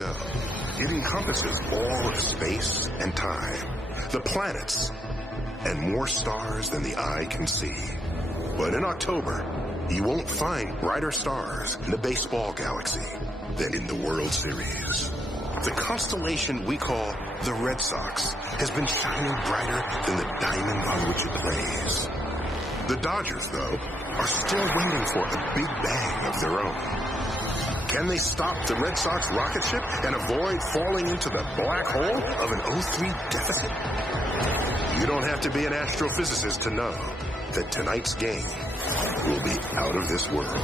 It encompasses all of space and time, the planets, and more stars than the eye can see. But in October, you won't find brighter stars in the baseball galaxy than in the World Series. The constellation we call the Red Sox has been shining brighter than the diamond on which it plays. The Dodgers, though, are still waiting for a big bang of their own. Can they stop the Red Sox rocket ship and avoid falling into the black hole of an 0-3 deficit? You don't have to be an astrophysicist to know that tonight's game will be out of this world.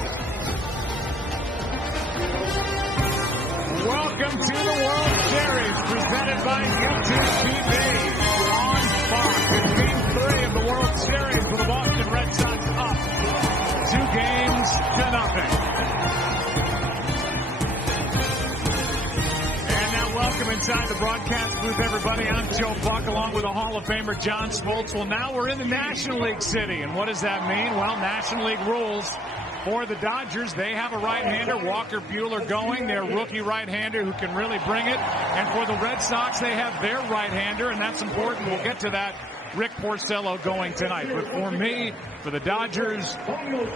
Welcome to the World Series, presented by YouTube TV on Fox. It's Game 3 of the World Series with the Boston Red Sox up 2-0. And now welcome inside the broadcast booth, everybody. I'm Joe Buck, along with the Hall of Famer John Smoltz. Well, now we're in the National League City, and what does that mean? Well, National League rules. For the Dodgers, they have a right-hander, Walker Buehler, going, their rookie right-hander who can really bring it. And for the Red Sox, they have their right-hander, and that's important. We'll get to that. Rick Porcello going tonight. But for me, for the Dodgers,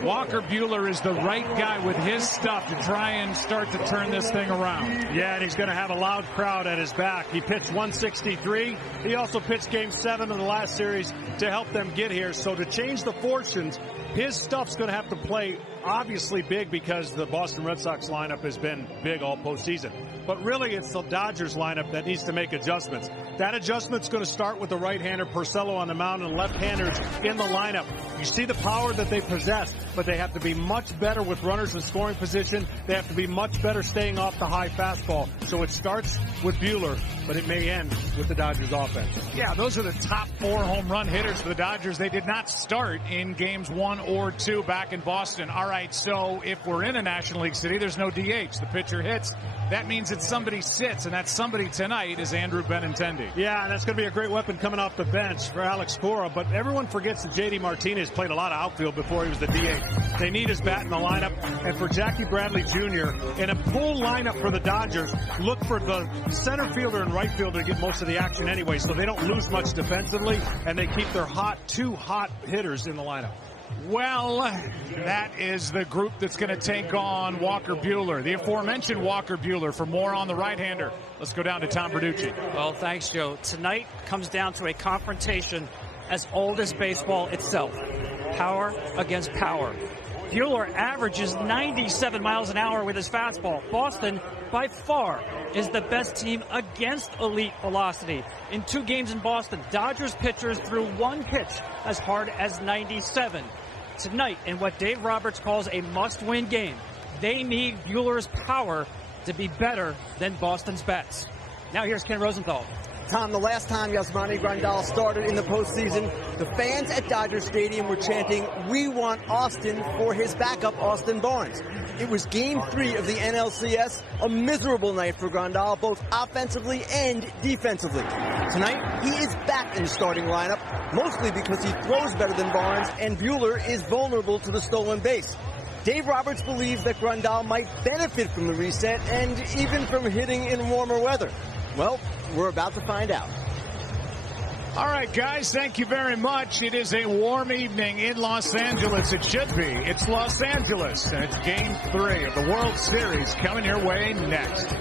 Walker Buehler is the right guy with his stuff to try and start to turn this thing around. Yeah, and he's going to have a loud crowd at his back. He pitched 163. He also pitched Game 7 of the last series to help them get here. So to change the fortunes, his stuff's going to have to play obviously big because the Boston Red Sox lineup has been big all postseason. But really, it's the Dodgers lineup that needs to make adjustments. That adjustment's going to start with the right-hander Porcello on the mound and left-handers in the lineup. You see the power that they possess, but they have to be much better with runners in scoring position. They have to be much better staying off the high fastball. So it starts with Buehler, but it may end with the Dodgers offense. Yeah, those are the top 4 home run hitters for the Dodgers. They did not start in games 1 or 2 back in Boston. All right, so if we're in a National League City, there's no DH. The pitcher hits. That means that somebody sits, and that somebody tonight is Andrew Benintendi. Yeah, and that's going to be a great weapon coming off the bench for Alex Cora, but everyone forgets that J.D. Martinez played a lot of outfield before he was the DH. They need his bat in the lineup, and for Jackie Bradley Jr., in a full lineup for the Dodgers, look for the center fielder and right fielder to get most of the action anyway, so they don't lose much defensively, and they keep their two hot hitters in the lineup. Well, that is the group that's going to take on Walker Buehler, the aforementioned Walker Buehler. For more on the right-hander, let's go down to Tom Verducci. Well, thanks, Joe. Tonight comes down to a confrontation as old as baseball itself. Power against power. Buehler averages 97 miles an hour with his fastball. Boston, by far, is the best team against elite velocity. In 2 games in Boston, Dodgers pitchers threw 1 pitch as hard as 97. Tonight, in what Dave Roberts calls a must-win game, they need Buehler's power to be better than Boston's bats. Now here's Ken Rosenthal. Tom, the last time Yasmani Grandal started in the postseason, the fans at Dodger Stadium were chanting, "We want Austin," for his backup, Austin Barnes. It was Game 3 of the NLCS, a miserable night for Grandal, both offensively and defensively. Tonight, he is back in the starting lineup, mostly because he throws better than Barnes, and Buehler is vulnerable to the stolen base. Dave Roberts believes that Grandal might benefit from the reset and even from hitting in warmer weather. Well, we're about to find out. All right, guys, thank you very much. It is a warm evening in Los Angeles. It should be. It's Los Angeles, and it's Game 3 of the World Series coming your way next.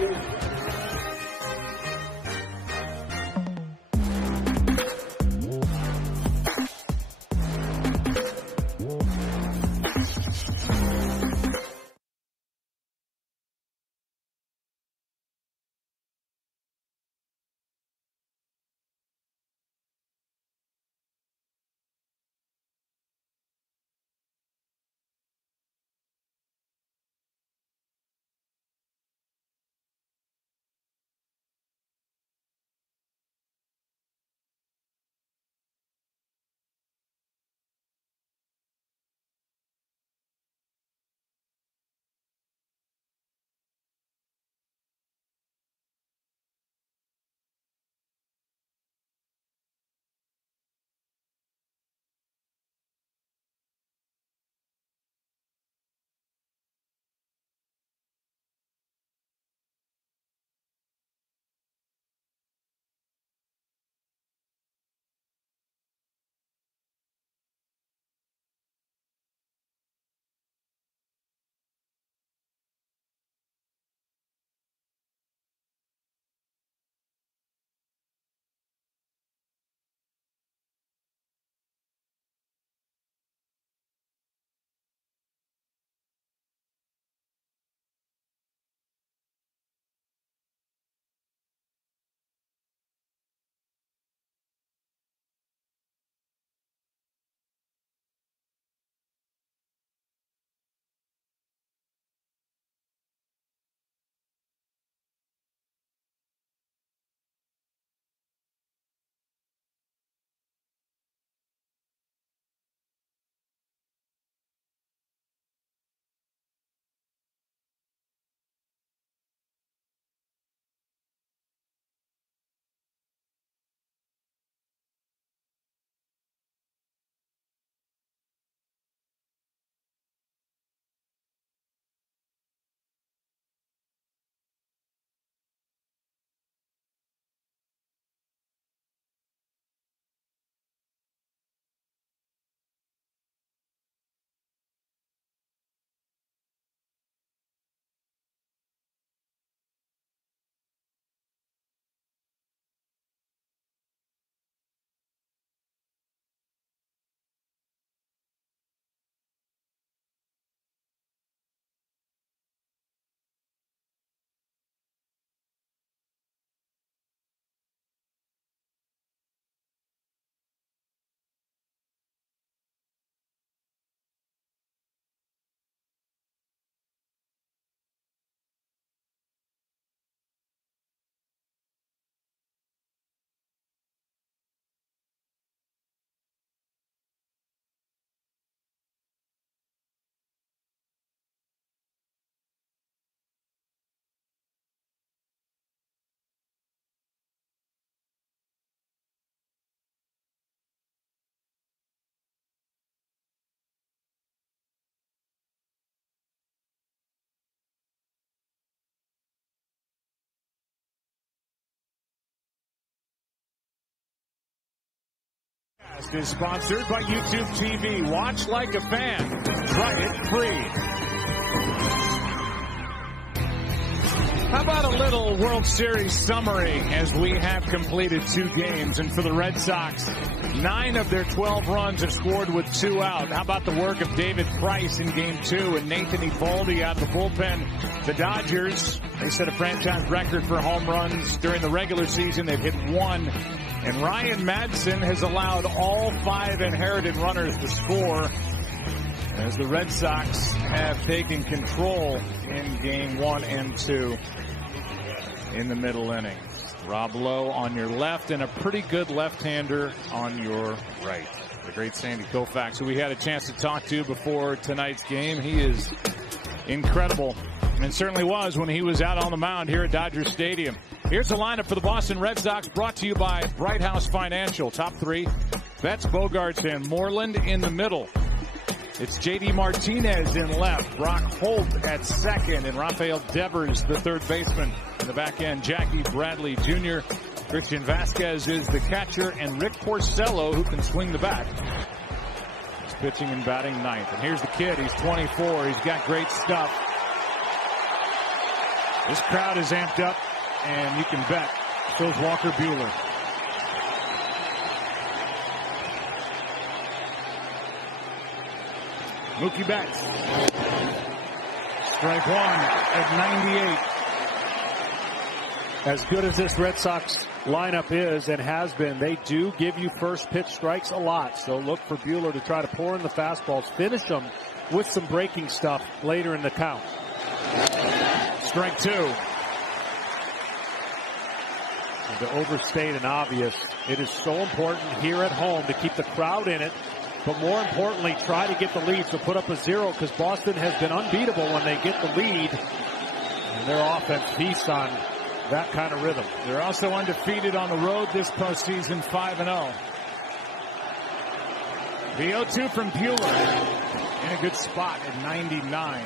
Broadcast is sponsored by YouTube TV. Watch like a fan. Try it free. How about a little World Series summary as we have completed 2 games? And for the Red Sox, 9 of their 12 runs have scored with 2 out. How about the work of David Price in Game 2 and Nathan Eovaldi out of the bullpen? The Dodgers, they set a franchise record for home runs during the regular season. They've hit 1. And Ryan Madson has allowed all 5 inherited runners to score as the Red Sox have taken control in Game 1 and 2 in the middle innings. Rob Lowe on your left and a pretty good left-hander on your right. The great Sandy Koufax, who we had a chance to talk to before tonight's game. He is incredible, and certainly was when he was out on the mound here at Dodger Stadium. Here's the lineup for the Boston Red Sox, brought to you by Bright House Financial. Top 3, Betts, Bogaerts, and Moreland in the middle. It's J.D. Martinez in left, Brock Holt at second, and Rafael Devers, the third baseman. In the back end, Jackie Bradley Jr., Christian Vasquez is the catcher, and Rick Porcello, who can swing the bat, is pitching and batting ninth. And here's the kid. He's 24. He's got great stuff. This crowd is amped up, and you can bet so's Walker Buehler. Mookie Betts. Strike 1 at 98. As good as this Red Sox lineup is and has been, they do give you first pitch strikes a lot. So look for Buehler to try to pour in the fastballs, finish them with some breaking stuff later in the count. Strike 2. And to overstate an obvious, it is so important here at home to keep the crowd in it, but more importantly, try to get the lead. So put up a 0, because Boston has been unbeatable when they get the lead, and their offense feasts on that kind of rhythm. They're also undefeated on the road this postseason, 5-0. The 0-2 from Buehler in a good spot at 99.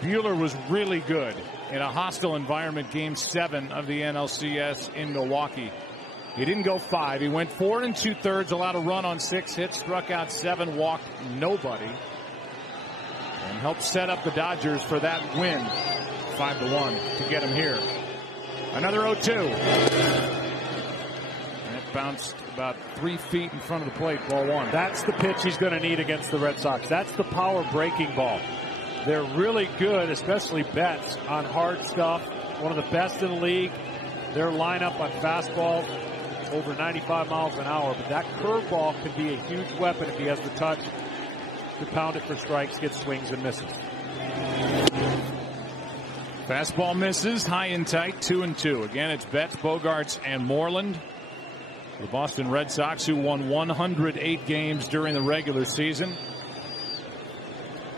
Buehler was really good in a hostile environment, Game 7 of the NLCS in Milwaukee. He didn't go 5. He went 4 2/3, allowed a run on 6 hits, struck out 7, walked nobody, and helped set up the Dodgers for that win, 5-1, to get him here. Another 0-2. And it bounced about 3 feet in front of the plate, ball 1. That's the pitch he's going to need against the Red Sox. That's the power breaking ball. They're really good, especially Betts, on hard stuff. One of the best in the league. Their lineup on fastballs over 95 miles an hour. But that curveball can be a huge weapon if he has the touch to pound it for strikes, get swings and misses. Fastball misses, high and tight, 2-2. Again, it's Betts, Bogaerts, and Moreland. The Boston Red Sox, who won 108 games during the regular season.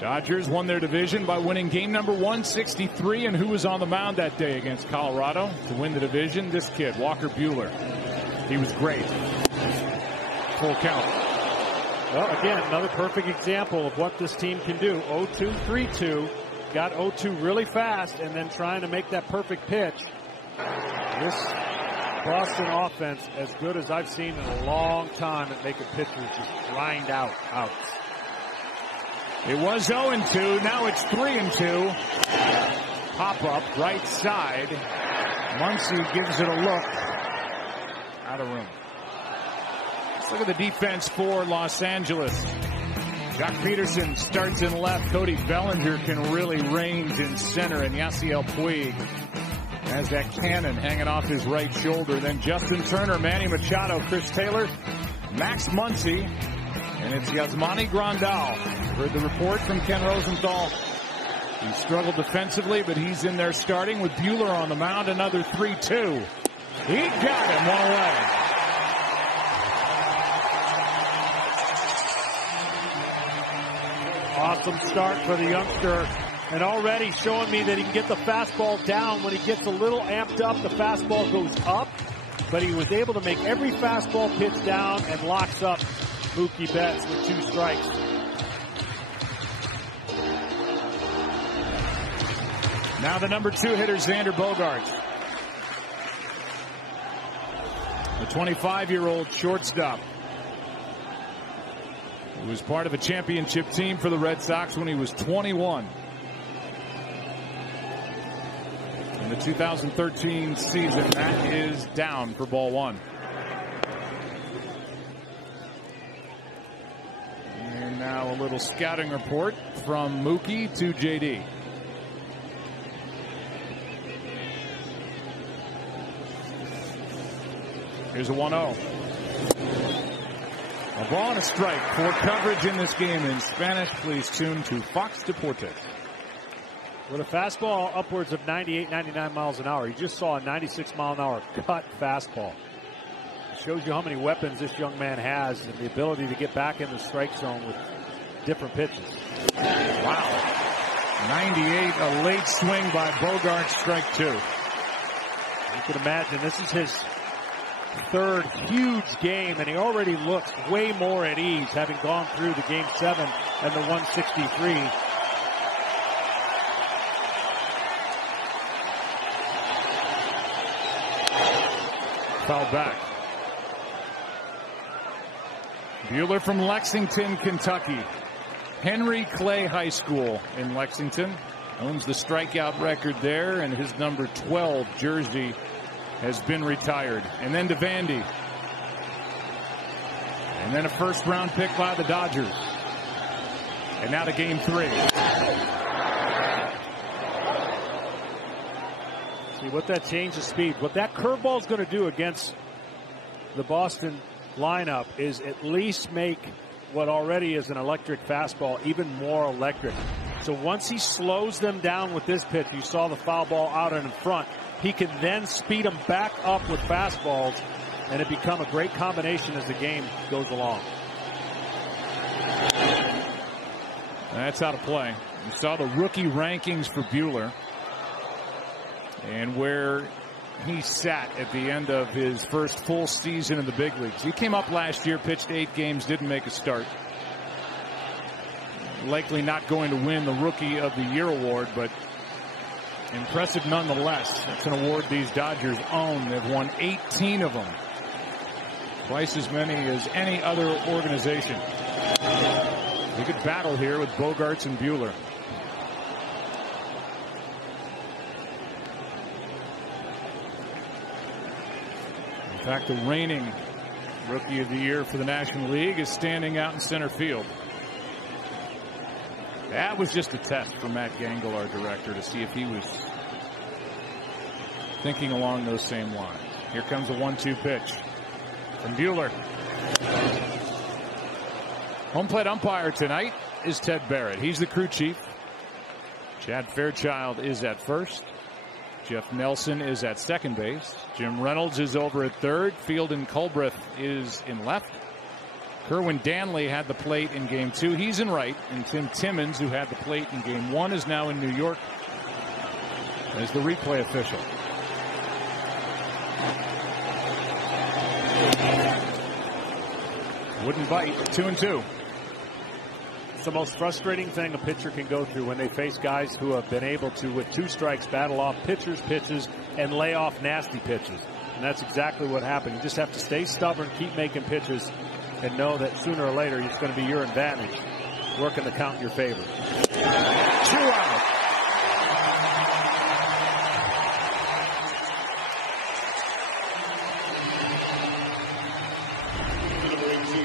Dodgers won their division by winning game number 163. And who was on the mound that day against Colorado to win the division? This kid, Walker Buehler. He was great. Full count. Well, again, another perfect example of what this team can do. 0-2, 3-2. Got 0-2 really fast, and then trying to make that perfect pitch. This Boston offense, as good as I've seen in a long time at making pitchers just grind out outs. It was 0-2. Now it's 3-2. Pop up right side. Muncy gives it a look. Out of room. Let's look at the defense for Los Angeles. Jock Peterson starts in left. Cody Bellinger can really range in center. And Yasiel Puig has that cannon hanging off his right shoulder. Then Justin Turner, Manny Machado, Chris Taylor, Max Muncy, and it's Yasmani Grandal. Heard the report from Ken Rosenthal. He struggled defensively, but he's in there starting with Buehler on the mound. Another 3-2. He got him one away. Awesome start for the youngster, and already showing me that he can get the fastball down. When he gets a little amped up, the fastball goes up, but he was able to make every fastball pitch down and locks up Mookie Betts with 2 strikes. Now the number 2 hitter, Xander Bogaerts. The 25-year-old shortstop. He was part of a championship team for the Red Sox when he was 21. In the 2013 season, that is down for ball one. And now a little scouting report from Mookie to JD. Here's a 1-0. A ball and a strike. For coverage in this game in Spanish, please tune to Fox Deportes. With a fastball upwards of 98, 99 miles an hour. You just saw a 96 mile an hour cut fastball. It shows you how many weapons this young man has and the ability to get back in the strike zone with different pitches. Wow. 98, a late swing by Bogaerts, strike two. You can imagine this is his third huge game, and he already looks way more at ease, having gone through the game 7 and the 163. Foul back. Buehler from Lexington, Kentucky. Henry Clay High School in Lexington. Owns the strikeout record there, and his number 12 jersey has been retired. And then to Vandy. And then a first-round pick by the Dodgers. And now to game 3. See what that change of speed, what that curveball is going to do against the Boston lineup is at least make what already is an electric fastball even more electric. So once he slows them down with this pitch, you saw the foul ball out and in front, he can then speed them back up with fastballs, and it become a great combination as the game goes along. That's out of play. You saw the rookie rankings for Buehler and where he sat at the end of his first full season in the big leagues. He came up last year, pitched 8 games, didn't make a start. Likely not going to win the Rookie of the Year award, but impressive nonetheless. It's an award these Dodgers own. They've won 18 of them. Twice as many as any other organization. They could battle here with Bogaerts and Buehler. In fact, the reigning Rookie of the Year for the National League is standing out in center field. That was just a test for Matt Gangle, our director, to see if he was thinking along those same lines. Here comes a 1-2 pitch from Buehler. Home plate umpire tonight is Ted Barrett. He's the crew chief. Chad Fairchild is at first. Jeff Nelson is at second base. Jim Reynolds is over at third. Fieldon Culbreth is in left. Kerwin Danley had the plate in game 2. He's in right. And Tim Timmons, who had the plate in game 1, is now in New York as the replay official. Wouldn't bite. 2-2. It's the most frustrating thing a pitcher can go through when they face guys who have been able to, with 2 strikes, battle off pitchers' pitches and lay off nasty pitches. And that's exactly what happened. You just have to stay stubborn, keep making pitches, and know that sooner or later it's going to be your advantage, working the count in your favor. 2 out.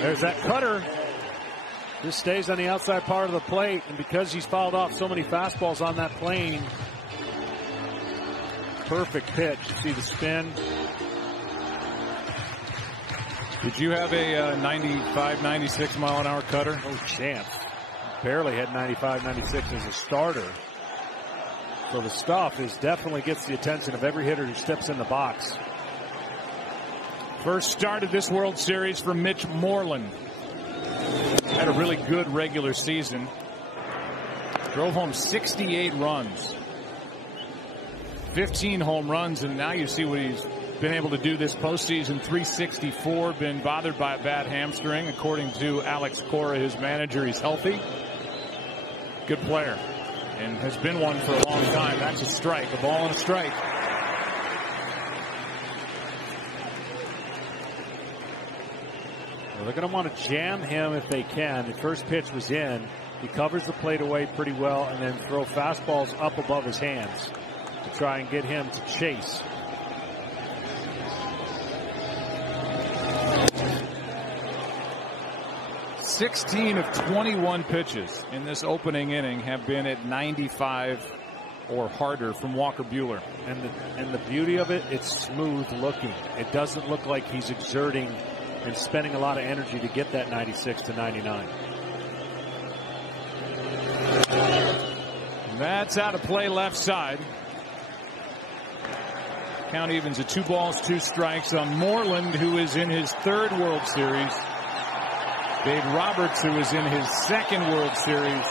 There's that cutter. This stays on the outside part of the plate, and because he's fouled off so many fastballs on that plane, perfect pitch. You see the spin. Did you have a 95, 96 mile an hour cutter? No chance. Barely had 95, 96 as a starter. So the stuff definitely gets the attention of every hitter who steps in the box. First start of this World Series for Mitch Moreland. Had a really good regular season. Drove home 68 runs. 15 home runs, and now you see what he's been able to do this postseason. 364, been bothered by a bad hamstring. According to Alex Cora, his manager, he's healthy. Good player, and has been one for a long time. That's a strike, a ball and a strike. Well, they're going to want to jam him if they can. The first pitch was in. He covers the plate away pretty well and then throw fastballs up above his hands to try and get him to chase. "16 of 21 pitches in this opening inning have been at 95 or harder from Walker Buehler. And the beauty of it, it's smooth looking. It doesn't look like he's exerting and spending a lot of energy to get that 96 to 99. That's out of play left side. Count evens at 2 balls, 2 strikes on Moreland, who is in his 3rd World Series. Dave Roberts, who is in his 2nd World Series.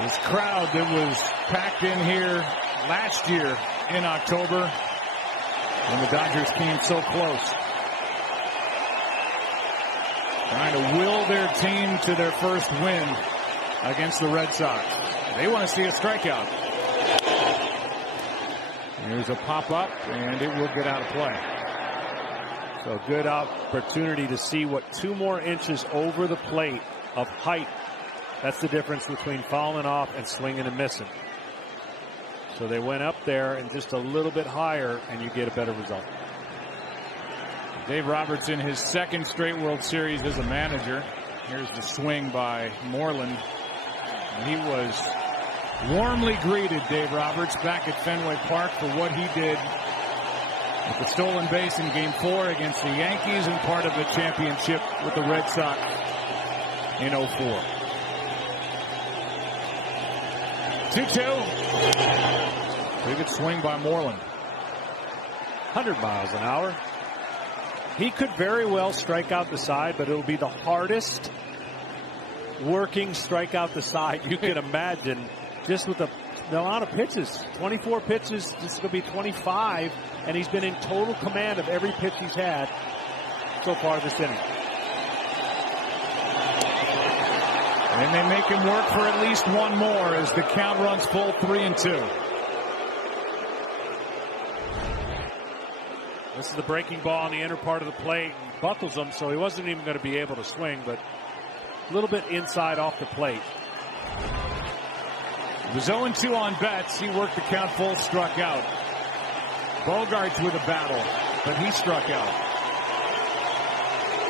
This crowd that was packed in here last year in October when the Dodgers came so close. Trying to will their team to their first win against the Red Sox. They want to see a strikeout. Here's a pop-up, and it will get out of play. So good opportunity to see what 2 more inches over the plate of height. That's the difference between fouling off and swinging and missing. So they went up there and just a little bit higher, and you get a better result. Dave Roberts in his 2nd straight World Series as a manager. Here's the swing by Moreland. He was warmly greeted, Dave Roberts, back at Fenway Park for what he did with the stolen base in Game 4 against the Yankees and part of the championship with the Red Sox in 04. 2-2. Pretty good swing by Moreland. 100 miles an hour. He could very well strike out the side, but it'll be the hardest working strike out the side you can imagine, just with the amount of pitches. 24 pitches, this is going to be 25, and he's been in total command of every pitch he's had so far this inning. And they make him work for at least 1 more as the count runs full 3-2. This is the breaking ball on the inner part of the plate, and buckles him, so he wasn't even going to be able to swing, but a little bit inside off the plate. It was 0-2 on Betts. He worked the count full, struck out. Bogarts with a battle, but he struck out.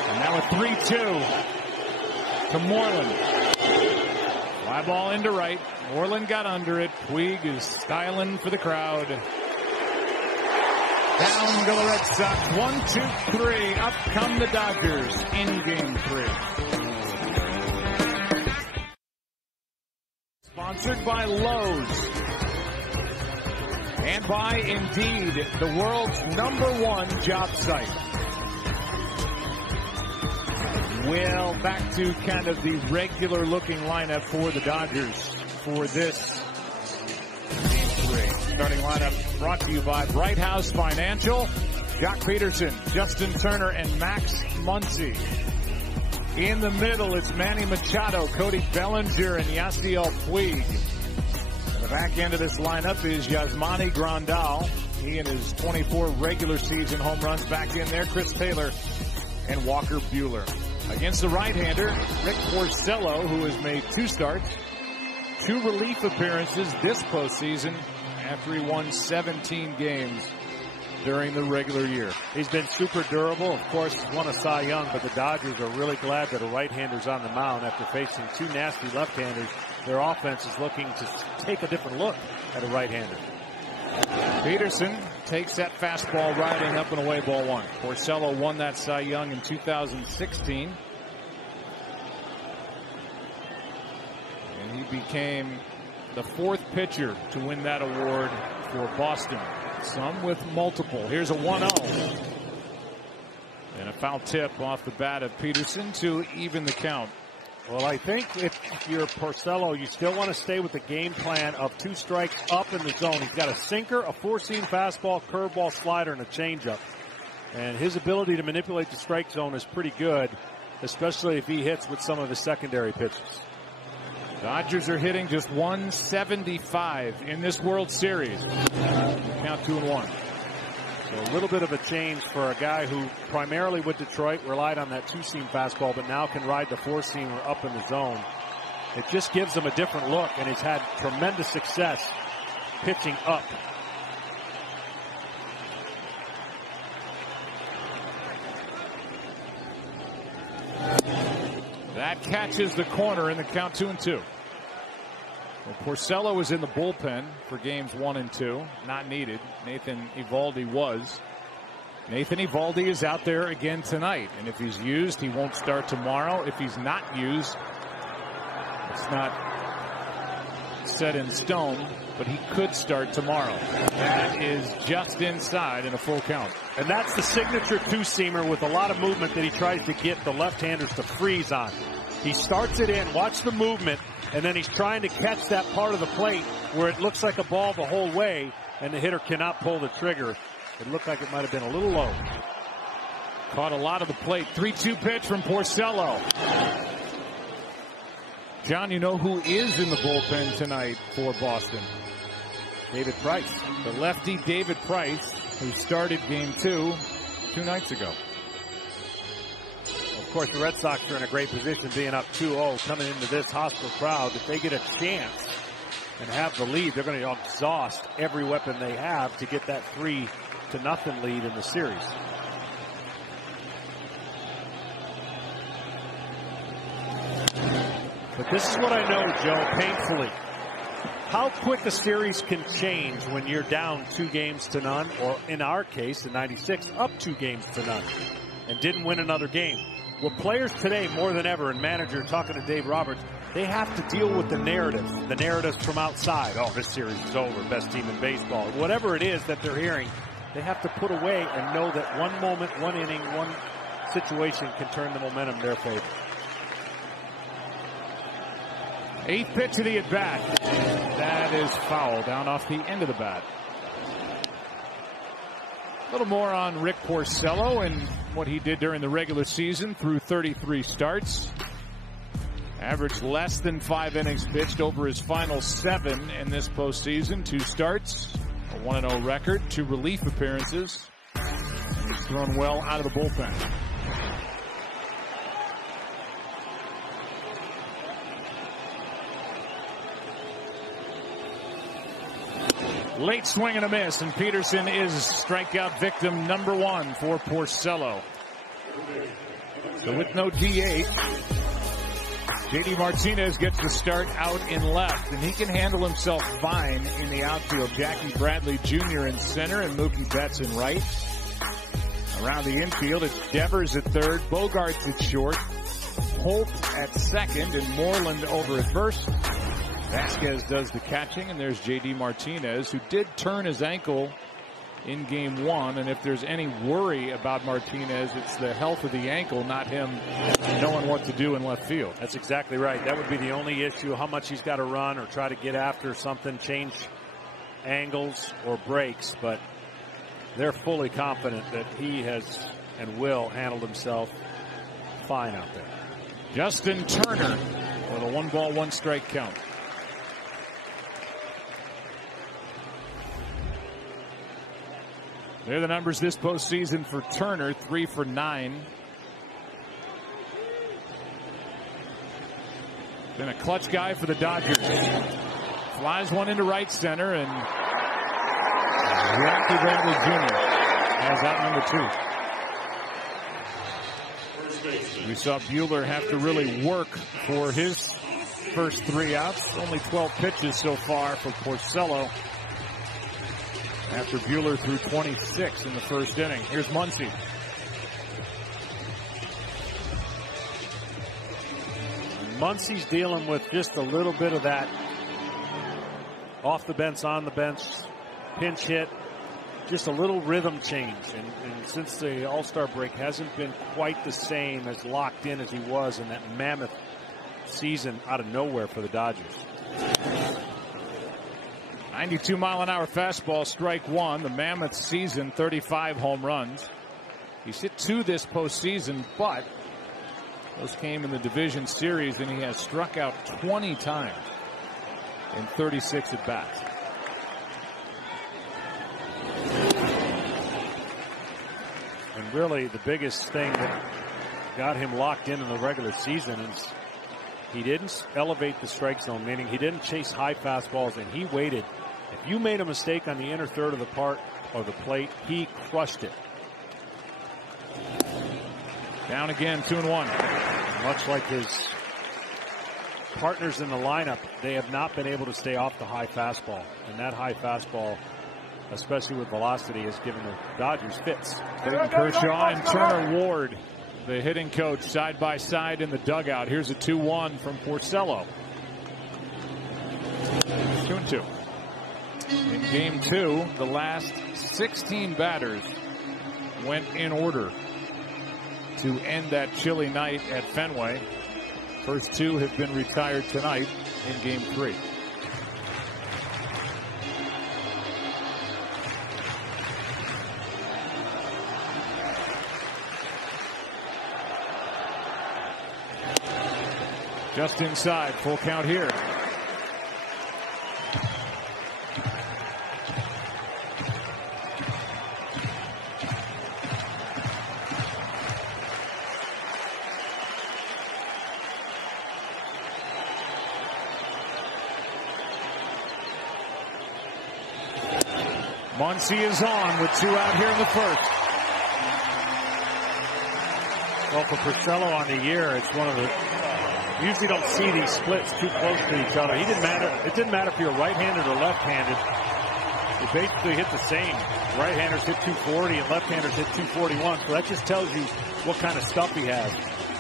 And now a 3-2 to Moreland. Fly ball into right. Moreland got under it. Puig is styling for the crowd. Down go the Red Sox. 1-2-3. Up come the Dodgers in Game 3. Sponsored by Lowe's. And by Indeed, the world's #1 job site. Well, back to kind of the regular looking lineup for the Dodgers for this Game 3. Starting lineup brought to you by Bright House Financial, Jock Peterson, Justin Turner, and Max Muncy. In the middle, it's Manny Machado, Cody Bellinger, and Yasiel Puig. And the back end of this lineup is Yasmani Grandal. He and his 24 regular season home runs back in there. Chris Taylor and Walker Buehler. Against the right-hander, Rick Porcello, who has made 2 starts, 2 relief appearances this postseason after he won 17 games during the regular year. He's been super durable. Of course, he's won a Cy Young, but the Dodgers are really glad that a right-hander's on the mound after facing 2 nasty left-handers. Their offense is looking to take a different look at a right-hander. Peterson takes that fastball riding up and away, ball 1. Porcello won that Cy Young in 2016. And he became the 4th pitcher to win that award for Boston. Some with multiple. Here's a 1-0. And a foul tip off the bat of Peterson to even the count. Well, I think if you're Porcello, you still want to stay with the game plan of 2 strikes up in the zone. He's got a sinker, a 4-seam fastball, curveball, slider, and a changeup. And his ability to manipulate the strike zone is pretty good, especially if he hits with some of his secondary pitches. Dodgers are hitting just 175 in this World Series. Count 2-1. So a little bit of a change for a guy who primarily with Detroit relied on that two-seam fastball, but now can ride the four-seamer up in the zone. It just gives him a different look, and he's had tremendous success pitching up. That catches the corner in the count 2-2. Well, Porcello was in the bullpen for games 1 and 2. Not needed. Nathan Eovaldi was. Nathan Eovaldi is out there again tonight. And if he's used, he won't start tomorrow. If he's not used, it's not set in stone, but he could start tomorrow. That is just inside in a full count. And that's the signature two-seamer with a lot of movement that he tries to get the left-handers to freeze on. He starts it in, watch the movement, and then he's trying to catch that part of the plate where it looks like a ball the whole way, and the hitter cannot pull the trigger. It looked like it might have been a little low. Caught a lot of the plate. 3-2 pitch from Porcello. John, you know who is in the bullpen tonight for Boston? David Price. The lefty David Price, who started game 2 nights ago. Of course, the Red Sox are in a great position being up 2-0 coming into this hostile crowd. If they get a chance and have the lead, they're going to exhaust every weapon they have to get that 3-0 lead in the series. But this is what I know, Joe, painfully. How quick a series can change when you're down 2-0, or in our case, in '96, up 2-0, and didn't win another game. Well, players today, more than ever, and manager talking to Dave Roberts, they have to deal with the narratives from outside. Oh, this series is over, best team in baseball. Whatever it is that they're hearing, they have to put away and know that one moment, one inning, one situation can turn the momentum in their favor. 8th pitch of the at-bat. That is foul down off the end of the bat. A little more on Rick Porcello and what he did during the regular season through 33 starts. Averaged less than 5 innings pitched over his final 7 in this postseason. 2 starts, a 1-0 record, 2 relief appearances. And he's thrown well out of the bullpen. Late swing and a miss, and Peterson is strikeout victim number 1 for Porcello. So with no DH, JD Martinez gets the start out in left, and he can handle himself fine in the outfield. Jackie Bradley Jr. in center and Mookie Betts in right. Around the infield, it's Devers at third, Bogarts at short, Holt at second, and Moreland over at first. Vasquez does the catching, and there's J.D. Martinez, who did turn his ankle in game 1. And if there's any worry about Martinez, it's the health of the ankle, not him knowing what to do in left field. That's exactly right. That would be the only issue, how much he's got to run or try to get after something, change angles or breaks. But they're fully confident that he has and will handle himself fine out there. Justin Turner with a 1-ball, 1-strike count. They're the numbers this postseason for Turner, 3 for 9. Been a clutch guy for the Dodgers. Flies one into right center, and Jackie Bradley Jr. has out number 2. We saw Buehler have to really work for his first 3 outs. Only 12 pitches so far for Porcello, after Buehler threw 26 in the first inning. Here's Muncy. Muncy's dealing with just a little bit of that off the bench, on the bench, pinch hit, just a little rhythm change. And since the All-Star break, hasn't been quite the same, as locked in as he was in that mammoth season out of nowhere for the Dodgers. 92-mile-an-hour fastball, strike 1. The Mammoth season, 35 home runs. He's hit 2 this postseason, but those came in the division series, and he has struck out 20 times in 36 at-bats. really the biggest thing that got him locked in the regular season is he didn't elevate the strike zone, meaning he didn't chase high fastballs, and he waited. If you made a mistake on the inner third of the plate, he crushed it. Down again, 2-1. Much like his partners in the lineup, they have not been able to stay off the high fastball. And that high fastball, especially with velocity, has given the Dodgers fits. Clayton Kershaw and Turner Ward, the hitting coach, side by side in the dugout. Here's a 2-1 from Porcello. 2-2. In game 2, the last 16 batters went in order to end that chilly night at Fenway. First 2 have been retired tonight in game 3. Just inside, full count here. Muncy is on with 2 out here in the first. Well, for Porcello on the year, it's one of the, you usually don't see these splits too close to each other. It didn't matter if you're right-handed or left-handed. You basically hit the same. Right-handers hit 240 and left-handers hit 241. So that just tells you what kind of stuff he has.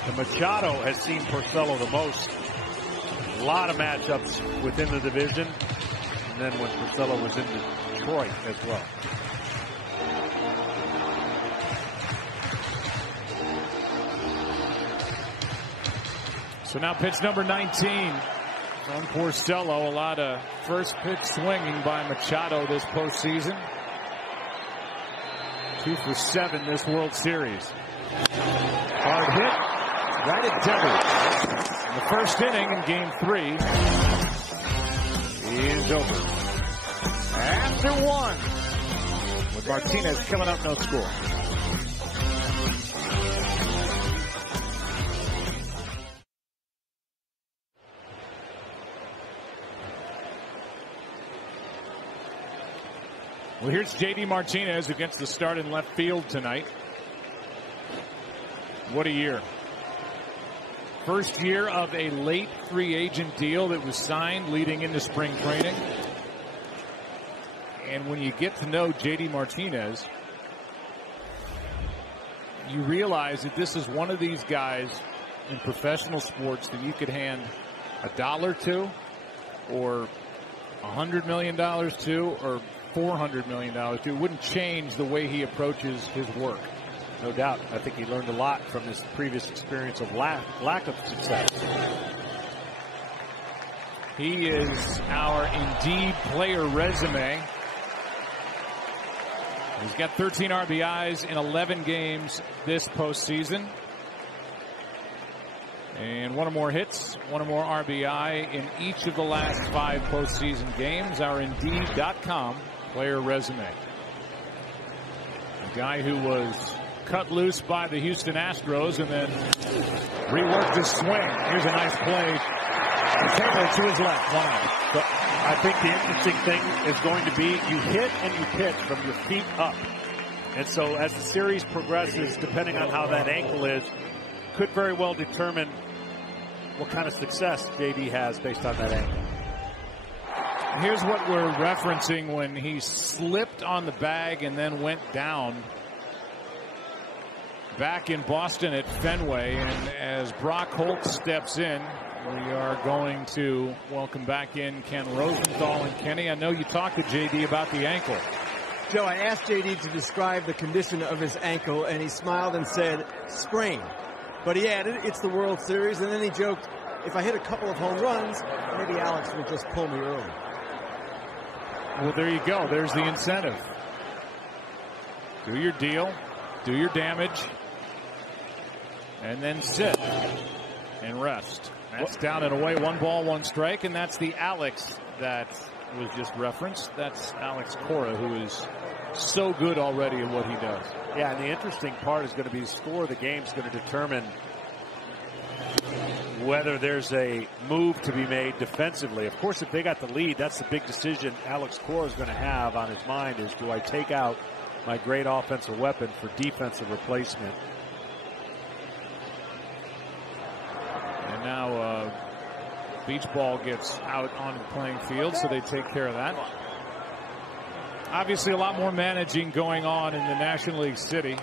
And Machado has seen Porcello the most. A lot of matchups within the division. And then when Porcello was in Detroit as well. So now pitch number 19 from Porcello. A lot of first pitch swinging by Machado this postseason. 2 for 7 this World Series. Hard hit right at Devers. In the first inning in game 3 is over. After 1, with Martinez coming up, no score. Well, here's J.D. Martinez against the start in left field tonight. What a year. First year of a late free agent deal that was signed leading into spring training. And when you get to know J.D. Martinez, you realize that this is one of these guys in professional sports that you could hand $1 to, or $100 million to, or $400 million to. It wouldn't change the way he approaches his work. No doubt. I think he learned a lot from his previous experience of lack of success. He is our Indeed player resume. He's got 13 RBIs in 11 games this postseason. And 1 or more hits, 1 or more RBI in each of the last 5 postseason games. Our Indeed.com player resume. A guy who was cut loose by the Houston Astros and then reworked his swing. Here's a nice play. Taylor to his left, 1 out. So I think the interesting thing is going to be you hit and you pitch from your feet up. And so as the series progresses, depending on how that ankle is, could very well determine what kind of success JD has based on that ankle. Here's what we're referencing when he slipped on the bag and then went down back in Boston at Fenway. And as Brock Holt steps in, we are going to welcome back in Ken Rosenthal. And Kenny, I know you talked to JD about the ankle. Joe, I asked JD to describe the condition of his ankle, and he smiled and said, sprain. But he added, it's the World Series, and then he joked, if I hit a couple of home runs, maybe Alex will just pull me early. Well, there you go. There's the incentive. Do your deal, do your damage, and then sit and rest. That's down and away, 1 ball, 1 strike, and that's the Alex that was just referenced, that's Alex Cora, who is so good already at what he does. Yeah, and the interesting part is going to be the score of the game is going to determine whether there's a move to be made defensively. Of course, if they got the lead, that's the big decision Alex Cora is going to have on his mind is, do I take out my great offensive weapon for defensive replacement? And now beach ball gets out on the playing field, so they take care of that. Obviously, a lot more managing going on in the National League City,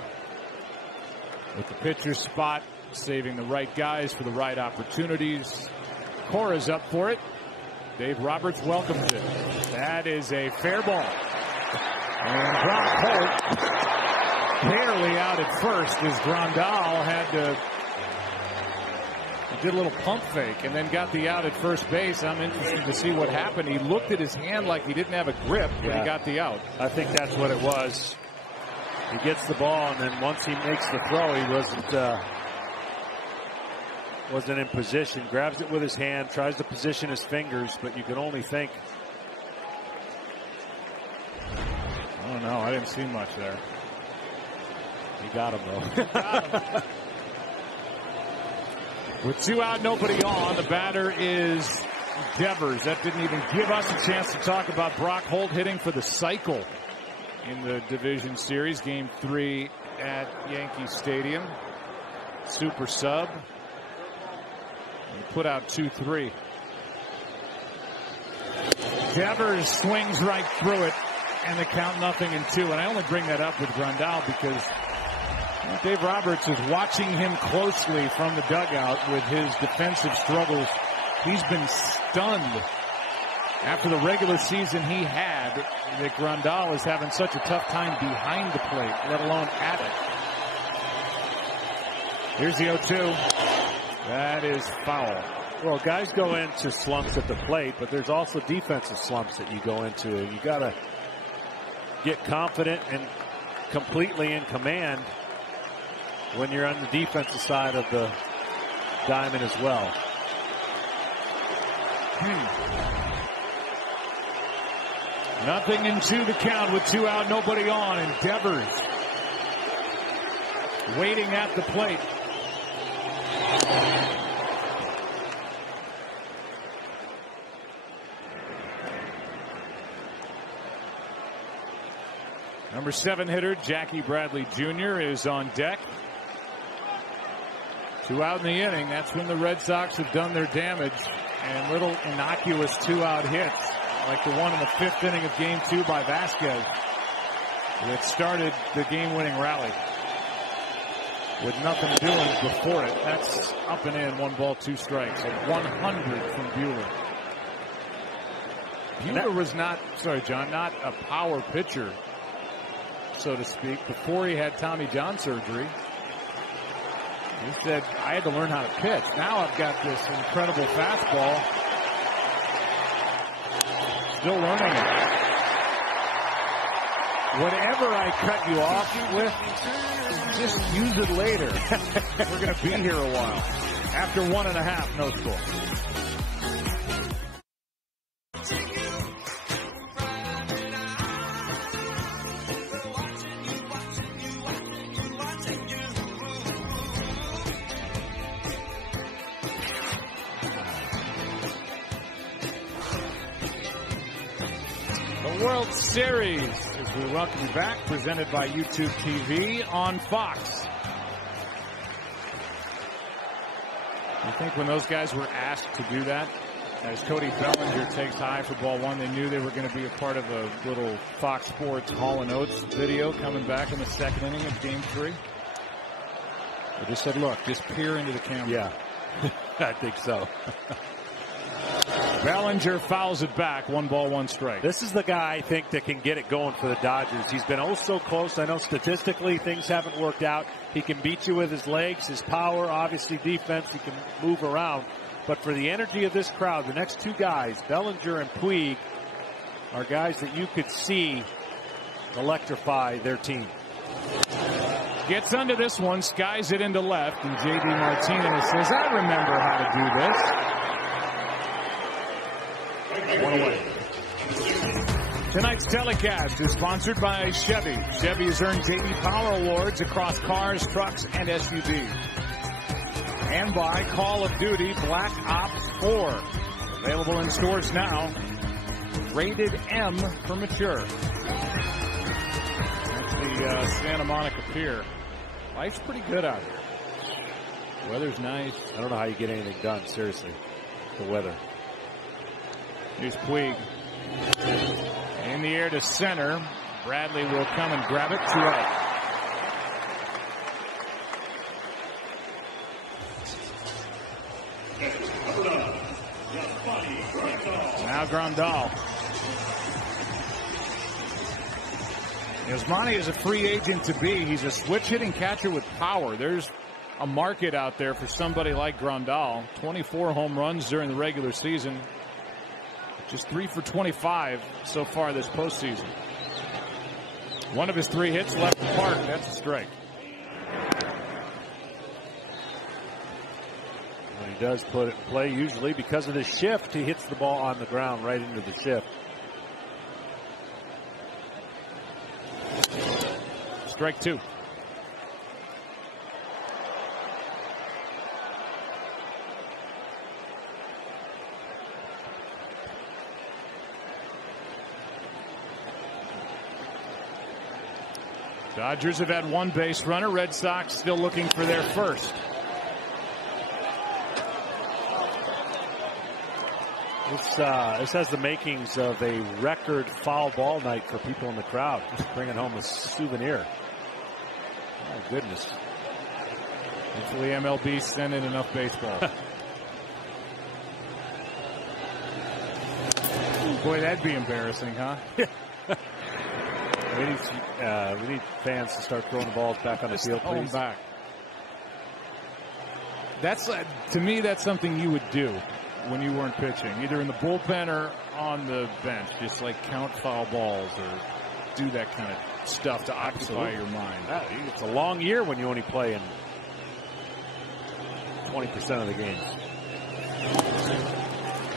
with the pitcher's spot, saving the right guys for the right opportunities. Cora's up for it. Dave Roberts welcomes it. That is a fair ball. And Brock Holt barely out at first as Grandal had to did a little pump fake and then got the out at first base. I'm interested to see what happened. He looked at his hand like he didn't have a grip when he got the out. I think that's what it was. He gets the ball, and then once he makes the throw, he wasn't in position. Grabs it with his hand, tries to position his fingers, but you can only think. I don't know. I didn't see much there. He got him, though. Got him. With 2 out, nobody on, the batter is Devers. That didn't even give us a chance to talk about Brock Holt hitting for the cycle in the division series. Game 3 at Yankee Stadium. Super sub. And put out 2-3. Devers swings right through it, and the count 0-2. And I only bring that up with Grandal because Dave Roberts is watching him closely from the dugout with his defensive struggles. He's been stunned after the regular season he had that Grandal is having such a tough time behind the plate, let alone at it. Here's the 0-2. That is foul. Well, guys go into slumps at the plate, but there's also defensive slumps that you go into. You got to get confident and completely in command when you're on the defensive side of the diamond as well. Nothing into the count with 2 out, nobody on, and Devers waiting at the plate. Number 7 hitter Jackie Bradley Jr. is on deck. 2 out in the inning. That's when the Red Sox have done their damage. And little innocuous 2-out hits, like the one in the 5th inning of Game 2 by Vasquez, that started the game-winning rally with nothing doing before it. That's up and in, 1 ball, 2 strikes. At 100 from Buehler. Buehler was not, sorry, John, not a power pitcher, so to speak, before he had Tommy John surgery. He said, I had to learn how to pitch. Now I've got this incredible fastball. Still learning it. Whatever I cut you off with, just use it later. We're going to be here a while. After 1.5, no score. World Series, as we welcome you back, presented by YouTube TV on Fox. I think when those guys were asked to do that, as Cody Bellinger takes high for ball 1, they knew they were going to be a part of a little Fox Sports Hall & Oates video coming back in the 2nd inning of Game 3. They just said, look, just peer into the camera. Yeah, I think so. Bellinger fouls it back. 1 ball, 1 strike. This is the guy, I think, that can get it going for the Dodgers. He's been oh so close. I know statistically things haven't worked out. He can beat you with his legs, his power, obviously defense. He can move around. But for the energy of this crowd, the next 2 guys, Bellinger and Puig, are guys that you could see electrify their team. Gets under this one, skies it into left, and J.D. Martinez says, I remember how to do this. 1 away. Tonight's telecast is sponsored by Chevy. Chevy has earned J.D. Power Awards across cars, trucks, and SUVs. And by Call of Duty Black Ops 4. Available in stores now. Rated M for mature. That's the Santa Monica Pier. Life's pretty good out here. Weather's nice. I don't know how you get anything done, seriously. The weather. Here's Puig. In the air to center. Bradley will come and grab it. 2 out. Now Grandal. Yasmani is a free agent to be. He's a switch hitting catcher with power. There's a market out there for somebody like Grandal. 24 home runs during the regular season. Just 3 for 25 so far this postseason. One of his 3 hits left the park. That's a strike. When he does put it in play, usually because of the shift, he hits the ball on the ground right into the shift. Strike 2. Dodgers have had 1 base runner. Red Sox still looking for their first. This has the makings of a record foul ball night for people in the crowd. Just bringing home a souvenir. Oh, goodness. Hopefully MLB sent in enough baseball. Boy, that'd be embarrassing, huh? We need fans to start throwing the balls back on the field, please. Back. That's to me, that's something you would do when you weren't pitching, either in the bullpen or on the bench. Just like count foul balls or do that kind of stuff to occupy your mind. It's a long year when you only play in 20% of the games.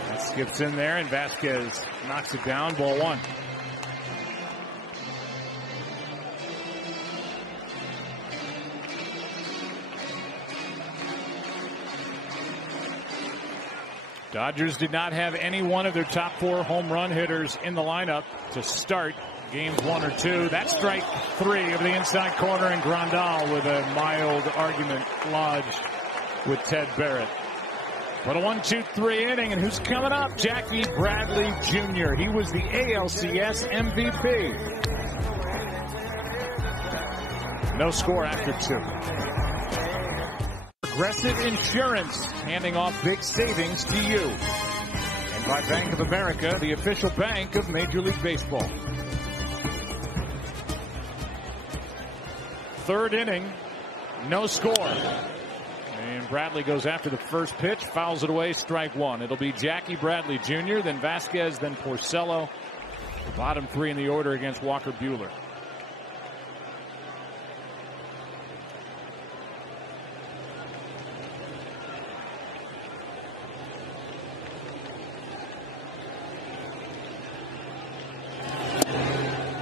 That skips in there, and Vasquez knocks it down. Ball 1. Dodgers did not have any one of their top 4 home run hitters in the lineup to start games 1 or 2. That's strike 3 of the inside corner, and Grandal with a mild argument lodged with Ted Barrett. But a 1-2-3 inning, and who's coming up? Jackie Bradley Jr. He was the ALCS MVP. No score after 2. Progressive Insurance, handing off big savings to you. And by Bank of America, the official bank of Major League Baseball. 3rd inning, no score. And Bradley goes after the first pitch, fouls it away, strike 1. It'll be Jackie Bradley Jr., then Vasquez, then Porcello. The bottom 3 in the order against Walker Buehler.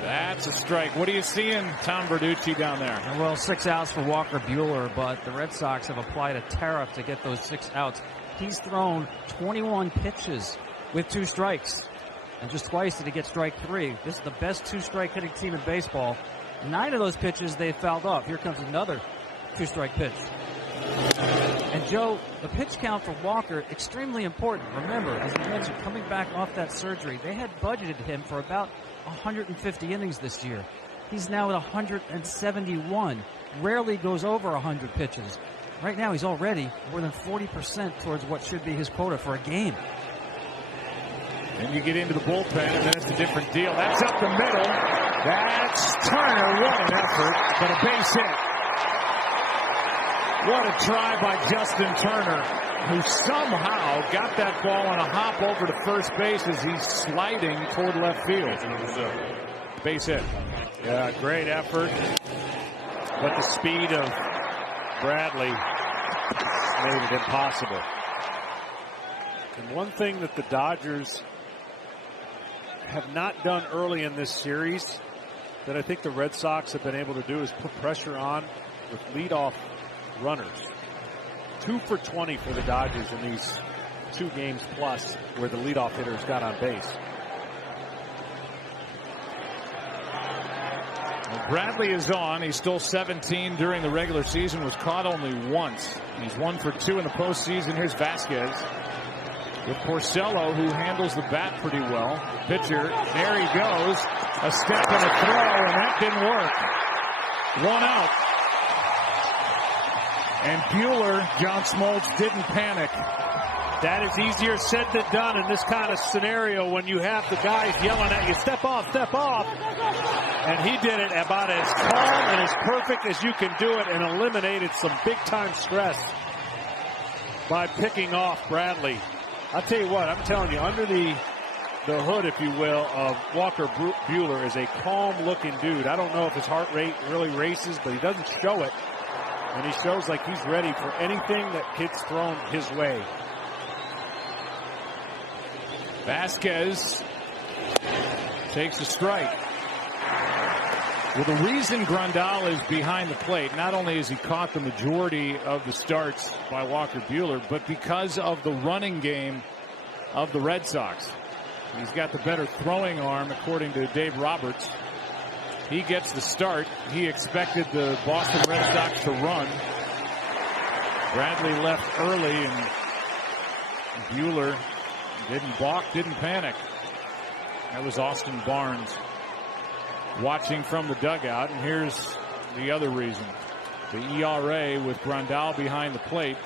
That's a strike. What are you seeing, Tom Verducci, down there? Well, 6 outs for Walker Buehler, but the Red Sox have applied a tariff to get those 6 outs. He's thrown 21 pitches with 2 strikes. And just twice did he get strike 3. This is the best 2-strike hitting team in baseball. 9 of those pitches they fouled off. Here comes another 2-strike pitch. And Joe, the pitch count for Walker, extremely important. Remember, as I mentioned, coming back off that surgery, they had budgeted him for about 150 innings this year. He's now at 171. Rarely goes over 100 pitches. Right now he's already more than 40% towards what should be his quota for a game. Then you get into the bullpen, and then it's a different deal. That's up the middle. That's Turner. What an effort, but a base hit. What a try by Justin Turner, who somehow got that ball on a hop over to first base as he's sliding toward left field. Base hit. Yeah, great effort. But the speed of Bradley made it impossible. And one thing that the Dodgers have not done early in this series that I think the Red Sox have been able to do is put pressure on with leadoff runners. 2 for 20 for the Dodgers in these 2 games plus where the leadoff hitters got on base. Well, Bradley is on. He's still 17 during the regular season, was caught only once. He's 1 for 2 in the postseason. Here's Vasquez with Porcello, who handles the bat pretty well. The pitcher, there he goes. A step and a throw, and that didn't work. 1 out. And Buehler, John Smoltz, didn't panic. That is easier said than done in this kind of scenario when you have the guys yelling at you, step off, step off. And he did it about as calm and as perfect as you can do it and eliminated some big-time stress by picking off Bradley. I'll tell you what, I'm telling you, under the hood, if you will, of Walker Buehler is a calm-looking dude. I don't know if his heart rate really races, but he doesn't show it. And he shows like he's ready for anything that gets thrown his way. Vasquez takes a strike. Well, the reason Grandal is behind the plate, not only has he caught the majority of the starts by Walker Buehler, but because of the running game of the Red Sox. He's got the better throwing arm, according to Dave Roberts. He gets the start. He expected the Boston Red Sox to run. Bradley left early, and Buehler didn't balk, didn't panic. That was Austin Barnes watching from the dugout. And here's the other reason. The ERA with Grandal behind the plate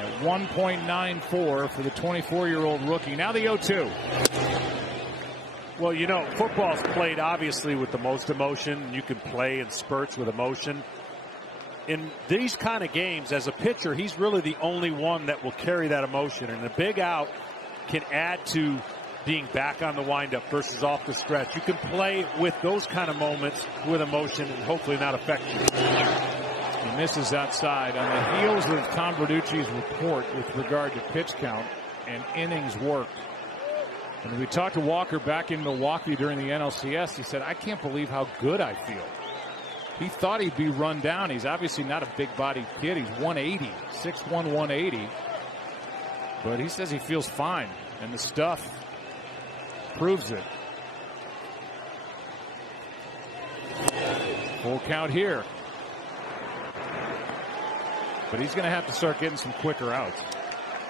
at 1.94 for the 24-year-old rookie. Now the 0-2. Well, you know, football's played obviously with the most emotion. You can play in spurts with emotion. In these kind of games, as a pitcher, he's really the only one that will carry that emotion. And a big out can add to being back on the windup versus off the stretch. You can play with those kind of moments with emotion and hopefully not affect you. He misses outside on the heels of Tom Verducci's report with regard to pitch count and innings worked. And we talked to Walker back in Milwaukee during the NLCS. He said, I can't believe how good I feel. He thought he'd be run down. He's obviously not a big-bodied kid. He's 180, 6'1", 180. But he says he feels fine, and the stuff proves it. Full count here. But he's going to have to start getting some quicker outs.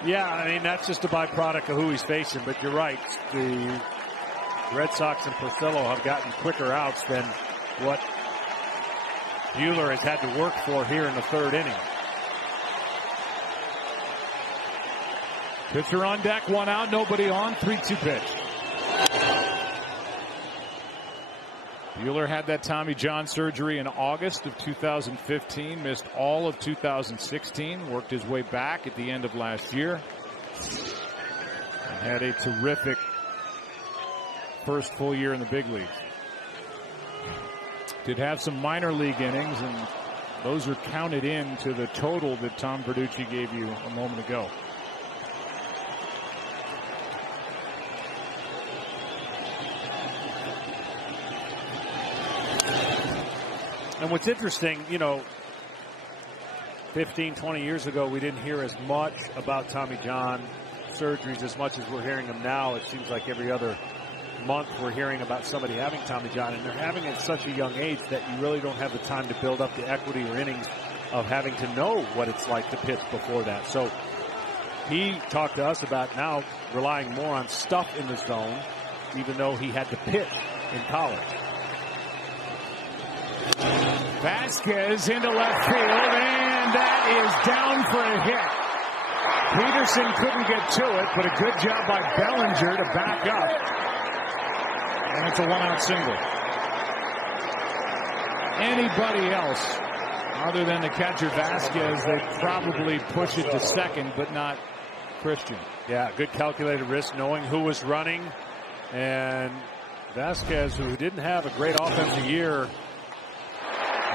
Yeah, I mean, that's just a byproduct of who he's facing. But you're right. The Red Sox and Porcello have gotten quicker outs than what Buehler has had to work for here in the 3rd inning. Pitcher on deck, 1 out, nobody on, 3-2 pitch. Buehler had that Tommy John surgery in August of 2015, missed all of 2016, worked his way back at the end of last year, and had a terrific first full year in the big leagues. Did have some minor league innings, and those are counted into the total that Tom Verducci gave you a moment ago. And what's interesting, you know, 15, 20 years ago, we didn't hear as much about Tommy John surgeries as much as we're hearing them now. It seems like every other month we're hearing about somebody having Tommy John, and they're having it at such a young age that you really don't have the time to build up the equity or innings of having to know what it's like to pitch before that. So he talked to us about now relying more on stuff in the zone, even though he had to pitch in college. Vasquez into left field, and that is down for a hit. Peterson couldn't get to it, but a good job by Bellinger to back up. And it's a 1-out single. Anybody else other than the catcher Vasquez, they'd probably push it to second, but not Christian. Yeah, good calculated risk, knowing who was running. And Vasquez, who didn't have a great offensive year,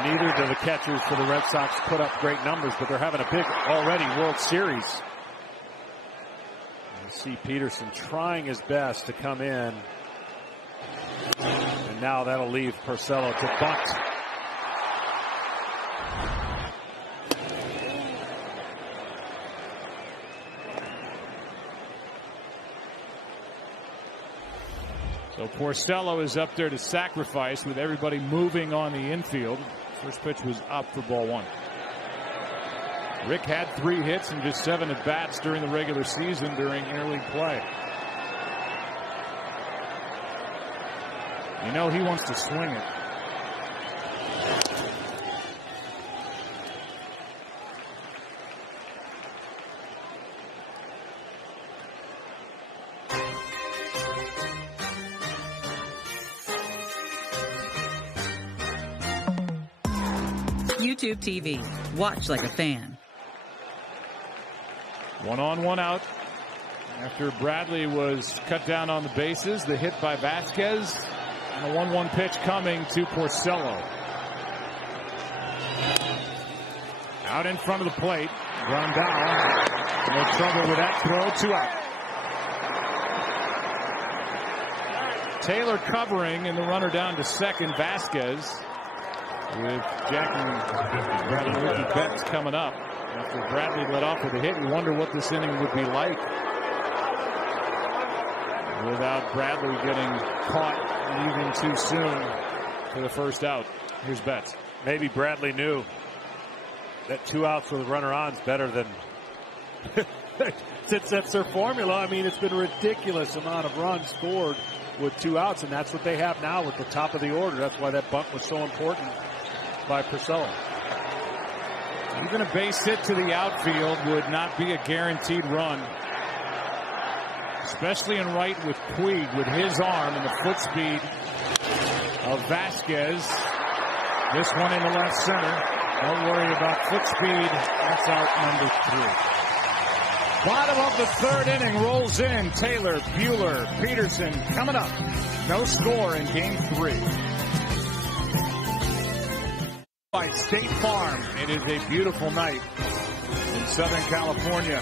neither do the catchers for the Red Sox put up great numbers, but they're having a big already World Series. See Peterson trying his best to come in. And now that'll leave Porcello to bunt. So Porcello is up there to sacrifice with everybody moving on the infield. First pitch was up for ball 1. Rick had 3 hits and just 7 at bats during the regular season during interleague play. You know he wants to swing it. YouTube TV. Watch like a fan. 1 on, 1 out. After Bradley was cut down on the bases, the hit by Vasquez, and a 1-1 pitch coming to Porcello. Out in front of the plate, Grandal, no trouble with that throw, 2 out. Taylor covering, and the runner down to second, Vasquez, with Jack and Mookie Betts coming up. After Bradley led off with a hit, you wonder what this inning would be like without Bradley getting caught leaving too soon for the first out. Here's Betts. Maybe Bradley knew that 2 outs with a runner on is better than since that's their formula. I mean, it's been a ridiculous amount of runs scored with 2 outs, and that's what they have now with the top of the order. That's why that bunt was so important by Porcello. Even a base hit to the outfield would not be a guaranteed run, especially in right with Puig with his arm and the foot speed of Vasquez. This one in the left center. Don't worry about foot speed. That's out number 3. Bottom of the 3rd inning rolls in. Taylor, Buehler, Peterson coming up. No score in game 3. By State Farm. It is a beautiful night in Southern California.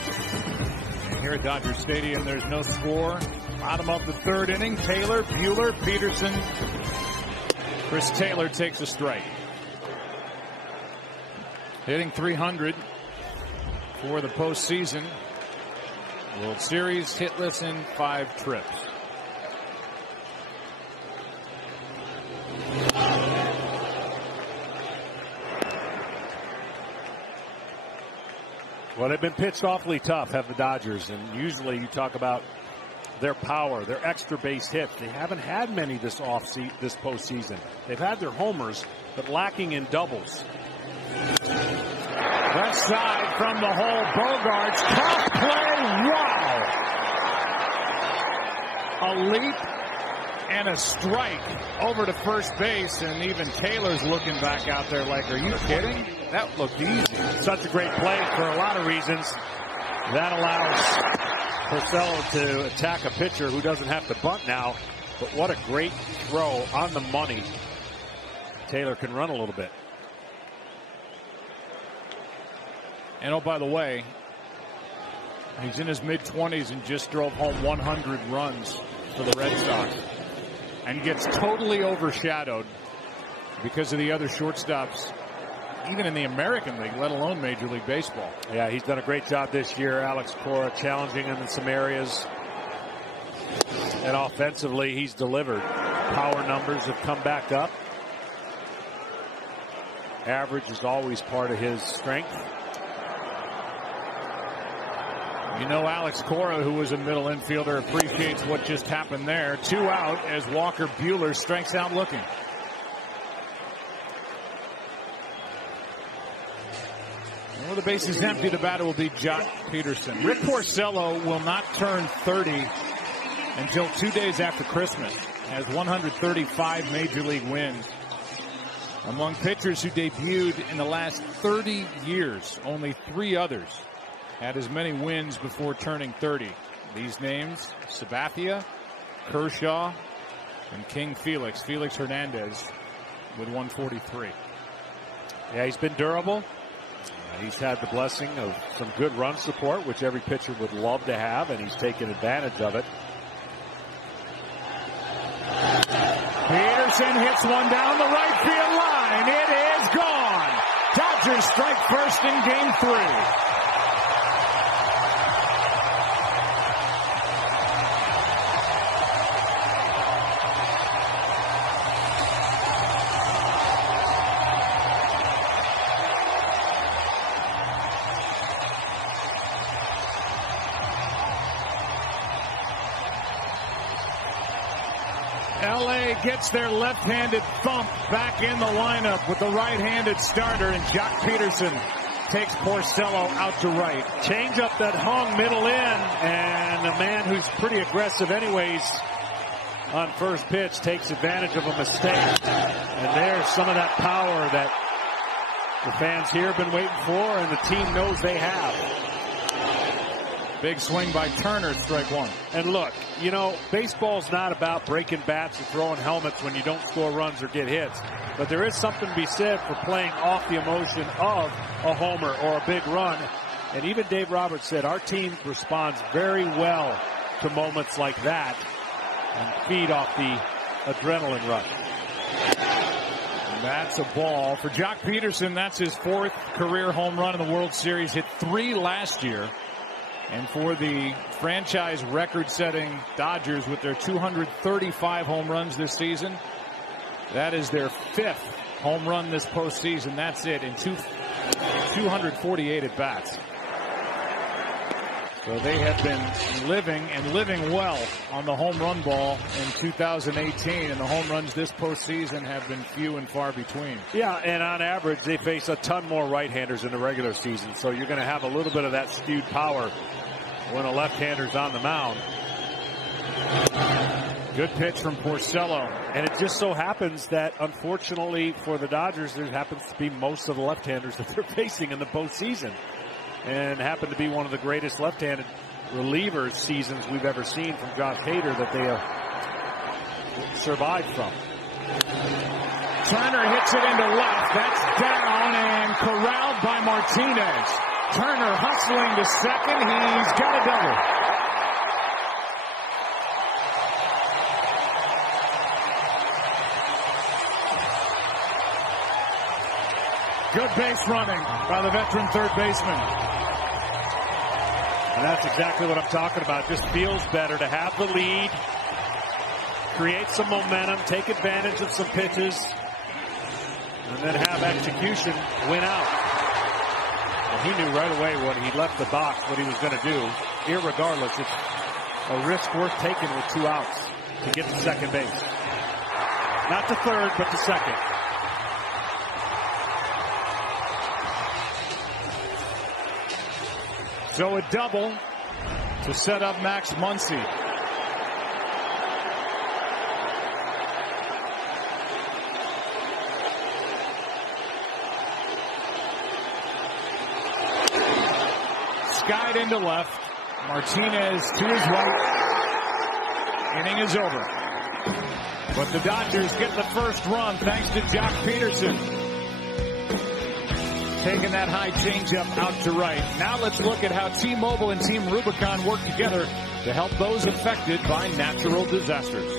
And here at Dodger Stadium, there's no score. Bottom of the 3rd inning. Taylor, Buehler, Peterson. Chris Taylor takes a strike. Hitting .300 for the postseason. World Series hitless in 5 trips. Well, they've been pitched awfully tough, have the Dodgers, and usually you talk about their power, their extra base hits. They haven't had many this postseason. They've had their homers, but lacking in doubles. Left side from the hole, Bogaerts, tough play, wow! A leap and a strike over to first base, and even Taylor's looking back out there like, are you kidding? That looked easy. Such a great play for a lot of reasons. That allows Porcello to attack a pitcher who doesn't have to bunt now, but what a great throw on the money. Taylor can run a little bit. And oh, by the way, he's in his mid-20s and just drove home 100 runs for the Red Sox. And gets totally overshadowed because of the other shortstops, even in the American League, let alone Major League Baseball. Yeah, he's done a great job this year. Alex Cora challenging him in some areas. And offensively, he's delivered. Power numbers have come back up. Average is always part of his strength. You know, Alex Cora, who was a middle infielder, appreciates what just happened there. 2 out as Walker Buehler strikes out looking. Well, the base is empty. The batter will be Jock Peterson. Rick Porcello will not turn 30 until 2 days after Christmas. Has 135 Major League wins. Among pitchers who debuted in the last 30 years, only 3 others had as many wins before turning 30. These names: Sabathia, Kershaw, and King Felix. Felix Hernandez with 143. Yeah, he's been durable. He's had the blessing of some good run support, which every pitcher would love to have, and he's taken advantage of it. Peterson hits one down the right field line. It is gone. Dodgers strike first in game 3. LA gets their left-handed thump back in the lineup with the right-handed starter, and Jock Peterson takes Porcello out to right. Change-up that hung middle in, and a man who's pretty aggressive anyways on first pitch takes advantage of a mistake. And there's some of that power that the fans here have been waiting for, and the team knows they have. Big swing by Turner, strike one. And look, you know, baseball's not about breaking bats or throwing helmets when you don't score runs or get hits. But there is something to be said for playing off the emotion of a homer or a big run. And even Dave Roberts said our team responds very well to moments like that and feed off the adrenaline rush. And that's a ball for Jock Peterson. That's his 4th career home run in the World Series. Hit 3 last year. And for the franchise record-setting Dodgers with their 235 home runs this season, that is their 5th home run this postseason. That's it in 248 at-bats. So they have been living well on the home run ball in 2018, and the home runs this postseason have been few and far between. Yeah, and on average, they face a ton more right-handers in the regular season, so you're going to have a little bit of that skewed power when a left-hander's on the mound. Good pitch from Porcello. And it just so happens that, unfortunately for the Dodgers, there happens to be most of the left-handers that they're facing in the postseason, and happen to be one of the greatest left-handed relievers seasons we've ever seen from Josh Hader that they have survived from. Turner hits it into left. That's down and corralled by Martinez. Turner hustling to second. He's got a double. Good base running by the veteran third baseman. And that's exactly what I'm talking about. Just feels better to have the lead, create some momentum, take advantage of some pitches, and then have execution win out. And he knew right away when he left the box what he was going to do. Irregardless, it's a risk worth taking with 2 outs to get to second base. Not to third, but to second. So a double to set up Max Muncy. Skied into left. Martinez to his right. Inning is over. But the Dodgers get the first run thanks to Jock Peterson. Taking that high changeup out to right. Now let's look at how T-Mobile and Team Rubicon work together to help those affected by natural disasters.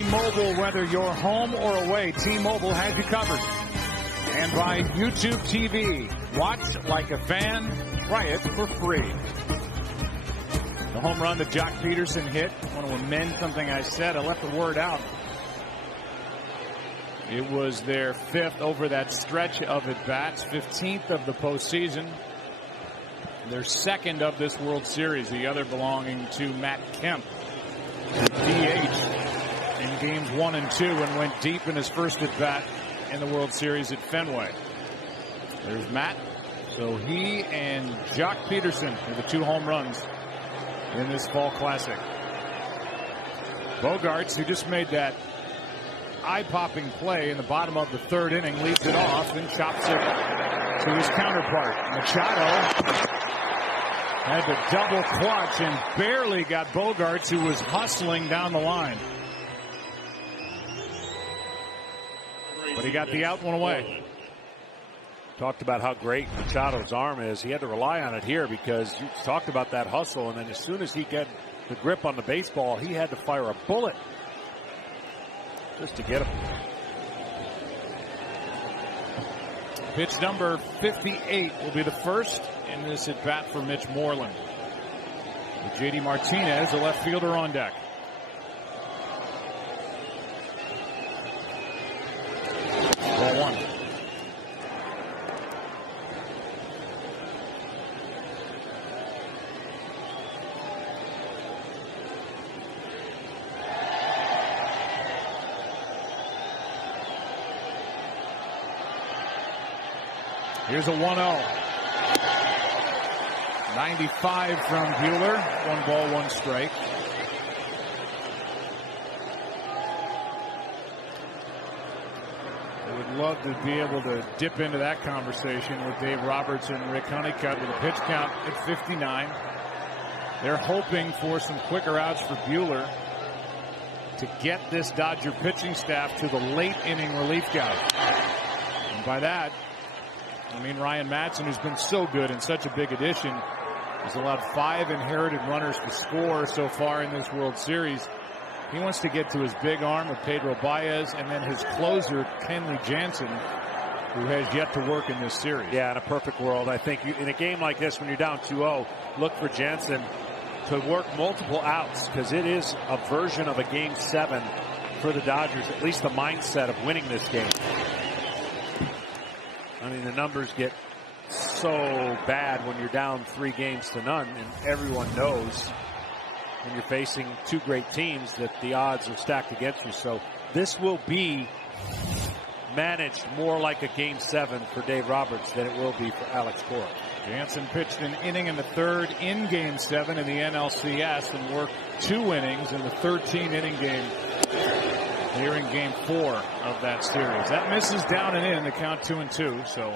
T-Mobile, whether you're home or away, T-Mobile has you covered. And by YouTube TV, watch like a fan, try it for free. The home run that Jock Peterson hit. I want to amend something I said. I left the word out. It was their 5th over that stretch of at-bats, 15th of the postseason. Their 2nd of this World Series, the other belonging to Matt Kemp, DH in games 1 and 2, and went deep in his first at-bat in the World Series at Fenway. There's Matt. So he and Jock Peterson are the 2 home runs in this fall classic. Bogaerts, who just made that eye-popping play in the bottom of the 3rd inning, leads it off and chops it to his counterpart. Machado had to double clutch and barely got Bogaerts, who was hustling down the line. But he got the out one away. Talked about how great Machado's arm is. He had to rely on it here because you talked about that hustle, and then as soon as he got the grip on the baseball, he had to fire a bullet just to get him. Pitch number 58 will be the first in this at bat for Mitch Moreland. With J.D. Martinez, the left fielder, on deck. Ball one. Here's a 1-0. 95 from Buehler. 1 ball, 1 strike. I would love to be able to dip into that conversation with Dave Roberts and Rick Honeycutt with a pitch count at 59. They're hoping for some quicker outs for Buehler to get this Dodger pitching staff to the late inning relief guys. And by that, I mean Ryan Madson, who's been so good and such a big addition, has allowed 5 inherited runners to score so far in this World Series. He wants to get to his big arm of Pedro Baez and then his closer, Kenley Jansen, who has yet to work in this series. Yeah, in a perfect world, I think in a game like this, when you're down 2-0, look for Jansen to work multiple outs, because it is a version of a Game 7 for the Dodgers, at least the mindset of winning this game. I mean, the numbers get so bad when you're down 3-0, and everyone knows when you're facing 2 great teams that the odds are stacked against you. So this will be managed more like a Game 7 for Dave Roberts than it will be for Alex Cora. Jansen pitched an inning in the 3rd in Game 7 in the NLCS and worked 2 innings in the 13-inning game here in Game 4 of that series. That misses down and in, the count 2-2. So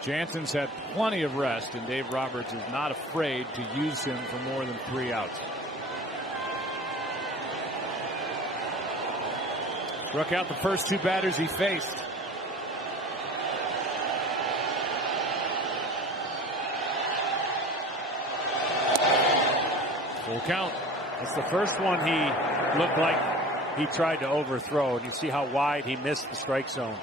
Jansen's had plenty of rest, and Dave Roberts is not afraid to use him for more than 3 outs. Struck out the first 2 batters he faced. Full count. It's the first one he looked like he tried to overthrow, and you see how wide he missed the strike zone.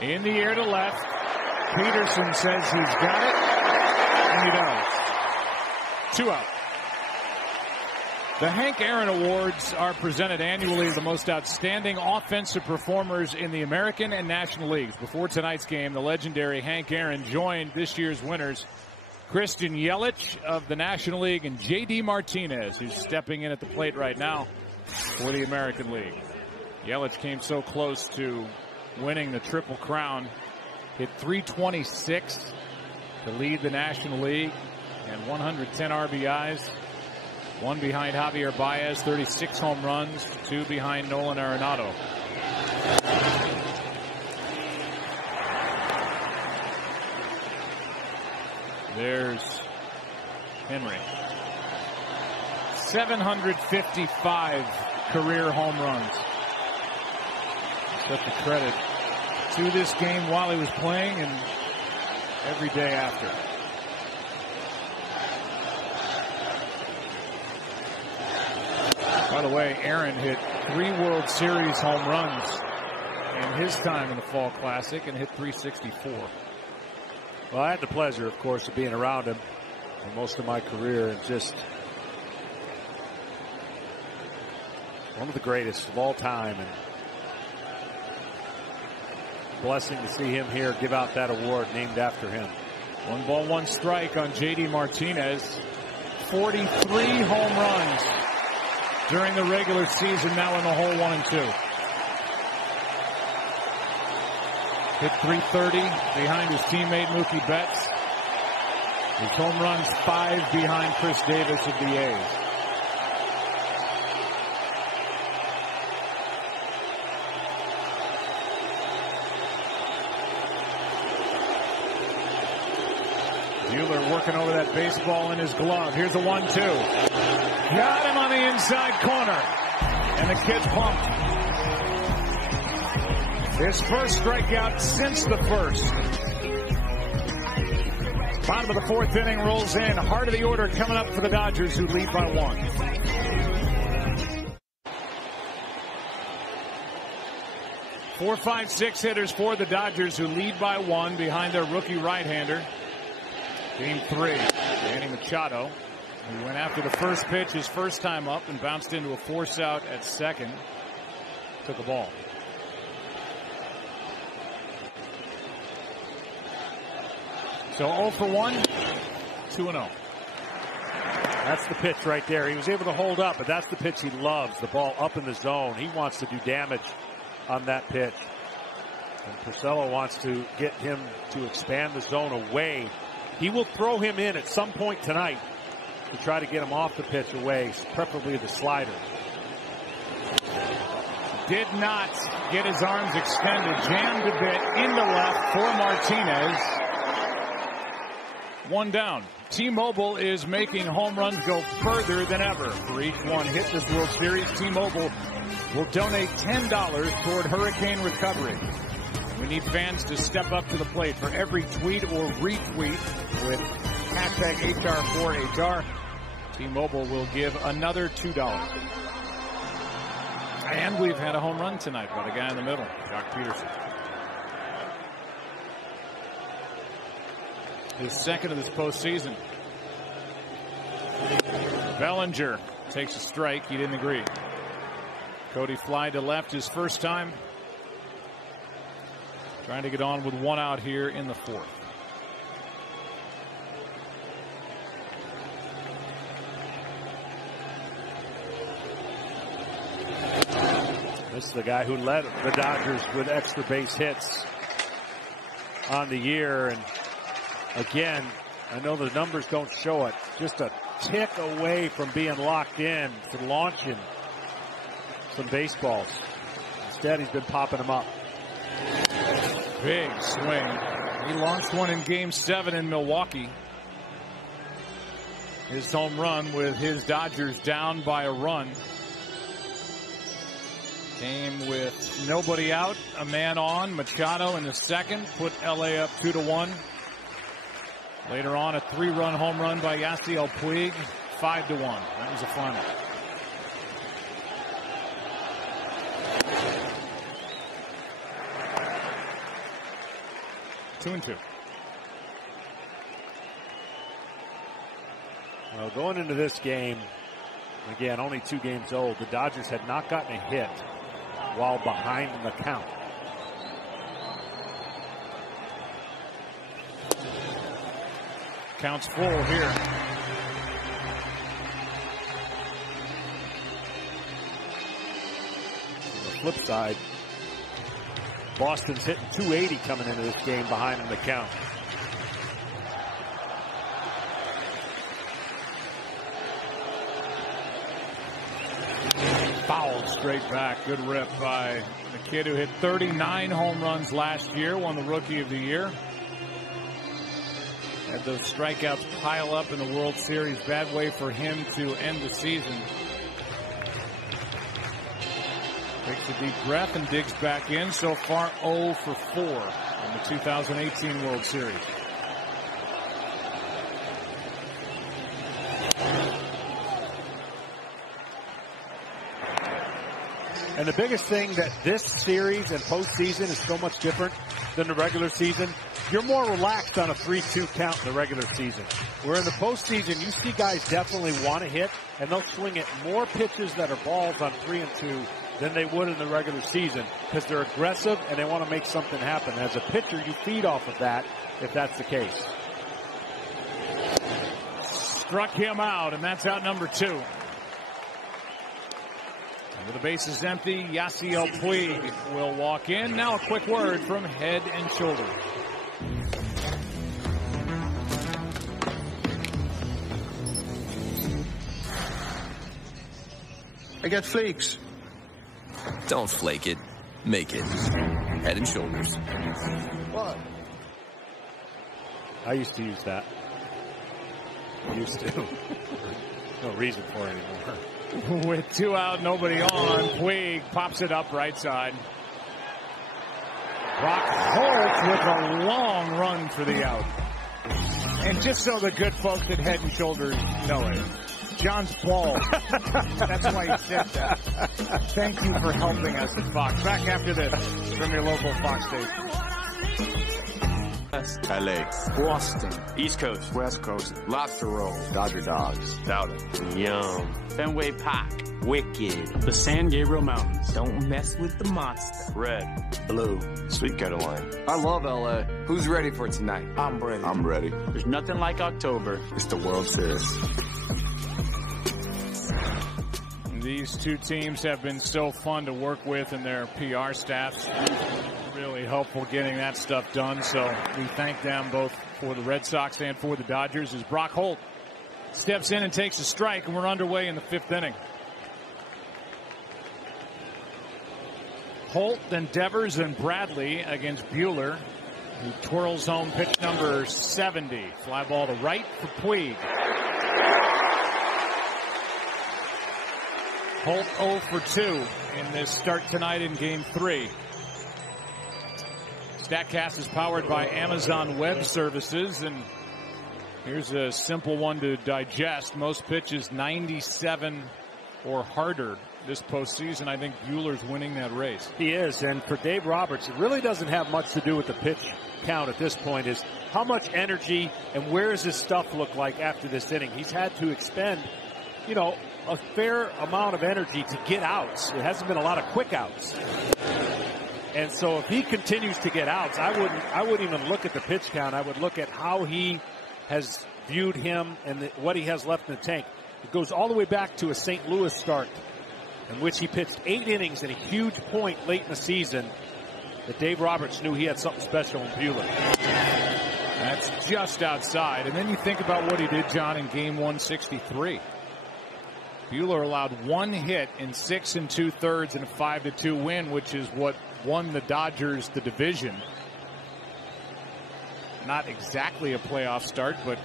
In the air to left. Peterson says he's got it, and he does. 2 out. The Hank Aaron Awards are presented annually to the most outstanding offensive performers in the American and National Leagues. Before tonight's game, the legendary Hank Aaron joined this year's winners, Christian Yelich of the National League and J.D. Martinez, who's stepping in at the plate right now for the American League. Yelich came so close to winning the Triple Crown. Hit .326 to lead the National League and 110 RBIs. 1 behind Javier Baez, 36 home runs, 2 behind Nolan Arenado. There's Henry. 755 career home runs. Such a credit to this game while he was playing and every day after. By the way, Aaron hit 3 World Series home runs in his time in the Fall Classic and hit .364. Well, I had the pleasure, of course, of being around him for most of my career, and just one of the greatest of all time, and blessing to see him here give out that award named after him. 1 ball, 1 strike on J.D. Martinez. 43 home runs during the regular season, now in the hole 1 and 2. Hit .330 behind his teammate Mookie Betts. His home runs 5 behind Chris Davis of the A's. Buehler working over that baseball in his glove. Here's a 1-2. Got him on the inside corner. And the kid pumped. His first strikeout since the first. Bottom of the fourth inning rolls in. Heart of the order coming up for the Dodgers, who lead by 1. 4, 5, 6 hitters for the Dodgers, who lead by 1 behind their rookie right-hander. Game 3, Manny Machado, who went after the first pitch his first time up and bounced into a force out at second. Took a ball. So 0 for 1, 2-0. That's the pitch right there. He was able to hold up, but that's the pitch he loves. The ball up in the zone. He wants to do damage on that pitch. And Porcello wants to get him to expand the zone away. He will throw him in at some point tonight to try to get him off the pitch away, preferably the slider. Did not get his arms extended. Jammed a bit into left for Martinez. 1 down. T-Mobile is making home runs go further than ever. For each one hit this World Series, T-Mobile will donate $10 toward hurricane recovery. We need fans to step up to the plate. For every tweet or retweet with hashtag HR4HR, T-Mobile will give another $2. And we've had a home run tonight by the guy in the middle, Jock Peterson. His second of this postseason. Bellinger takes a strike. He didn't agree. Cody fly to left his first time. Trying to get on with 1 out here in the 4th. This is the guy who led the Dodgers with extra base hits on the year. And again, I know the numbers don't show it. Just a tick away from being locked in to launching some baseballs. Instead, he's been popping them up. Big swing. He launched one in Game 7 in Milwaukee. His home run with his Dodgers down by a run. Came with nobody out, a man on. Machado in the second put LA up 2-1. Later on, a 3-run home run by Yasiel Puig, 5-1. That was the final. Two and 2. Well, going into this game, again, only 2 games old, the Dodgers had not gotten a hit while behind in the count. Counts full here. On the flip side, Boston's hitting .280 coming into this game behind in the count. Foul straight back. Good rip by the kid who hit 39 home runs last year, won the Rookie of the Year. Had those strikeouts pile up in the World Series. Bad way for him to end the season. Takes a deep breath and digs back in. So far 0 for 4 in the 2018 World Series. And the biggest thing that this series and postseason is so much different than the regular season, you're more relaxed on a 3-2 count in the regular season. Where in the postseason, you see guys definitely want to hit, and they'll swing at more pitches that are balls on 3-2 than they would in the regular season because they're aggressive and they want to make something happen. As a pitcher, you feed off of that if that's the case. Struck him out, and that's out number 2. With the bases empty, Yasiel Puig will walk in. Now a quick word from Head and Shoulders. I got flakes. Don't flake it. Make it. Head and Shoulders. What? I used to use that. Used to. No reason for it anymore. With 2 out, nobody on, Puig pops it up right side. Brock Holt with a long run for the out. And just so the good folks at Head and Shoulders know it, John's bald. That's why he said that. Thank you for helping us at Fox. Back after this from your local Fox station. LA, Boston, East Coast, West Coast, Lobster Roll, Dodger Dogs, Stoughton, Yum, Fenway Park, Wicked, the San Gabriel Mountains, Don't Mess with the Monster, Red, Blue, Sweet Caroline. I love LA. Who's ready for tonight? I'm ready. I'm ready. There's nothing like October. It's the World Series. These two teams have been so fun to work with, and their PR staffs really helpful getting that stuff done. So we thank them both for the Red Sox and for the Dodgers as Brock Holt steps in and takes a strike, and we're underway in the 5th inning. Holt, then Devers, and Bradley against Buehler, who twirls home pitch number 70. Fly ball to right for Puig. Holt 0 for 2 in this start tonight in Game 3. StatCast is powered by Amazon Web Services, and here's a simple one to digest. Most pitches 97 or harder this postseason. I think Buehler's winning that race. He is, and for Dave Roberts, it really doesn't have much to do with the pitch count at this point. Is how much energy and where does his stuff look like after this inning? He's had to expend, you know, a fair amount of energy to get outs. It hasn't been a lot of quick outs. And so if he continues to get outs, I wouldn't even look at the pitch count. I would look at how he has viewed him and what he has left in the tank. It goes all the way back to a St. Louis start in which he pitched 8 innings at a huge point late in the season that Dave Roberts knew he had something special in Buehler. That's just outside. And then you think about what he did, John, in Game 163. Buehler allowed 1 hit in 6 2/3 and a 5-2 win, which is what won the Dodgers the division. Not exactly a playoff start, but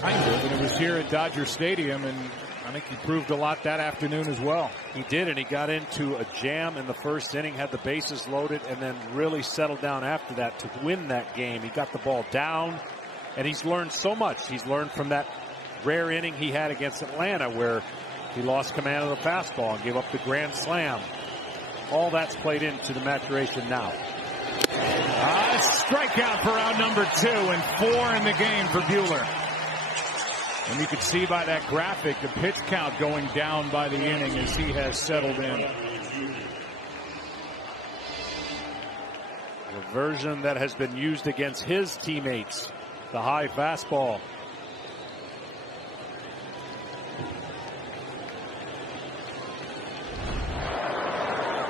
kind of. And it was here at Dodger Stadium, and I think he proved a lot that afternoon as well. He did, and he got into a jam in the first inning, had the bases loaded, and then really settled down after that to win that game. He got the ball down, and he's learned so much. He's learned from that rare inning he had against Atlanta where he lost command of the fastball and gave up the grand slam. All that's played into the maturation now. Strikeout for out number 2 and 4 in the game for Buehler. And you can see by that graphic the pitch count going down by the inning as he has settled in. The version that has been used against his teammates, the high fastball.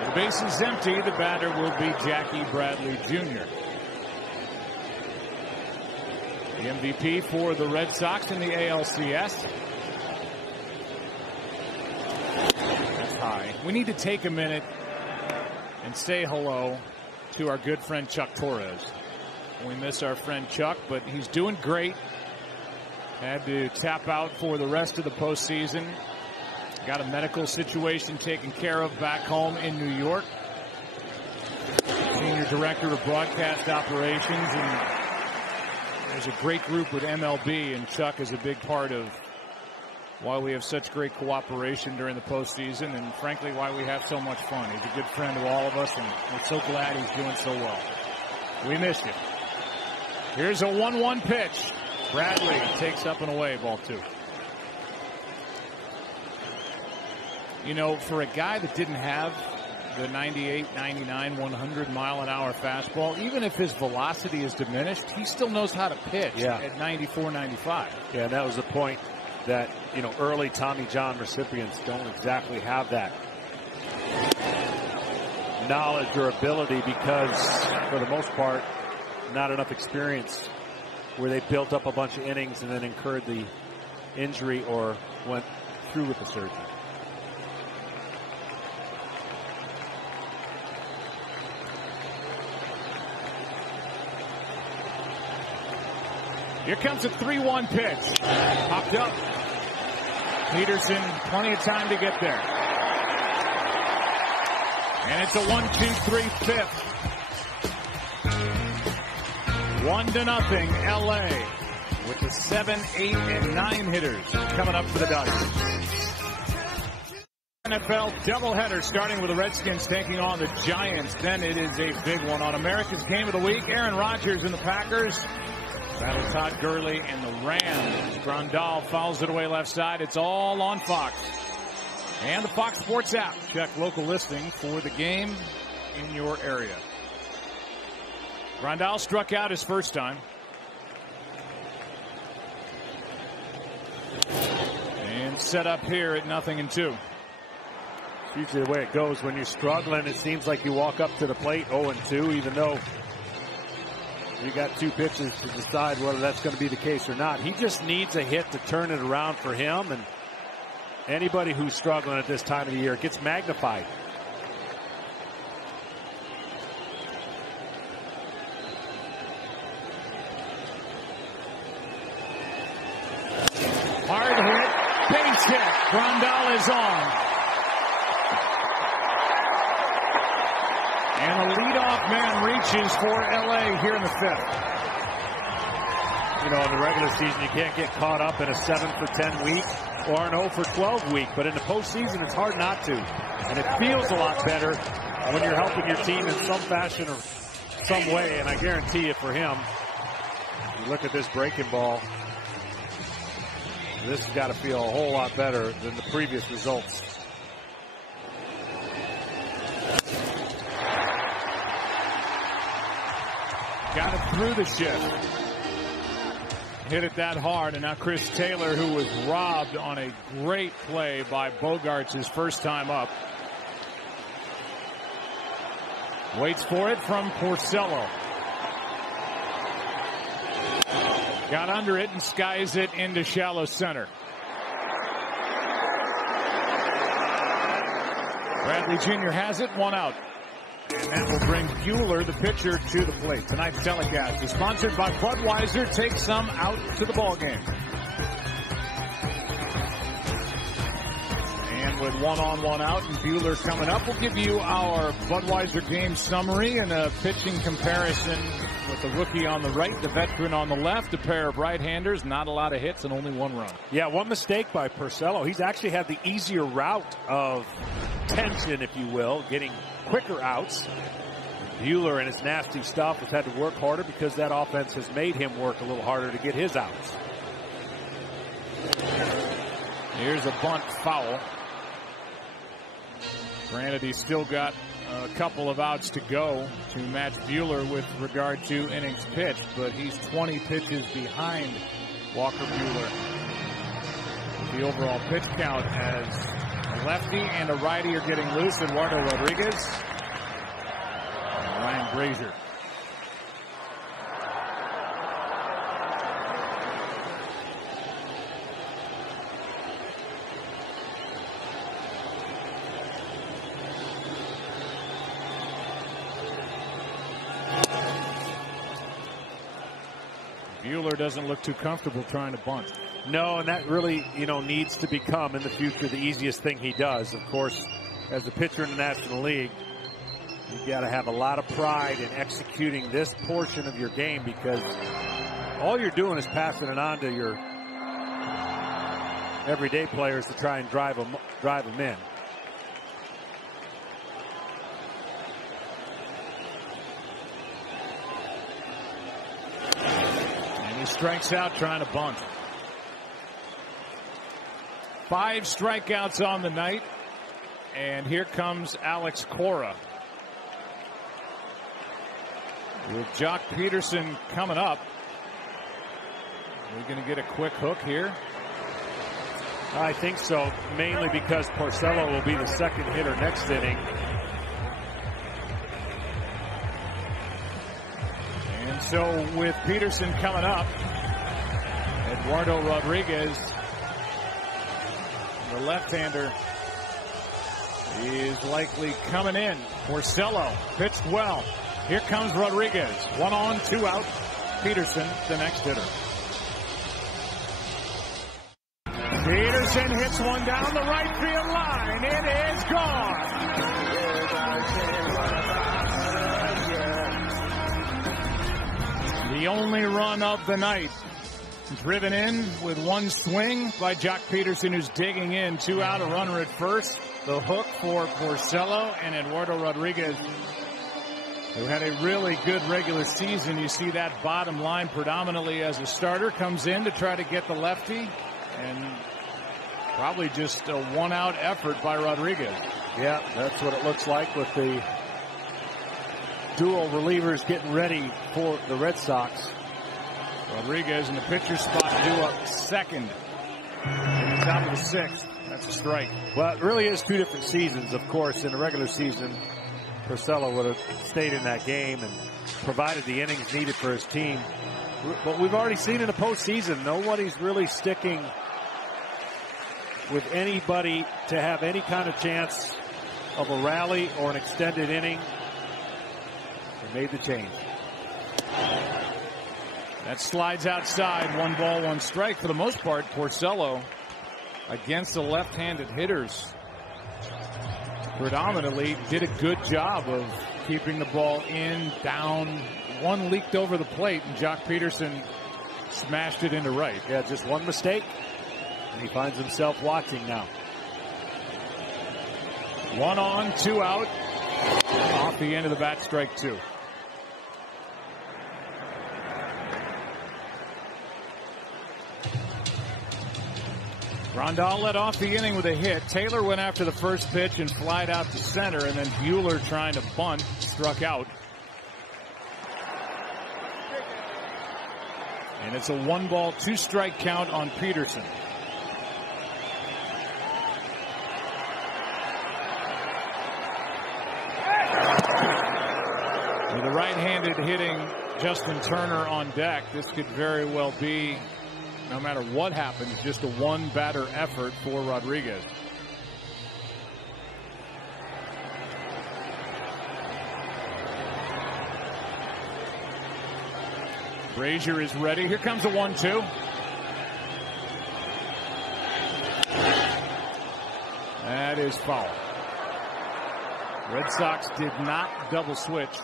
The base is empty. The batter will be Jackie Bradley Jr. The MVP for the Red Sox in the ALCS. That's high. We need to take a minute and say hello to our good friend Chuck Torres. We miss our friend Chuck, but he's doing great. Had to tap out for the rest of the postseason. Got a medical situation taken care of back home in New York. Senior Director of Broadcast Operations, and there's a great group with MLB, and Chuck is a big part of why we have such great cooperation during the postseason, and frankly why we have so much fun. He's a good friend of all of us, and we're so glad he's doing so well. We miss you. Here's a 1-1 pitch. Bradley takes up and away, ball 2. You know, for a guy that didn't have the 98, 99, 100 mile an hour fastball, even if his velocity is diminished, he still knows how to pitch at 94, 95. Yeah, and that was the point that, you know, early Tommy John recipients don't exactly have that knowledge or ability because, for the most part, not enough experience where they built up a bunch of innings and then incurred the injury or went through with the surgery. Here comes a 3-1 pitch. Popped up. Peterson, plenty of time to get there. And it's a 1-2-3 fifth. 1-0 LA with the 7, 8, and 9 hitters coming up for the Dodgers. NFL doubleheader starting with the Redskins taking on the Giants. Then it is a big one on America's Game of the Week. Aaron Rodgers and the Packers battle Todd Gurley and the Rams. Grandal fouls it away left side. It's all on Fox and the Fox Sports app. Check local listing for the game in your area. Grandal struck out his first time. And set up here at 0-2. It's usually the way it goes when you're struggling. It seems like you walk up to the plate 0-2, even though you got 2 pitches to decide whether that's going to be the case or not. He just needs a hit to turn it around for him, and anybody who's struggling at this time of the year, it gets magnified. Hard hit, base hit. Grandal is on. And the leadoff man reaches for LA here in the 5th. You know, in the regular season, you can't get caught up in a 7-for-10 week or an 0-for-12 week. But in the postseason, it's hard not to. And it feels a lot better when you're helping your team in some fashion or some way. And I guarantee you for him, you look at this breaking ball, this has got to feel a whole lot better than the previous results. Got it through the shift. Hit it that hard, and now Chris Taylor, who was robbed on a great play by Bogaerts his first time up, waits for it from Porcello. Got under it and skies it into shallow center. Bradley Jr. has it, 1 out. And that will bring Buehler, the pitcher, to the plate. Tonight's telecast is sponsored by Budweiser. Take some out to the ball game. And with 1 on, 1 out, and Buehler coming up, we'll give you our Budweiser game summary and a pitching comparison with the rookie on the right, the veteran on the left, a pair of right-handers, not a lot of hits and only 1 run. Yeah, 1 mistake by Porcello. He's actually had the easier route of tension, if you will, getting quicker outs. Buehler and his nasty stuff has had to work harder because that offense has made him work a little harder to get his outs. Here's a bunt foul. Granted, he's still got a couple of outs to go to match Buehler with regard to innings pitched, but he's 20 pitches behind Walker Buehler. The overall pitch count as a lefty and a righty are getting loose. Eduardo Rodriguez and Ryan Brazier. Buehler doesn't look too comfortable trying to bunt. No, and that really, needs to become in the future the easiest thing he does. Of course, as a pitcher in the National League, you've got to have a lot of pride in executing this portion of your game because all you're doing is passing it on to your everyday players to try and drive them in. Strikes out trying to bunt. 5 strikeouts on the night. And here comes Alex Cora. With Jock Peterson coming up. We're going to get a quick hook here. I think so, mainly because Porcello will be the second hitter next inning. And so with Peterson coming up, Eduardo Rodriguez, the left-hander, is likely coming in. Porcello pitched well. Here comes Rodriguez. 1 on, 2 out. Peterson, the next hitter. Peterson hits one down the right field line. It is gone. The only run of the night. Driven in with one swing by Jock Peterson, who's digging in. 2 out, a runner at first. The hook for Porcello and Eduardo Rodriguez, who had a really good regular season. You see that bottom line predominantly as a starter. Comes in to try to get the lefty, and probably just a one-out effort by Rodriguez. Yeah, that's what it looks like with the dual relievers getting ready for the Red Sox. Rodriguez in the pitcher spot, due up second. In the top of the 6th. That's a strike. Well, it really is 2 different seasons, of course. In the regular season, Porcello would have stayed in that game and provided the innings needed for his team. But we've already seen in the postseason, nobody's really sticking with anybody to have any kind of chance of a rally or an extended inning. They made the change. That slides outside. 1 ball, 1 strike. For the most part, Porcello against the left-handed hitters predominantly did a good job of keeping the ball in, down. One leaked over the plate, and Jock Peterson smashed it into right. Yeah, just one mistake, and he finds himself watching now. 1 on, 2 out. Off the end of the bat, strike 2. Grandal led off the inning with a hit. Taylor went after the first pitch and flied out to center, and then Buehler, trying to bunt, struck out. And it's a 1 ball, 2 strike count on Peterson. With a right-handed hitting Justin Turner on deck, this could very well be, no matter what happens, just a 1-batter effort for Rodriguez. Brazier is ready. Here comes a 1-2. That is foul. Red Sox did not double switch,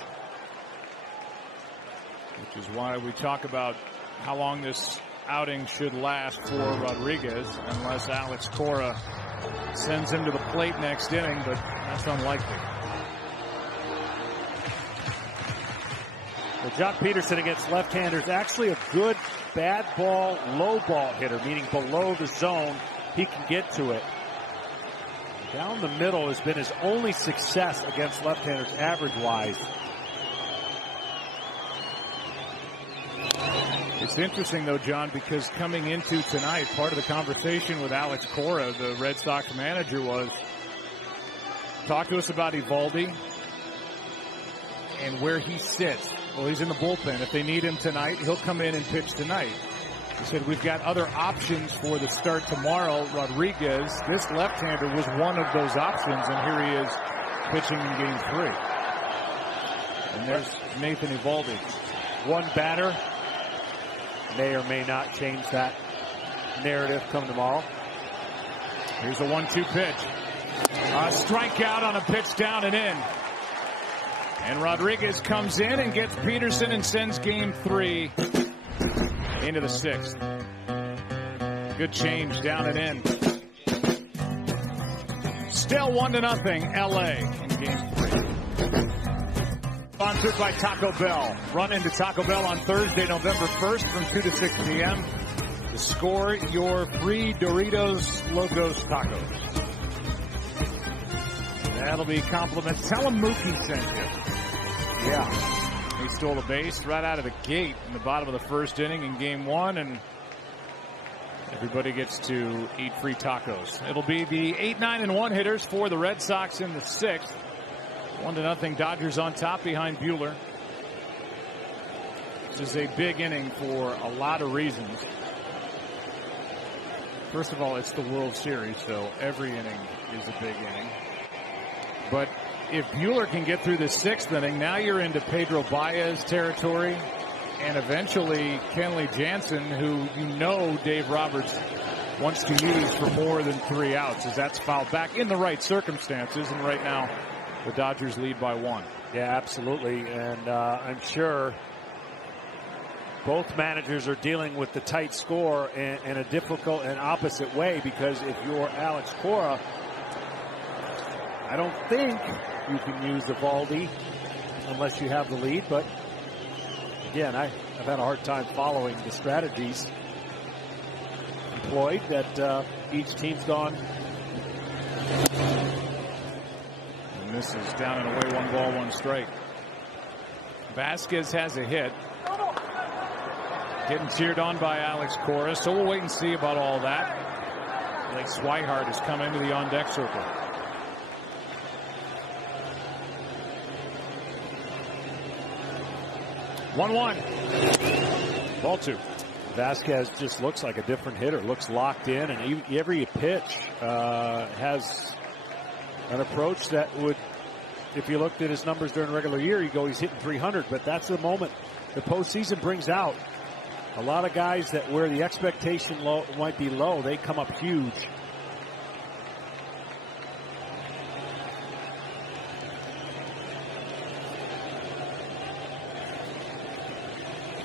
which is why we talk about how long this outing should last for Rodriguez, unless Alex Cora sends him to the plate next inning, but that's unlikely. Well, Jock Peterson against left-handers, actually a good bad ball, low ball hitter, meaning below the zone. He can get to it. Down the middle has been his only success against left-handers average-wise. It's interesting, though, John, because coming into tonight, part of the conversation with Alex Cora, the Red Sox manager, was talk to us about Eovaldi and where he sits. Well, he's in the bullpen. If they need him tonight, he'll come in and pitch tonight. He said, we've got other options for the start tomorrow. Rodriguez, this left-hander, was one of those options, and here he is pitching in Game 3. And there's Nathan Eovaldi. 1 batter may or may not change that narrative come tomorrow. Here's a 1-2 pitch. A strikeout on a pitch down and in. And Rodriguez comes in and gets Peterson and sends Game 3 into the 6th. Good change down and in. Still 1-0 LA in Game 3. Sponsored by Taco Bell. Run into Taco Bell on Thursday, November 1st from 2 to 6 p.m. to score your free Doritos Locos Tacos. That'll be compliments. Tell them Mookie sent you. Yeah. He stole a base right out of the gate in the bottom of the 1st inning in Game 1, and everybody gets to eat free tacos. It'll be the 8-9-1 hitters for the Red Sox in the 6th. 1-0 Dodgers on top behind Buehler. This is a big inning for a lot of reasons. First of all, it's the World Series, so every inning is a big inning. But if Buehler can get through the 6th inning, now you're into Pedro Baez territory, and eventually Kenley Jansen, who you know Dave Roberts wants to use for more than 3 outs, as that's fouled back in the right circumstances. And right now, the Dodgers lead by 1. Yeah, absolutely. And I'm sure both managers are dealing with the tight score in a difficult and opposite way, because if you're Alex Cora, I don't think you can use Eovaldi unless you have the lead. But again, I've had a hard time following the strategies employed that each team's gone. And this is down and away, 1 ball, 1 strike. Vasquez has a hit. Getting cheered on by Alex Cora, so we'll wait and see about all that. Blake Swihart has come into the on-deck circle. One. Ball 2. Vasquez just looks like a different hitter, looks locked in, and every pitch has an approach that would, if you looked at his numbers during the regular year, you go, he's hitting 300, but that's the moment the postseason brings out. A lot of guys that where the expectation might be low, they come up huge.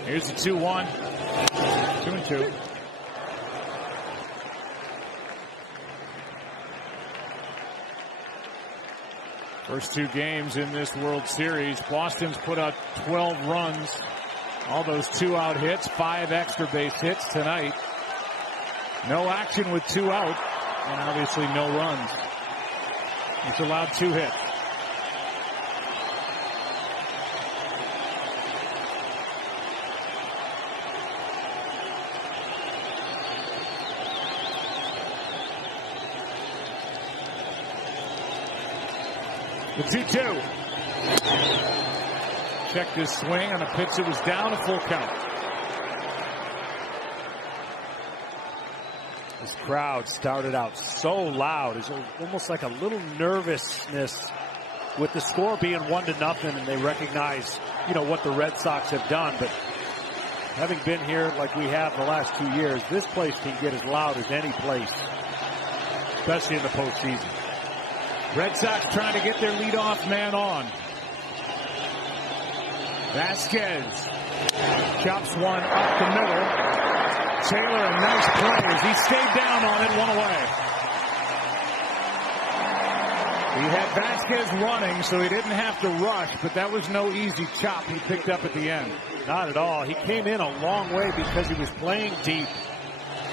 Here's the 2-1. 2-2. First 2 games in this World Series, Boston's put out 12 runs. All those 2-out hits, 5 extra base hits tonight. No action with 2 out, and obviously no runs. It's allowed 2 hits. The 2-2. Checked his swing on a pitch that was down, a full count. This crowd started out so loud. It's almost like a little nervousness with the score being 1-0, and they recognize, what the Red Sox have done. But having been here like we have the last 2 years, this place can get as loud as any place, especially in the postseason. Red Sox trying to get their leadoff man on. Vasquez chops one up the middle. Taylor, a nice play as he stayed down on it, 1 away. He had Vasquez running, so he didn't have to rush, but that was no easy chop he picked up at the end. Not at all. He came in a long way because he was playing deep.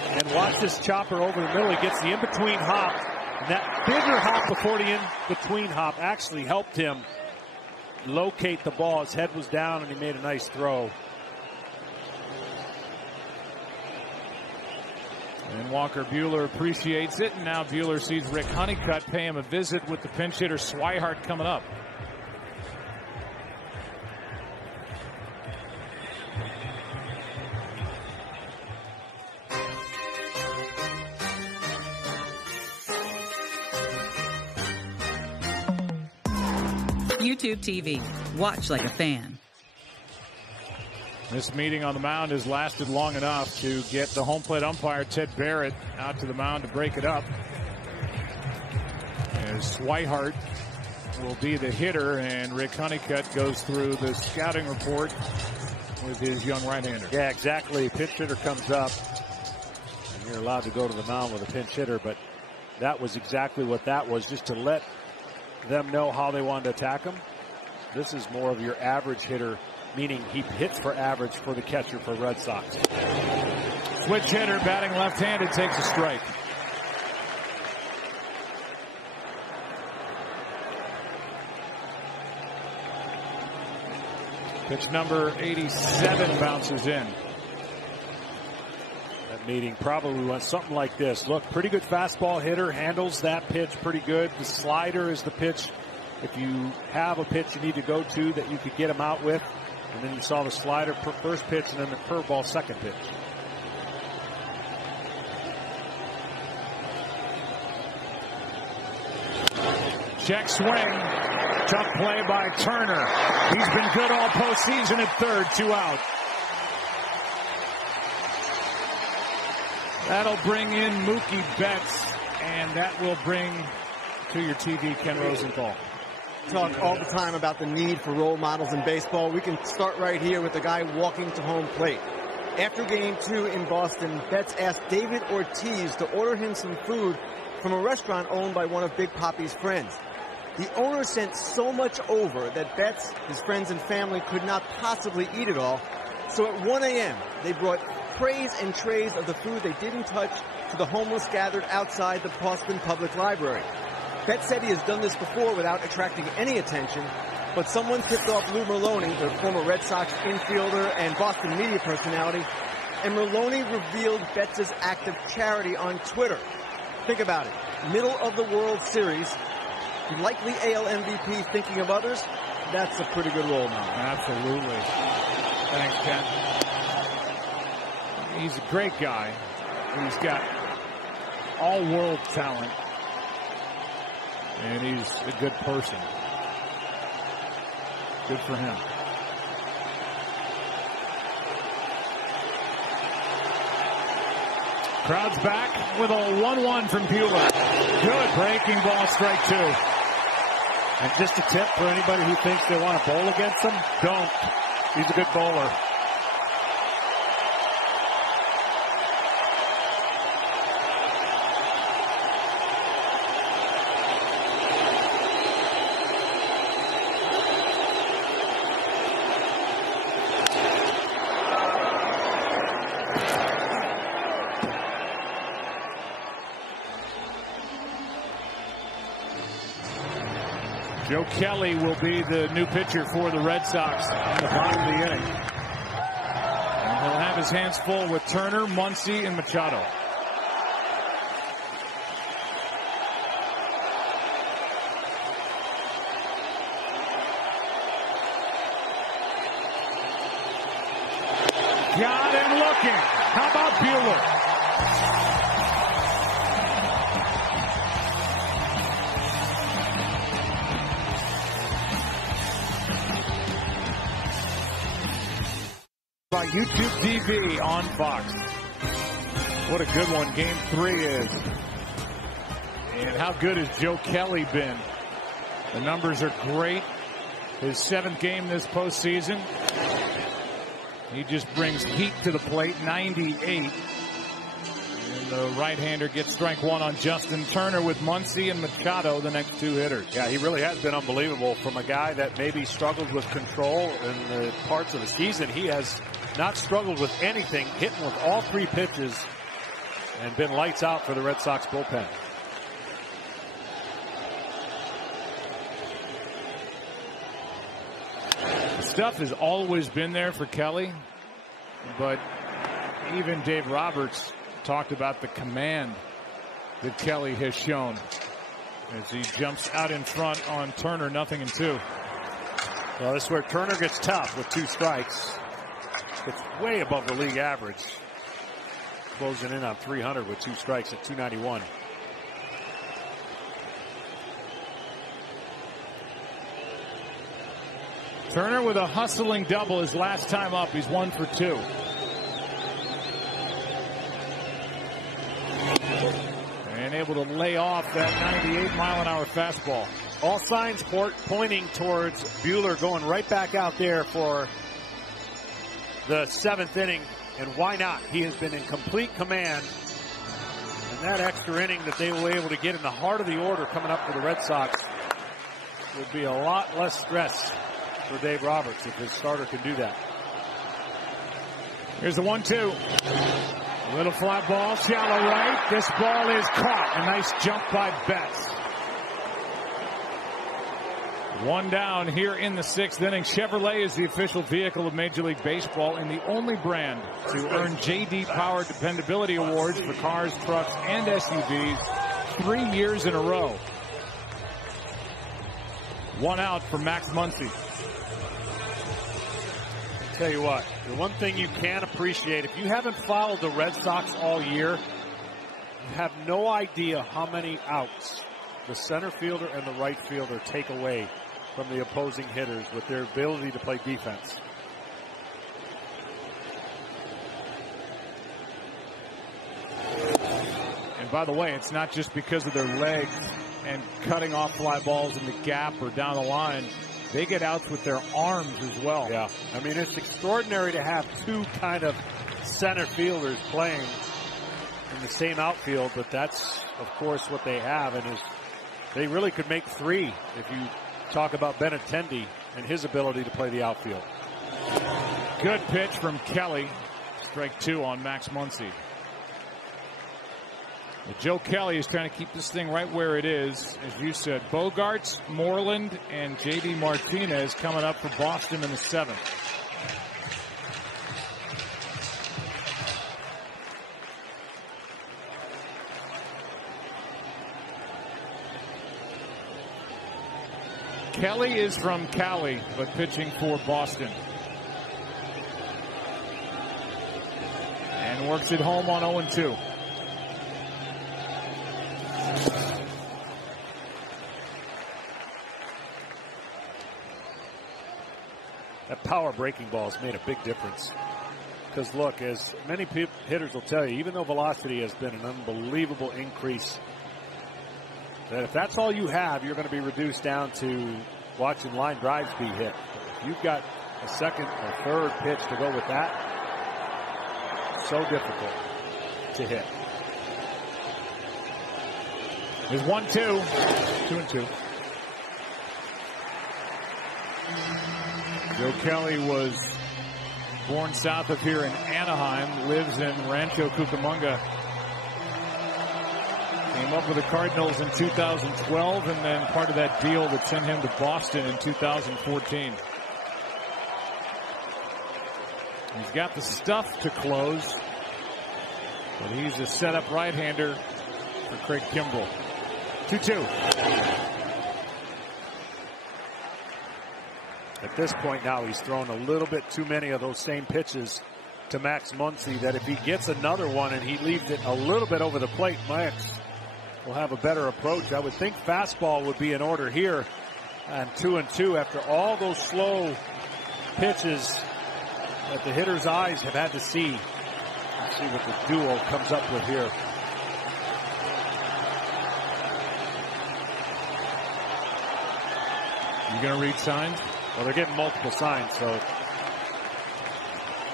And watch this chopper over the middle. He gets the in-between hop. And that bigger hop before the in-between hop actually helped him locate the ball. His head was down, and he made a nice throw. And Walker Buehler appreciates it, and now Buehler sees Rick Honeycutt pay him a visit with the pinch hitter Swihart coming up. YouTube TV. Watch like a fan. This meeting on the mound has lasted long enough to get the home plate umpire, Ted Barrett, out to the mound to break it up. As Swihart will be the hitter, and Rick Honeycutt goes through the scouting report with his young right-hander. Yeah, exactly. Pinch hitter comes up, and you're allowed to go to the mound with a pinch hitter, but that was exactly what that was, just to let them know how they wanted to attack him. This is more of your average hitter, meaning he hits for average for the catcher for Red Sox. Switch hitter batting left-handed takes a strike. Pitch number 87 bounces in. That meeting probably went something like this. Look, pretty good fastball hitter, handles that pitch pretty good. The slider is the pitch, if you have a pitch you need to go to that you could get him out with. And then you saw the slider first pitch and then the curveball second pitch. Check swing. Tough play by Turner. He's been good all postseason at third, 2 out. That'll bring in Mookie Betts, and that will bring to your TV Ken Rosenthal. Talk all the time about the need for role models in baseball. We can start right here with the guy walking to home plate. After Game 2 in Boston, Betts asked David Ortiz to order him some food from a restaurant owned by one of Big Papi's friends. The owner sent so much over that Betts, his friends and family could not possibly eat it all. So at 1 a.m., they brought trays and trays of the food they didn't touch to the homeless gathered outside the Boston Public Library. Betts said he has done this before without attracting any attention, but someone tipped off Lou Merloni, the former Red Sox infielder and Boston media personality, and Merloni revealed Betts' act of charity on Twitter. Think about it. Middle of the World Series, the likely AL MVP thinking of others, that's a pretty good role model. Absolutely. Thanks, Ken. He's a great guy. He's got all-world talent, and he's a good person. Good for him. Crowd's back with a 1-1 from Buehler. Good breaking ball, strike 2. And just a tip for anybody who thinks they want to bowl against him, don't. He's a good bowler. Joe Kelly will be the new pitcher for the Red Sox in the bottom of the inning. And he'll have his hands full with Turner, Muncy, and Machado. Got him looking. How about Buehler? By YouTube TV on Fox. What a good one Game 3 is. And how good has Joe Kelly been? The numbers are great. His 7th game this postseason. He just brings heat to the plate, 98. And the right-hander gets strike 1 on Justin Turner with Muncy and Machado, the next 2 hitters. Yeah, he really has been unbelievable. From a guy that maybe struggled with control in the parts of the season, he has not struggled with anything, hitting with all 3 pitches, and been lights out for the Red Sox bullpen. The stuff has always been there for Kelly, but even Dave Roberts talked about the command that Kelly has shown as he jumps out in front on Turner, 0-2. Well, this is where Turner gets tough with 2 strikes. It's way above the league average. Closing in on 300 with 2 strikes at 291. Turner with a hustling double his last time up. He's 1 for 2. And able to lay off that 98-mile-an-hour fastball. All signs pointing towards Buehler going right back out there for the 7th inning, and why not? He has been in complete command, and that extra inning that they were able to get in the heart of the order coming up for the Red Sox will be a lot less stress for Dave Roberts if his starter can do that. Here's the 1-2. Little fly ball, shallow right. This ball is caught. A nice jump by Betts. 1 down here in the 6th inning. Chevrolet is the official vehicle of Major League Baseball and the only brand to earn J.D. Power Dependability Awards for cars, trucks, and SUVs 3 years in a row. 1 out for Max Muncy. I'll tell you what, the one thing you can appreciate, if you haven't followed the Red Sox all year, you have no idea how many outs the center fielder and the right fielder take away from the opposing hitters with their ability to play defense. by the way, it's not just because of their legs and cutting off fly balls in the gap or down the line. They get outs with their arms as well. Yeah, I mean, it's extraordinary to have two kind of center fielders playing in the same outfield, but that's, of course, what they have, and they really could make three if you talk about Benintendi and his ability to play the outfield. Good pitch from Kelly. Strike 2 on Max Muncy. Well, Joe Kelly is trying to keep this thing right where it is. As you said, Bogaerts, Moreland, and J.D. Martinez coming up for Boston in the 7th. Kelly is from Cali, but pitching for Boston. And works it home on 0-2. That power breaking ball has made a big difference. Because look, as many hitters will tell you, even though velocity has been an unbelievable increase, that if that's all you have, you're going to be reduced down to watching line drives be hit. If you've got a second or third pitch to go with that, so difficult to hit. There's 1-2. 2-2. Joe Kelly was born south of here in Anaheim, lives in Rancho Cucamonga. Came up with the Cardinals in 2012, and then part of that deal that sent him to Boston in 2014. He's got the stuff to close, but he's a setup right-hander for Craig Kimbrell. 2-2. At this point now, he's thrown a little bit too many of those same pitches to Max Muncy that if he gets another one and he leaves it a little bit over the plate, Max will have a better approach. I would think fastball would be in order here, and 2-2 after all those slow pitches that the hitter's eyes have had to see. Let's see what the duo comes up with here. You going to read signs? Well, they're getting multiple signs, so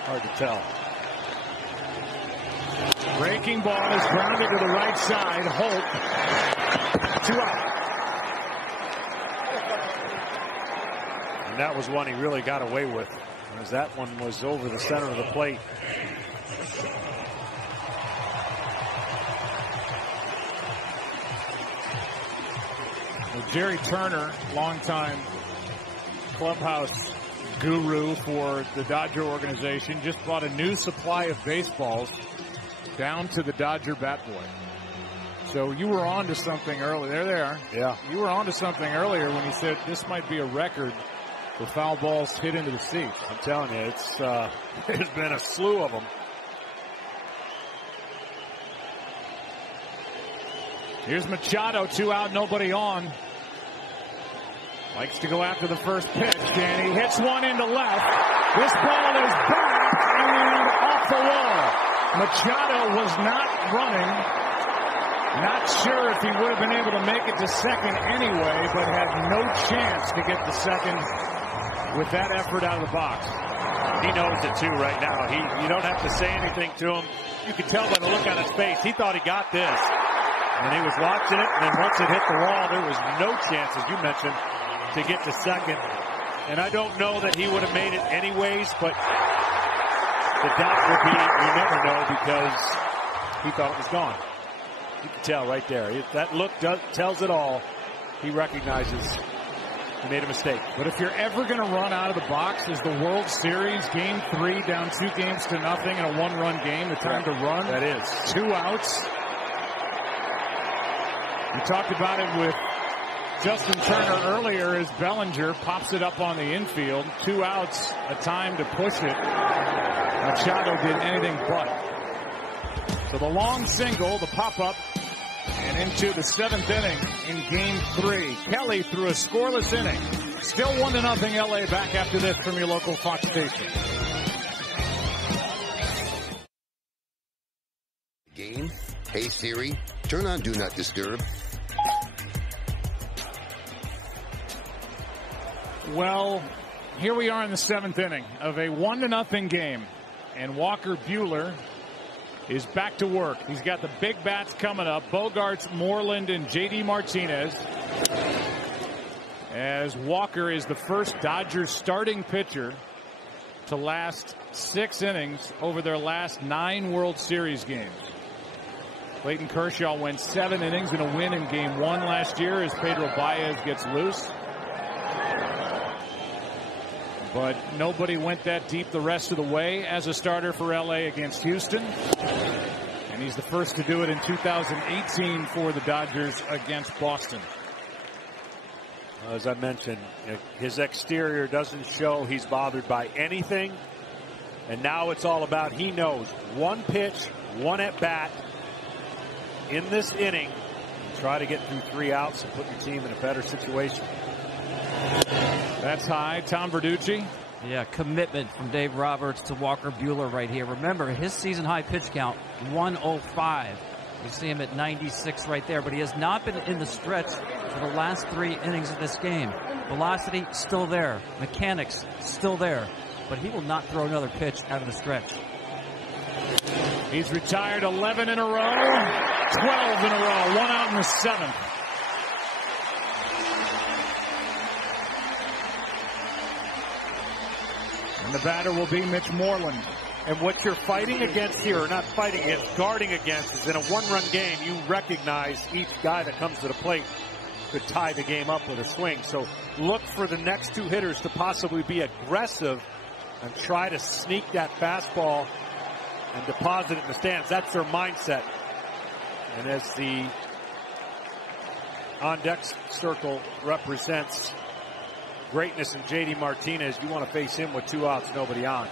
hard to tell. Breaking ball is grounded to the right side. Holt. 2 out. And that was one he really got away with, as that one was over the center of the plate. Well, Jerry Turner, longtime clubhouse guru for the Dodger organization, just brought a new supply of baseballs down to the Dodger bat boy. So you were on to something earlier. There they are. Yeah. You were on to something earlier when you said this might be a record for foul balls hit into the seats. I'm telling you, it's there's been a slew of them. Here's Machado, 2 out, nobody on. Likes to go after the first pitch, and he hits one into left. This ball is back and off the wall. Machado was not running. Not sure if he would have been able to make it to second anyway, but had no chance to get to second with that effort out of the box. He knows it too right now. You don't have to say anything to him. You can tell by the look on his face. He thought he got this. And he was watching it, and then once it hit the wall, there was no chance, as you mentioned, to get to second. And I don't know that he would have made it anyways, but the doubt would be, you never know, because he thought it was gone. You can tell right there. That look tells it all. He recognizes he made a mistake. But if you're ever going to run out of the box, is the World Series Game 3 down 2-0 in a one-run game the time to run? That is. 2 outs. We talked about it with Justin Turner earlier as Bellinger pops it up on the infield. 2 outs, a time to push it. Machado did anything but. So the long single, the pop-up, and into the 7th inning in Game 3. Kelly threw a scoreless inning. Still 1-0 LA. Back after this from your local Fox station. Game Hey Siri, turn on Do Not Disturb. Well, here we are in the 7th inning of a 1-0 game, and Walker Buehler is back to work. He's got the big bats coming up. Bogaerts, Moreland, and J.D. Martinez. As Walker is the first Dodgers starting pitcher to last 6 innings over their last 9 World Series games. Clayton Kershaw went 7 innings in a win in Game 1 last year as Pedro Baez gets loose. But nobody went that deep the rest of the way as a starter for LA against Houston. And he's the first to do it in 2018 for the Dodgers against Boston. As I mentioned, his exterior doesn't show he's bothered by anything. And now it's all about, he knows, one pitch, one at bat in this inning. Try to get through 3 outs and put your team in a better situation. That's high. Tom Verducci. Yeah, commitment from Dave Roberts to Walker Buehler right here. Remember, his season high pitch count, 105. You see him at 96 right there, but he has not been in the stretch for the last 3 innings of this game. Velocity still there. Mechanics still there. But he will not throw another pitch out of the stretch. He's retired 11 in a row, 12 in a row, 1 out in the 7th. And the batter will be Mitch Moreland. And what you're fighting against here, or not fighting against, guarding against, is in a 1-run game, you recognize each guy that comes to the plate could tie the game up with a swing. So look for the next 2 hitters to possibly be aggressive and try to sneak that fastball and deposit it in the stands. That's their mindset. And as the on-deck circle represents greatness in J.D. Martinez, you want to face him with 2 outs, nobody on.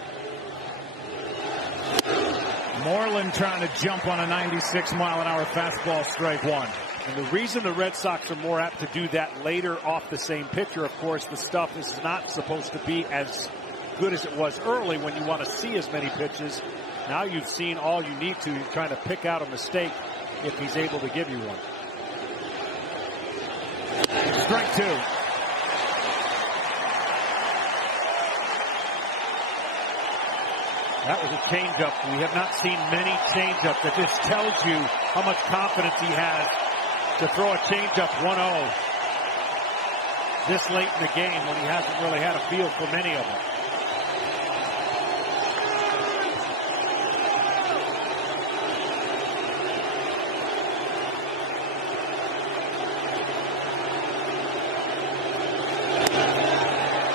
Moreland trying to jump on a 96-mile-an-hour fastball, strike 1. And the reason the Red Sox are more apt to do that later off the same pitcher, of course, the stuff is not supposed to be as good as it was early when you want to see as many pitches. Now you've seen all you need to. You're trying to pick out a mistake if he's able to give you one. Strike 2. That was a changeup. We have not seen many changeups. That just tells you how much confidence he has to throw a changeup 1-0 this late in the game when he hasn't really had a feel for many of them.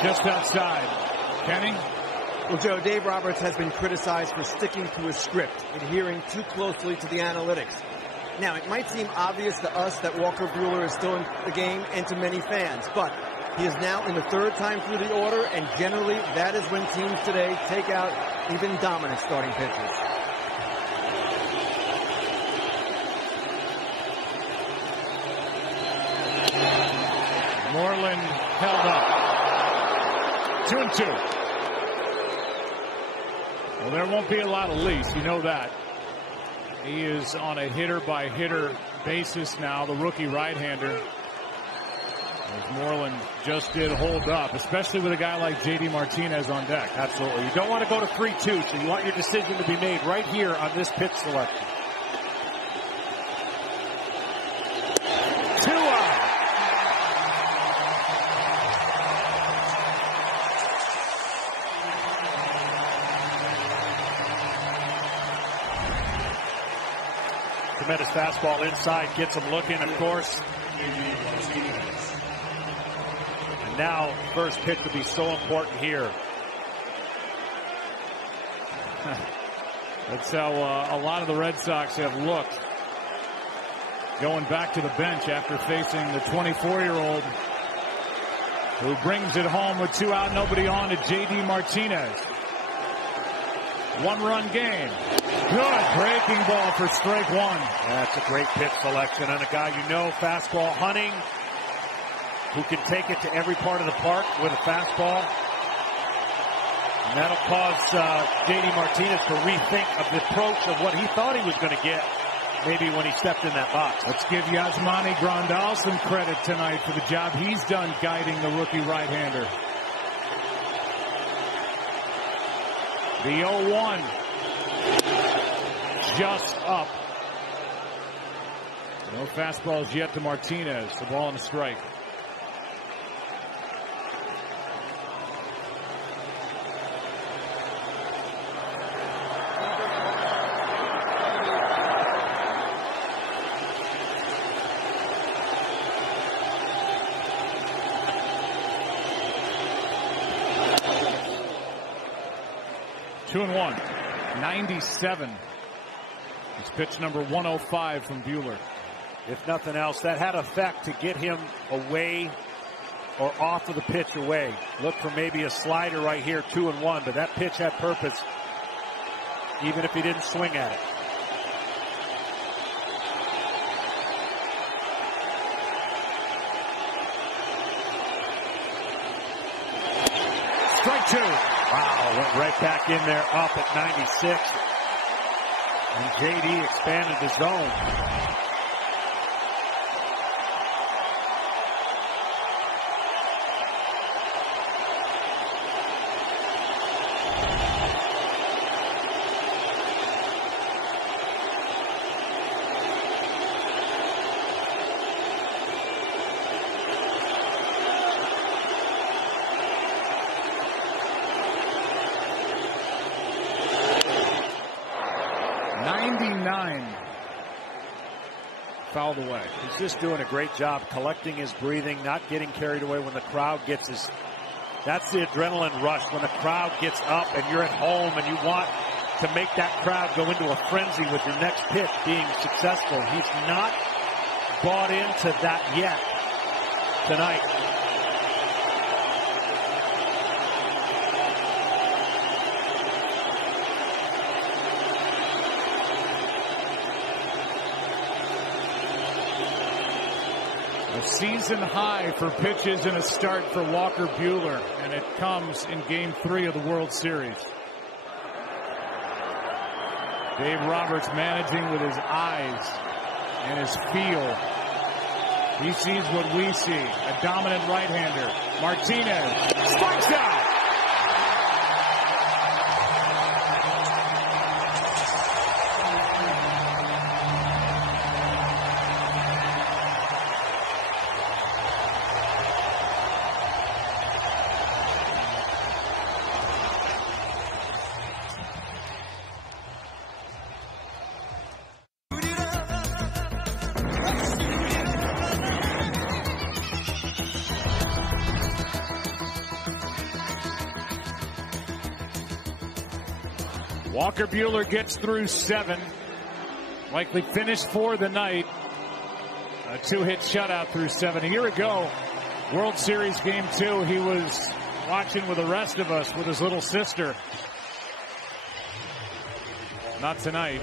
Just outside. Kenny? Well, Joe, Dave Roberts has been criticized for sticking to his script, adhering too closely to the analytics. Now, it might seem obvious to us that Walker Buehler is still in the game and to many fans, but he is now in the 3rd time through the order, and generally that is when teams today take out even dominant starting pitchers. Moreland held up. 2-2. Well, there won't be a lot of lease. You know that. He is on a hitter-by-hitter basis now, the rookie right-hander. As Moreland just did hold up, especially with a guy like J.D. Martinez on deck. Absolutely. You don't want to go to 3-2, so you want your decision to be made right here on this pitch selection. 2 out. Tremendous fastball inside, gets him looking, of course. And now, first pitch will be so important here. That's how a lot of the Red Sox have looked. Going back to the bench after facing the 24-year-old who brings it home with 2 out, nobody on to J.D. Martinez. 1-run game. Good breaking ball for strike 1. That's a great pitch selection on a guy you know, fastball hunting, who can take it to every part of the park with a fastball. And that'll cause J.D. Martinez to rethink of the approach of what he thought he was going to get maybe when he stepped in that box. Let's give Yasmani Grandal some credit tonight for the job he's done guiding the rookie right-hander. The 0-1 just up. No fastballs yet to Martinez. The ball and a strike. Two and one. 97. It's pitch number 105 from Buehler. If nothing else, that had effect to get him away or off of the pitch away. Look for maybe a slider right here, 2-1, but that pitch had purpose, even if he didn't swing at it. Strike two. Wow, went right back in there up at 96. And JD expanded the zone. Fouled away. He's just doing a great job collecting his breathing, not getting carried away when the crowd gets his. That's the adrenaline rush when the crowd gets up and you're at home and you want to make that crowd go into a frenzy with your next pitch being successful. He's not bought into that yet tonight. Season high for pitches and a start for Walker Buehler, and it comes in Game 3 of the World Series. Dave Roberts managing with his eyes and his feel. He sees what we see, a dominant right-hander. Martinez strikes out. Walker Buehler gets through 7. Likely finished for the night. A 2-hit shutout through 7. A year ago, World Series Game 2, he was watching with the rest of us with his little sister. Not tonight.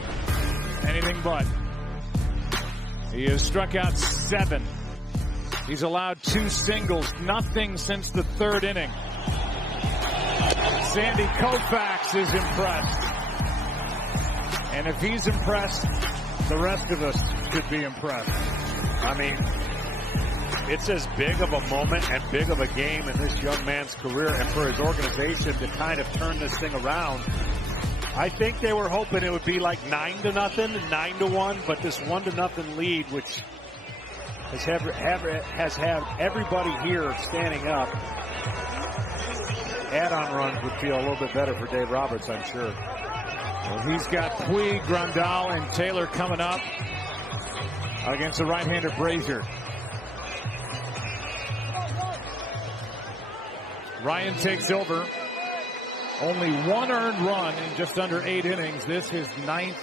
Anything but. He has struck out 7. He's allowed 2 singles. Nothing since the 3rd inning. Sandy Koufax is impressed. And if he's impressed, the rest of us should be impressed. I mean, it's as big of a moment and big of a game in this young man's career, and for his organization to kind of turn this thing around. I think they were hoping it would be like 9-0, 9-1, but this 1-0 lead, which has had everybody here standing up. Add-on runs would feel a little bit better for Dave Roberts, I'm sure. Well, he's got Puig, Grandal, and Taylor coming up against the right-hander Brazier. Ryan takes over. Only 1 earned run in just under 8 innings. This is his 9th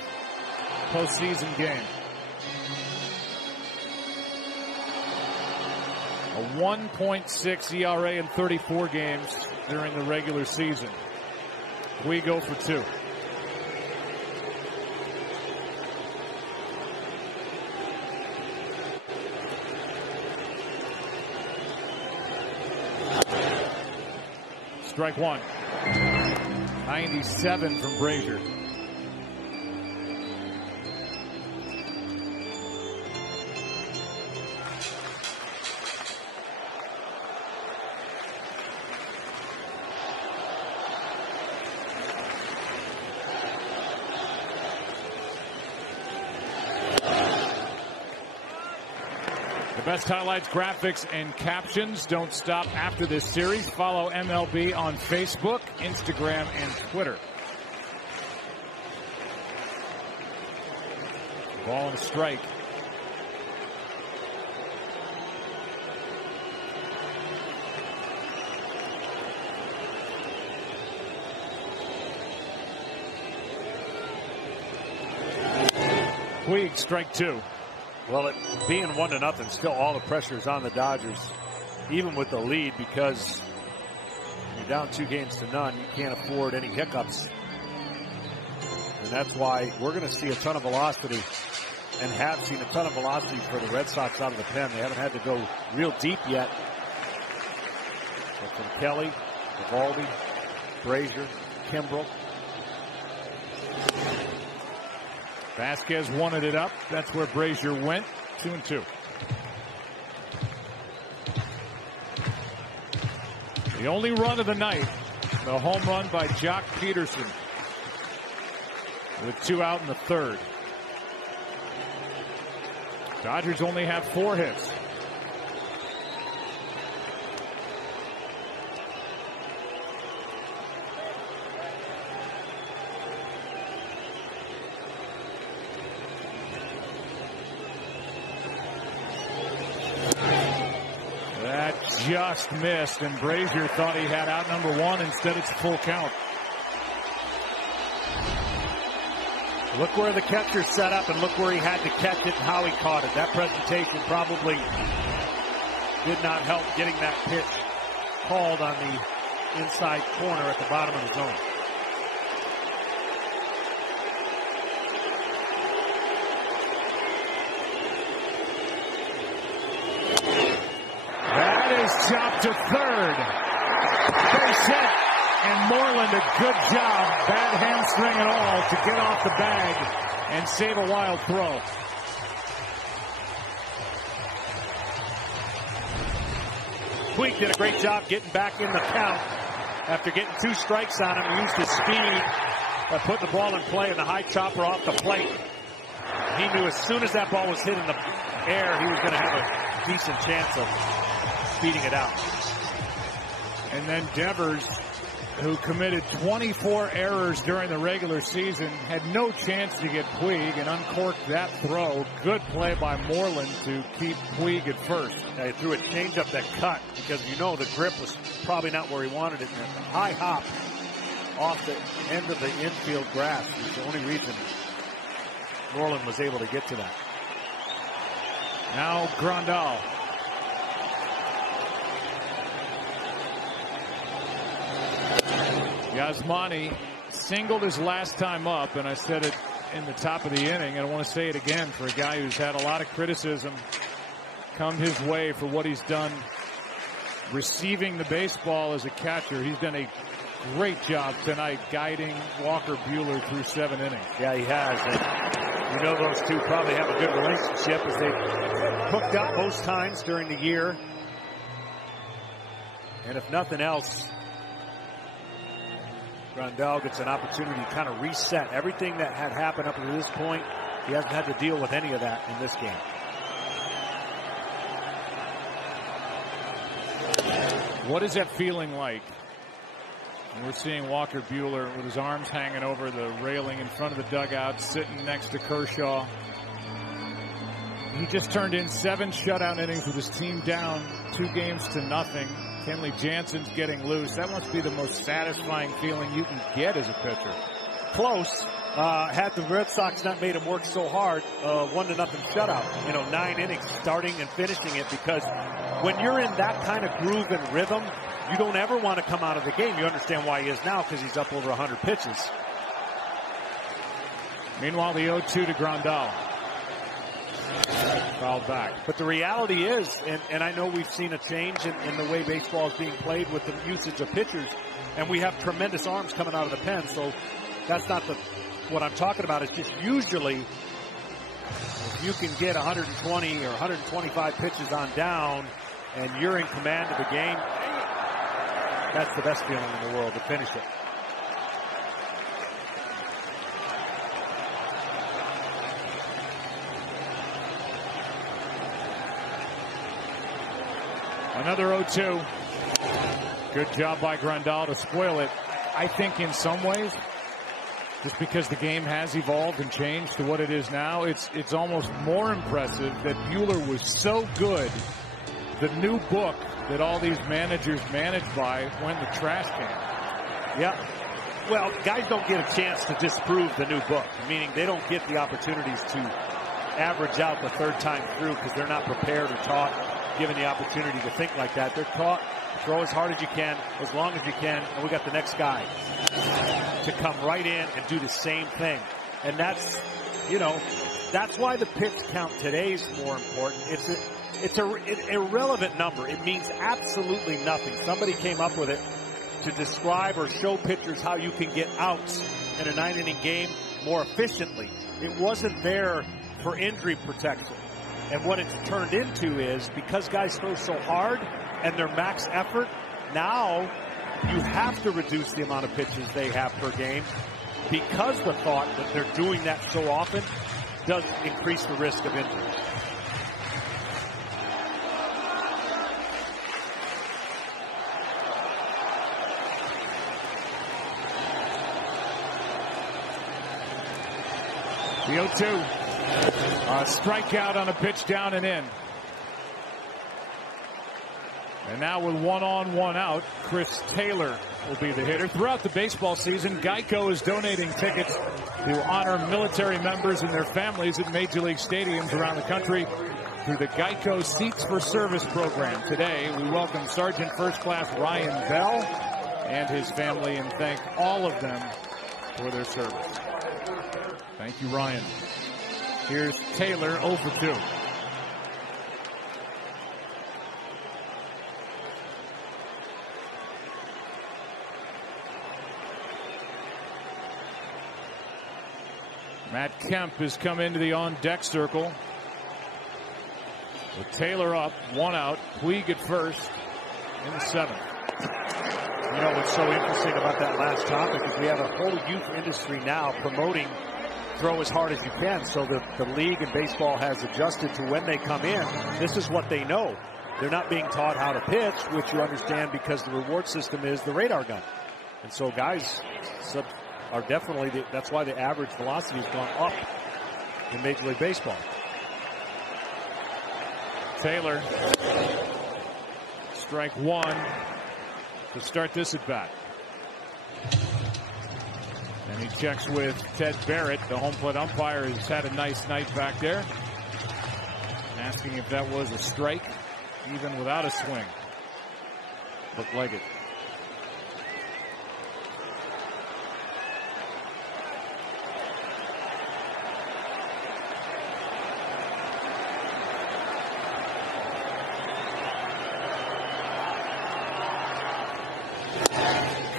postseason game. A 1.6 ERA in 34 games during the regular season. We go for 2. Strike 1. 97 from Brazier. best highlights, graphics, and captions don't stop after this series. Follow MLB on Facebook, Instagram, and Twitter. Ball and a strike. Puig, strike 2. Well, it being 1-0, still all the pressure is on the Dodgers, even with the lead, because you're down 2-0. You can't afford any hiccups. And that's why we're going to see a ton of velocity, and have seen a ton of velocity for the Red Sox out of the pen. They haven't had to go real deep yet. So from Kelly, Eovaldi, Brazier, Kimbrel. Vasquez wanted it up. That's where Brazier went. 2-2. The only run of the night, the home run by Jock Peterson, with 2 out in the 3rd. Dodgers only have 4 hits. That just missed, and Brazier thought he had out number 1. Instead, it's full count. Look where the catcher set up, and look where he had to catch it and how he caught it. That presentation probably did not help getting that pitch called on the inside corner at the bottom of the zone. That is chopped to 3rd. Base hit. And Moreland, a good job, bad hamstring and all, to get off the bag and save a wild throw. Puig did a great job getting back in the count after getting 2 strikes on him. He used his speed by putting the ball in play and the high chopper off the plate. He knew as soon as that ball was hit in the air, he was going to have a decent chance of beating it out. And then Devers, who committed 24 errors during the regular season, had no chance to get Puig and uncorked that throw. Good play by Moreland to keep Puig at first. He threw a changeup that cut, because you know the grip was probably not where he wanted it. And the high hop off the end of the infield grass was the only reason Moreland was able to get to that. Now Grandal. Yasmani singled his last time up, and I said it in the top of the inning, and I want to say it again for a guy who's had a lot of criticism come his way for what he's done receiving the baseball as a catcher. He's done a great job tonight guiding Walker Buehler through 7 innings. Yeah, he has. And you know those two probably have a good relationship as they've hooked up most times during the year. And if nothing else, Grandal gets an opportunity to kind of reset everything that had happened up to this point. He hasn't had to deal with any of that in this game. What is that feeling like? And we're seeing Walker Buehler with his arms hanging over the railing in front of the dugout, sitting next to Kershaw. He just turned in 7 shutout innings with his team down 2-0. Kenley Jansen's getting loose. That must be the most satisfying feeling you can get as a pitcher. Close. Had the Red Sox not made him work so hard, 1-0 shutout. 9 innings, starting and finishing it, because when you're in that kind of groove and rhythm, you don't ever want to come out of the game. You understand why he is now, because he's up over 100 pitches. Meanwhile, the 0-2 to Grandal. Fouled back. But the reality is, and I know we've seen a change in the way baseball is being played with the usage of pitchers, and we have tremendous arms coming out of the pen, so that's not what I'm talking about. It's just usually if you can get 120 or 125 pitches on down and you're in command of the game, that's the best feeling in the world, to finish it. Another 0-2. Good job by Grandal to spoil it. I think in some ways, just because the game has evolved and changed to what it is now, it's almost more impressive that Buehler was so good. The new book that all these managers manage by went the trash can. Yeah. Well, guys don't get a chance to disprove the new book, meaning they don't get the opportunities to average out the third time through because they're not prepared or taught, given the opportunity to think like that. They're taught, throw as hard as you can, as long as you can, and we got the next guy to come right in and do the same thing. And that's, you know, that's why the pitch count today is more important. It's an irrelevant number. It means absolutely nothing. Somebody came up with it to describe or show pitchers how you can get outs in a 9-inning game more efficiently. It wasn't there for injury protection. And what it's turned into is, because guys throw so hard and their max effort, now you have to reduce the amount of pitches they have per game, because the thought that they're doing that so often does increase the risk of injury. The 0-2. A strikeout on a pitch down and in. And now with 1 on, 1 out, Chris Taylor will be the hitter. Throughout the baseball season, Geico is donating tickets to honor military members and their families at Major League stadiums around the country through the Geico Seats for Service program. Today, we welcome Sergeant First Class Ryan Bell and his family and thank all of them for their service. Thank you, Ryan. Here's Taylor, 0 for 2. Matt Kemp has come into the on-deck circle. With Taylor up, 1 out. Puig at first in the 7th. You know what's so interesting about that last topic is we have a whole youth industry now promoting throw as hard as you can. So the league and baseball has adjusted to when they come in, this is what they know. They're not being taught how to pitch, which you understand because the reward system is the radar gun. And so guys are definitely, that's why the average velocity has gone up in Major League Baseball. Taylor, strike 1 to start this at bat. And he checks with Ted Barrett. The home plate umpire has had a nice night back there, asking if that was a strike, even without a swing. Looked like it.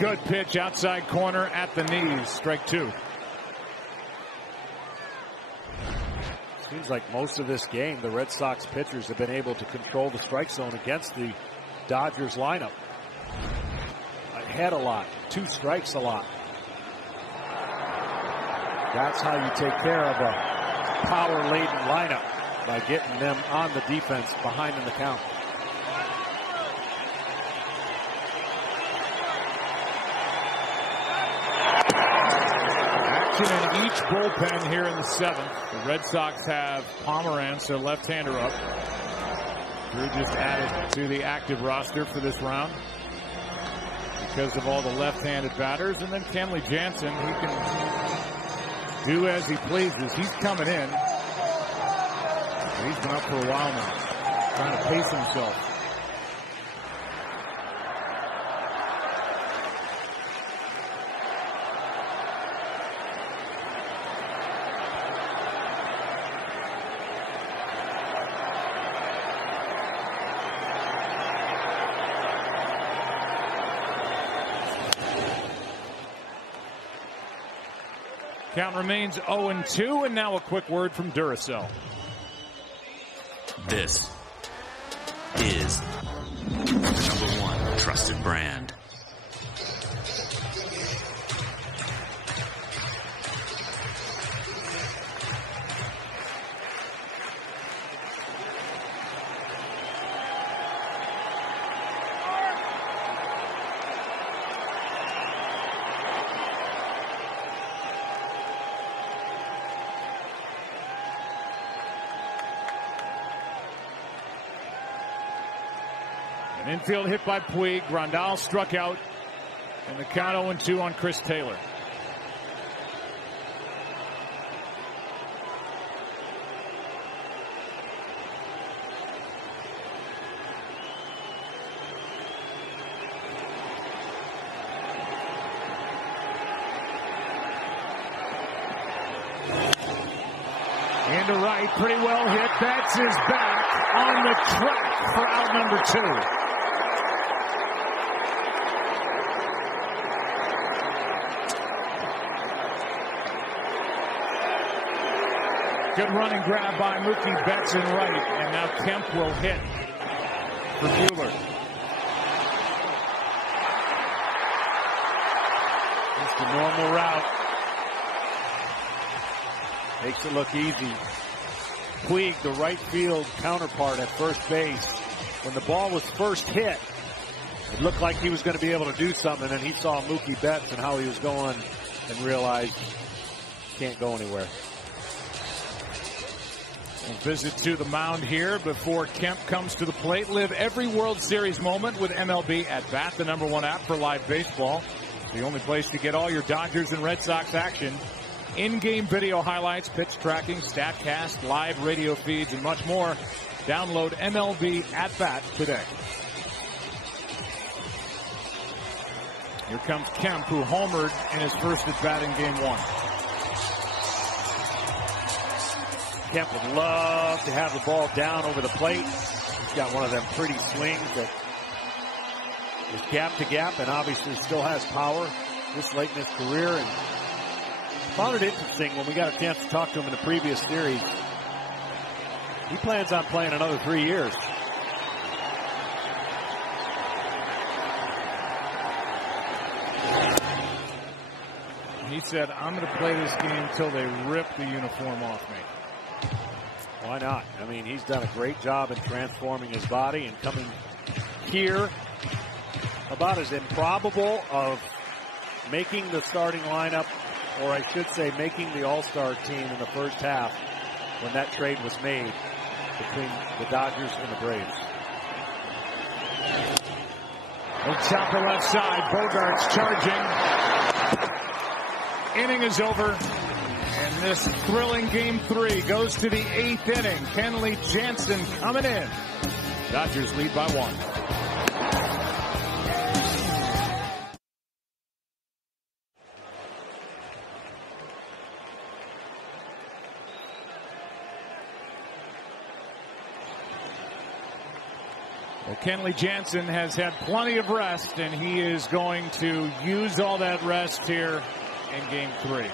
Good pitch outside corner at the knees. Strike 2. Seems like most of this game, the Red Sox pitchers have been able to control the strike zone against the Dodgers lineup. Ahead a lot. 2 strikes a lot. That's how you take care of a power-laden lineup, by getting them on the defense behind in the count. In each bullpen here in the 7th. The Red Sox have Pomeranz, their left-hander, up. Drew just added to the active roster for this round because of all the left-handed batters. And then Kenley Jansen, he can do as he pleases. He's coming in. He's been up for a while now, trying to pace himself. Count remains 0-2, and now a quick word from Duracell. This is the #1 trusted brand. An infield hit by Puig. Grandal struck out. And the count 0-2 on Chris Taylor. Into right, pretty well hit. Betts is back on the track for out number 2. Good running grab by Mookie Betts in right, and now Kemp will hit for Buehler. Just the normal route. Makes it look easy. Puig, the right field counterpart at first base. When the ball was first hit, it looked like he was going to be able to do something, and he saw Mookie Betts and how he was going and realized he can't go anywhere. A visit to the mound here before Kemp comes to the plate. Live every World Series moment with MLB At Bat, the #1 app for live baseball. It's the only place to get all your Dodgers and Red Sox action. In-game video highlights, pitch tracking, StatCast, live radio feeds, and much more. Download MLB At Bat today. Here comes Kemp, who homered in his first at bat in Game 1. Kemp would love to have the ball down over the plate. He's got one of them pretty swings that is gap to gap and obviously still has power this late in his career. And found it interesting when we got a chance to talk to him in the previous series. He plans on playing another 3 years. He said, I'm going to play this game until they rip the uniform off me. Why not? I mean, he's done a great job in transforming his body and coming here about as improbable of making the starting lineup, or I should say making the All-Star team in the first half when that trade was made between the Dodgers and the Braves. Chopper left side, Bogarts charging. Inning is over, and this thrilling Game 3 goes to the 8th inning. Kenley Jansen coming in. Dodgers lead by 1. Well, Kenley Jansen has had plenty of rest, and he is going to use all that rest here in Game 3.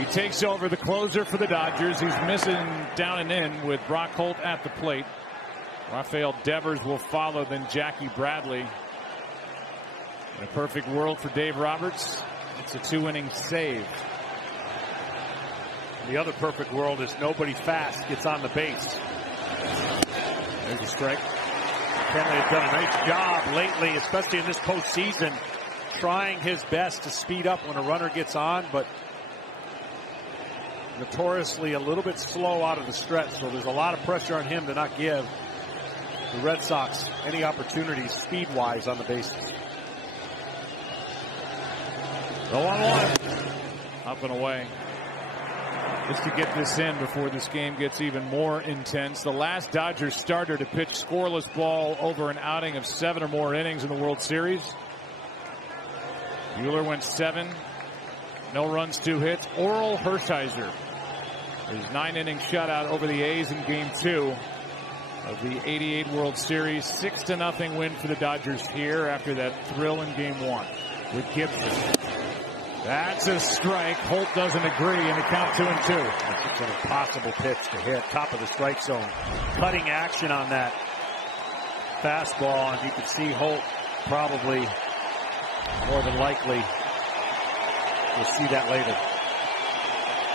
He takes over the closer for the Dodgers. He's missing down and in with Brock Holt at the plate. Rafael Devers will follow, then Jackie Bradley. In a perfect world for Dave Roberts, it's a 2-inning save. The other perfect world is nobody fast gets on the base. There's a strike. Kenley has done a nice job lately, especially in this postseason, trying his best to speed up when a runner gets on, but notoriously a little bit slow out of the stretch, so there's a lot of pressure on him to not give the Red Sox any opportunities speed-wise on the bases. The 1-1. Up and away. Just to get this in before this game gets even more intense. The last Dodgers starter to pitch scoreless ball over an outing of 7 or more innings in the World Series. Buehler went 7. No runs, 2 hits. Orel Hershiser, his 9-inning shutout over the A's in Game 2 of the '88 World Series. 6-0 win for the Dodgers here after that thrill in Game 1 with Gibson. That's a strike. Holt doesn't agree, and it count 2-2. That's just an impossible pitch to hit. Top of the strike zone. Cutting action on that fastball, and you can see Holt probably, more than likely, we'll see that later.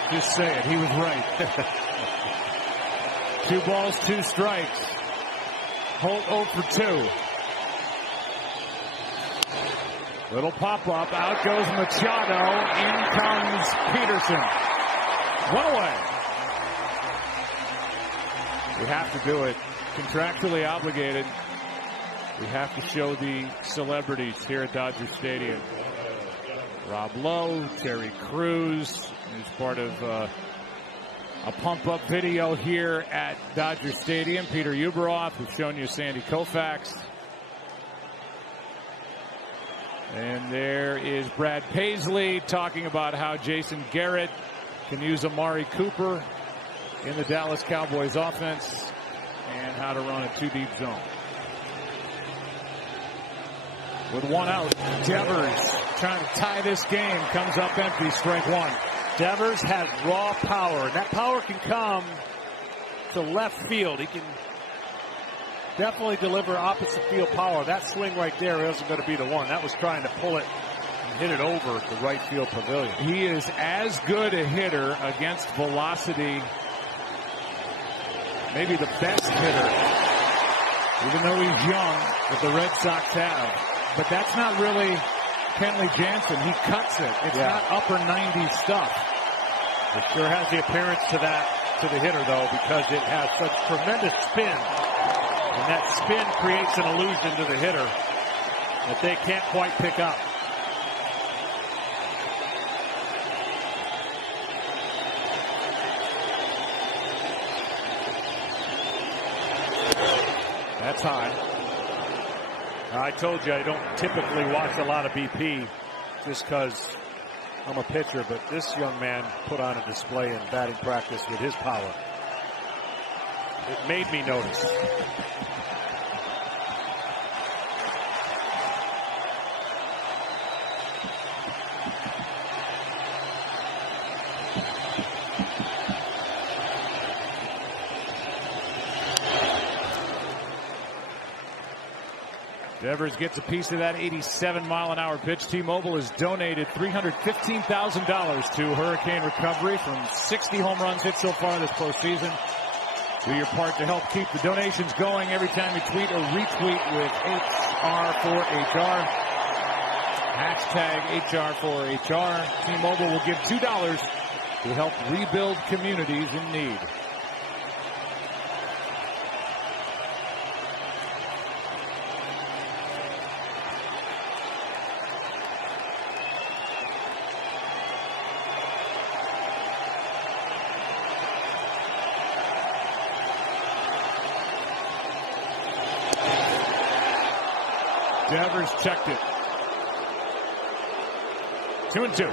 Just say it. He was right. 2 balls, 2 strikes. Holt 0 for 2. Little pop-up. Out goes Machado. In comes Peterson. 1 away. We have to do it. Contractually obligated. We have to show the celebrities here at Dodger Stadium. Rob Lowe, Terry Crews, who's part of a pump-up video here at Dodger Stadium. Peter Ueberroth, who's shown you Sandy Koufax. And there is Brad Paisley talking about how Jason Garrett can use Amari Cooper in the Dallas Cowboys offense and how to run a 2-deep zone. With one out, Devers trying to tie this game, comes up empty, strike one. Devers has raw power, and that power can come to left field. He can definitely deliver opposite field power. That swing right there isn't going to be the one. That was trying to pull it and hit it over the right field pavilion. He is as good a hitter against velocity, maybe the best hitter, even though he's young, that the Red Sox have. But that's not really Kenley Jansen. He cuts it. It's not upper 90 stuff. It sure has the appearance to the hitter, though, because it has such tremendous spin. And that spin creates an illusion to the hitter that they can't quite pick up. That's high. I told you I don't typically watch a lot of BP just because I'm a pitcher, but this young man put on a display in batting practice with his power. It made me notice. Devers gets a piece of that 87-mile-an-hour pitch. T-Mobile has donated $315,000 to hurricane recovery from 60 home runs hit so far this postseason. Do your part to help keep the donations going every time you tweet or retweet with HR4HR. Hashtag HR4HR. T-Mobile will give $2 to help rebuild communities in need. Devers checked it. 2-2.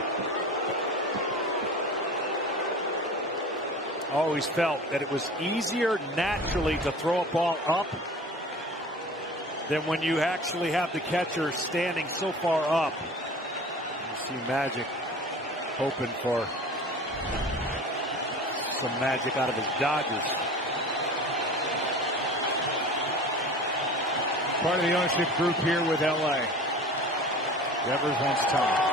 Always felt that it was easier naturally to throw a ball up than when you actually have the catcher standing so far up. You see Magic hoping for some magic out of his Dodgers. Part of the ownership group here with LA. Devers wants time.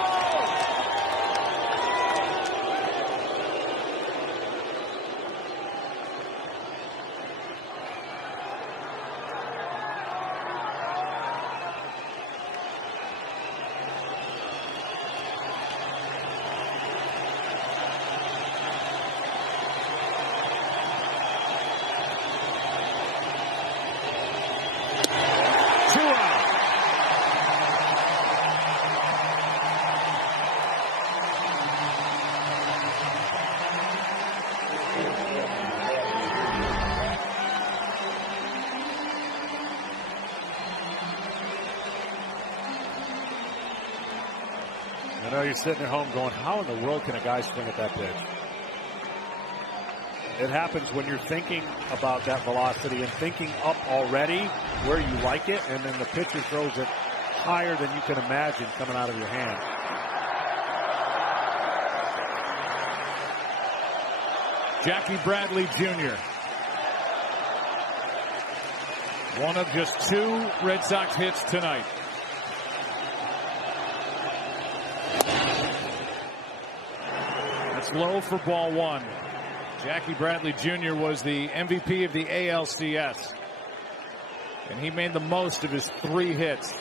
I know you're sitting at home going, how in the world can a guy swing at that pitch? It happens when you're thinking about that velocity and thinking up already where you like it, and then the pitcher throws it higher than you can imagine coming out of your hand. Jackie Bradley Jr. One of just 2 Red Sox hits tonight. That's low for ball 1. Jackie Bradley Jr. was the MVP of the ALCS. And he made the most of his 3 hits.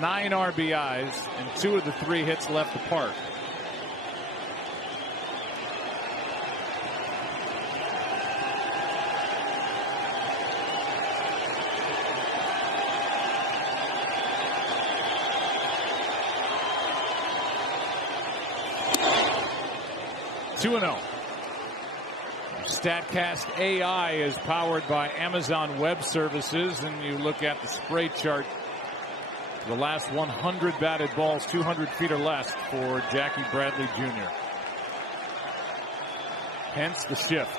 9 RBIs, and 2 of the 3 hits left the park. 2-0. StatCast AI is powered by Amazon Web Services, and you look at the spray chart. The last 100 batted balls, 200 feet or less for Jackie Bradley Jr. Hence the shift.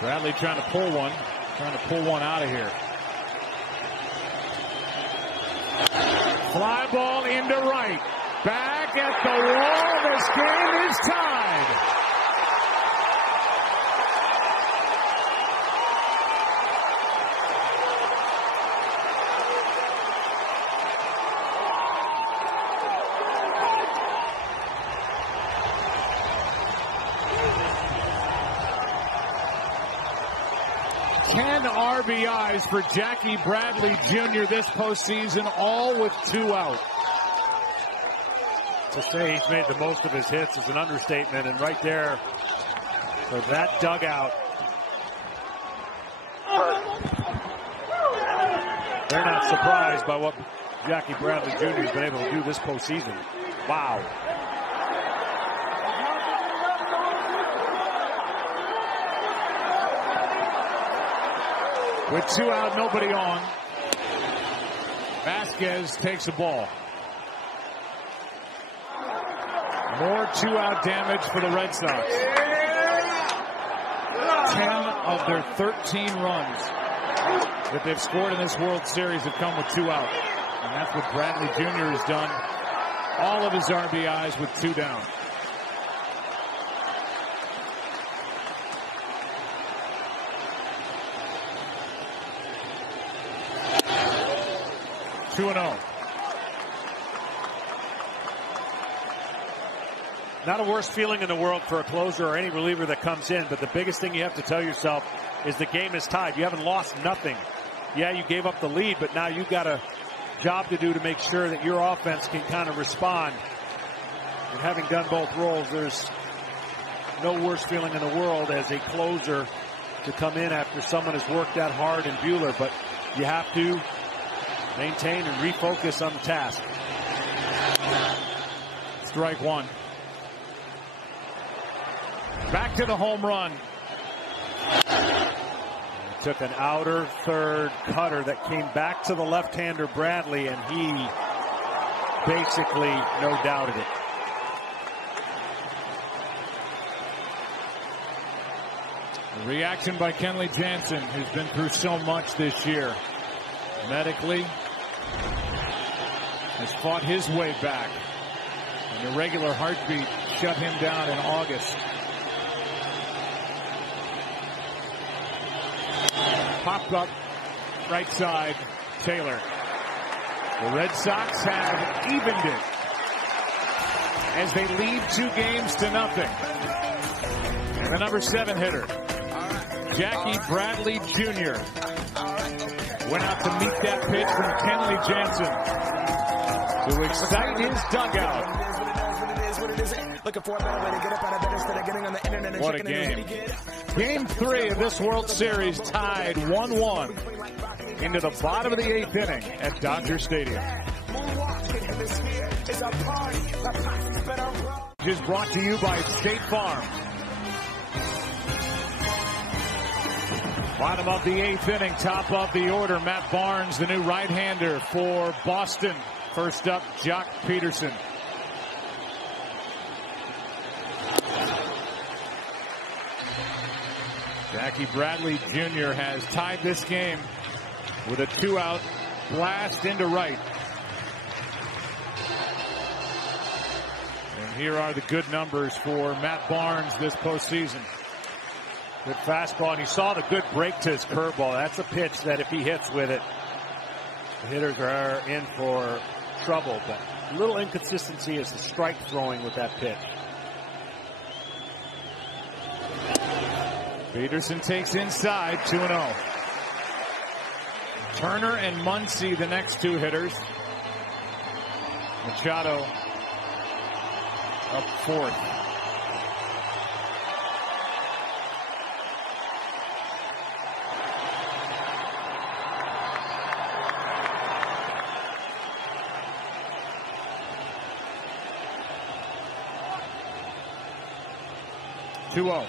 Bradley trying to pull one out of here. Fly ball into right. Back at the wall. This game is tied. RBIs for Jackie Bradley Jr. this postseason, all with 2 out. To say he's made the most of his hits is an understatement, and right there for that dugout, they're not surprised by what Jackie Bradley Jr. has been able to do this postseason. Wow. With 2 out, nobody on. Vasquez takes the ball. More 2-out damage for the Red Sox. 10 of their 13 runs that they've scored in this World Series have come with 2 out. And that's what Bradley Jr. has done. All of his RBIs with 2 down. Not a worse feeling in the world for a closer or any reliever that comes in, but the biggest thing you have to tell yourself is the game is tied. You haven't lost nothing. Yeah, you gave up the lead, but now you've got a job to do to make sure that your offense can kind of respond. And having done both roles, there's no worse feeling in the world as a closer to come in after someone has worked that hard in Buehler, but you have to maintain and refocus on the task. Strike one. Back to the home run. Took an outer third cutter that came back to the left-hander Bradley, and he basically no doubted it. A reaction by Kenley Jansen, who's been through so much this year. Medically, has fought his way back. An irregular heartbeat shut him down in August. Popped up right side, Taylor. The Red Sox have evened it as they lead 2 games to nothing. And the number 7 hitter, Jackie Bradley Jr., went out to meet that pitch from Kenley Jansen to excite his dugout. What a game. Game 3 of this World Series tied 1-1 into the bottom of the 8th inning at Dodger Stadium. Is brought to you by State Farm. Bottom of the 8th inning, top of the order, Matt Barnes, the new right-hander for Boston. First up, Jock Peterson. Jackie Bradley Jr. has tied this game with a 2-out blast into right. And here are the good numbers for Matt Barnes this postseason. Good fastball, and you saw the good break to his curveball. That's a pitch that if he hits with it, the hitters are in for trouble. But a little inconsistency is the strike throwing with that pitch. Peterson takes inside, 2-0. Turner and Muncy, the next 2 hitters. Machado up 4th. 2-0.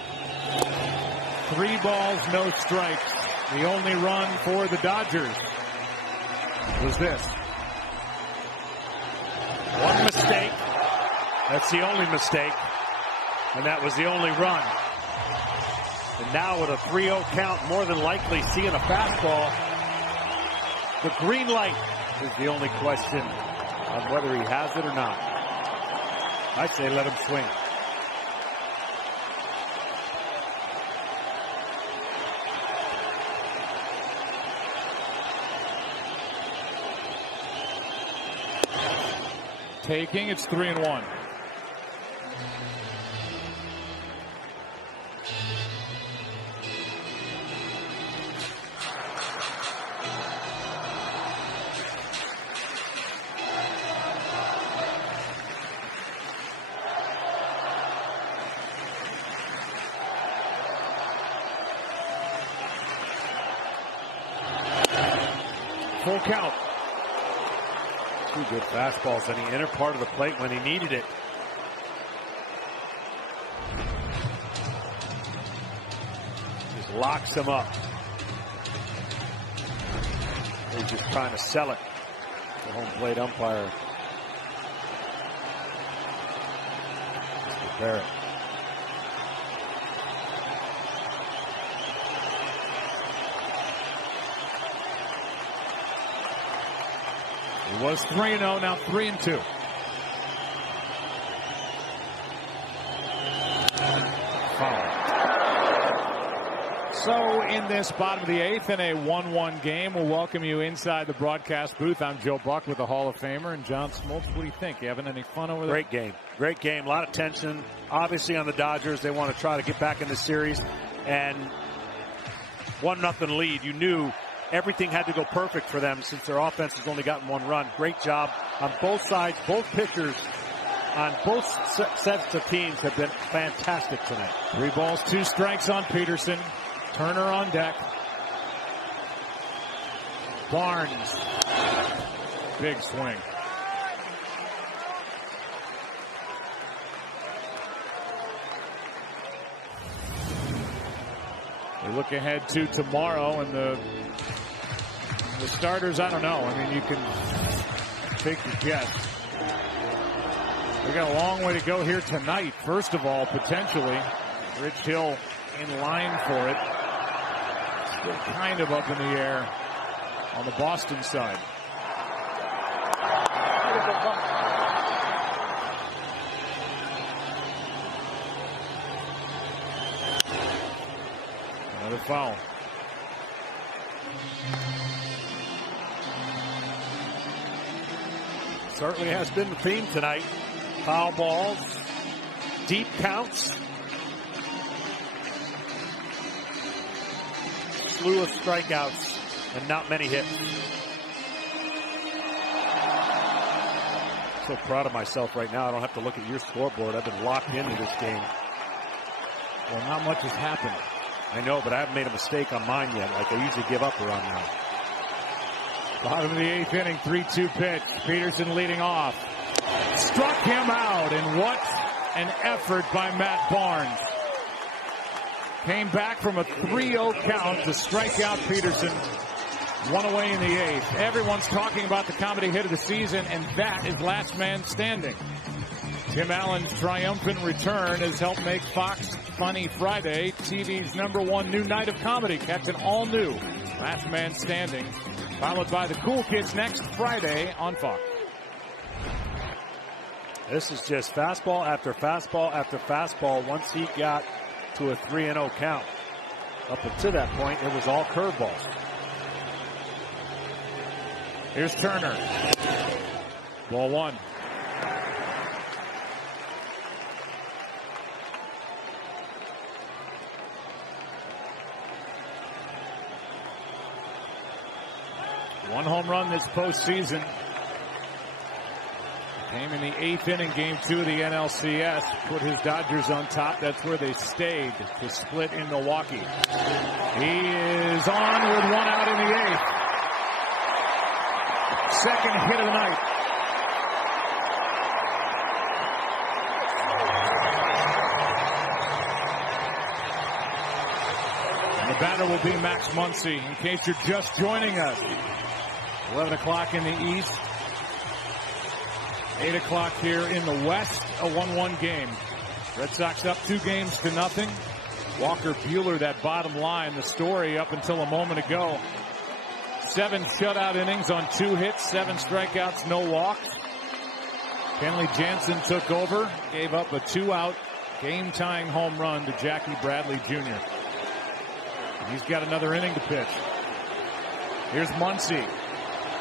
3 balls, no strikes. The only run for the Dodgers was this. One mistake. That's the only mistake. And that was the only run. And now with a 3-0 count, more than likely seeing a fastball. The green light is the only question on whether he has it or not. I say let him swing. Taking, it's 3-1. Full count. 2 good fastballs on the inner part of the plate when he needed it. Just locks him up. He's just trying to sell it. The home plate umpire. Mr. Barrett. It was 3-0, now 3-2. Foul. So in this bottom of the 8th in a 1-1 game, we'll welcome you inside the broadcast booth. I'm Joe Buck with the Hall of Famer and John Smoltz. What do you think? You having any fun over there? Great game. Great game. A lot of tension. Obviously on the Dodgers, they want to try to get back in the series. And 1-0 lead. You knew everything had to go perfect for them since their offense has only gotten 1 run. Great job on both sides. Both pitchers on both sets of teams have been fantastic tonight. 3 balls, 2 strikes on Peterson. Turner on deck. Barnes. Big swing. We look ahead to tomorrow, and the starters, I don't know. I mean, you can take your guess. We got a long way to go here tonight. First of all, potentially, Rich Hill in line for it. Still kind of up in the air on the Boston side. Another foul. Certainly has been the theme tonight. Foul balls, deep counts, slew of strikeouts, and not many hits. So proud of myself right now. I don't have to look at your scoreboard. I've been locked into this game. Well, not much has happened. I know, but I haven't made a mistake on mine yet, like I usually give up around now. Bottom of the 8th inning, 3-2 pitch. Peterson leading off. Struck him out, and what an effort by Matt Barnes. Came back from a 3-0 count to strike out Peterson. 1 away in the 8th. Everyone's talking about the comedy hit of the season, and that is Last Man Standing. Tim Allen's triumphant return has helped make Fox Funny Friday TV's #1 new night of comedy. Catch an all-new Last Man Standing, followed by the Cool Kids next Friday on Fox. This is just fastball after fastball after fastball once he got to a 3-0 count. Up until that point, it was all curveballs. Here's Turner. Ball 1. One home run this postseason. Came in the 8th inning, game 2 of the NLCS. Put his Dodgers on top. That's where they stayed to split in Milwaukee. He is on with 1 out in the 8th. Second hit of the night. The batter will be Max Muncy, in case you're just joining us. 11 o'clock in the East. 8 o'clock here in the West. A 1-1 game. Red Sox up 2-0. Walker Buehler, that bottom line, the story up until a moment ago. 7 shutout innings on 2 hits, 7 strikeouts, no walks. Kenley Jansen took over, gave up a 2-out, game-tying home run to Jackie Bradley Jr. He's got another inning to pitch. Here's Muncy.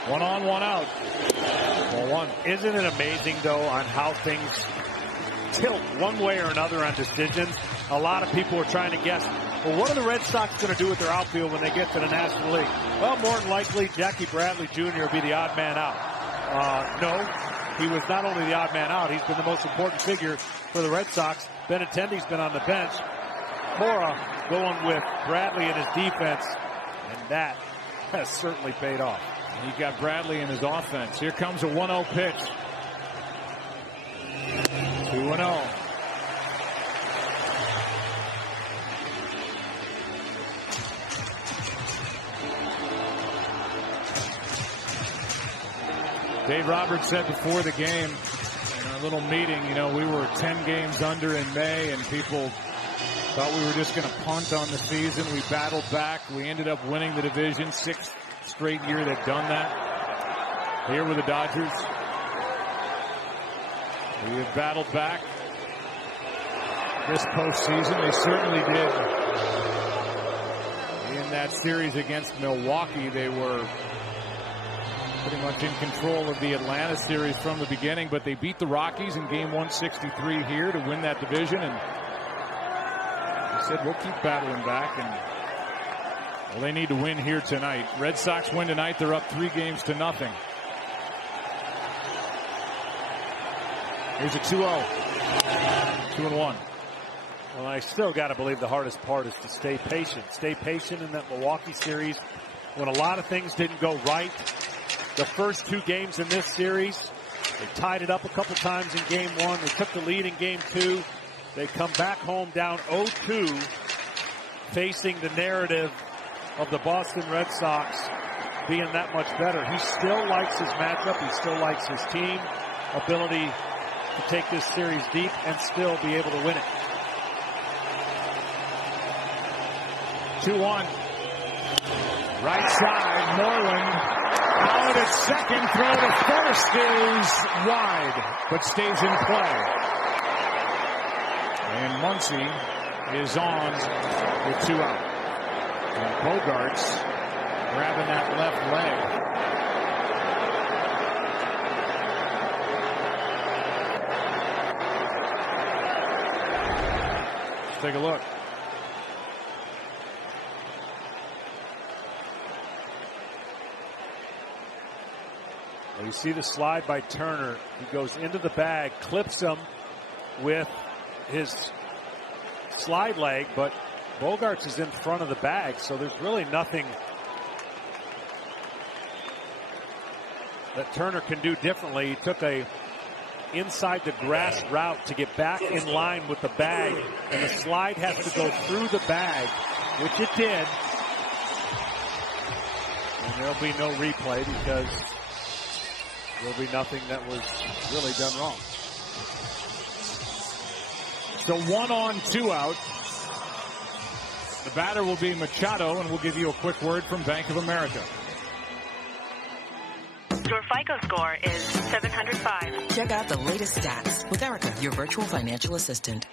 1 on, 1 out. 1-1. Isn't it amazing, though, on how things tilt one way or another on decisions? A lot of people are trying to guess, well, what are the Red Sox going to do with their outfield when they get to the National League? Well, more than likely, Jackie Bradley Jr. will be the odd man out. No, he was not only the odd man out, he's been the most important figure for the Red Sox. Benintendi's been on the bench. Cora going with Bradley and his defense, and that has certainly paid off. He got Bradley in his offense. Here comes a 1-0 pitch. 2-0. Dave Roberts said before the game in a little meeting, we were 10 games under in May, and people thought we were just going to punt on the season. We battled back. We ended up winning the division. 6th straight year they've done that. Here with the Dodgers. We have battled back this postseason. They certainly did. In that series against Milwaukee, they were pretty much in control of the Atlanta series from the beginning, but they beat the Rockies in game 163 here to win that division, and they said, we'll keep battling back, and well, they need to win here tonight. Red Sox win tonight. They're up 3-0. Here's a 2-0. 2-1. Well, I still got to believe the hardest part is to stay patient. Stay patient in that Milwaukee series when a lot of things didn't go right. The first 2 games in this series, they tied it up a couple times in game 1. They took the lead in game 2. They come back home down 0-2, facing the narrative of the Boston Red Sox being that much better. He still likes his matchup. He still likes his team ability to take this series deep and still be able to win it. 2-1. Right side, Moreland. Out at second, throw to first is wide, but stays in play. And Muncy is on with 2 out. And Bogaerts grabbing that left leg. Let's take a look. You see the slide by Turner. He goes into the bag, clips him with his slide leg, but Bogaerts is in front of the bag, so there's really nothing that Turner can do differently. He took a inside the grass route to get back in line with the bag, and the slide has to go through the bag, which it did. And there'll be no replay because there'll be nothing that was really done wrong. So 1 on, 2 out. The batter will be Machado, and we'll give you a quick word from Bank of America. Your FICO score is 705. Check out the latest stats with Erica, your virtual financial assistant.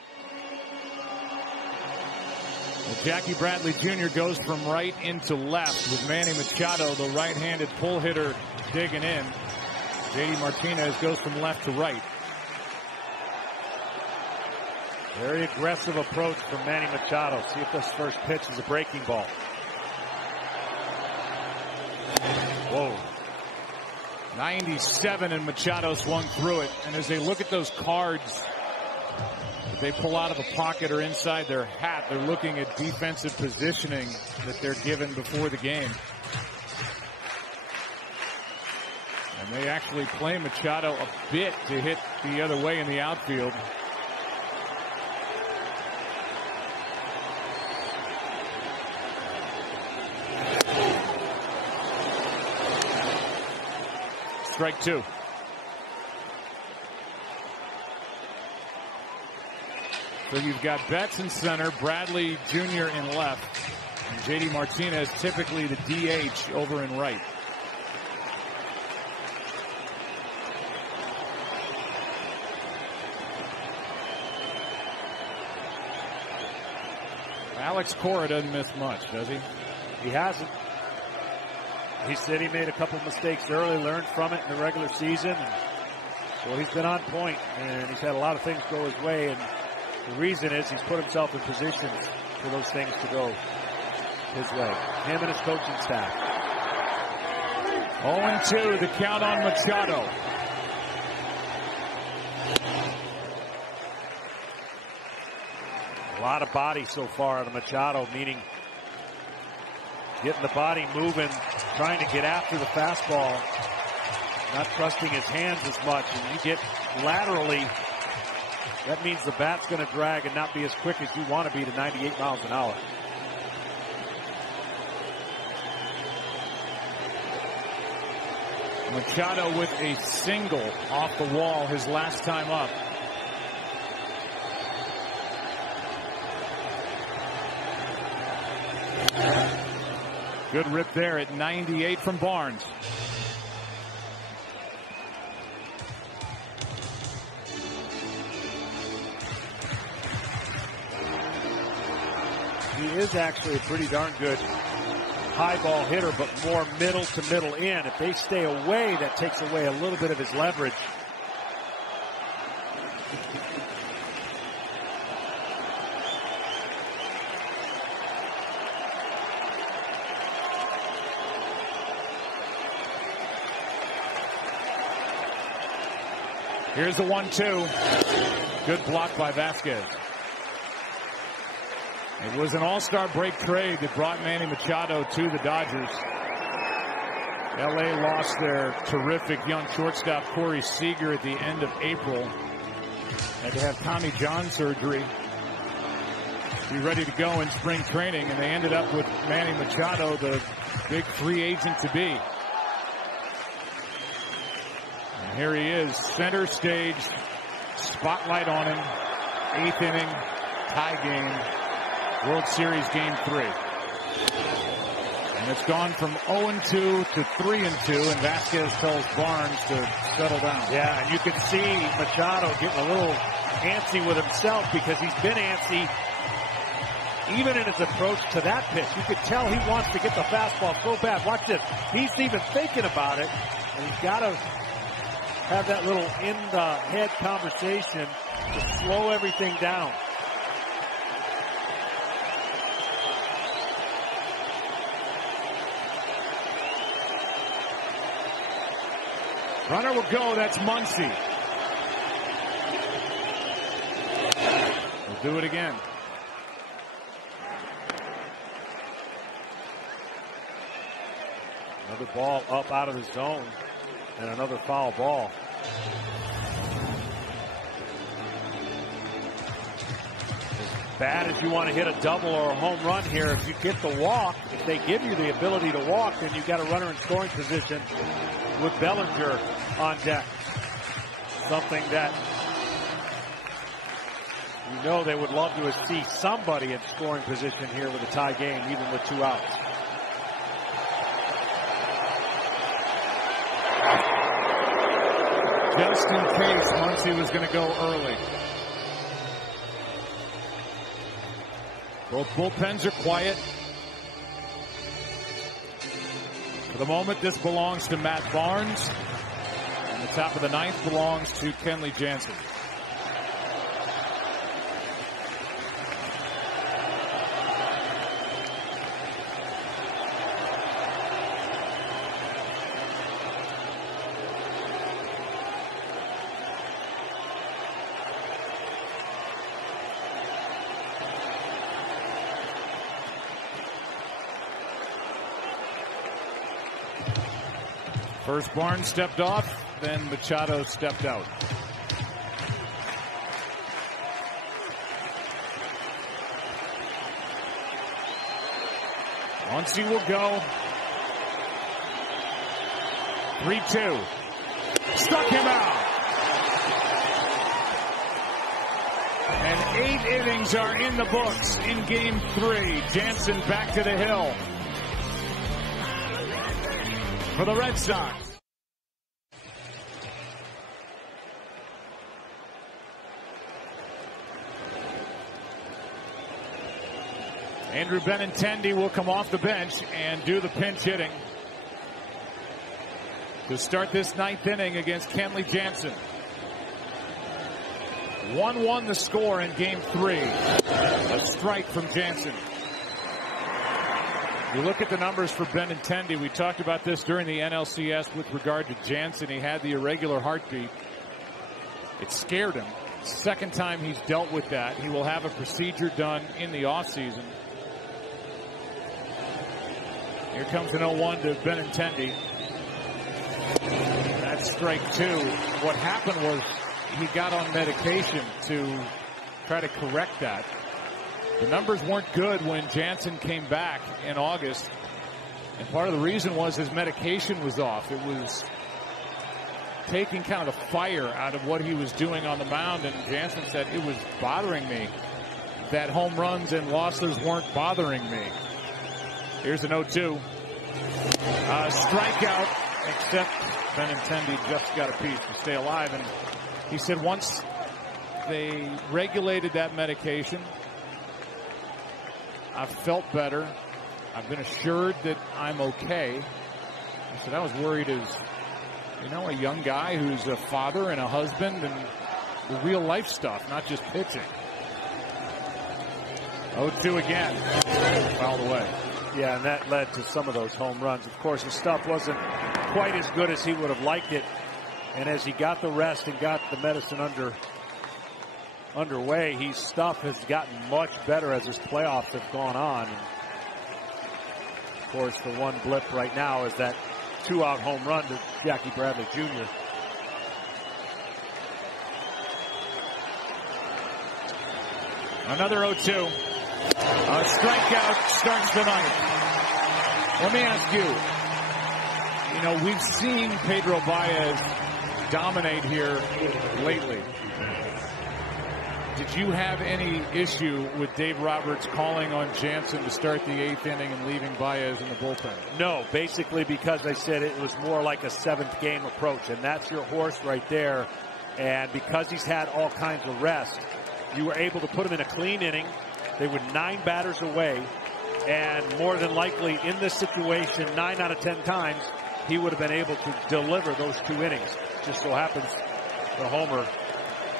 Well, Jackie Bradley Jr. goes from right into left with Manny Machado, the right-handed pull hitter, digging in. JD Martinez goes from left to right. Very aggressive approach from Manny Machado. See if this first pitch is a breaking ball. Whoa. 97, and Machado swung through it. And as they look at those cards that they pull out of a pocket or inside their hat, they're looking at defensive positioning that they're given before the game. And they actually play Machado a bit to hit the other way in the outfield. strike two. So you've got Betts in center, Bradley Jr. in left, and JD Martinez typically the DH over in right. Alex Cora doesn't miss much, does he? He hasn't. He said he made a couple mistakes early, learned from it in the regular season. Well, he's been on point, and he's had a lot of things go his way, and the reason is he's put himself in positions for those things to go his way. Him and his coaching staff. 0-2, the count on Machado. A lot of body so far out of Machado, meaning getting the body moving, trying to get after the fastball, not trusting his hands as much. And you get laterally, that means the bat's going to drag and not be as quick as you want to be to 98 miles an hour. Machado with a single off the wall his last time up. Good rip there at 98 from Barnes. He is actually a pretty darn good high ball hitter, but more middle to middle in. If they stay away, that takes away a little bit of his leverage. Here's the 1-2. Good block by Vasquez. It was an all-star break trade that brought Manny Machado to the Dodgers. LA lost their terrific young shortstop Corey Seager at the end of April. Had to have Tommy John surgery. Be ready to go in spring training, and they ended up with Manny Machado, the big free agent to be. And here he is, center stage, spotlight on him, 8th inning, tie game, World Series Game 3. And it's gone from 0-2 to 3-2, and Vasquez tells Barnes to settle down. Yeah, and you can see Machado getting a little antsy with himself because he's been antsy even in his approach to that pitch. You could tell he wants to get the fastball so bad. Watch this. He's even thinking about it, and he's got to have that little in-the-head conversation to slow everything down. Runner will go. That's Muncy. We'll do it again. Another ball up out of the zone and another foul ball. As bad as you want to hit a double or a home run here, if you get the walk, if they give you the ability to walk, then you've got a runner in scoring position with Bellinger on deck. Something that you know they would love to see somebody in scoring position here with a tie game, even with 2 outs. Just in case Muncy was going to go early. Both bullpens are quiet. For the moment, this belongs to Matt Barnes. And the top of the 9th belongs to Kenley Jansen. First Barnes stepped off, then Machado stepped out. Muncy will go. 3-2. Struck him out. And 8 innings are in the books in Game 3. Jansen back to the hill for the Red Sox. Andrew Benintendi will come off the bench and do the pinch hitting to start this 9th inning against Kenley Jansen. 1-1 the score in Game 3. A strike from Jansen. You look at the numbers for Benintendi. We talked about this during the NLCS with regard to Jansen. He had the irregular heartbeat. It scared him. Second time he's dealt with that. He will have a procedure done in the offseason. Here comes an 0-1 to Benintendi. That's strike 2. What happened was he got on medication to try to correct that. The numbers weren't good when Jansen came back in August. And part of the reason was his medication was off. It was taking kind of the fire out of what he was doing on the mound. And Jansen said, it was bothering me that home runs and losses weren't bothering me. Here's an 0-2. Strikeout, except Benintendi just got a piece to stay alive. And he said once they regulated that medication, I've felt better. I've been assured that I'm okay. He said I was worried as, you know, a young guy who's a father and a husband and the real life stuff, not just pitching. 0-2 again. Fouled away. Yeah, and that led to some of those home runs. Of course, his stuff wasn't quite as good as he would have liked it. And as he got the rest and got the medicine underway, his stuff has gotten much better as his playoffs have gone on. And of course, the one blip right now is that 2-out home run to Jackie Bradley Jr. Another 0-2. A strikeout starts the ninth. Let me ask you, you know, we've seen Pedro Baez dominate here lately. Did you have any issue with Dave Roberts calling on Jansen to start the 8th inning and leaving Baez in the bullpen? No, basically because I said it was more like a 7th game approach, and that's your horse right there. And because he's had all kinds of rest, you were able to put him in a clean inning. They were 9 batters away, and more than likely in this situation, 9 out of 10 times, he would have been able to deliver those 2 innings. Just so happens the homer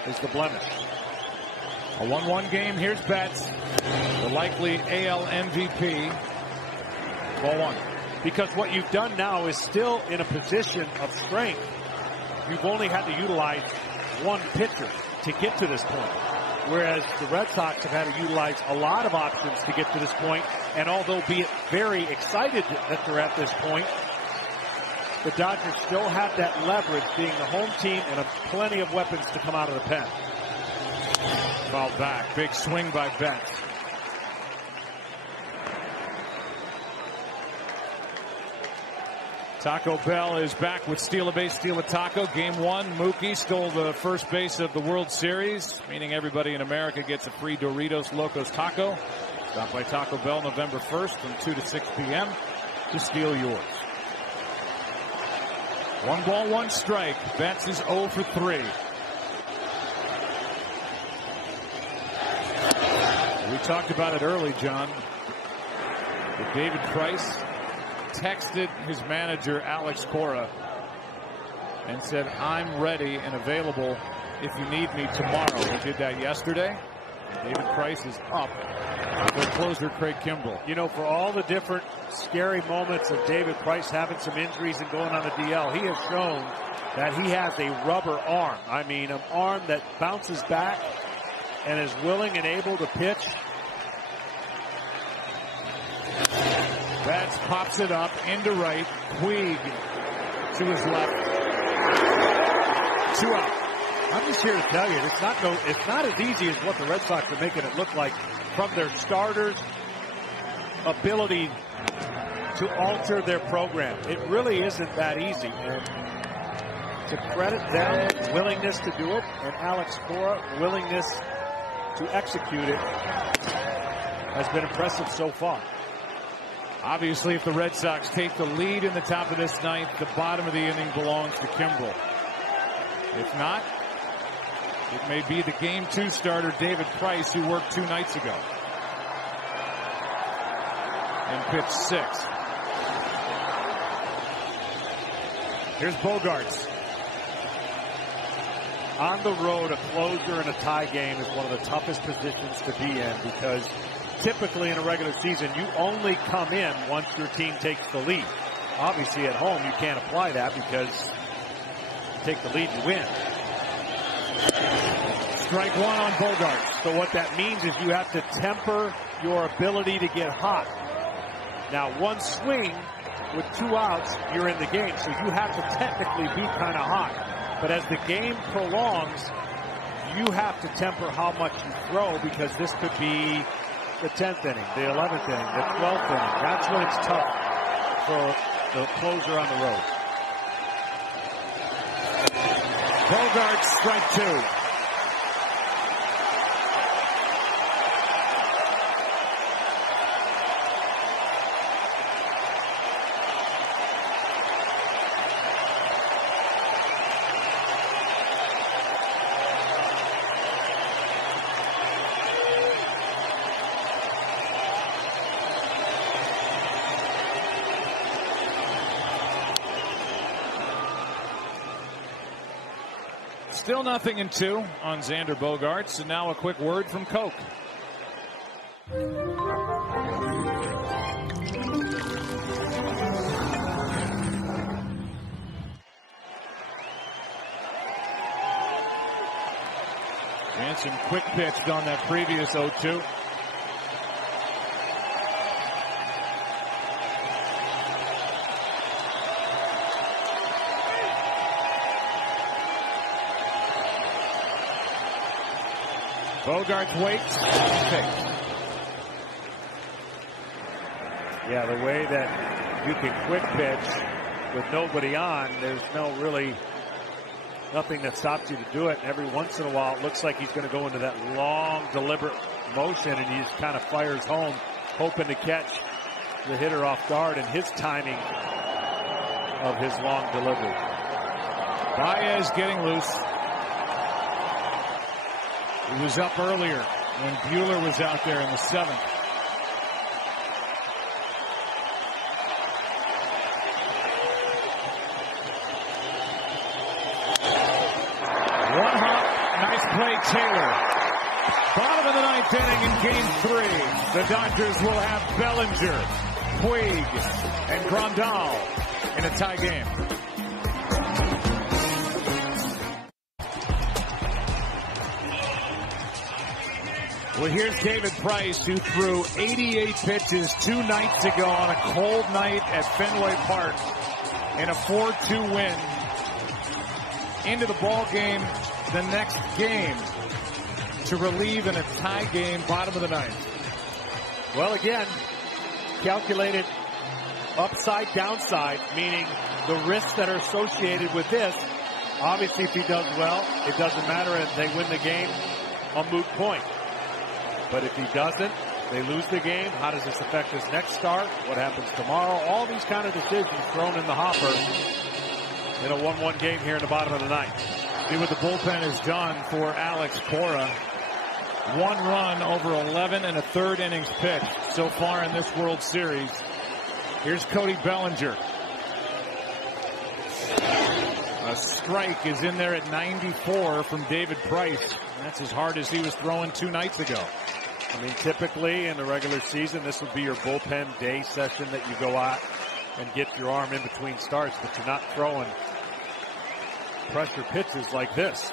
is the blemish. A 1-1 game. Here's Betts, the likely AL MVP. Ball 1. Because what you've done now is still in a position of strength. You've only had to utilize one pitcher to get to this point. Whereas the Red Sox have had to utilize a lot of options to get to this point. And although be it very excited that they're at this point, the Dodgers still have that leverage being the home team and have plenty of weapons to come out of the pen. Fouled back. Big swing by Betts. Taco Bell is back with Steal a Base, Steal a Taco. Game 1, Mookie stole the first base of the World Series, meaning everybody in America gets a free Doritos Locos Taco. Stop by Taco Bell November 1st from 2 to 6 p.m. to steal yours. 1 ball, 1 strike. Betts is 0 for 3. We talked about it early, John. But David Price texted his manager, Alex Cora, and said, I'm ready and available if you need me tomorrow. He did that yesterday. David Price is up for closer Craig Kimbrell. You know, for all the different scary moments of David Price having some injuries and going on a DL, he has shown that he has a rubber arm. I mean, an arm that bounces back and is willing and able to pitch. Betts pops it up into right. Puig to his left. 2 out. I'm just here to tell you, it's not as easy as what the Red Sox are making it look like from their starters' ability to alter their program. It really isn't that easy. And to credit them, willingness to do it, and Alex Cora, willingness to execute it, has been impressive so far. Obviously, if the Red Sox take the lead in the top of this ninth, the bottom of the inning belongs to Kimbrel. If not, it may be the Game 2 starter, David Price, who worked 2 nights ago and pitched 6. Here's Bogaerts. On the road, a closer in a tie game is one of the toughest positions to be in, because typically in a regular season, you only come in once your team takes the lead. Obviously at home, you can't apply that because you take the lead, you win. Strike 1 on Bogaerts. So what that means is you have to temper your ability to get hot. Now, one swing with 2 outs, you're in the game. So you have to technically be kind of hot. But as the game prolongs, you have to temper how much you throw, because this could be the 10th inning, the 11th inning, the 12th inning. That's when it's tough for the closer on the road. Bogaerts, strike 2. Still 0-2 on Xander Bogaerts, and now a quick word from Coke. Jansen quick pitched on that previous 0-2. Bogaerts waits. Yeah, the way that you can quick pitch with nobody on, there's nothing that stops you to do it. And every once in a while, it looks like he's going to go into that long, deliberate motion, and he just kind of fires home, hoping to catch the hitter off guard, and his timing of his long delivery. Baez getting loose. He was up earlier when Buehler was out there in the 7th. One hop, nice play, Taylor. Bottom of the 9th inning in Game 3. The Dodgers will have Bellinger, Puig, and Grandal in a tie game. Well, here's David Price, who threw 88 pitches 2 nights ago on a cold night at Fenway Park in a 4-2 win. Into the ball game, the next game, to relieve in a tie game, bottom of the 9th. Well, again, calculated upside, downside, meaning the risks that are associated with this. Obviously, if he does well, it doesn't matter if they win the game, a moot point. But if he doesn't, they lose the game. How does this affect his next start? What happens tomorrow? All these kind of decisions thrown in the hopper in a 1-1 game here in the bottom of the 9th. See what the bullpen has done for Alex Cora. 1 run over 11 and a 3rd innings pitched so far in this World Series. Here's Cody Bellinger. A strike is in there at 94 from David Price. That's as hard as he was throwing 2 nights ago. I mean, typically in the regular season, this would be your bullpen day session that you go out and get your arm in between starts, but you're not throwing pressure pitches like this.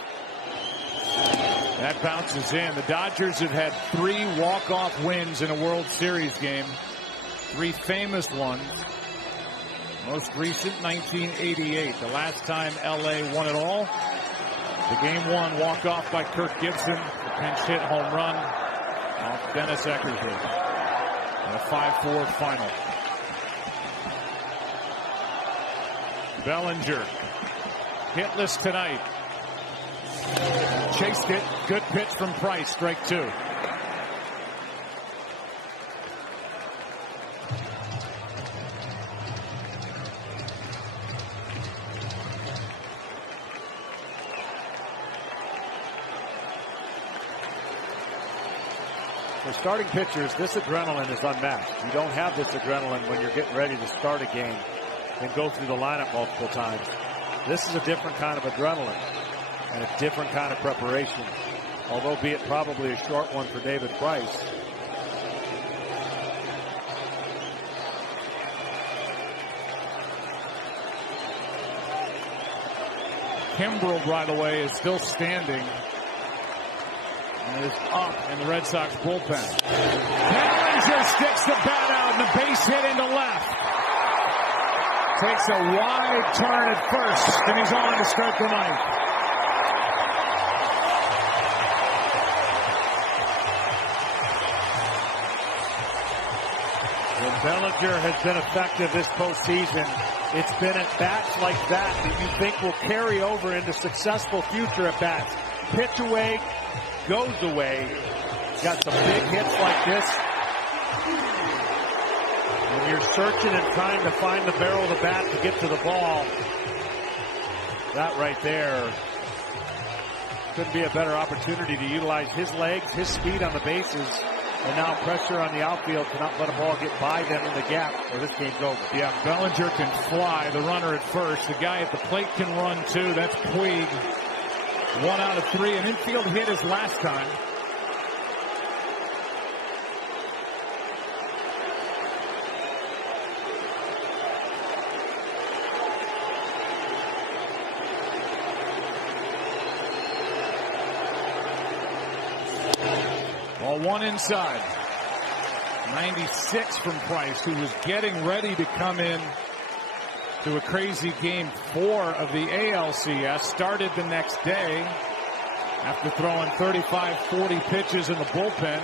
That bounces in. The Dodgers have had 3 walk-off wins in a World Series game. 3 famous ones. Most recent, 1988. The last time LA won it all. The Game 1 walk-off by Kirk Gibson. The pinch hit home run off Dennis Eckersley. And a 5-4 final. Bellinger Hitless tonight. Chased it. Good pitch from Price. Strike 2. For starting pitchers, this adrenaline is unmatched. You don't have this adrenaline when you're getting ready to start a game and go through the lineup multiple times. This is a different kind of adrenaline and a different kind of preparation. Although be it probably a short one for David Price. Kimbrel right away is still standing. And is up in the Red Sox bullpen. Bellinger sticks the bat out and the base hit into left. Takes a wide turn at first, and he's on to start the ninth. When Bellinger has been effective this postseason, it's been at bats like that that you think will carry over into successful future at bats. Pitch away, goes away. Got some big hits like this. When you're searching and trying to find the barrel of the bat to get to the ball, that right there couldn't be a better opportunity to utilize his legs, his speed on the bases, and now pressure on the outfield to not let a ball get by them in the gap, or this game's over. Yeah, Bellinger can fly, the runner at first. The guy at the plate can run too. That's Puig. 1 out of 3. An infield hit his last time. Ball 1 inside. 96 from Price, who was getting ready to come in to a crazy game 4 of the ALCS. Started the next day after throwing 35-40 pitches in the bullpen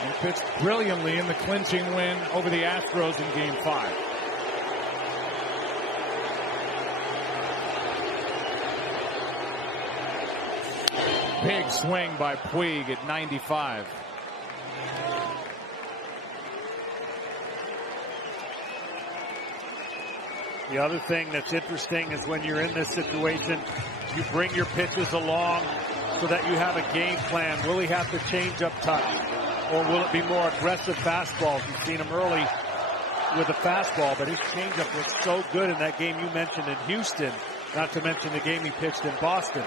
and pitched brilliantly in the clinching win over the Astros in Game 5. Big swing by Puig at 95. The other thing that's interesting is when you're in this situation, you bring your pitches along so that you have a game plan. Will he have to change up touch? Or will it be more aggressive fastballs? You've seen him early with a fastball, but his changeup was so good in that game you mentioned in Houston, not to mention the game he pitched in Boston.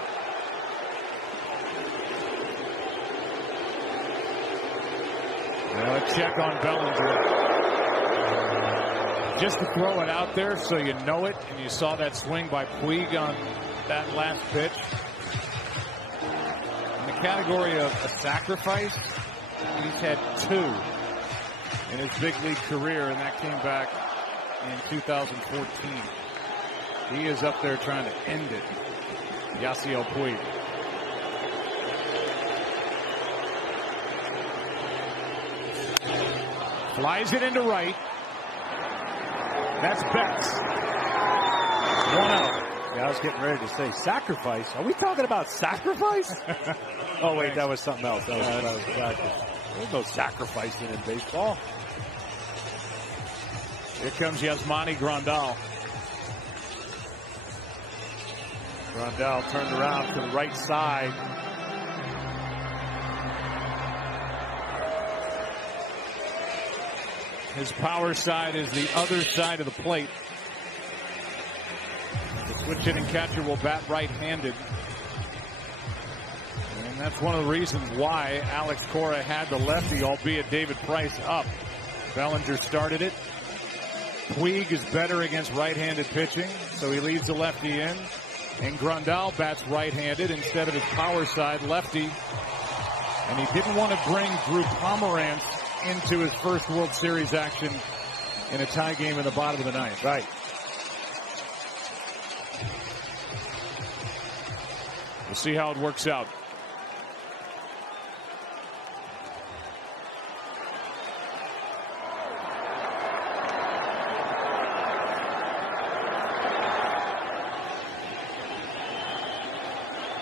Now a check on Bellinger. Just to throw it out there so you know it, and you saw that swing by Puig on that last pitch. In the category of a sacrifice, he's had 2 in his big league career, and that came back in 2014. He is up there trying to end it. Yasiel Puig. Flies it into right. That's Betts. 1 out. Yeah, I was getting ready to say sacrifice. Are we talking about sacrifice? Oh, wait, that was something else. That was practice. There's no sacrificing in baseball. Here comes Yasmani Grandal. Grandal turned around to the right side. His power side is the other side of the plate. The switch hitting catcher will bat right-handed. And that's one of the reasons why Alex Cora had the lefty, albeit David Price up. Bellinger started it. Puig is better against right-handed pitching, so he leaves the lefty in. And Grandal bats right-handed instead of his power side lefty. And he didn't want to bring Drew Pomeranz into his first World Series action in a tie game in the bottom of the ninth. Right. We'll see how it works out.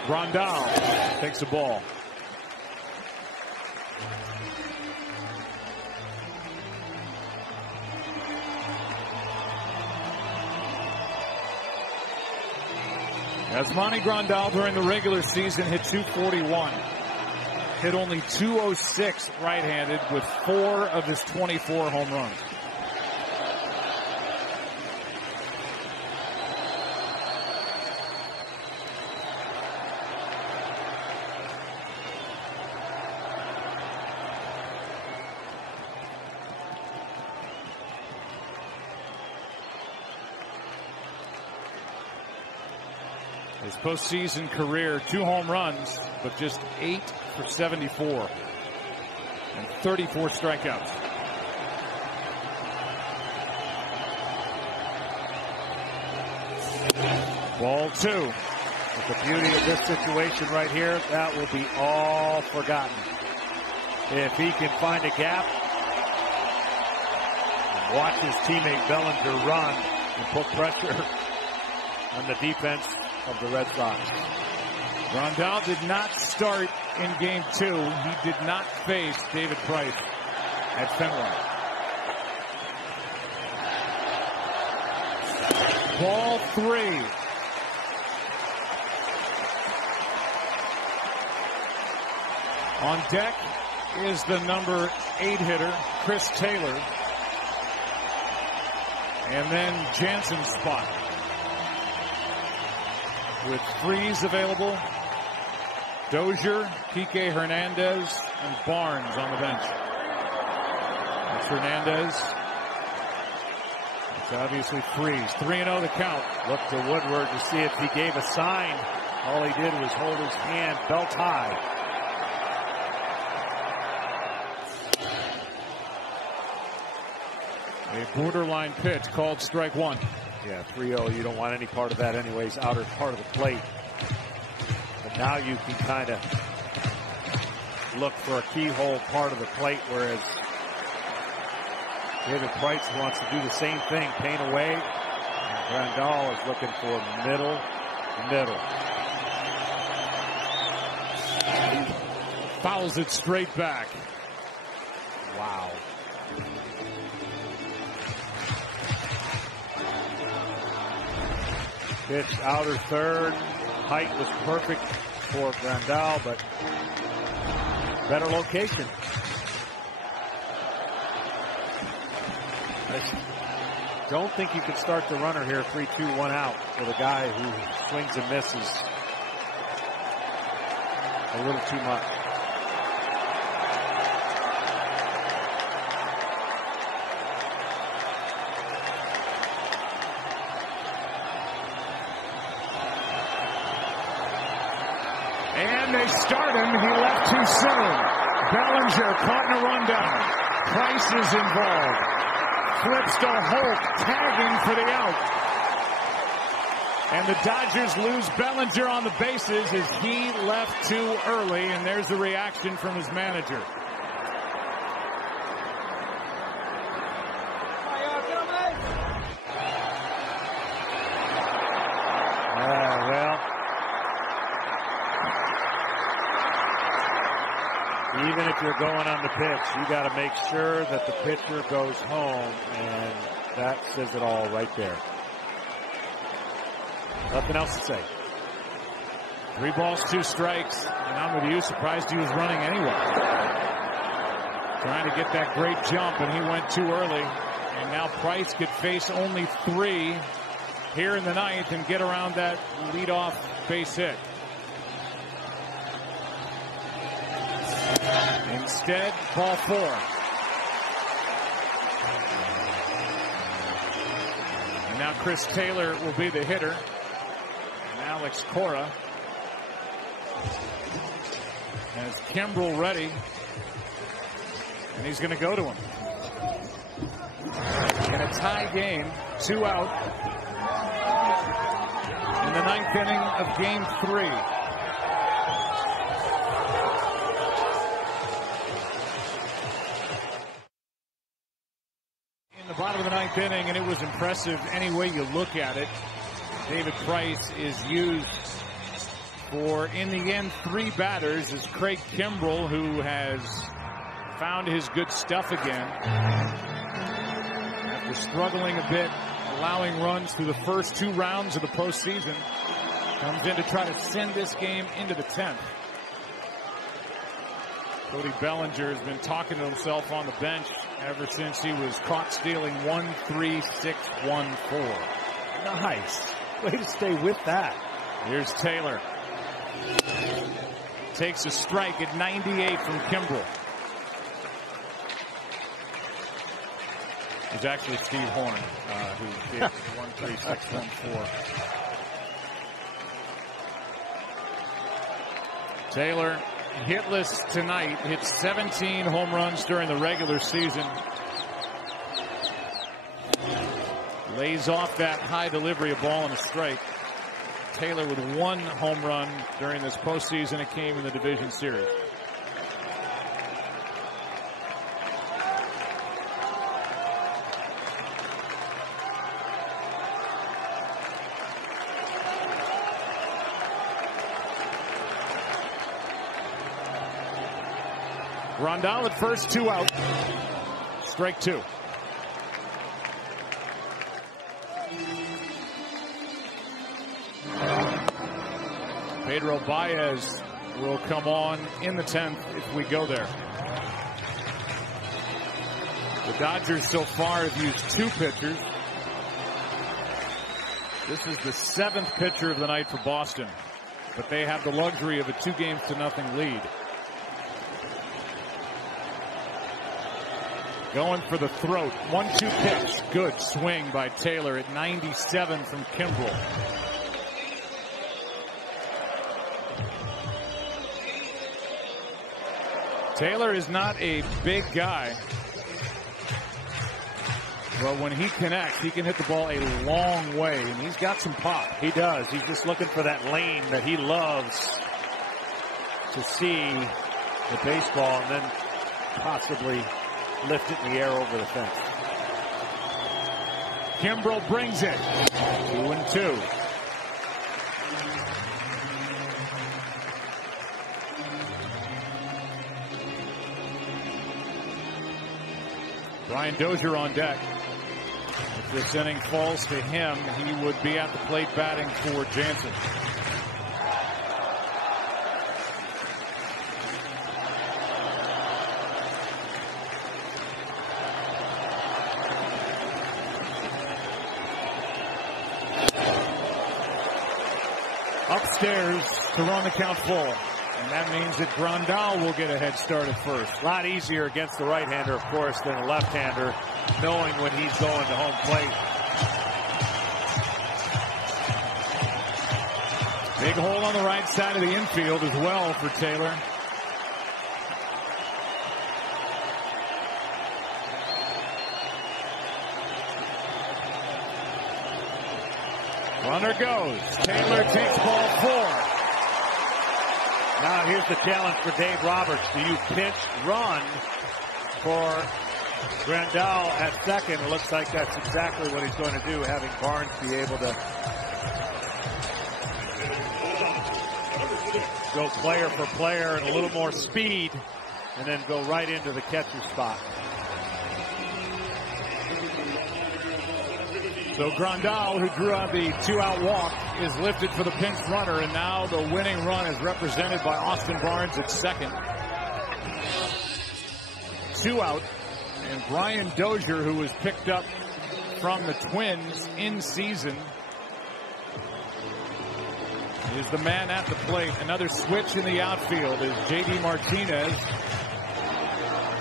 Grandal takes the ball. Yasmani Grandal during the regular season hit .241. Hit only .206 right-handed with 4 of his 24 home runs. His postseason career, 2 home runs, but just 8 for 74 and 34 strikeouts. Ball 2. But the beauty of this situation right here, that will be all forgotten. If he can find a gap and watch his teammate Bellinger run and put pressure on the defense of the Red Sox. Grandal did not start in game 2. He did not face David Price at Fenway. Ball 3. On deck is the number 8 hitter, Chris Taylor. And then Jansen's spot. With Freese available, Dozier, Kike Hernandez, and Barnes on the bench. That's Hernandez. It's obviously Freese. 3-0 the count. Look to Woodward to see if he gave a sign. All he did was hold his hand belt high. A borderline pitch called strike 1. Yeah, 3-0. You don't want any part of that anyways, outer part of the plate. But now you can kind of look for a keyhole part of the plate, whereas David Price wants to do the same thing, paint away. And Grandal is looking for middle. Fouls it straight back. Wow. Pitch outer third. Height was perfect for Grandal, but better location. I don't think you can start the runner here 3-2-1 out with a guy who swings and misses a little too much. And they start him. He left too soon. Bellinger caught in a rundown. Price is involved. Flips to Holt, tagging for the out. And the Dodgers lose Bellinger on the bases as he left too early. And there's the reaction from his manager. Even if you're going on the pitch, you got to make sure that the pitcher goes home, and that says it all right there. Nothing else to say. 3 balls, 2 strikes, and I'm with you. Surprised he was running anyway. Trying to get that great jump, and he went too early. And now Price could face only 3 here in the 9th and get around that leadoff base hit. Instead, ball 4. And now Chris Taylor will be the hitter. And Alex Cora has Kimbrel ready. And he's going to go to him. In a tie game, 2 out. In the 9th inning of game 3. Bottom of the 9th inning, and it was impressive any way you look at it. David Price is used for, in the end, 3 batters is Craig Kimbrell, who has found his good stuff again. After struggling a bit, allowing runs through the first 2 rounds of the postseason, comes in to try to send this game into the 10th. Cody Bellinger has been talking to himself on the bench ever since he was caught stealing 1-3-6-1-4. Nice. Way to stay with that. Here's Taylor. Takes a strike at 98 from Kimbrell. It's actually Steve Horn who did 1-3-6-1-4. Taylor hitless tonight, hit 17 home runs during the regular season. Lays off that high delivery, a ball and a strike. Taylor with 1 home run during this postseason. It came in the division series. Grandal at first, 2 out. Strike 2. Pedro Baez will come on in the 10th if we go there. The Dodgers so far have used 2 pitchers. This is the 7th pitcher of the night for Boston, but they have the luxury of a 2-0 lead. Going for the throat. 1-2 pitch. Good swing by Taylor at 97 from Kimbrell. Taylor is not a big guy, but when he connects, he can hit the ball a long way, and he's got some pop. He does. He's just looking for that lane that he loves to see the baseball and then possibly lift it in the air over the fence. Kimbrell brings it. 2-2. Brian Dozier on deck. If this inning falls to him, he would be at the plate batting for Jansen. Upstairs to run the count full. And that means that Grandal will get a head start at first. A lot easier against the right-hander, of course, than a left-hander, knowing when he's going to home plate. Big hole on the right side of the infield as well for Taylor. Runner goes. Taylor takes ball 4. Now here's the challenge for Dave Roberts. Do you pitch run for Grandal at second? It looks like that's exactly what he's going to do, having Barnes be able to go player for player and a little more speed and then go right into the catcher spot. So Grandal, who drew out the 2-out walk, is lifted for the pinch runner, and now the winning run is represented by Austin Barnes at second. 2 out, and Brian Dozier, who was picked up from the Twins in season, is the man at the plate. Another switch in the outfield as J.D. Martinez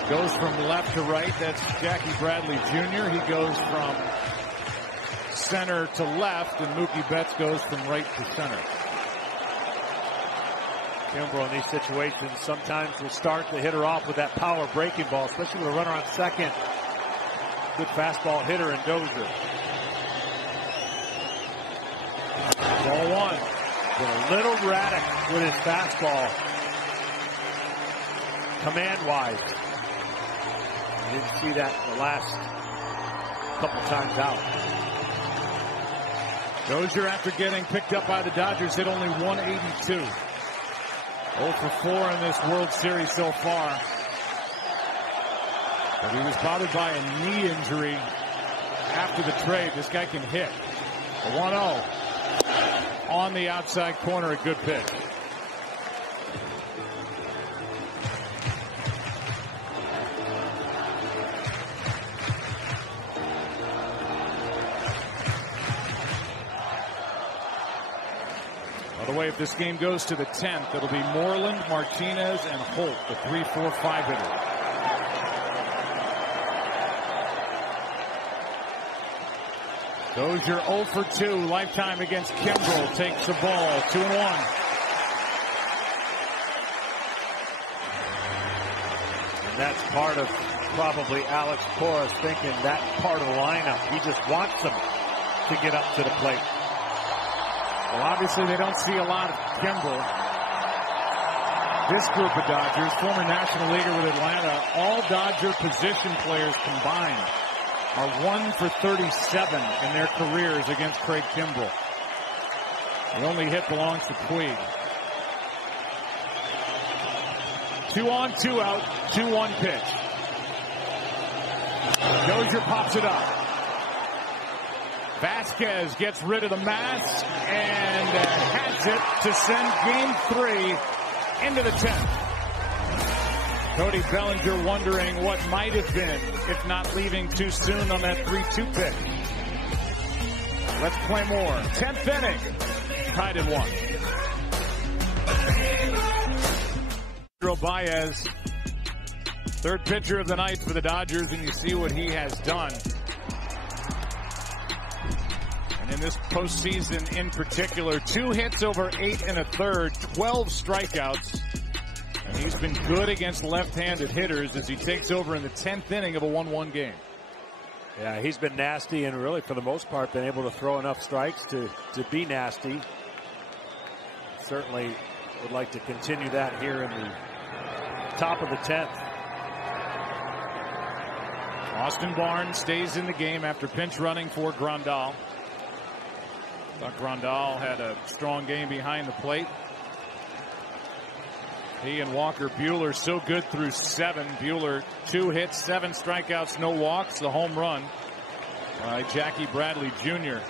goes from left to right. That's Jackie Bradley Jr. He goes from center to left, and Mookie Betts goes from right to center. Kimbrell in these situations sometimes will start the hitter off with that power breaking ball, especially with a runner on second. Good fastball hitter in Dozier. Ball 1. Been a little erratic with his fastball, command-wise. You didn't see that the last couple times out. Dozier, after getting picked up by the Dodgers, hit only 182. 0 for 4 in this World Series so far. But he was bothered by a knee injury after the trade. This guy can hit. A 1-0 on the outside corner, a good pitch. By the way, if this game goes to the 10th, it'll be Moreland, Martinez, and Holt, the 3, 4, 5 hitter. Dozier 0 for 2, lifetime against Kimbrel, takes the ball, 2-1. And that's part of probably Alex Cora thinking that part of the lineup. He just wants them to get up to the plate. Well, obviously they don't see a lot of Kimbrel. This group of Dodgers, former National Leaguer with Atlanta, all Dodger position players combined are 1 for 37 in their careers against Craig Kimbrel. The only hit belongs to Puig. 2 on, 2 out, 2-1 pitch. Dozier pops it up. Vasquez gets rid of the mask and has it to send Game 3 into the 10th. Cody Bellinger wondering what might have been if not leaving too soon on that 3-2 pitch. Let's play more. 10th inning. Tied at 1. Baez, third pitcher of the night for the Dodgers, and you see what he has done. And in this postseason in particular, 2 hits over 8 1/3, 12 strikeouts. And he's been good against left-handed hitters as he takes over in the 10th inning of a 1-1 game. Yeah, he's been nasty and really, for the most part, been able to throw enough strikes to be nasty. Certainly would like to continue that here in the top of the 10th. Austin Barnes stays in the game after pinch running for Grandal. Thought Grandal had a strong game behind the plate. He and Walker Buehler so good through 7. Buehler 2 hits, 7 strikeouts, no walks. The home run by Jackie Bradley Jr.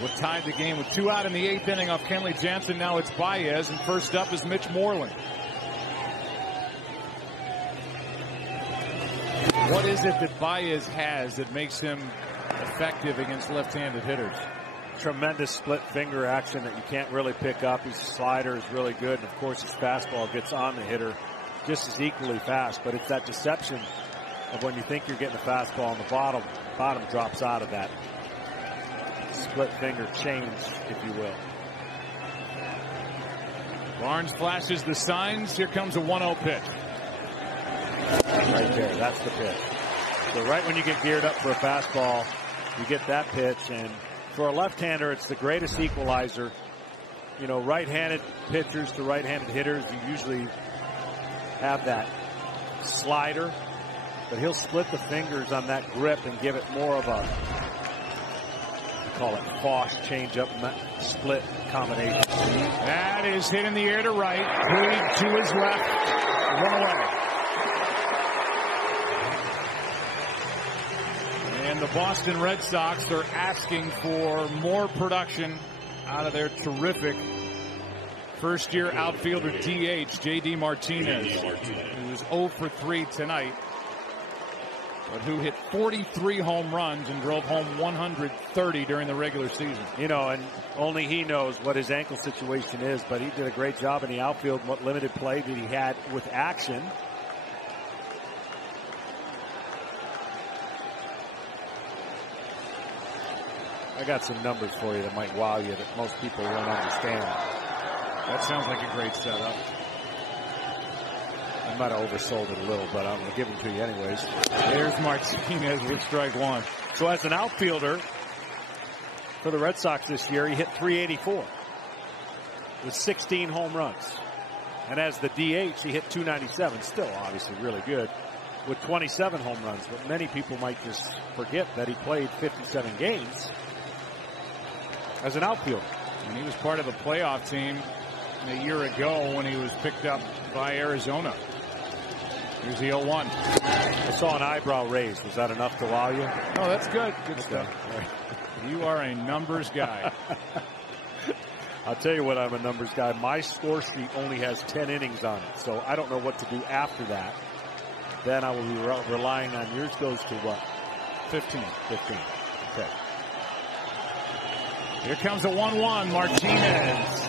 What tied the game with 2 out in the 8th inning off Kenley Jansen. Now it's Baez, and first up is Mitch Moreland. What is it that Baez has that makes him effective against left-handed hitters? Tremendous split finger action that you can't really pick up. His slider is really good, and of course his fastball gets on the hitter just as equally fast. But it's that deception of when you think you're getting a fastball on the bottom drops out of that split finger change, if you will. Barnes flashes the signs. Here comes a 1-0 pitch. Right there, that's the pitch. So right when you get geared up for a fastball, you get that pitch, and for a left-hander, it's the greatest equalizer. You know, right-handed pitchers to right-handed hitters, you usually have that slider, but he'll split the fingers on that grip and give it more of a, call it Fosh changeup split combination. That is hit in the air to right. Puig to his left. 1 away. And the Boston Red Sox are asking for more production out of their terrific first-year outfielder DH, J.D. Martinez, who was 0 for 3 tonight, but who hit 43 home runs and drove home 130 during the regular season. You know, and only he knows what his ankle situation is, but he did a great job in the outfield, what limited play that he had with action. I got some numbers for you that might wow you that most people won't understand. That sounds like a great setup. I might have oversold it a little, but I'm going to give them to you anyways. There's Martinez with strike 1. So as an outfielder for the Red Sox this year, he hit .384 with 16 home runs. And as the DH, he hit .297, still obviously really good, with 27 home runs. But many people might just forget that he played 57 games as an outfielder. And he was part of a playoff team a year ago when he was picked up by Arizona. Here's the 0-1. I saw an eyebrow raise. Was that enough to wow you? Oh, that's good. Good stuff. You are a numbers guy. I'll tell you what, I'm a numbers guy. My score sheet only has 10 innings on it, so I don't know what to do after that. Then I will be relying on yours goes to what? 15. Okay. Here comes a 1-1. Martinez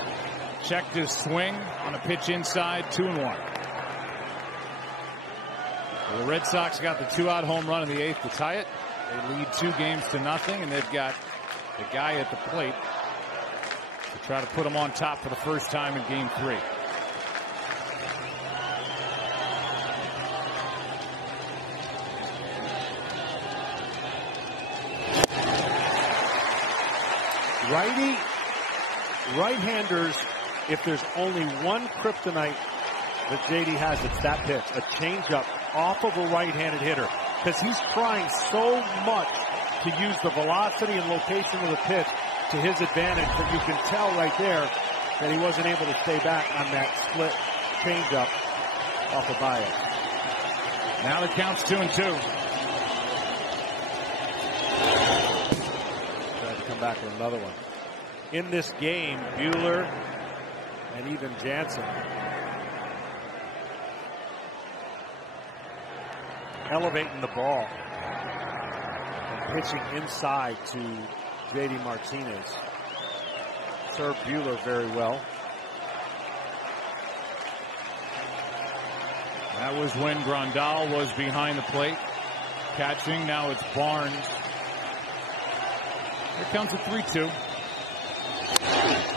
checked his swing on a pitch inside, 2-1. Well, the Red Sox got the 2-out home run in the 8th to tie it. They lead 2-0, and they've got the guy at the plate to try to put him on top for the first time in Game 3. Right-handers, if there's only one kryptonite that JD has, it's that pitch, a changeup off of a right-handed hitter, because he's trying so much to use the velocity and location of the pitch to his advantage that you can tell right there that he wasn't able to stay back on that split changeup off of Baez. Now the count's 2-2. Tried to come back with another one. In this game, Buehler and even Jansen elevating the ball and pitching inside to JD Martinez. Served Buehler very well. That was when Grandal was behind the plate catching. Now it's Barnes. Here comes the 3-2.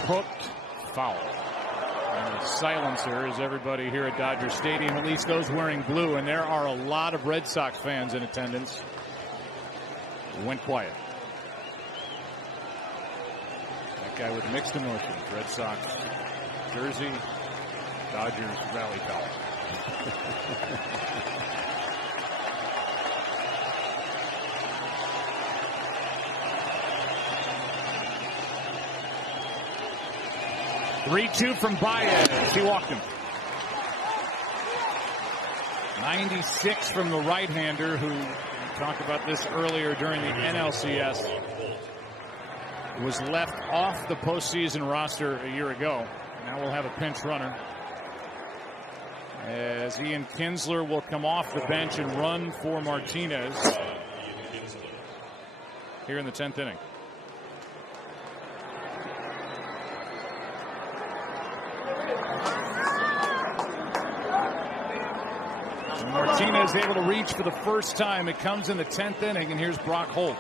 Hooked, foul. And a silencer as everybody here at Dodger Stadium, at least those wearing blue, and there are a lot of Red Sox fans in attendance, went quiet. That guy with mixed emotions. Red Sox jersey, Dodgers rally call. 3-2 from Baez. He walked him. 96 from the right-hander, who we talked about this earlier during the NLCS, was left off the postseason roster a year ago. Now we'll have a pinch runner, as Ian Kinsler will come off the bench and run for Martinez here in the 10th inning. Martinez able to reach for the first time. It comes in the 10th inning, and here's Brock Holt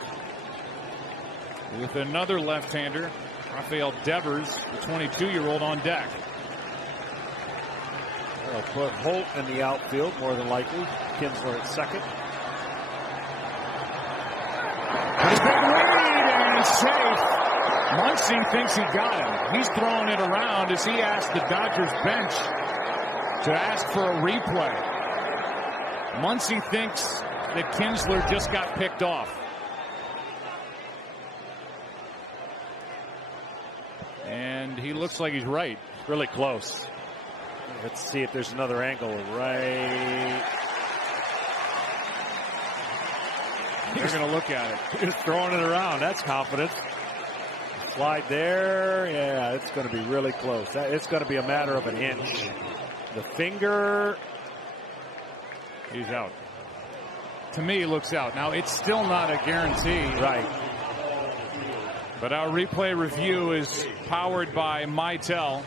with another left-hander, Rafael Devers, the 22-year-old, on deck. They'll put Holt in the outfield, more than likely. Kinsler at second. A big lead, and safe. Muncy thinks he got him. He's throwing it around as he asked the Dodgers bench to ask for a replay. Muncy thinks that Kinsler just got picked off. And he looks like he's right. Really close. Let's see if there's another angle. Right. They're going to look at it. He's throwing it around. That's confidence. Slide there. Yeah, it's going to be really close. It's going to be a matter of an inch. The finger. He's out. To me, he looks out. Now, it's still not a guarantee. Right. But our replay review is powered by Mitel.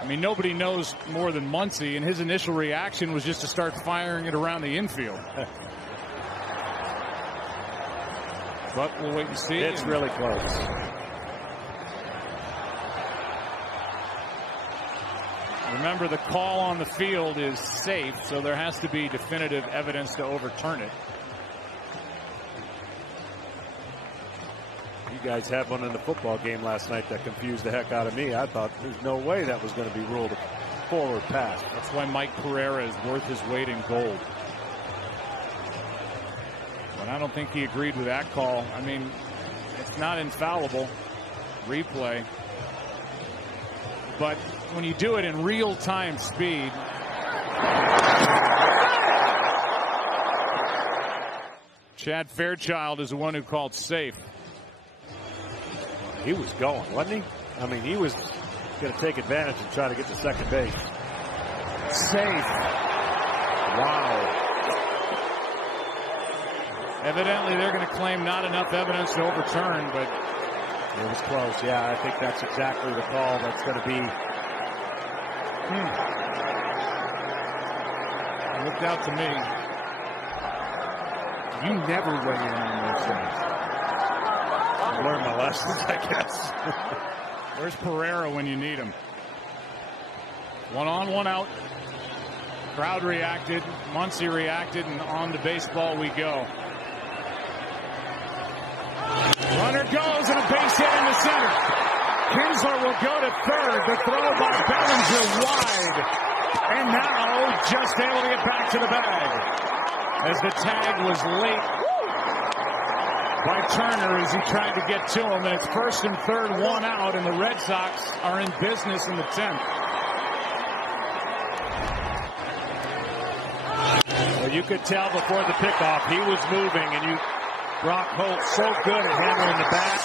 I mean, nobody knows more than Muncy, and his initial reaction was just to start firing it around the infield. But we'll wait and see. It's really close. Remember, the call on the field is safe, so there has to be definitive evidence to overturn it. You guys had one in the football game last night that confused the heck out of me. I thought there's no way that was going to be ruled a forward pass. That's why Mike Pereira is worth his weight in gold. But I don't think he agreed with that call. I mean, it's not infallible. replay. But when you do it in real-time speed, Chad Fairchild is the one who called safe. He was going, wasn't he? I mean, he was going to take advantage and try to get to second base. Safe. Wow. Evidently, they're going to claim not enough evidence to overturn, but it was close. Yeah, I think that's exactly the call that's going to be. It looked out to me. You never weigh in on those things. I learned my lessons, I guess. Where's Pereira when you need him? 1 on, 1 out. Crowd reacted. Muncy reacted, and on to baseball we go. Runner goes, and a base hit in the center. Kinsler will go to third. The throw by Bellinger wide. And now just able to get back to the bag. As the tag was late by Turner as he tried to get to him. And it's first and third, 1 out, and the Red Sox are in business in the 10th. Well, you could tell before the pickoff he was moving, and Brock Holt so good at handling the bat.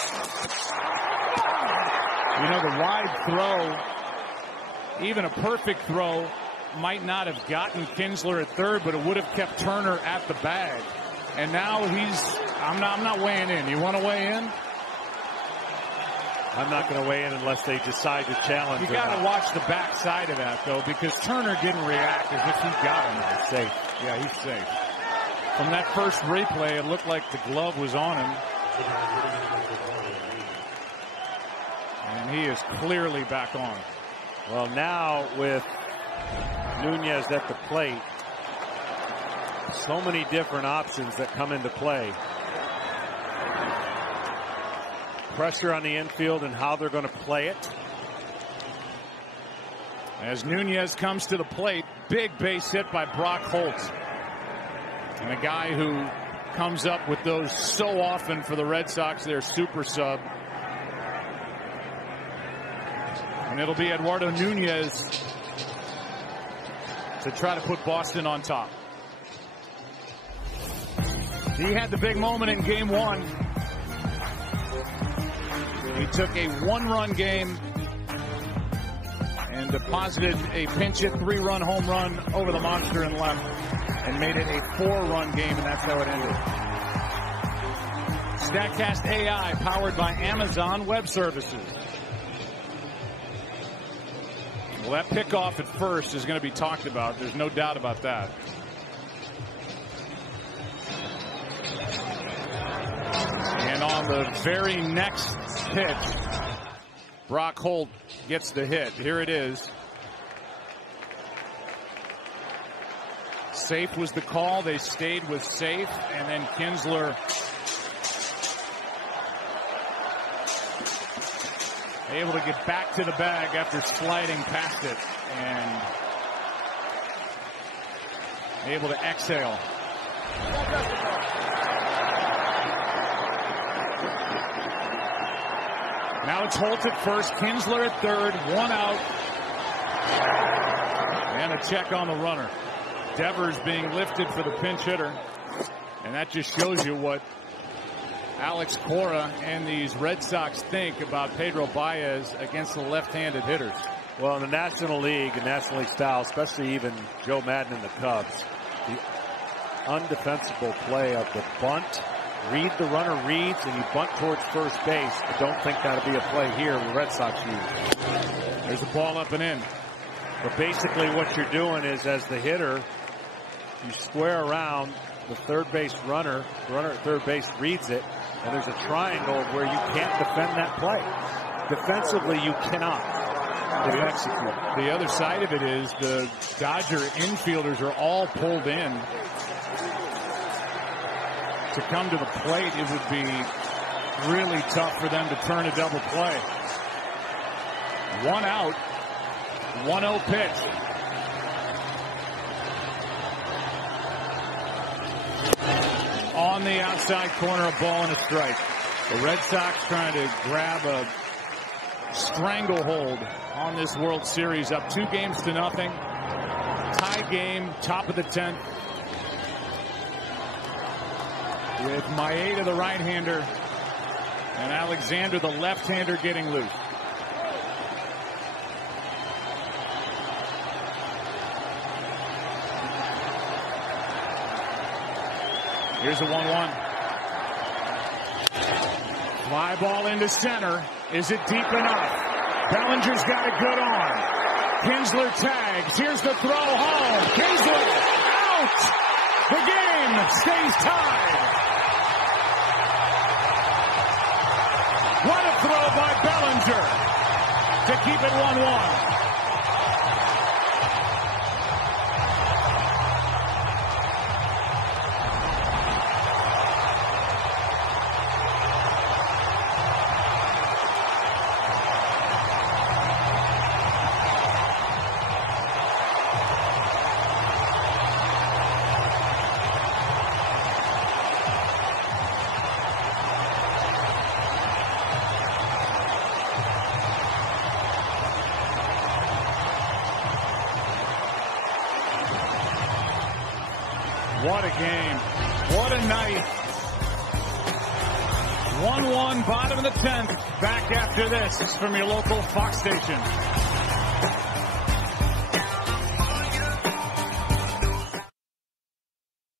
You know, the wide throw, even a perfect throw, might not have gotten Kinsler at third, but it would have kept Turner at the bag. And now I'm not weighing in. You want to weigh in? I'm not going to weigh in unless they decide to challenge. You got to watch the back side of that, though, because Turner didn't react as if he got him. He's safe. Yeah, he's safe. From that first replay, it looked like the glove was on him. And he is clearly back on. Well, now with Nunez at the plate, so many different options that come into play. Pressure on the infield and how they're going to play it. As Nunez comes to the plate, big base hit by Brock Holt. And a guy who comes up with those so often for the Red Sox, their super sub. And it'll be Eduardo Nunez to try to put Boston on top. He had the big moment in game 1. He took a 1-run game and deposited a pinch hit 3-run home run over the monster in left and made it a 4-run game, and that's how it ended. StatCast AI, powered by Amazon Web Services. Well, that pickoff at first is going to be talked about. There's no doubt about that. And on the very next pitch, Brock Holt gets the hit. Here it is. Safe was the call. They stayed with safe, and then Kinsler able to get back to the bag after sliding past it and able to exhale. Now it's Holt at first, Kinsler at third, 1 out, and a check on the runner. Devers being lifted for the pinch hitter, and that just shows you what Alex Cora and these Red Sox think about Pedro Baez against the left-handed hitters. Well, in the National League and National League style, especially even Joe Madden and the Cubs, the undefensible play of the bunt, read the runner reads, and you bunt towards first base. I don't think that'll be a play here the Red Sox use. There's the ball up and in. But basically what you're doing is, as the hitter, you square around the third base runner. The runner at third base reads it, and there's a triangle where you can't defend that play. Defensively, you cannot execute. The other side of it is the Dodger infielders are all pulled in. To come to the plate, it would be really tough for them to turn a double play. 1 out, 1-0 pitch. On the outside corner, a ball and a strike. The Red Sox trying to grab a stranglehold on this World Series. Up 2-0. Tie game, top of the 10th. With Maeda, the right-hander, and Alexander, the left-hander, getting loose. Here's a 1-1. Fly ball into center. Is it deep enough? Bellinger's got a good arm. Kinsler tags. Here's the throw home. Kinsler out. The game stays tied. What a throw by Bellinger to keep it 1-1. What a game. What a night. 1-1, bottom of the 10th. Back after this from your local Fox station.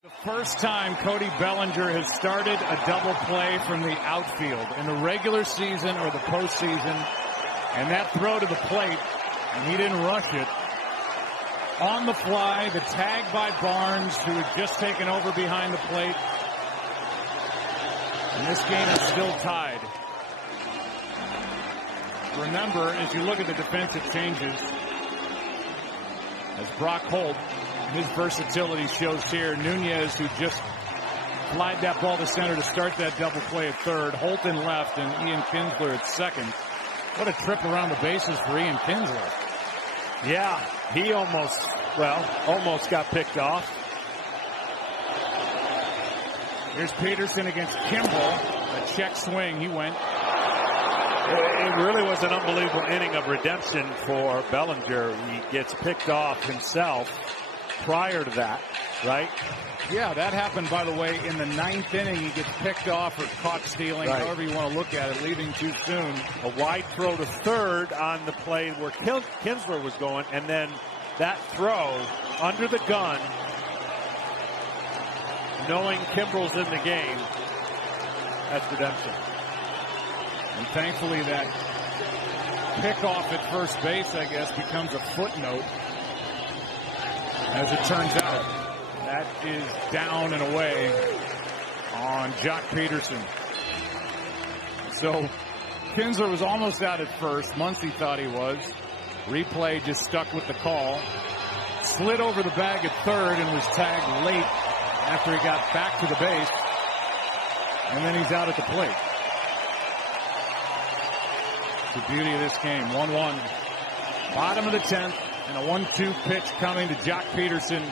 The first time Cody Bellinger has started a double play from the outfield in the regular season or the postseason. And that throw to the plate, and he didn't rush it. On the fly, the tag by Barnes, who had just taken over behind the plate. And this game is still tied. Remember, as you look at the defensive changes, as Brock Holt, his versatility shows here. Nunez, who just flied that ball to center to start that double play at third. Holt in left and Ian Kinsler at second. What a trip around the bases for Ian Kinsler. Yeah, he almost got picked off. Here's Peterson against Kimball. A check swing. He went. It really was an unbelievable inning of redemption for Bellinger. He gets picked off himself prior to that, right? Yeah, that happened, by the way, in the 9th inning. He gets picked off or caught stealing, right. However you want to look at it, leaving too soon. A wide throw to third on the play where Kinsler was going, and then that throw under the gun, knowing Kimbrel's in the game, that's redemption. And thankfully that pickoff at first base, I guess, becomes a footnote, as it turns out. That is down and away on Jock Peterson. So Kinsler was almost out at first. Muncy thought he was. Replay just stuck with the call. Slid over the bag at third and was tagged late after he got back to the base. And then he's out at the plate. The beauty of this game. 1-1. Bottom of the 10th. And a 1-2 pitch coming to Jock Peterson,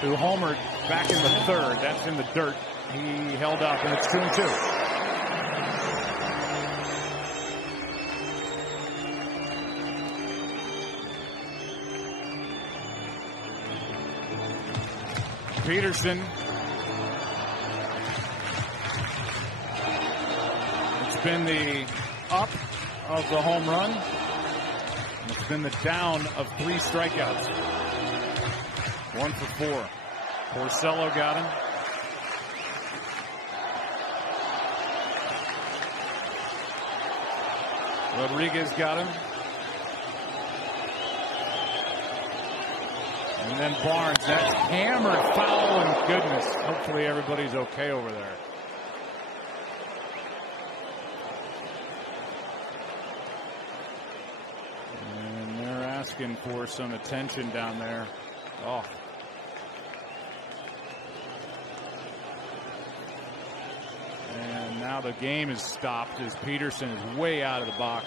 who homered back in the third. That's in the dirt. He held up, and it's 2-2. Peterson. It's been the up of the home run. And it's been the down of 3 strikeouts. 1 for 4. Porcello got him. Rodriguez got him. And then Barnes, that's hammered foul, and goodness. Hopefully everybody's okay over there. And they're asking for some attention down there. Oh. And now the game is stopped as Peterson is way out of the box.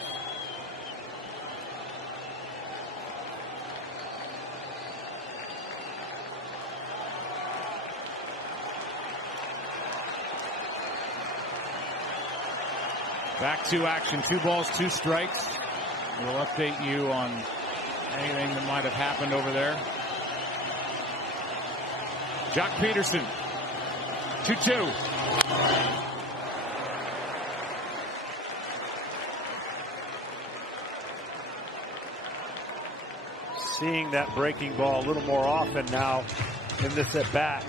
Back to action. 2 balls, 2 strikes. We'll update you on anything that might have happened over there. Jock Peterson. 2-2. Seeing that breaking ball a little more often now in this at bat.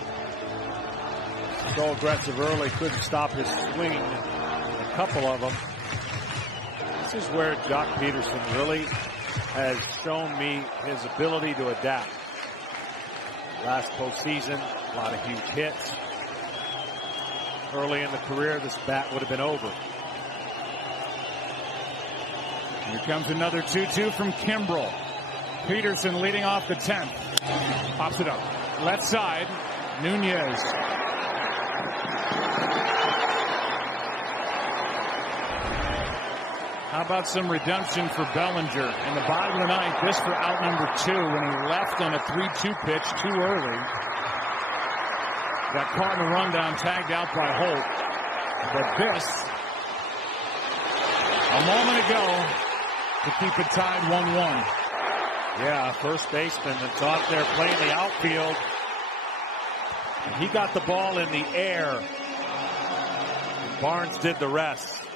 So aggressive early, couldn't stop his swing. A couple of them. This is where Jock Peterson really has shown me his ability to adapt. Last postseason, a lot of huge hits. Early in the career, this bat would have been over. Here comes another 2-2 from Kimbrel. Peterson leading off the 10th. Pops it up. Left side. Nunez. How about some redemption for Bellinger? In the bottom of the 9th, this for out number 2 when he left on a 3-2 pitch too early. Got caught in a rundown, tagged out by Holt. But this, a moment ago, to keep it tied 1-1. Yeah, first baseman that's out there playing the outfield. And he got the ball in the air. And Barnes did the rest.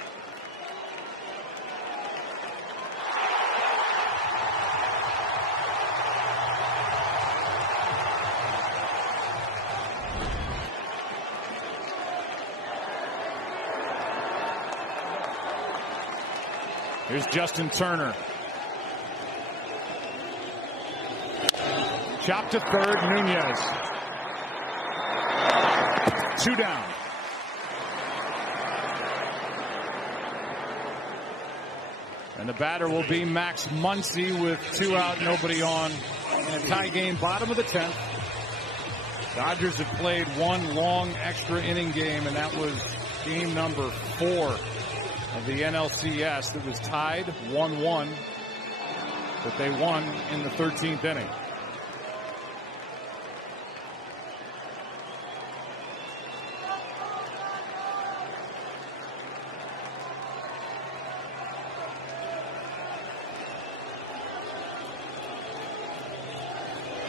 Here's Justin Turner. Chop to third, Nunez. 2 down. And the batter will be Max Muncy with 2 out, nobody on. In a tie game, bottom of the 10th. Dodgers have played 1 long extra inning game, and that was game number 4 of the NLCS. That was tied 1-1, but they won in the 13th inning.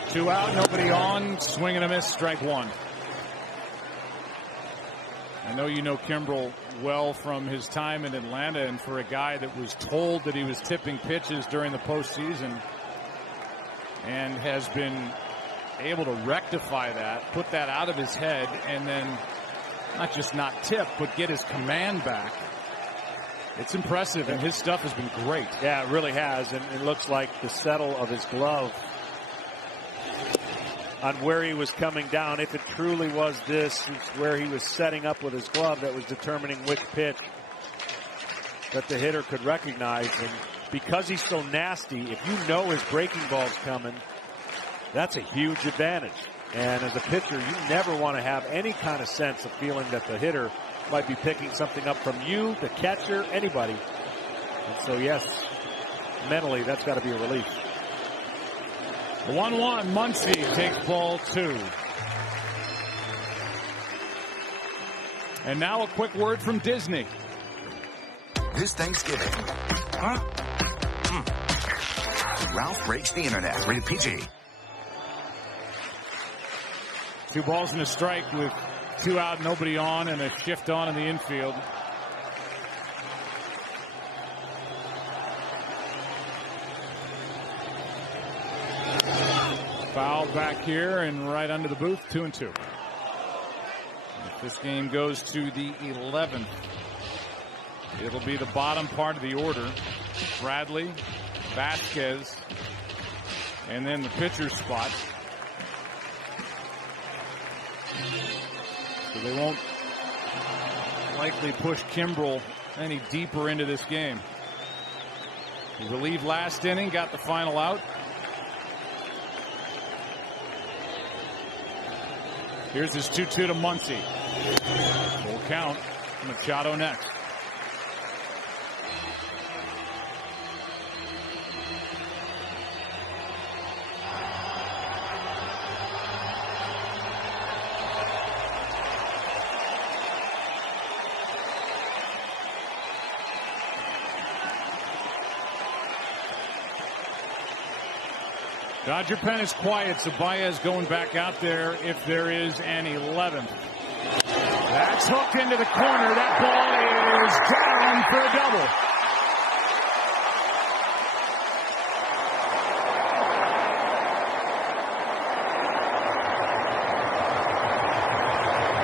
Two out, nobody on. Swing and a miss, strike 1. I know you know Kimbrel well from his time in Atlanta, and for a guy that was told that he was tipping pitches during the postseason and has been able to rectify that, put that out of his head, and then not just not tip, but get his command back. It's impressive, and his stuff has been great. Yeah, it really has, and it looks like the settle of his glove on where he was coming down. If it truly was this, it's where he was setting up with his glove that was determining which pitch that the hitter could recognize. And because he's so nasty, if you know his breaking ball's coming, that's a huge advantage. And as a pitcher, you never want to have any kind of sense of feeling that the hitter might be picking something up from you, the catcher, anybody. And so, yes, mentally, that's got to be a relief. 1-1, Muncy takes ball 2. And now a quick word from Disney. This Thanksgiving. Huh? Ralph Breaks the Internet. Rated PG. 2 balls and a strike with 2 out, nobody on, and a shift on in the infield. Foul back here and right under the booth, 2-2. If this game goes to the 11th, it'll be the bottom part of the order. Bradley, Vasquez, and then the pitcher's spot. So they won't likely push Kimbrel any deeper into this game. He relieved last inning, got the final out. Here's his 2-2 to Muncy. Full count. Machado next. Dodger pen is quiet, so Baez going back out there if there is an 11th. That's hooked into the corner. That ball is down for a double.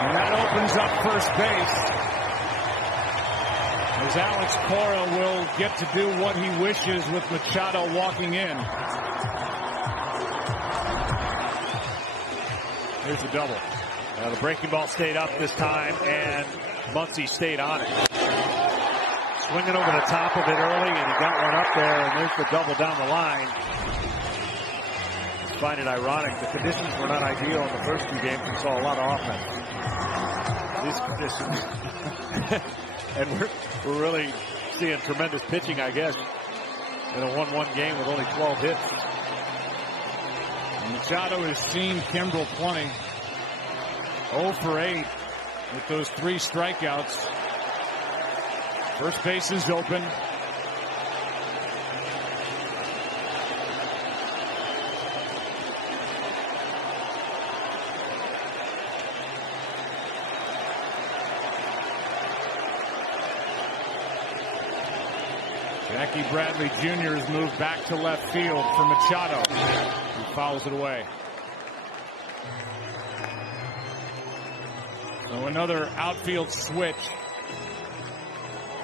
And that opens up first base, as Alex Cora will get to do what he wishes with Machado walking in. Here's the double. The breaking ball stayed up this time, and Muncy stayed on it. Swinging over the top of it early, and he got one up there, and there's the double down the line. I find it ironic. The conditions were not ideal in the first two games. We saw a lot of offense. These conditions. And we're really seeing tremendous pitching, I guess, in a 1-1 game with only 12 hits. Machado has seen Kimbrel plenty. 0 for 8 with those 3 strikeouts. First base is open. Jackie Bradley Jr. has moved back to left field for Machado, who fouls it away. So another outfield switch.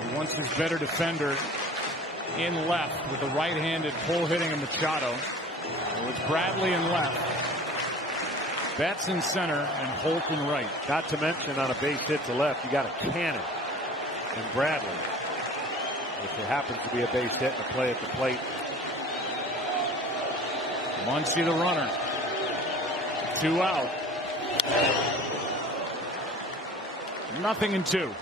He wants his better defender in left with a right-handed pull hitting of Machado. So it's Bradley in left, Betts in center, and Holt in right. Not to mention on a base hit to left, you got a cannon in Bradley. If there happens to be a base hit and a play at the plate. Muncy the runner. 2 out. 0-2.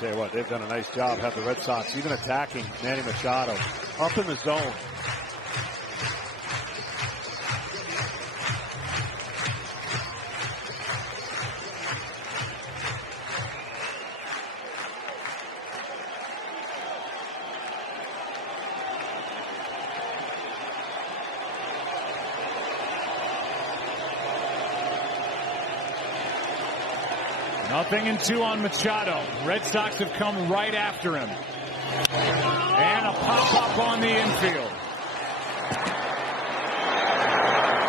Tell you what, they've done a nice job, have the Red Sox, even attacking Manny Machado up in the zone. Nothing-2 on Machado. Red Sox have come right after him. And a pop-up on the infield.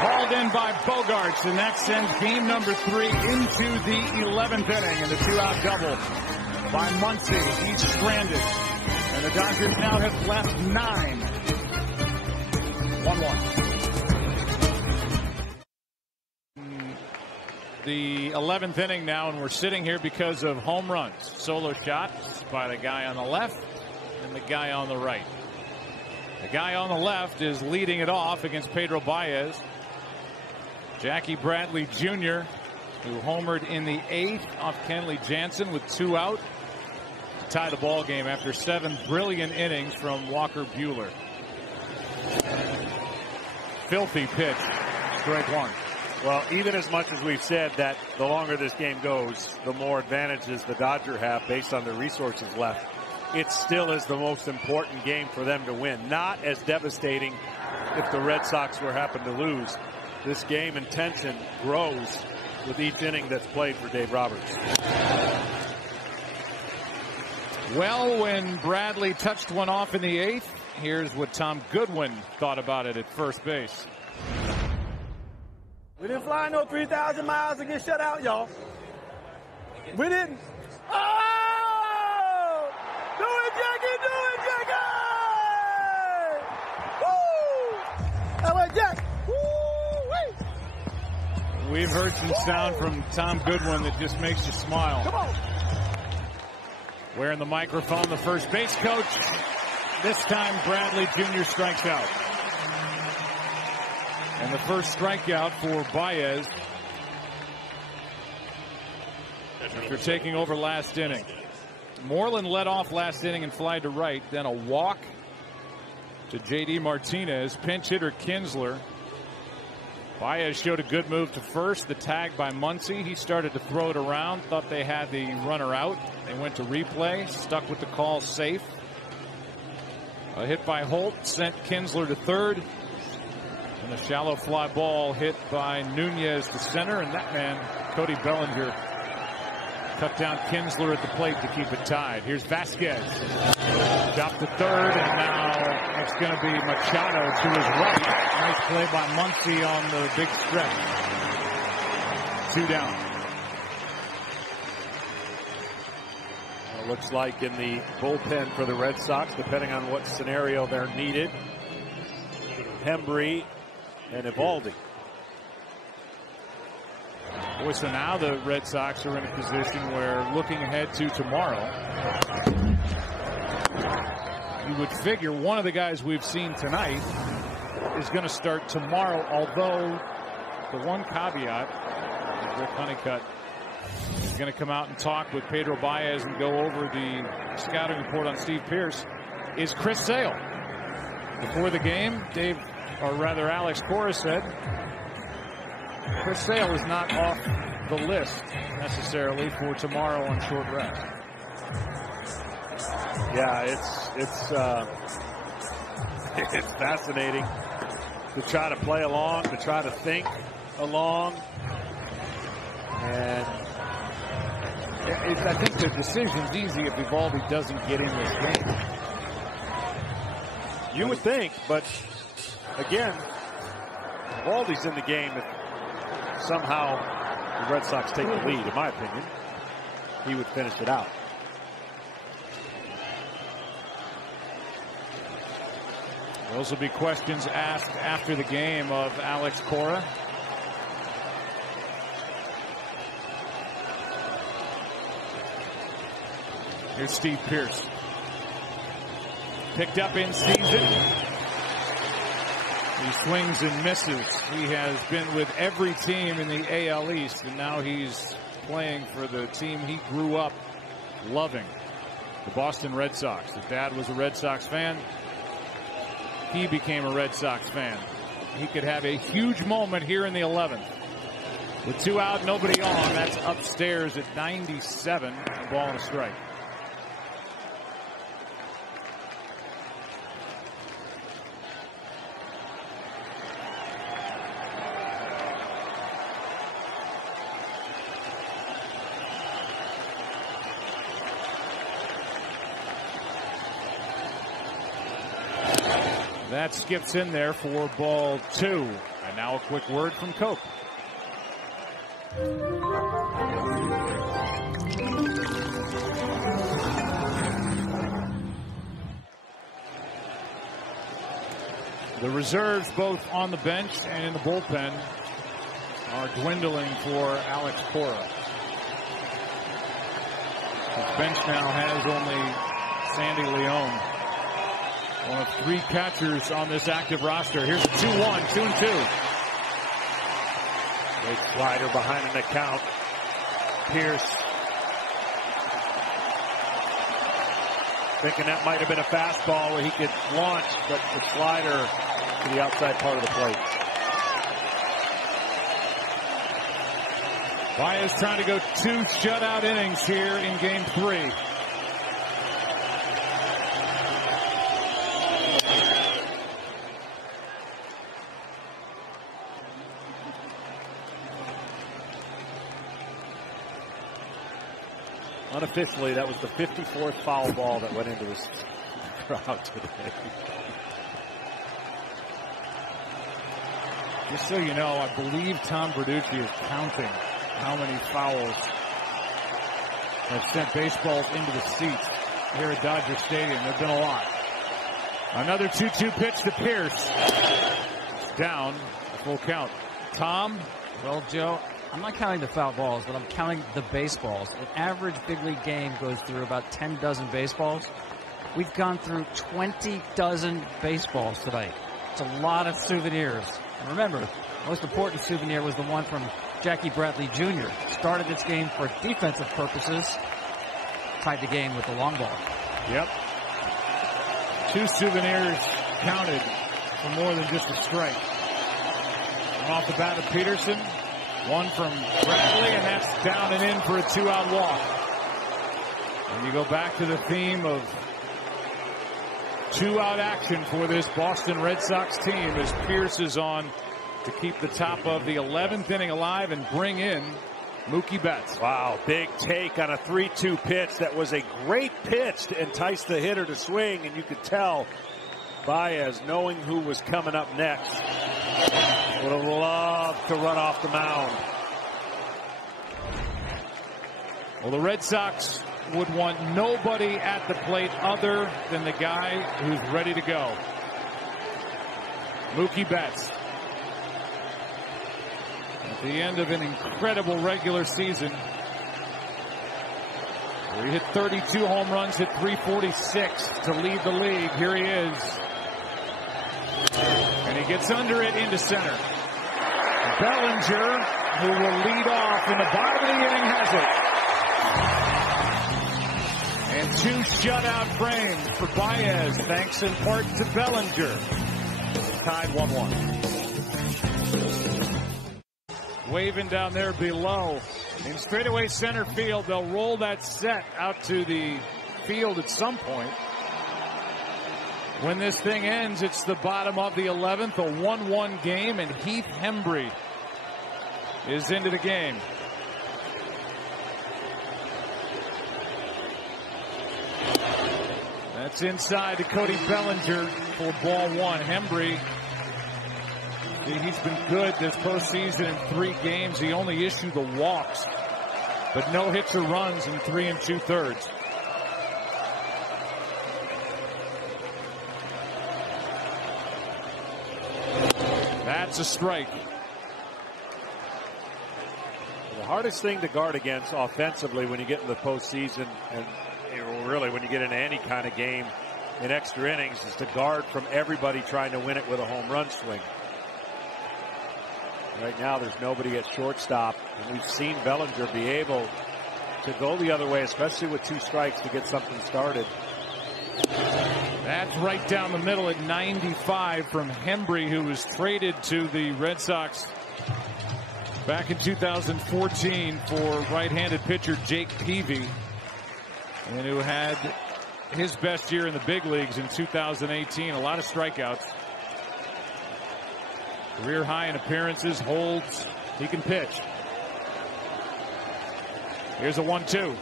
Called in by Bogaerts, and that sends game number 3 into the 11th inning. And the 2-out double by Muncy. He's stranded. And the Dodgers now have left 9. 1-1. The 11th inning now, and we're sitting here because of home runs. Solo shots by the guy on the left and the guy on the right. The guy on the left is leading it off against Pedro Baez. Jackie Bradley Jr., who homered in the 8th off Kenley Jansen with 2 out to tie the ball game after 7 brilliant innings from Walker Buehler. Filthy pitch. Strike 1. Well, even as much as we've said that the longer this game goes, the more advantages the Dodgers have based on their resources left, it still is the most important game for them to win. Not as devastating if the Red Sox were happen to lose. This game in tension grows with each inning that's played for Dave Roberts. Well, when Bradley touched one off in the 8th, here's what Tom Goodwin thought about it at first base. We didn't fly no 3,000 miles to get shut out, y'all. We didn't. Oh! Do it, Jackie! Do it, Jackie! Woo! LA Jack! Woo-wee! We've heard some sound from Tom Goodwin that just makes you smile. Come on! Wearing the microphone, the first base coach. This time, Bradley Jr. strikes out. And the first strikeout for Baez after taking over last inning. Moreland led off last inning and fly to right. Then a walk to J.D. Martinez. Pinch hitter Kinsler. Baez showed a good move to first. The tag by Muncy. He started to throw it around. Thought they had the runner out. They went to replay. Stuck with the call, safe. A hit by Holt sent Kinsler to third. And a shallow fly ball hit by Nunez, the center, and that man, Cody Bellinger, cut down Kinsler at the plate to keep it tied. Here's Vasquez. Dropped to third, and now it's going to be Machado to his right. Nice play by Muncy on the big stretch. 2 down. Well, it looks like in the bullpen for the Red Sox, depending on what scenario they're needed, Hembree and Eovaldi. Boy, so now the Red Sox are in a position where, looking ahead to tomorrow, you would figure one of the guys we've seen tonight is going to start tomorrow, although the one caveat, Rick Honeycutt is going to come out and talk with Pedro Baez and go over the scouting report on Steve Pearce, is Chris Sale. Before the game, Alex Cora said Chris Sale is not off the list necessarily for tomorrow on short rest. Yeah, it's fascinating to try to play along, to try to think along, and I think the decision's easy if Eovaldi doesn't get in this game. You would think, but again, Eovaldi's in the game. If somehow the Red Sox take the lead, in my opinion, he would finish it out. Those will be questions asked after the game of Alex Cora. Here's Steve Pearce. Picked up in season. He swings and misses. He has been with every team in the AL East, and now he's playing for the team he grew up loving, the Boston Red Sox. His dad was a Red Sox fan. He became a Red Sox fan. He could have a huge moment here in the 11th. With 2 out, nobody on. That's upstairs at 97. A ball and a strike. That skips in there for ball 2. And now a quick word from Cope. The reserves, both on the bench and in the bullpen, are dwindling for Alex Cora. His bench now has only Sandy Leon. One of 3 catchers on this active roster. Here's a 2-1, 2-2. Great slider behind an account. Pearce thinking that might have been a fastball where he could launch, but the slider to the outside part of the plate. Baez trying to go 2 shutout innings here in game 3. Unofficially, that was the 54th foul ball that went into this crowd today. Just so you know, I believe Tom Verducci is counting how many fouls have sent baseballs into the seats here at Dodger Stadium. There have been a lot. Another 2-2 pitch to Pearce. It's down, full count. Tom? Well, Joe, I'm not counting the foul balls, but I'm counting the baseballs. An average big league game goes through about 10 dozen baseballs. We've gone through 20 dozen baseballs tonight. It's a lot of souvenirs. And remember, the most important souvenir was the one from Jackie Bradley Jr. Started this game for defensive purposes. Tied the game with the long ball. Yep. 2 souvenirs counted for more than just a strike. One off the bat of Peterson. One from Bradley, and that's down and in for a 2-out walk. And you go back to the theme of 2-out action for this Boston Red Sox team as Pierce is on to keep the top of the 11th inning alive and bring in Mookie Betts. Wow, big take on a 3-2 pitch. That was a great pitch to entice the hitter to swing, and you could tell Baez, knowing who was coming up next, would have loved to run off the mound. Well, the Red Sox would want nobody at the plate other than the guy who's ready to go. Mookie Betts. At the end of an incredible regular season, where he hit 32 home runs, hit 346 to lead the league. Here he is. And he gets under it into center. Bellinger, who will lead off in the bottom of the inning, has it. And 2 shutout frames for Baez, thanks in part to Bellinger. Tied 1-1. Waving down there below. In straightaway center field, they'll roll that set out to the field at some point. When this thing ends, it's the bottom of the 11th, a 1-1 game, and Heath Hembree is into the game. That's inside to Cody Bellinger for ball 1. Hembree, he's been good this postseason in 3 games. He only issued the walks, but no hits or runs in 3 2/3. That's a strike. The hardest thing to guard against offensively when you get into the postseason, and really when you get into any kind of game in extra innings, is to guard from everybody trying to win it with a home run swing. Right now there's nobody at shortstop, and we've seen Bellinger be able to go the other way, especially with 2 strikes, to get something started. That's right down the middle at 95 from Hembree, who was traded to the Red Sox back in 2014 for right-handed pitcher Jake Peavy, and who had his best year in the big leagues in 2018. A lot of strikeouts. Career high in appearances, holds. He can pitch. Here's a 1-2.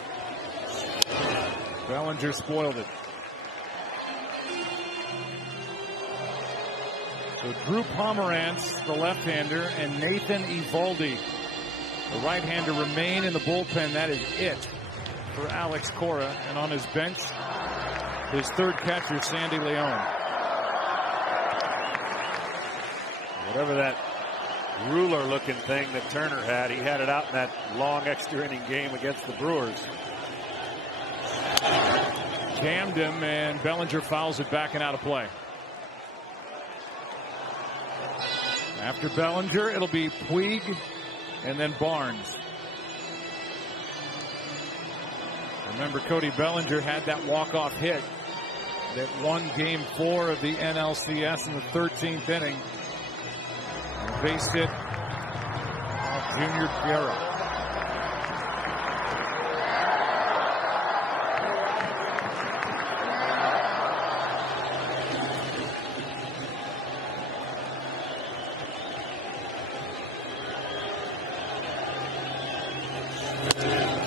Bellinger spoiled it. So Drew Pomerantz, the left-hander, and Nathan Eovaldi, the right-hander, remain in the bullpen. That is it for Alex Cora. And on his bench, his 3rd catcher, Sandy Leon. Whatever that ruler-looking thing that Turner had, he had it out in that long extra-inning game against the Brewers. Jammed him, and Bellinger fouls it back and out of play. After Bellinger, it'll be Puig and then Barnes. Remember, Cody Bellinger had that walk-off hit that won Game 4 of the NLCS in the 13th inning. And base hit off Junior Guerra.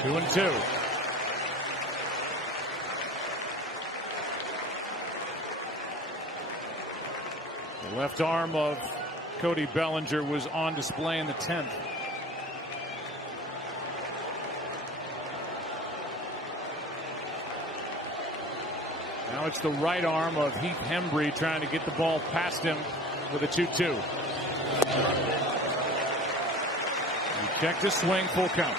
Two and two. The left arm of Cody Bellinger was on display in the 10th. Now it's the right arm of Heath Hembree trying to get the ball past him with a 2-2. He checked his swing, full count.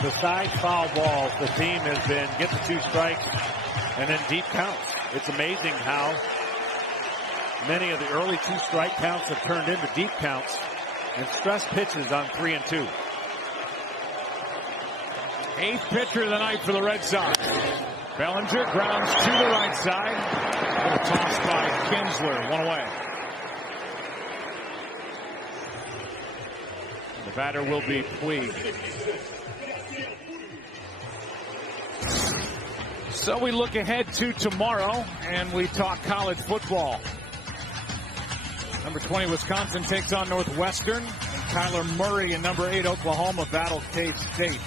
Besides foul balls, the theme has been get the 2 strikes and then deep counts. It's amazing how many of the early 2 strike counts have turned into deep counts and stress pitches on 3 and 2. 8th pitcher of the night for the Red Sox. Bellinger grounds to the right side. A toss by Kinsler, 1 away. The batter will be Puig. So we look ahead to tomorrow, and we talk college football. Number 20, Wisconsin takes on Northwestern, and Kyler Murray and number 8, Oklahoma battle K-State.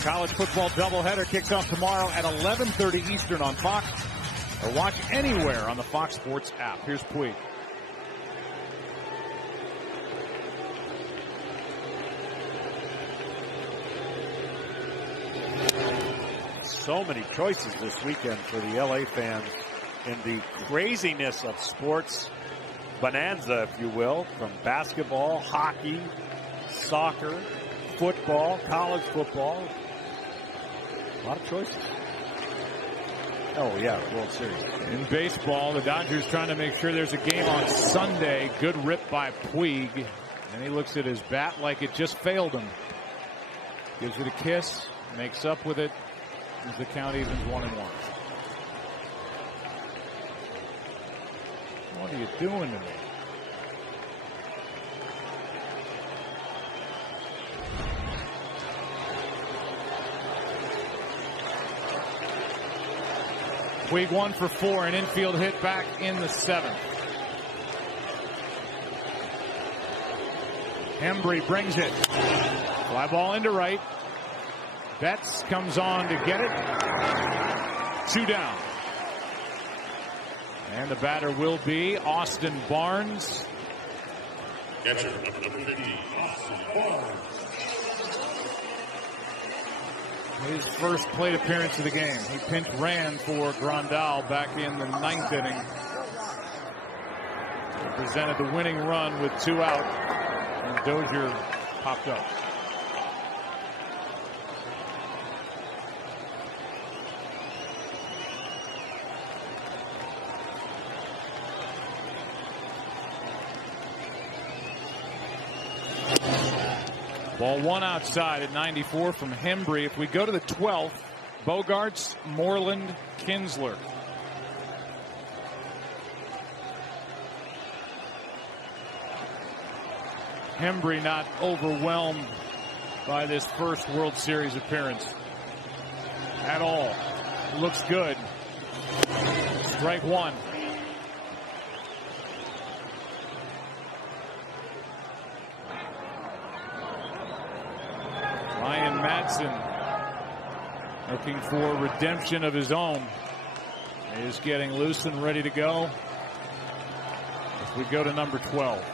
College football doubleheader kicks off tomorrow at 11:30 Eastern on Fox, or watch anywhere on the Fox Sports app. Here's Puig. So many choices this weekend for the LA fans in the craziness of sports bonanza, if you will, from basketball, hockey, soccer, football, college football. A lot of choices. Oh, yeah, World Series. In baseball, the Dodgers trying to make sure there's a game on Sunday. Good rip by Puig. And he looks at his bat like it just failed him. Gives it a kiss, makes up with it. As the count evens 1-1. What are you doing to me? Puig 1 for 4, an infield hit back in the 7th. Hembree brings it. Fly ball into right. Betts comes on to get it. 2 down. And the batter will be Austin Barnes. Catcher number 50, Austin Barnes. His first plate appearance of the game. He pinch ran for Grandal back in the 9th inning. He presented the winning run with 2 out. And Dozier popped up. Ball 1 outside at 94 from Hembree. If we go to the 12th, Bogarts, Moreland, Kinsler. Hembree not overwhelmed by this first World Series appearance at all. Looks good. Strike 1. Ryan Madsen looking for redemption of his own. He is getting loose and ready to go as we go to number 12.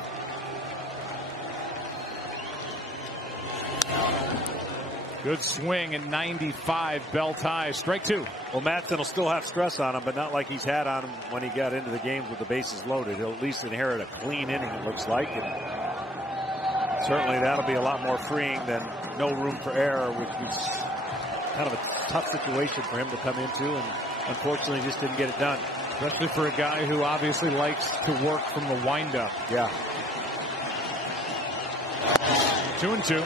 Good swing in 95, belt high. Strike 2. Well, Madsen will still have stress on him, but not like he's had on him when he got into the games with the bases loaded. He'll at least inherit a clean inning, it looks like. And certainly that'll be a lot more freeing than no room for error, which was kind of a tough situation for him to come into, and unfortunately just didn't get it done. Especially for a guy who obviously likes to work from the windup. Yeah. 2-2.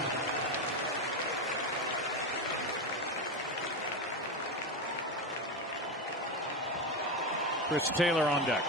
Chris Taylor on deck.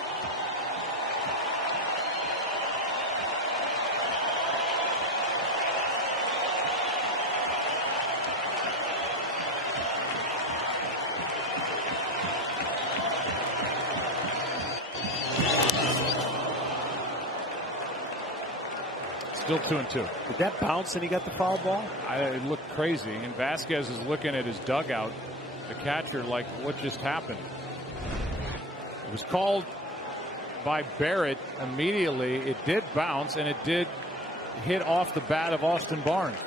Still 2-2. Did that bounce and he got the foul ball? It looked crazy. And Vasquez is looking at his dugout, the catcher, like, what just happened? It was called by Barrett immediately. It did bounce, and it did hit off the bat of Austin Barnes.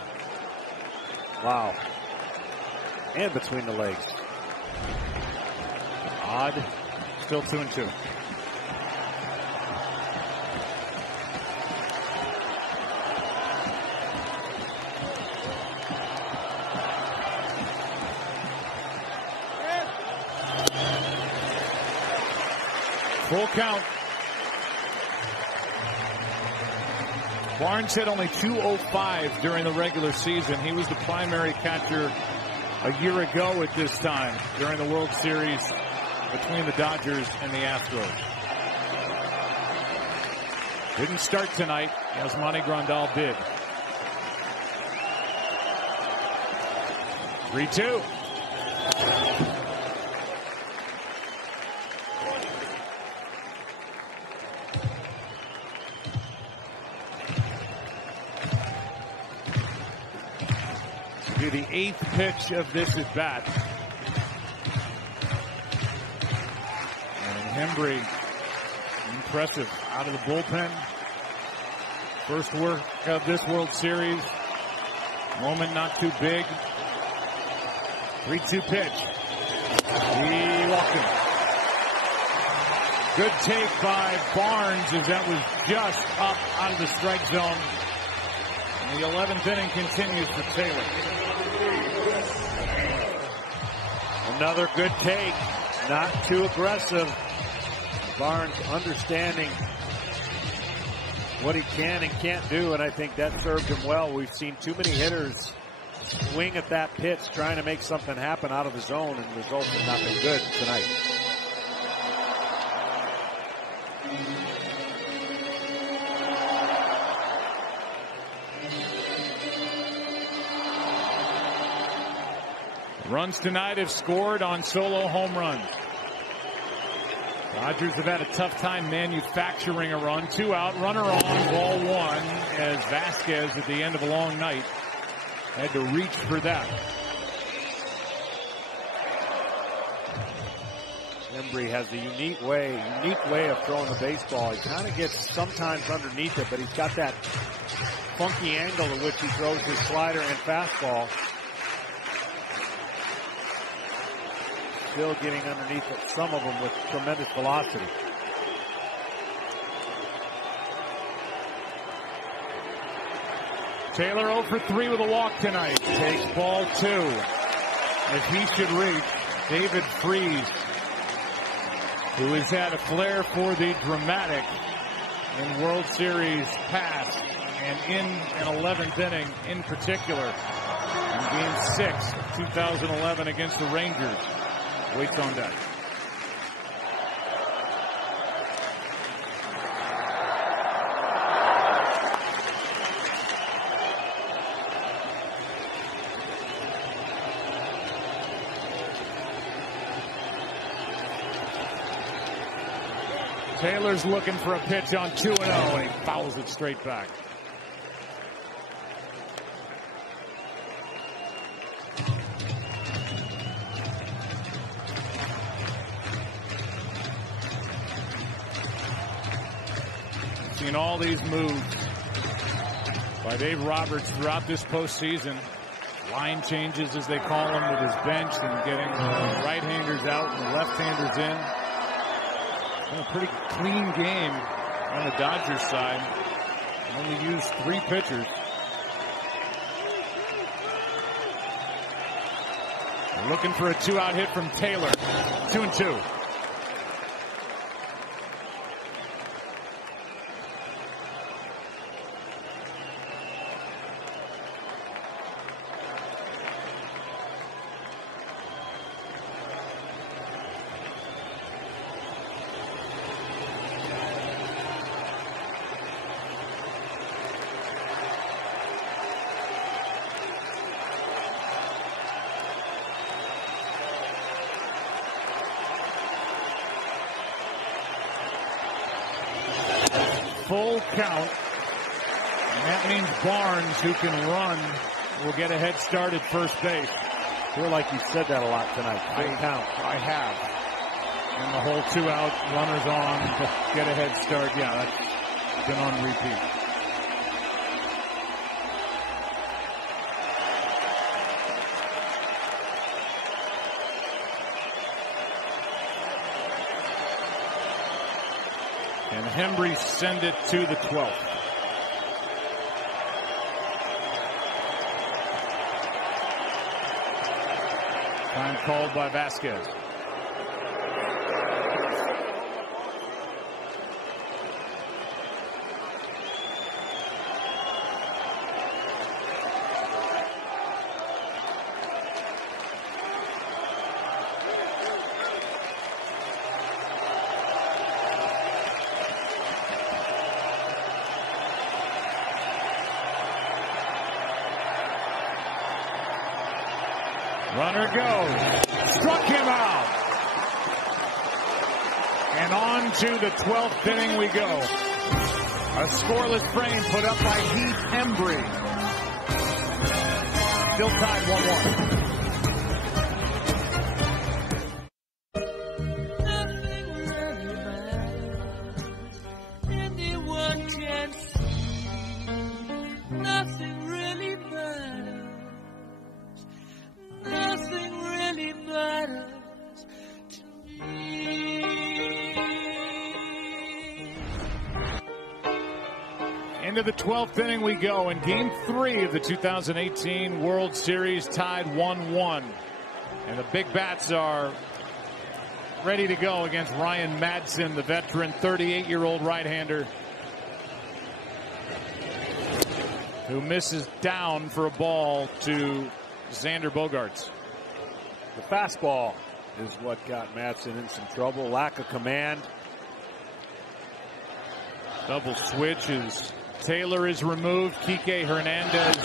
Wow. And between the legs. Odd. Still 2-2. Full count. Barnes hit only .205 during the regular season. He was the primary catcher a year ago at this time during the World Series between the Dodgers and the Astros. Didn't start tonight. Yasmani Grandal did. 3-2. To the 8th pitch of this at bat. And Hembree, impressive out of the bullpen. First work of this World Series. Moment not too big. 3-2 pitch. He walked him. Good take by Barnes as that was just up out of the strike zone. And the 11th inning continues for Taylor. Another good take. Not too aggressive. Barnes understanding what he can and can't do, and I think that served him well. We've seen too many hitters swing at that pitch trying to make something happen out of the zone, and the results have not been good tonight. Runs tonight have scored on solo home runs. Dodgers have had a tough time manufacturing a run. 2 out, runner on, ball 1, as Vasquez at the end of a long night had to reach for that. Hembree has a unique way of throwing the baseball. He kind of gets sometimes underneath it, but he's got that funky angle at which he throws his slider and fastball. Still getting underneath some of them with tremendous velocity. Taylor 0 for 3 with a walk tonight. Takes ball 2. As he should reach, David Freese, who has had a flair for the dramatic in World Series past and in an 11th inning in particular. In Game 6 of 2011 against the Rangers. Waits on deck. Taylor's looking for a pitch on 2-0, and he fouls it straight back. Seen all these moves by Dave Roberts throughout this postseason. Line changes, as they call them, with his bench and getting the right-handers out and the left-handers in. It's been a pretty clean game on the Dodgers side. Only used 3 pitchers. They're looking for a 2-out hit from Taylor. 2-2. Full count. And that means Barnes, who can run, will get a head start at first base. I feel like you said that a lot tonight. Full count. I have. And the whole 2-out, runners on, get a head start. Yeah, that's been on repeat. And Hembree send it to the 12th. Time called by Vasquez. Runner goes. Struck him out. And on to the 12th inning we go. A scoreless frame put up by Heath Embry. Still tied 1-1. Into the 12th inning we go in Game 3 of the 2018 World Series, tied 1-1. And the big bats are ready to go against Ryan Madson, the veteran 38-year-old right-hander who misses down for a ball to Xander Bogaerts. The fastball is what got Madson in some trouble. Lack of command. Double switch as Taylor is removed. Kike Hernandez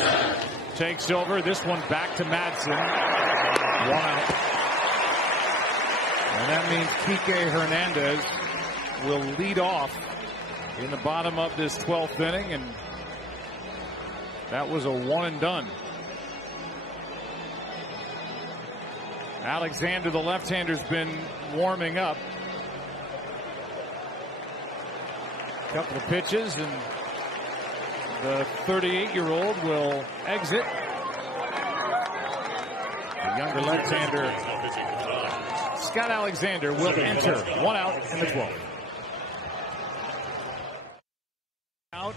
takes over. This one back to Madson. 1 out. And that means Kike Hernandez will lead off in the bottom of this 12th inning. And that was a 1 and done. Alexander, the left-hander's been warming up. A couple of pitches and the 38-year-old will exit. The younger left-hander, Scott Alexander, will enter. 1 out in the 12th. Out.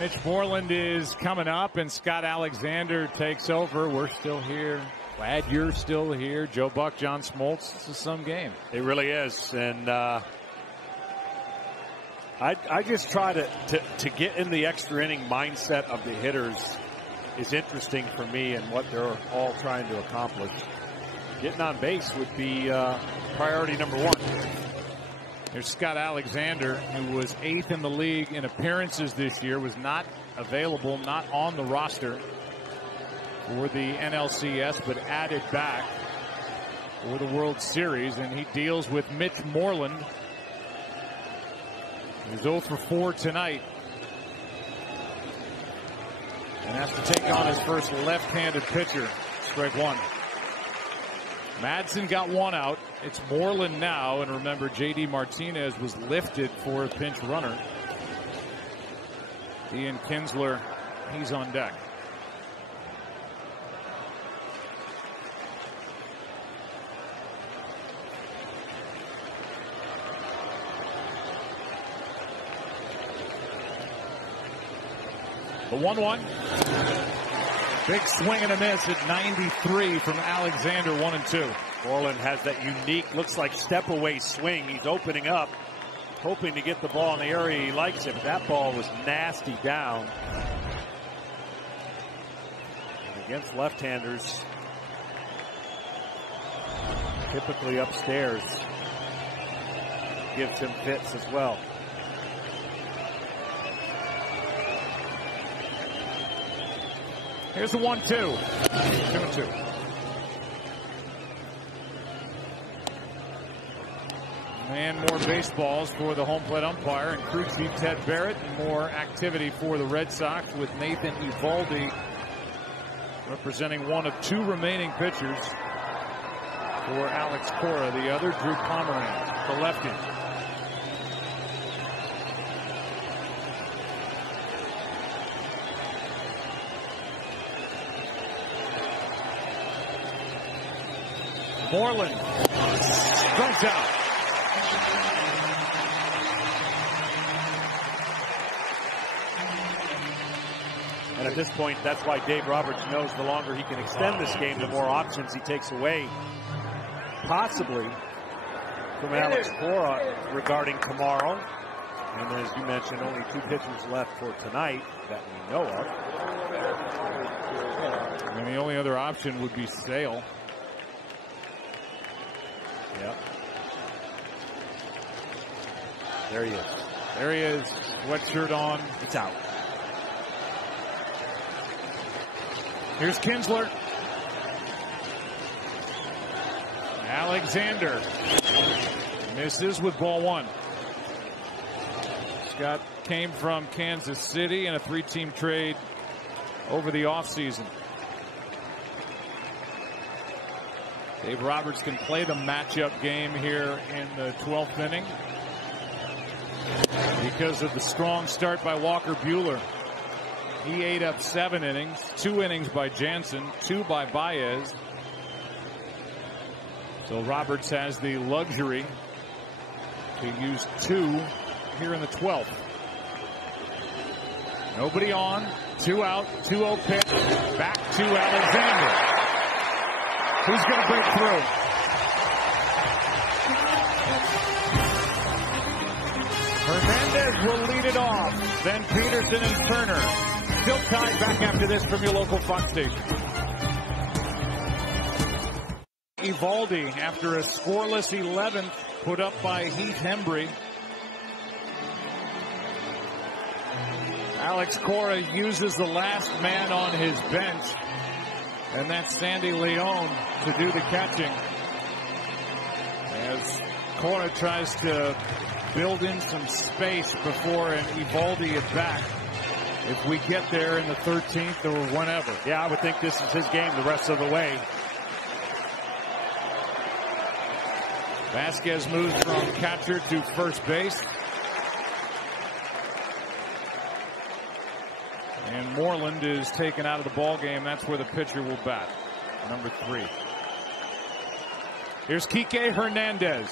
Mitch Moreland is coming up, and Scott Alexander takes over. We're still here. Glad you're still here. Joe Buck, John Smoltz. This is some game. It really is. And I just try to get in the extra inning mindset of the hitters is interesting for me, and what they're all trying to accomplish. Getting on base would be priority number 1. There's Scott Alexander, who was 8th in the league in appearances this year, was not available, not on the roster for the NLCS, but added back for the World Series, and he deals with Mitch Moreland. He's 0 for 4 tonight. And has to take on his first left-handed pitcher. Strike 1. Madson got 1 out. It's Moreland now. And remember, J.D. Martinez was lifted for a pinch runner. Ian Kinsler, he's on deck. The 1-1. Big swing and a miss at 93 from Alexander. 1-2. Moreland has that unique, looks like step away swing. He's opening up, hoping to get the ball in the area he likes it. That ball was nasty down. And against left-handers, typically upstairs, gives him fits as well. Here's the 1-2. 2-2. And more baseballs for the home plate umpire and crew chief Ted Barrett. And more activity for the Red Sox with Nathan Eovaldi representing one of 2 remaining pitchers for Alex Cora. The other, Drew Pomeranz, the lefty. Moreland strikes out. And at this point, that's why Dave Roberts knows the longer he can extend this game, the more options he takes away, possibly from Alex Cora regarding tomorrow. And as you mentioned, only 2 pitchers left for tonight that we know of. And the only other option would be Sale. Yep. There he is. There he is. Sweatshirt on. It's out. Here's Kinsler. Alexander misses with ball one. Scott came from Kansas City in a 3-team trade over the offseason. Dave Roberts can play the matchup game here in the 12th inning because of the strong start by Walker Buehler. He ate up 7 innings, 2 innings by Jansen, 2 by Baez. So Roberts has the luxury to use 2 here in the 12th. Nobody on, 2 out, 2-0 pitch, back to Alexander. Who's going to break through? Hernandez will lead it off. Then Peterson and Turner. Still tied back after this from your local Fox station. Eovaldi after a scoreless 11th put up by Heath Hembree. Alex Cora uses the last man on his bench, and that's Sandy Leon to do the catching. As Cora tries to build in some space before an Eovaldi at bat. If we get there in the 13th or whenever. Yeah, I would think this is his game the rest of the way. Vasquez moves from catcher to first base. And Moreland is taken out of the ball game. That's where the pitcher will bat. Number 3. Here's Kike Hernandez.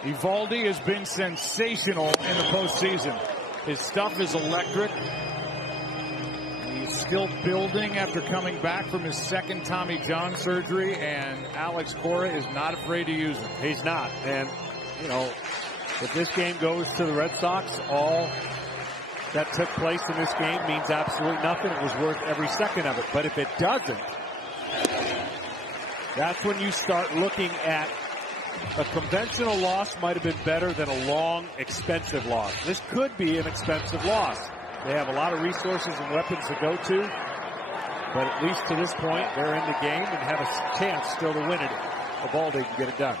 Eovaldi has been sensational in the postseason. His stuff is electric. He's still building after coming back from his second Tommy John surgery, and Alex Cora is not afraid to use him. He's not. And, you know, if this game goes to the Red Sox, all that took place in this game means absolutely nothing. It was worth every second of it. But if it doesn't, that's when you start looking at a conventional loss might have been better than a long, expensive loss. This could be an expensive loss. They have a lot of resources and weapons to go to, but at least to this point, they're in the game and have a chance still to win it. Eovaldi can get it done.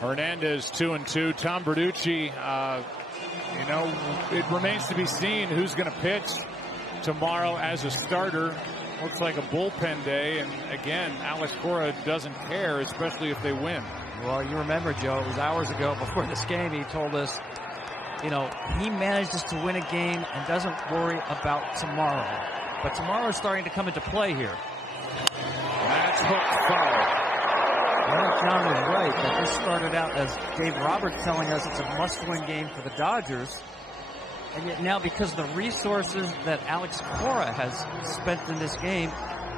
Hernandez 2-2. Tom Bertucci, you know, it remains to be seen who's going to pitch tomorrow as a starter. Looks like a bullpen day, and again, Alex Cora doesn't care, especially if they win. Well, you remember, Joe, it was hours ago before this game, he told us, you know, he manages to win a game and doesn't worry about tomorrow. But tomorrow is starting to come into play here. That's hooked foul. Well, John was right, but this started out as Dave Roberts telling us it's a must-win game for the Dodgers. And yet now, because of the resources that Alex Cora has spent in this game,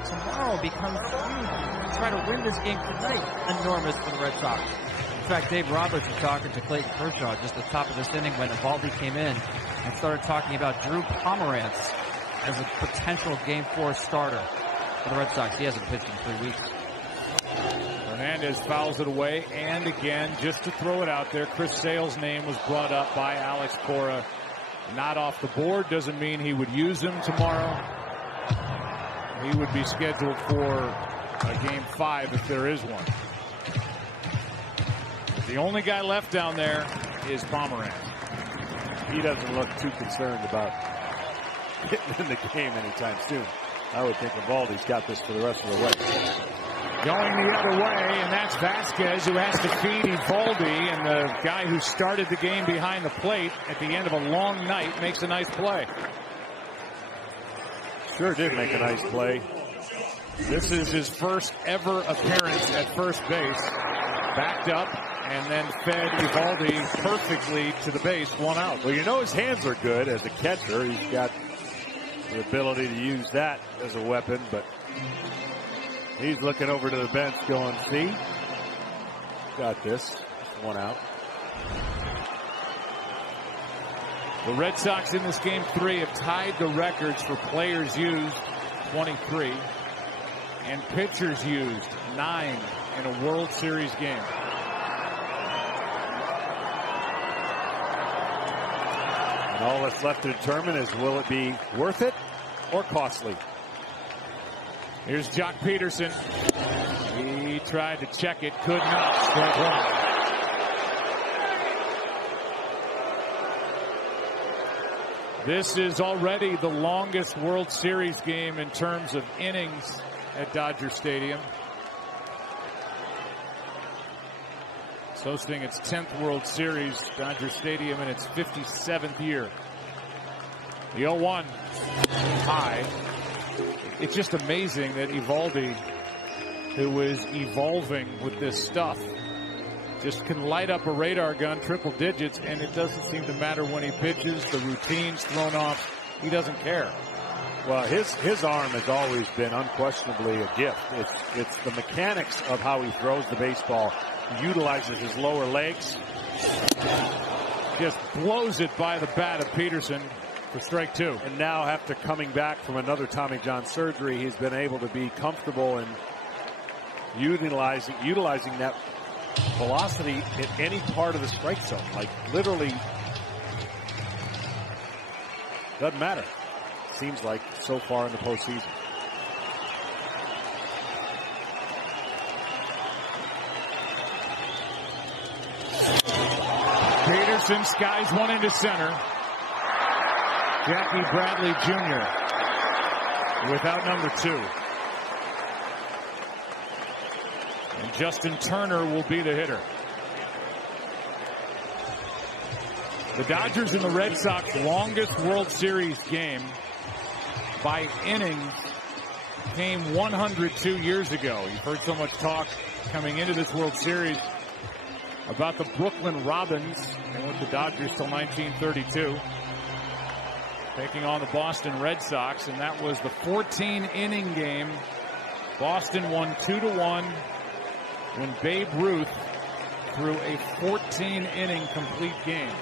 tomorrow becomes huge. Try to win this game tonight, enormous for the Red Sox. In fact, Dave Roberts was talking to Clayton Kershaw just at the top of this inning when Eovaldi came in and started talking about Drew Pomerantz as a potential Game 4 starter for the Red Sox. He hasn't pitched in 3 weeks. Hernandez fouls it away, and again, just to throw it out there, Chris Sale's name was brought up by Alex Cora. Not off the board doesn't mean he would use him tomorrow. He would be scheduled for a Game 5 if there is one. The only guy left down there is Pomerantz. He doesn't look too concerned about getting in the game anytime soon. I would think Eovaldi's got this for the rest of the way. Going the other way, and that's Vasquez who has to feed Eovaldi, and the guy who started the game behind the plate at the end of a long night makes a nice play. Sure did make a nice play. This is his first ever appearance at first base. Backed up and then fed Eovaldi perfectly to the base, 1 out. Well, you know his hands are good as a catcher. He's got the ability to use that as a weapon, but he's looking over to the bench going, see, got this. 1 out. The Red Sox in this Game 3 have tied the records for players used, 23, and pitchers used, 9 in a World Series game. And all that's left to determine is, will it be worth it or costly? Here's Jock Peterson. He tried to check it, could not. Strike one. This is already the longest World Series game in terms of innings at Dodger Stadium. It's hosting its 10th World Series, Dodger Stadium, in its 57th year. The 0-1 high. It's just amazing that Eovaldi, who is evolving with this stuff, just can light up a radar gun, triple digits, and it doesn't seem to matter when he pitches. The routine's thrown off. He doesn't care. Well, his arm has always been unquestionably a gift. It's the mechanics of how he throws the baseball. He utilizes his lower legs. Just blows it by the bat of Peterson for strike two. And now, after coming back from another Tommy John surgery, he's been able to be comfortable in utilizing that velocity in any part of the strike zone. Like, literally doesn't matter, seems like, so far in the postseason. Peterson skies one into center. Jackie Bradley Jr. without number 2. And Justin Turner will be the hitter. The Dodgers and the Red Sox longest World Series game by innings came 102 years ago. You've heard so much talk coming into this World Series about the Brooklyn Robins, and with the Dodgers till 1932, taking on the Boston Red Sox, and that was the 14-inning game. Boston won 2-1 when Babe Ruth threw a 14-inning complete game.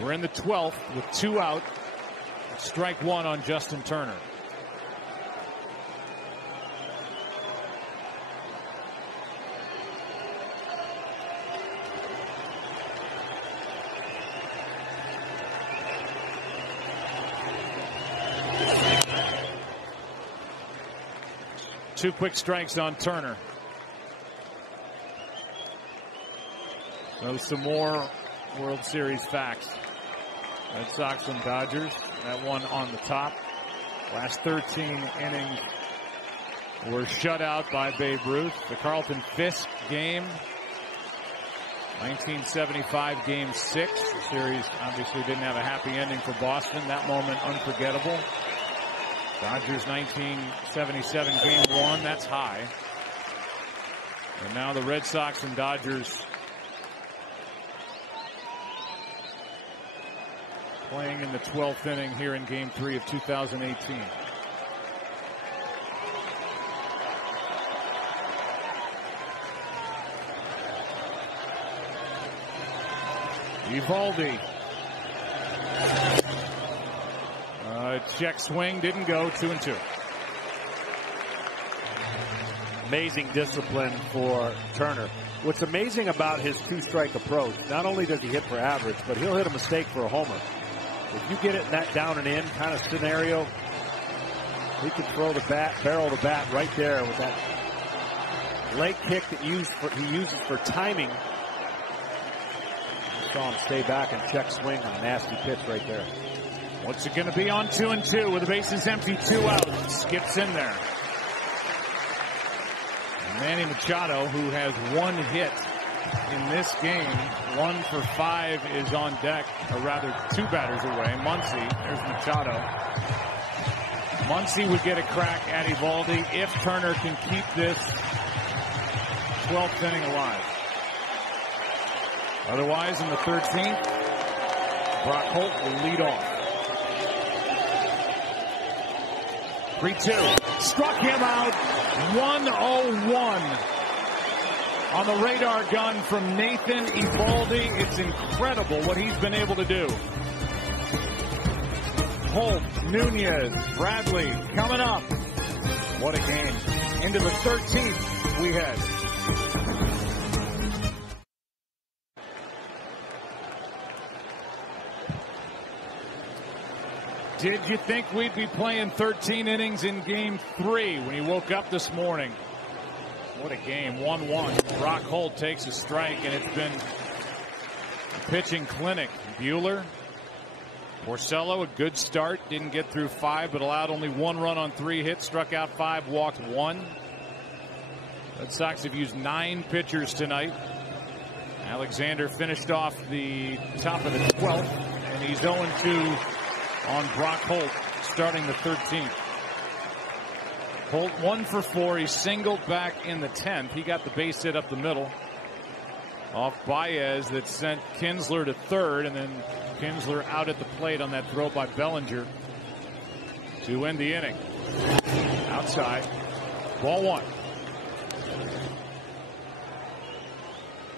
We're in the 12th with 2 out. Strike one on Justin Turner. Two quick strikes on Turner. So some more World Series facts. Red Sox and Dodgers. That one on the top. Last 13 innings were shut out by Babe Ruth. The Carlton Fisk game. 1975 Game 6. The series obviously didn't have a happy ending for Boston. That moment unforgettable. Dodgers 1977 Game 1, that's high. And now the Red Sox and Dodgers playing in the 12th inning here in Game 3 of 2018. Eovaldi. Check swing, didn't go. 2-2. Amazing discipline for Turner. What's amazing about his two-strike approach, not only does he hit for average, but he'll hit a mistake for a homer. If you get it in that down and in kind of scenario, he can throw the bat, barrel the bat right there with that leg kick that he uses for timing. You saw him stay back and check swing on a nasty pitch right there. What's it going to be on 2-2 with the bases empty, 2 out? Skips in there. And Manny Machado, who has 1 hit in this game, 1 for 5 is on deck, or rather 2 batters away. Muncy, there's Machado. Muncy would get a crack at Eovaldi if Turner can keep this 12th inning alive. Otherwise, in the 13th, Brock Holt will lead off. 3-2. Struck him out. 101 on the radar gun from Nathan Eovaldi. It's incredible what he's been able to do. Holt, Nunez, Bradley coming up. What a game. Into the 13th we head. Did you think we'd be playing 13 innings in Game 3 when you woke up this morning? What a game. 1-1. Brock Holt takes a strike, and it's been a pitching clinic. Buehler, Porcello, a good start. Didn't get through 5, but allowed only 1 run on 3 hits. Struck out 5, walked 1. Red Sox have used 9 pitchers tonight. Alexander finished off the top of the 12th, and he's 0-2 on Brock Holt, starting the 13th. Holt 1 for 4. He singled back in the 10th. He got the base hit up the middle off Baez that sent Kinsler to third, and then Kinsler out at the plate on that throw by Bellinger to end the inning. Outside. Ball 1.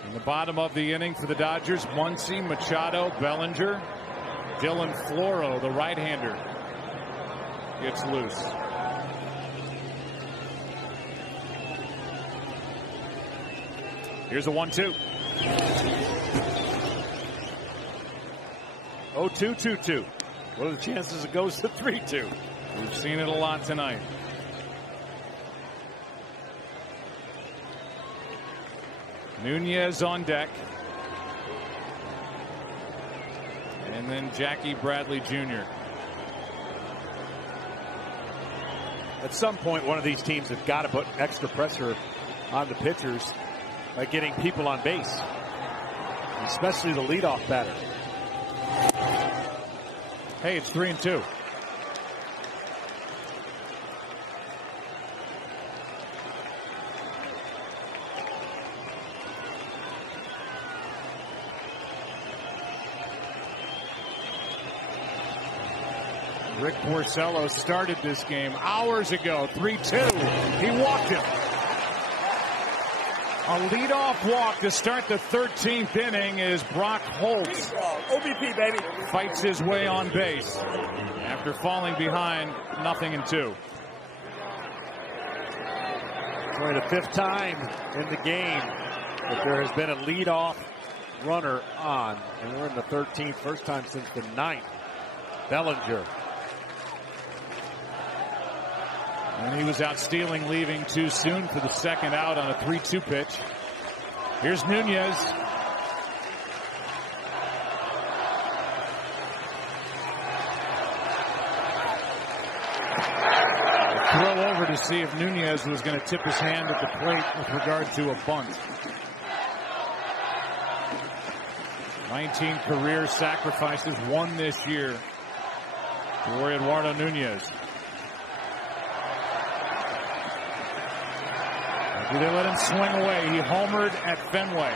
In the bottom of the inning for the Dodgers, Muncy, Machado, Bellinger. Dylan Floro, the right-hander, gets loose. Here's a 1-2. 0-2-2-2. What are the chances it goes to 3-2? We've seen it a lot tonight. Nunez on deck. And then Jackie Bradley Jr. At some point, one of these teams have got to put extra pressure on the pitchers by getting people on base, especially the leadoff batter. Hey, it's 3-2. Rick Porcello started this game hours ago. 3-2. He walked him. A leadoff walk to start the 13th inning is Brock Holt. OBP, baby. Fights his way on base after falling behind 0-2. It's only the 5th time in the game that there has been a leadoff runner on, and we're in the 13th, first time since the 9th. Bellinger. And he was out stealing, leaving too soon for the second out on a 3-2 pitch. Here's Nunez. Throw over to see if Nunez was going to tip his hand at the plate with regard to a bunt. 19 career sacrifices, 1 this year for Eduardo Nunez. Do they let him swing away? He homered at Fenway.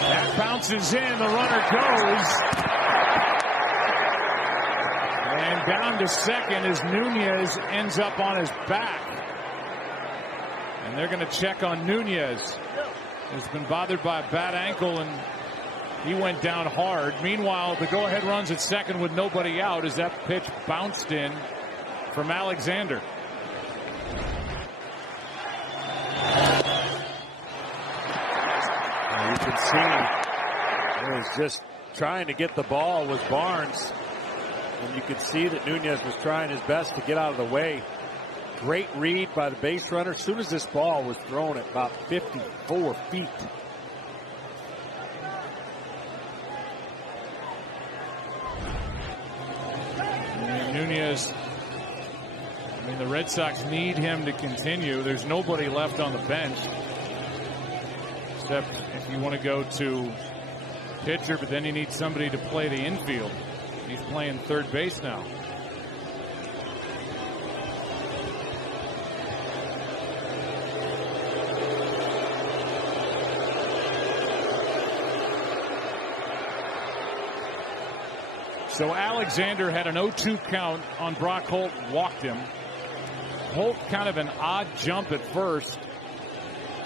That bounces in. The runner goes. And down to second as Nunez ends up on his back. And they're going to check on Nunez. He's been bothered by a bad ankle, and he went down hard. Meanwhile, the go-ahead runs at second with nobody out as that pitch bounced in from Alexander. You can see he was just trying to get the ball with Barnes, and you could see that Nunez was trying his best to get out of the way. Great read by the base runner. As soon as this ball was thrown at about 54 feet. And Nunez, I mean, the Red Sox need him to continue. There's nobody left on the bench. Except if you want to go to pitcher, but then you need somebody to play the infield. He's playing third base now. So Alexander had an 0-2 count on Brock Holt, walked him. Holt kind of an odd jump at first.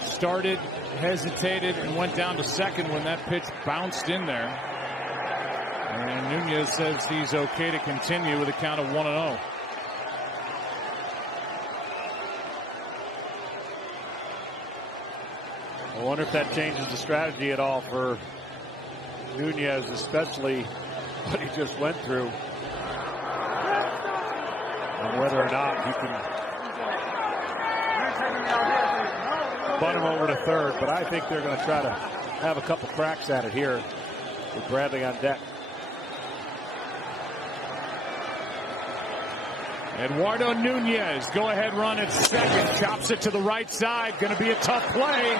Started, hesitated, and went down to second when that pitch bounced in there. And Nunez says he's okay to continue with a count of 1-0. I wonder if that changes the strategy at all for Nunez, especially what he just went through, and whether or not he can butt him over to third. But I think they're going to try to have a couple cracks at it here with Bradley on deck. Eduardo Nunez, go-ahead run at second, chops it to the right side. Going to be a tough play.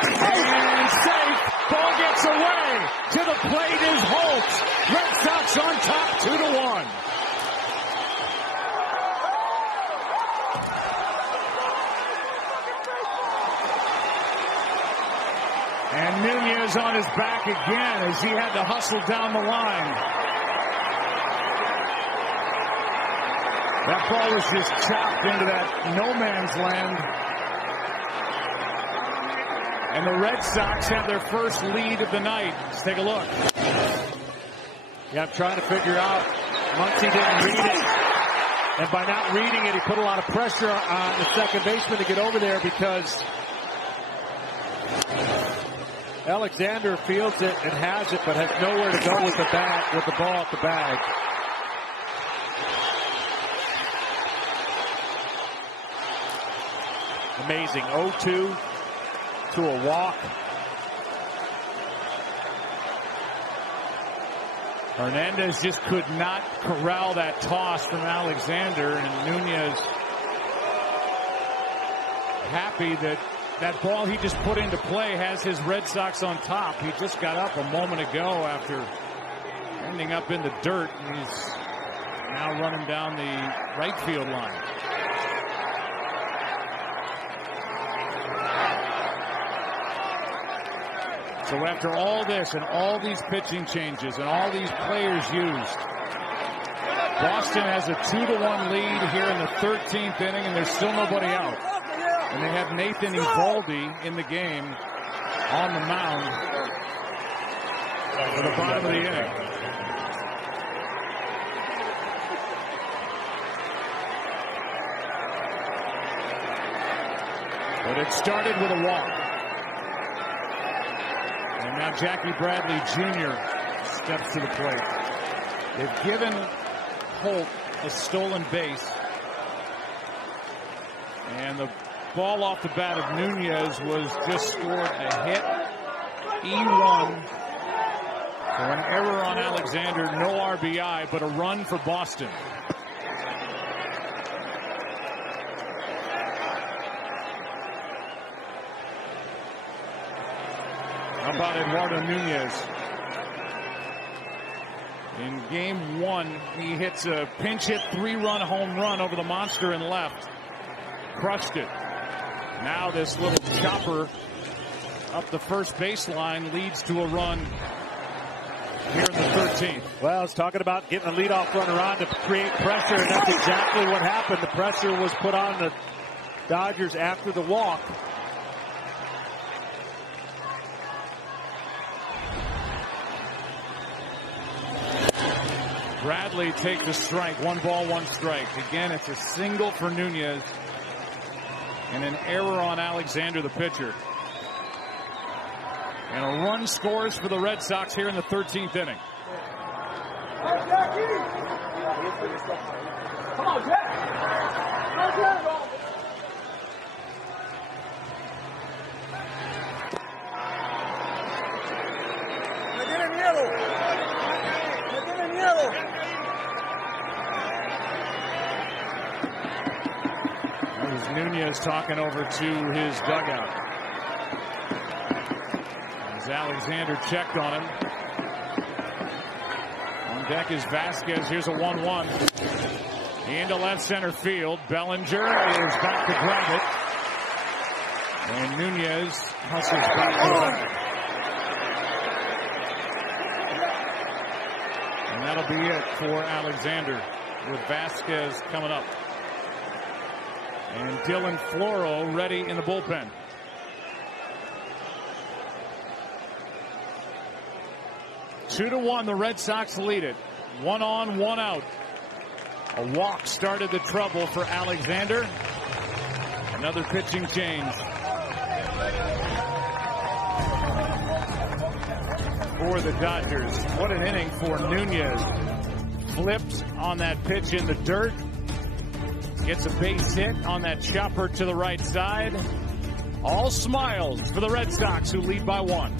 And safe. Ball gets away. To the plate is Holt. Red Sox on top, 2-1. And Nunez on his back again as he had to hustle down the line. That ball was just chopped into that no man's land. And the Red Sox have their first lead of the night. Let's take a look. Yeah, I'm trying to figure out. Muncy didn't read it. And by not reading it, he put a lot of pressure on the second baseman to get over there because Alexander fields it and has it, but has nowhere to go with the bag, with the ball at the bag. Amazing. 0-2 to a walk. Hernandez just could not corral that toss from Alexander, and Nunez happy that that ball he just put into play has his Red Sox on top. He just got up a moment ago after ending up in the dirt, and he's now running down the right field line. So after all this and all these pitching changes and all these players used, Boston has a 2-1 lead here in the 13th inning, and there's still nobody out. And they have Nathan Eovaldi in the game on the mound for the bottom of the inning. But it started with a walk. And now Jackie Bradley Jr. steps to the plate. They've given Holt a stolen base. And the ball off the bat of Nunez was just scored a hit. E1. So an error on Alexander, no RBI, but a run for Boston. How about Eduardo Nunez? In game one, he hits a pinch hit 3-run home run over the monster in left. Crushed it. Now this little chopper up the first baseline leads to a run here in the 13th. Well, it's talking about getting a leadoff runner on to create pressure, and that's exactly what happened. The pressure was put on the Dodgers after the walk. Bradley takes a strike. 1 ball, 1 strike. Again, it's a single for Nunez and an error on Alexander, the pitcher. And a run scores for the Red Sox here in the 13th inning. Come on, Jack. Nunez talking over to his dugout. As Alexander checked on him. On deck is Vasquez. Here's a 1-1. Into left center field. Bellinger is back to grab it. And Nunez hustles back to left. And that'll be it for Alexander, with Vasquez coming up. And Dylan Floro ready in the bullpen. Two to 1, the Red Sox lead it. 1 on, 1 out. A walk started the trouble for Alexander. Another pitching change for for the Dodgers. What an inning for Nunez. Flipped on that pitch in the dirt. Gets a base hit on that chopper to the right side. All smiles for the Red Sox, who lead by 1.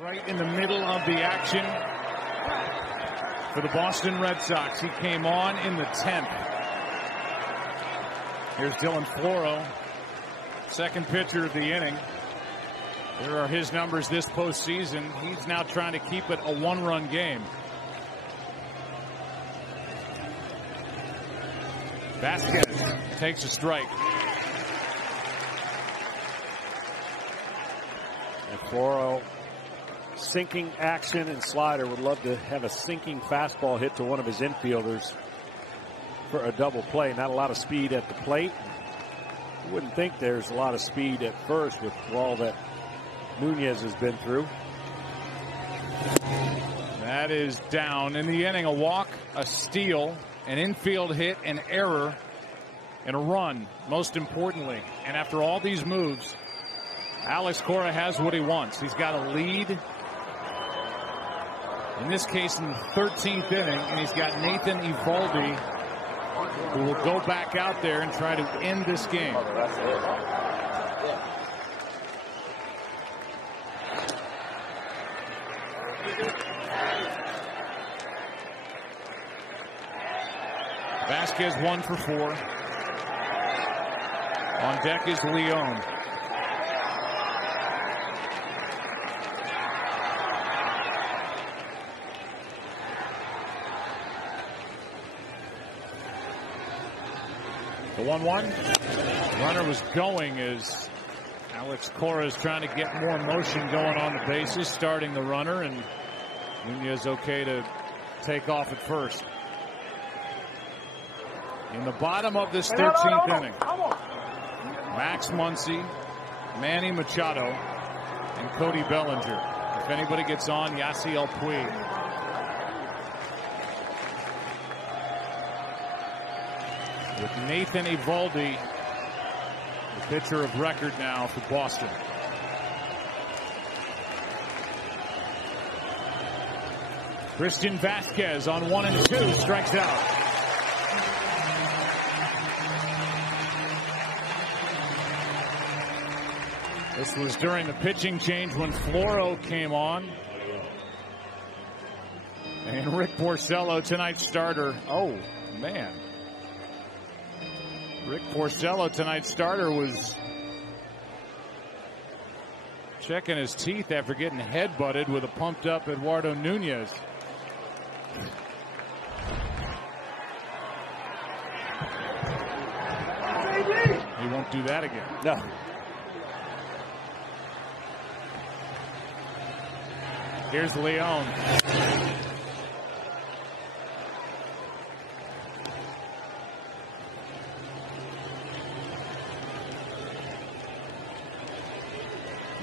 Right in the middle of the action for the Boston Red Sox. He came on in the 10th. Here's Dylan Floro, second pitcher of the inning. There are his numbers this postseason. He's now trying to keep it a 1-run game. Vasquez takes a strike. And Floro, sinking action and slider, would love to have a sinking fastball hit to one of his infielders for a double play. Not a lot of speed at the plate. You wouldn't think there's a lot of speed at first with all that Nunez has been through. That is down in the inning. A walk, a steal, an infield hit, an error, and a run, most importantly. And after all these moves, Alex Cora has what he wants. He's got a lead, in this case in the 13th inning, and he's got Nathan Eovaldi, who will go back out there and try to end this game. Vasquez 1 for 4. On deck is Leon. The 1-1. Runner was going as Alex Cora is trying to get more motion going on the bases, starting the runner, and Nunez okay to take off at first. In the bottom of this 13th inning, Max Muncy, Manny Machado, and Cody Bellinger. If anybody gets on, Yasiel Puig. With Nathan Eovaldi, the pitcher of record now for Boston. Christian Vasquez on 1 and 2 strikes out. This was during the pitching change when Floro came on. And Rick Porcello, tonight's starter. Oh, man. Rick Porcello, tonight's starter, was checking his teeth after getting headbutted with a pumped up Eduardo Nunez. He won't do that again. No. Here's Leon.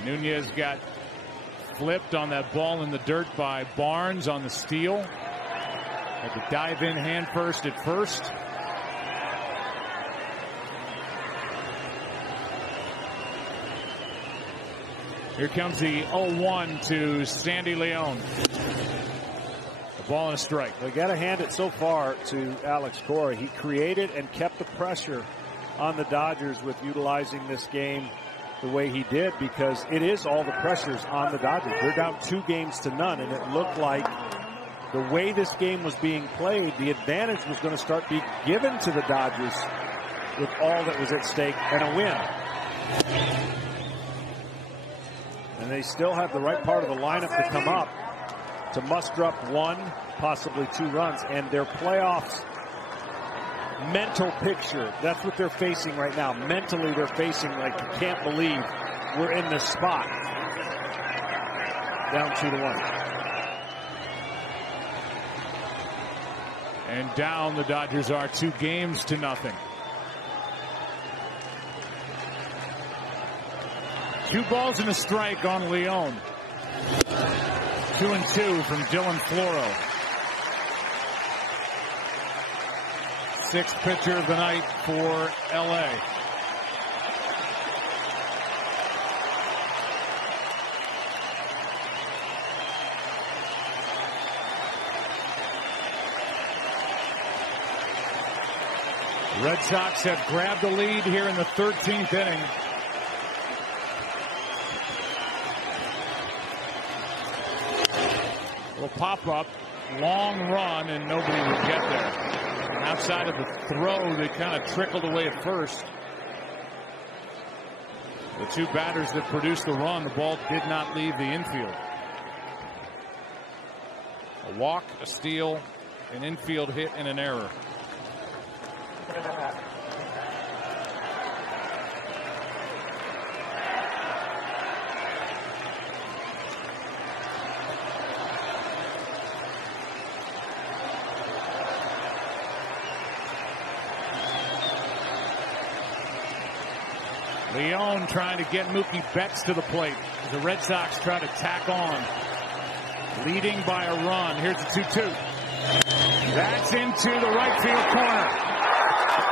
Nunez got flipped on that ball in the dirt by Barnes on the steal. Had to dive in hand first at first. Here comes the 0-1 to Sandy Leon. A ball and a strike. They got to hand it so far to Alex Cora. He created and kept the pressure on the Dodgers with utilizing this game the way he did, because it is all the pressures on the Dodgers. They're down 2-0, and it looked like the way this game was being played, the advantage was going to start being given to the Dodgers with all that was at stake and a win. And they still have the right part of the lineup to come up to muster up 1, possibly 2 runs. And their playoffs mental picture, that's what they're facing right now. Mentally, they're facing like, you can't believe we're in this spot. Down 2-1. And down the Dodgers are 2-0. 2 balls and a strike on Leon. 2-2 from Dylan Floro. 6th pitcher of the night for LA. Red Sox have grabbed the lead here in the 13th inning. Will pop up, long run, and nobody will get there. Outside of the throw, they kind of trickled away at first. The two batters that produced the run, the ball did not leave the infield. A walk, a steal, an infield hit, and an error. Leone trying to get Mookie Betts to the plate as the Red Sox try to tack on. Leading by a run. Here's the 2-2. That's into the right field corner.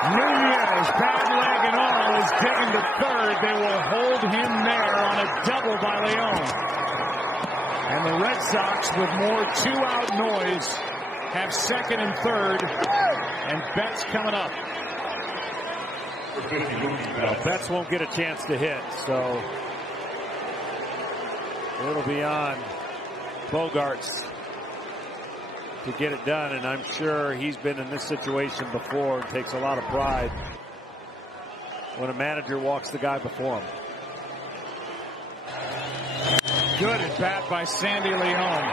Nunez, bad leg and all, is digging to third. They will hold him there on a double by Leone. And the Red Sox, with more two-out noise, have second and third. And Betts coming up. Well, Betts won't get a chance to hit, so it'll be on Bogaerts to get it done, and I'm sure he's been in this situation before and takes a lot of pride when a manager walks the guy before him. Good at bat by Sandy Leone.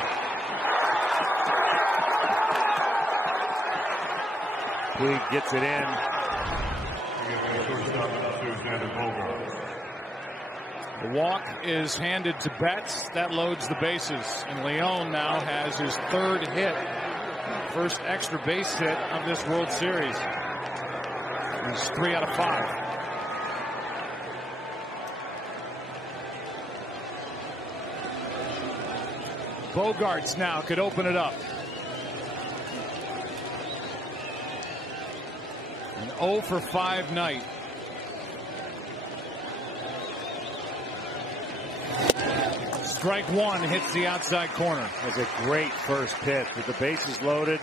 Puig gets it in. The walk is handed to Betts. That loads the bases. And Leone now has his third hit. First extra base hit of this World Series. He's 3 out of 5. Bogaerts now could open it up. An 0 for 5 night. Strike one hits the outside corner. That's a great first pitch with the bases loaded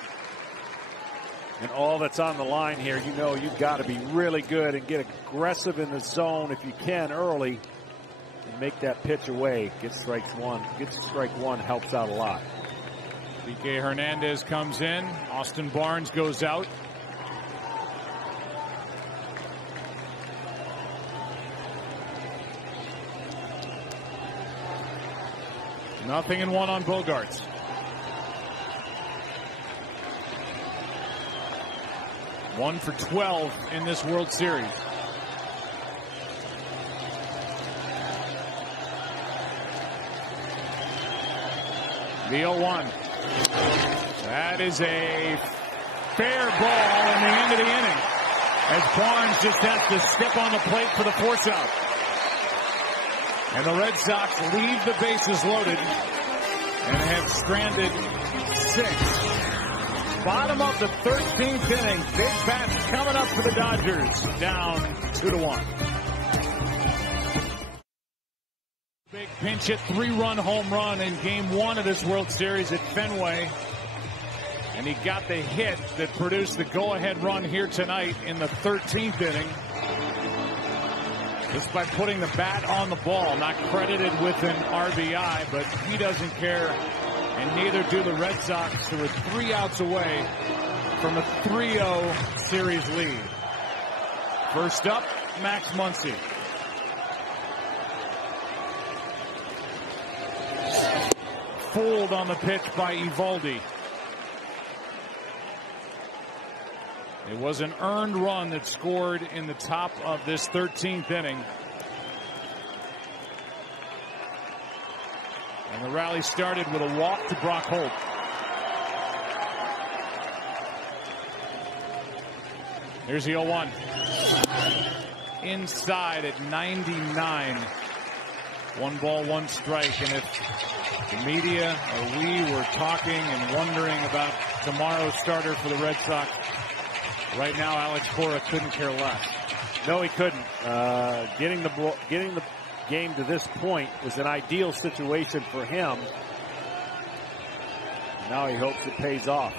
and all that's on the line here. You know you've got to be really good and get aggressive in the zone if you can early and make that pitch away. Get strike one helps out a lot. Kike Hernandez comes in. Austin Barnes goes out. Nothing in one on Bogaerts. One for 12 in this World Series. The 0-1. That is a fair ball in the end of the inning, as Barnes just has to step on the plate for the force out. And the Red Sox leave the bases loaded and have stranded 6. Bottom of the 13th inning. Big bats coming up for the Dodgers. Down 2-1. Big pinch hit 3-run home run in game 1 of this World Series at Fenway. And he got the hit that produced the go-ahead run here tonight in the 13th inning. Just by putting the bat on the ball, not credited with an RBI, but he doesn't care, and neither do the Red Sox, who are 3 outs away from a 3-0 series lead. First up, Max Muncy. Fooled on the pitch by Eovaldi. It was an earned run that scored in the top of this 13th inning. And the rally started with a walk to Brock Holt. Here's the 0-1. Inside at 99. 1 ball, 1 strike. And if the media or we were talking and wondering about tomorrow's starter for the Red Sox, right now, Alex Cora couldn't care less. No, he couldn't. Getting the game to this point was an ideal situation for him. Now he hopes it pays off.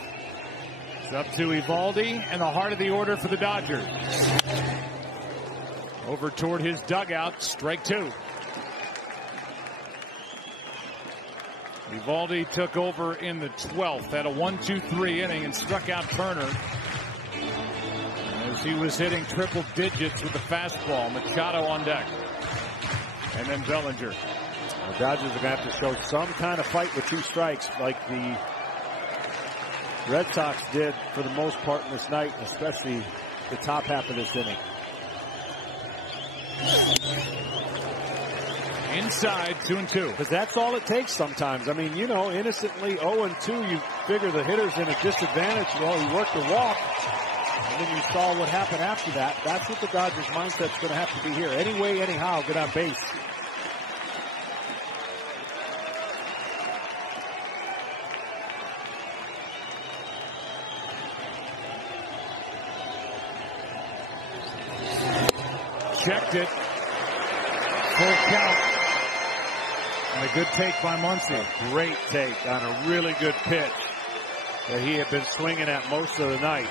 It's up to Eovaldi and the heart of the order for the Dodgers. Over toward his dugout, strike two. Eovaldi took over in the 12th, had a 1-2-3 inning and struck out Turner as he was hitting triple digits with the fastball. Machado on deck. And then Bellinger. The Dodgers are going to have to show some kind of fight with two strikes like the Red Sox did for the most part in this night, especially the top half of this inning. Inside, 2-2. Because that's all it takes sometimes. I mean, you know, innocently 0-2, you figure the hitter's in a disadvantage. Well, he worked the walk, and then you saw what happened after that. That's what the Dodgers' mindset's going to have to be here. Anyway, anyhow, get on base. Checked it. Full count. And a good take by Muncy. Great take on a really good pitch that he had been swinging at most of the night.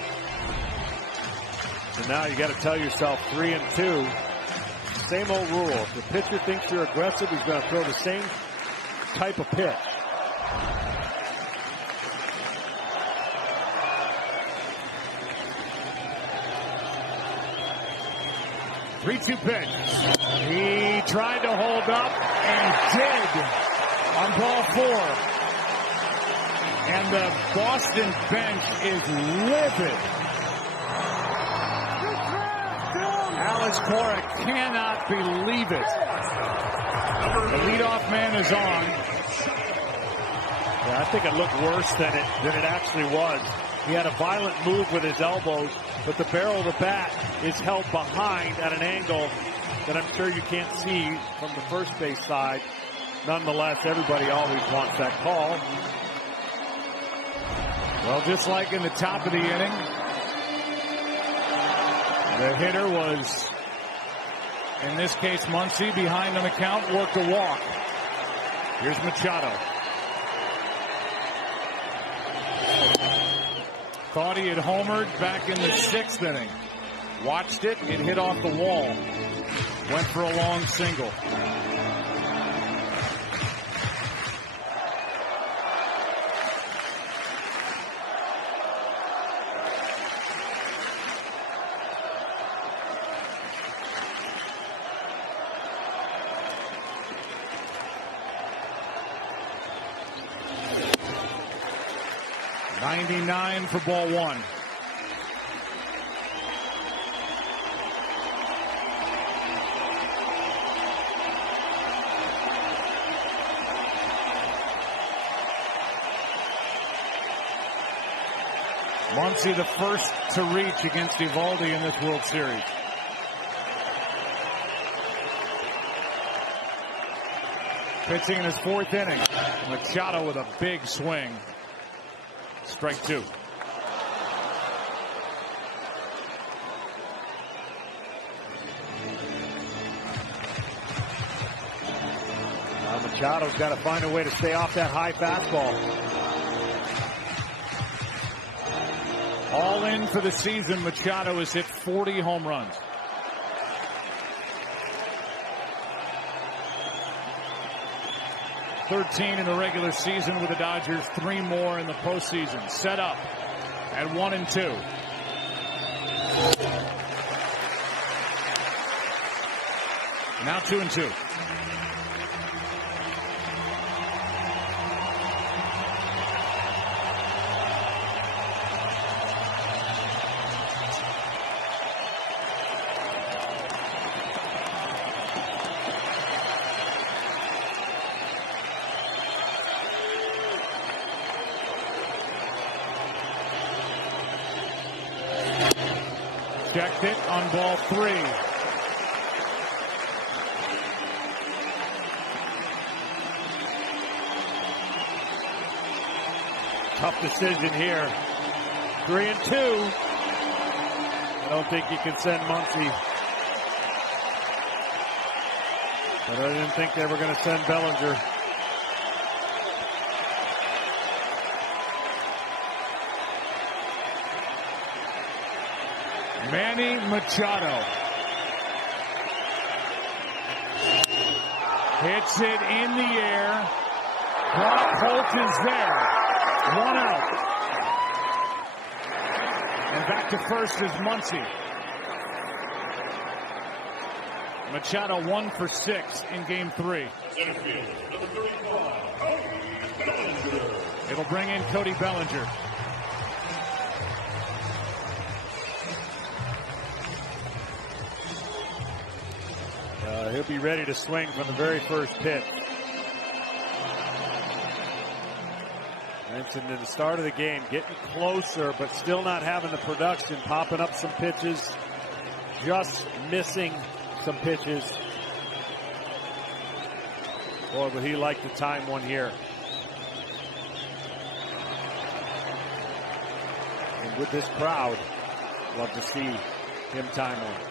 So now you got to tell yourself 3-2. Same old rule. If the pitcher thinks you're aggressive, he's going to throw the same type of pitch. Three-two pitch. He tried to hold up and did on ball four. And the Boston bench is livid. Alex Cora cannot believe it. The leadoff man is on. Yeah, I think it looked worse than it actually was. He had a violent move with his elbows, but the barrel of the bat is held behind at an angle that I'm sure you can't see from the first base side. Nonetheless, everybody always wants that call. Well, just like in the top of the inning, the hitter was, in this case, Muncy, behind on the count, worked a walk. Here's Machado. Thought he had homered back in the 6th inning. Watched it. It hit off the wall. Went for a long single. .99 for ball one. Muncy the first to reach against Eovaldi in this World Series. Pitching in his 4th inning. Machado with a big swing. Strike two. Machado's got to find a way to stay off that high fastball. All in for the season, Machado has hit 40 home runs. .13 in the regular season with the Dodgers, 3 more in the postseason. Set up at 1-2. Now 2-2. Checked it on ball 3. Tough decision here. 3-2. I don't think you can send Muncy. But I didn't think they were going to send Bellinger. Manny Machado hits it in the air. Brock Holt is there. 1 out. And back to first is Muncy. Machado 1 for 6 in game 3. It'll bring in Cody Bellinger. He'll be ready to swing from the very first pitch. Mentioned at the start of the game, getting closer, but still not having the production, popping up some pitches, just missing some pitches. Boy, would he like to time one here. And with this crowd, love to see him time one.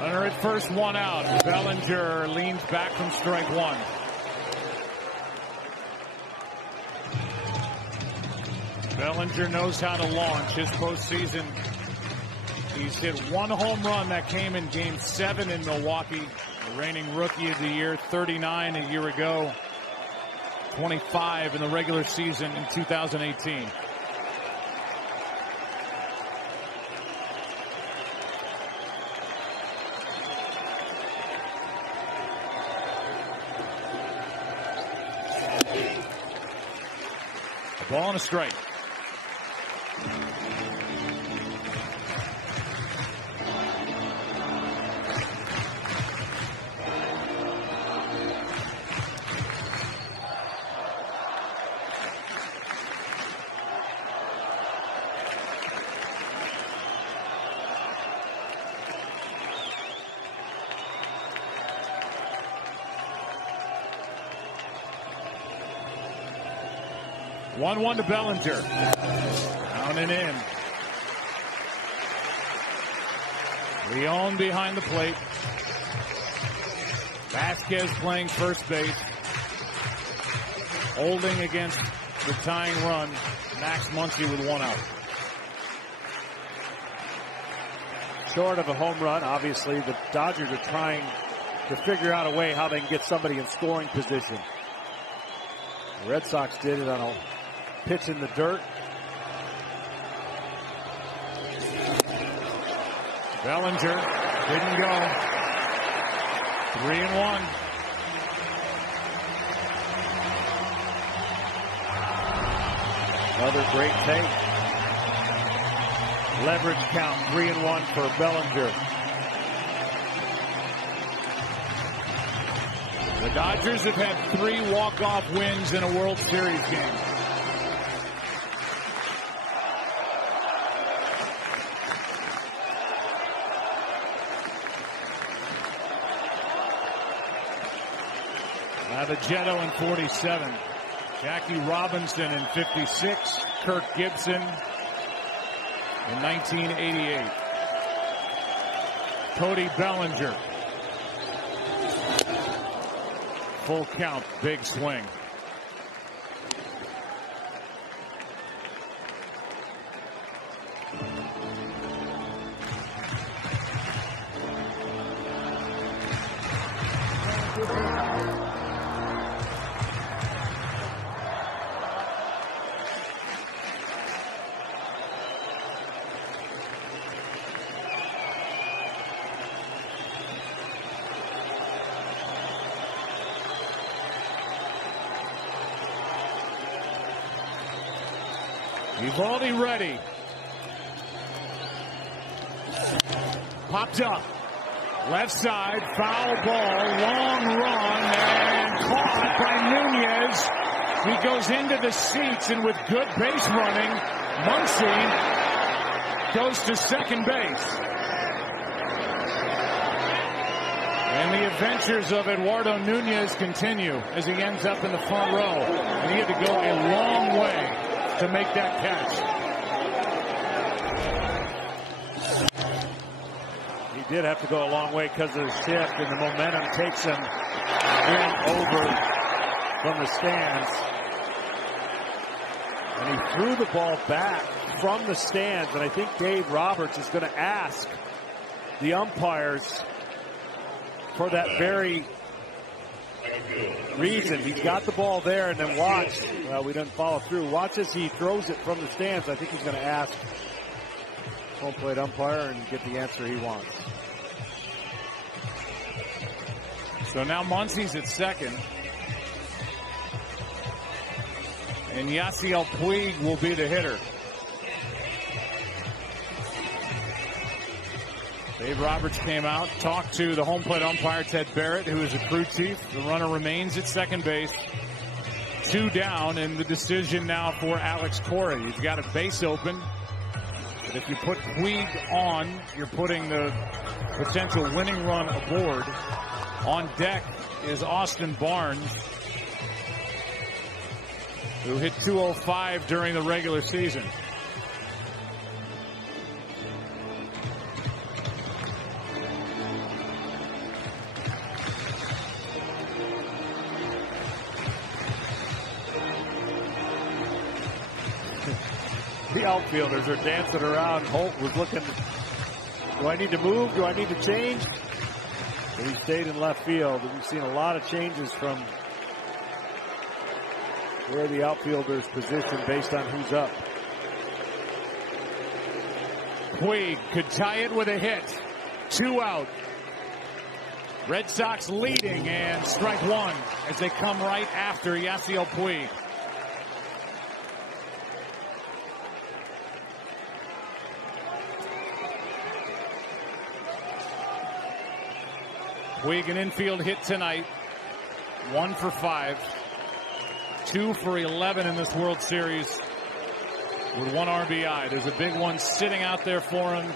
Runner at first, 1 out. Bellinger leans back from strike 1. Bellinger knows how to launch his postseason. He's hit 1 home run that came in game 7 in Milwaukee. The reigning rookie of the year, 39 a year ago, 25 in the regular season in 2018. Ball and a strike. One to Bellinger. Down and in. Leon behind the plate. Vasquez playing first base. Holding against the tying run. Max Muncy with 1 out. Short of a home run, obviously the Dodgers are trying to figure out a way how they can get somebody in scoring position. The Red Sox did it on a pitch in the dirt. Bellinger didn't go. 3-1. Another great take. Leverage count 3-1 for Bellinger. The Dodgers have had 3 walk-off wins in a World Series game. Lavaghetto in 47. Jackie Robinson in 56. Kirk Gibson in 1988. Cody Bellinger. Full count, big swing. Evaldi ready. Popped up. Left side, foul ball, long run, and caught by Nunez. He goes into the seats, and with good base running, Muncy goes to second base. And the adventures of Eduardo Nunez continue as he ends up in the front row. And he had to go a long way to make that catch. He did have to go a long way because of the shift, and the momentum takes him over from the stands. And he threw the ball back from the stands, and I think Dave Roberts is going to ask the umpires for that very reason. He's got the ball there, and then watch. We didn't follow through. Watch as he throws it from the stands. I think he's going to ask home plate umpire and get the answer he wants. So now Muncy's at second. And Yasiel Puig will be the hitter. Dave Roberts came out, talked to the home plate umpire, Ted Barrett, who is a crew chief. The runner remains at second base. 2 down, and the decision now for Alex Cora. You've got a base open. But if you put Puig on, you're putting the potential winning run aboard. On deck is Austin Barnes, who hit .205 during the regular season. The outfielders are dancing around. Holt was looking, do I need to move? Do I need to change? But he stayed in left field. We've seen a lot of changes from where the outfielders position based on who's up. Puig could tie it with a hit. 2 out. Red Sox leading, and strike 1 as they come right after Yasiel Puig. Puig an infield hit tonight. 1 for 5. 2 for 11 in this World Series with 1 RBI. There's a big one sitting out there for him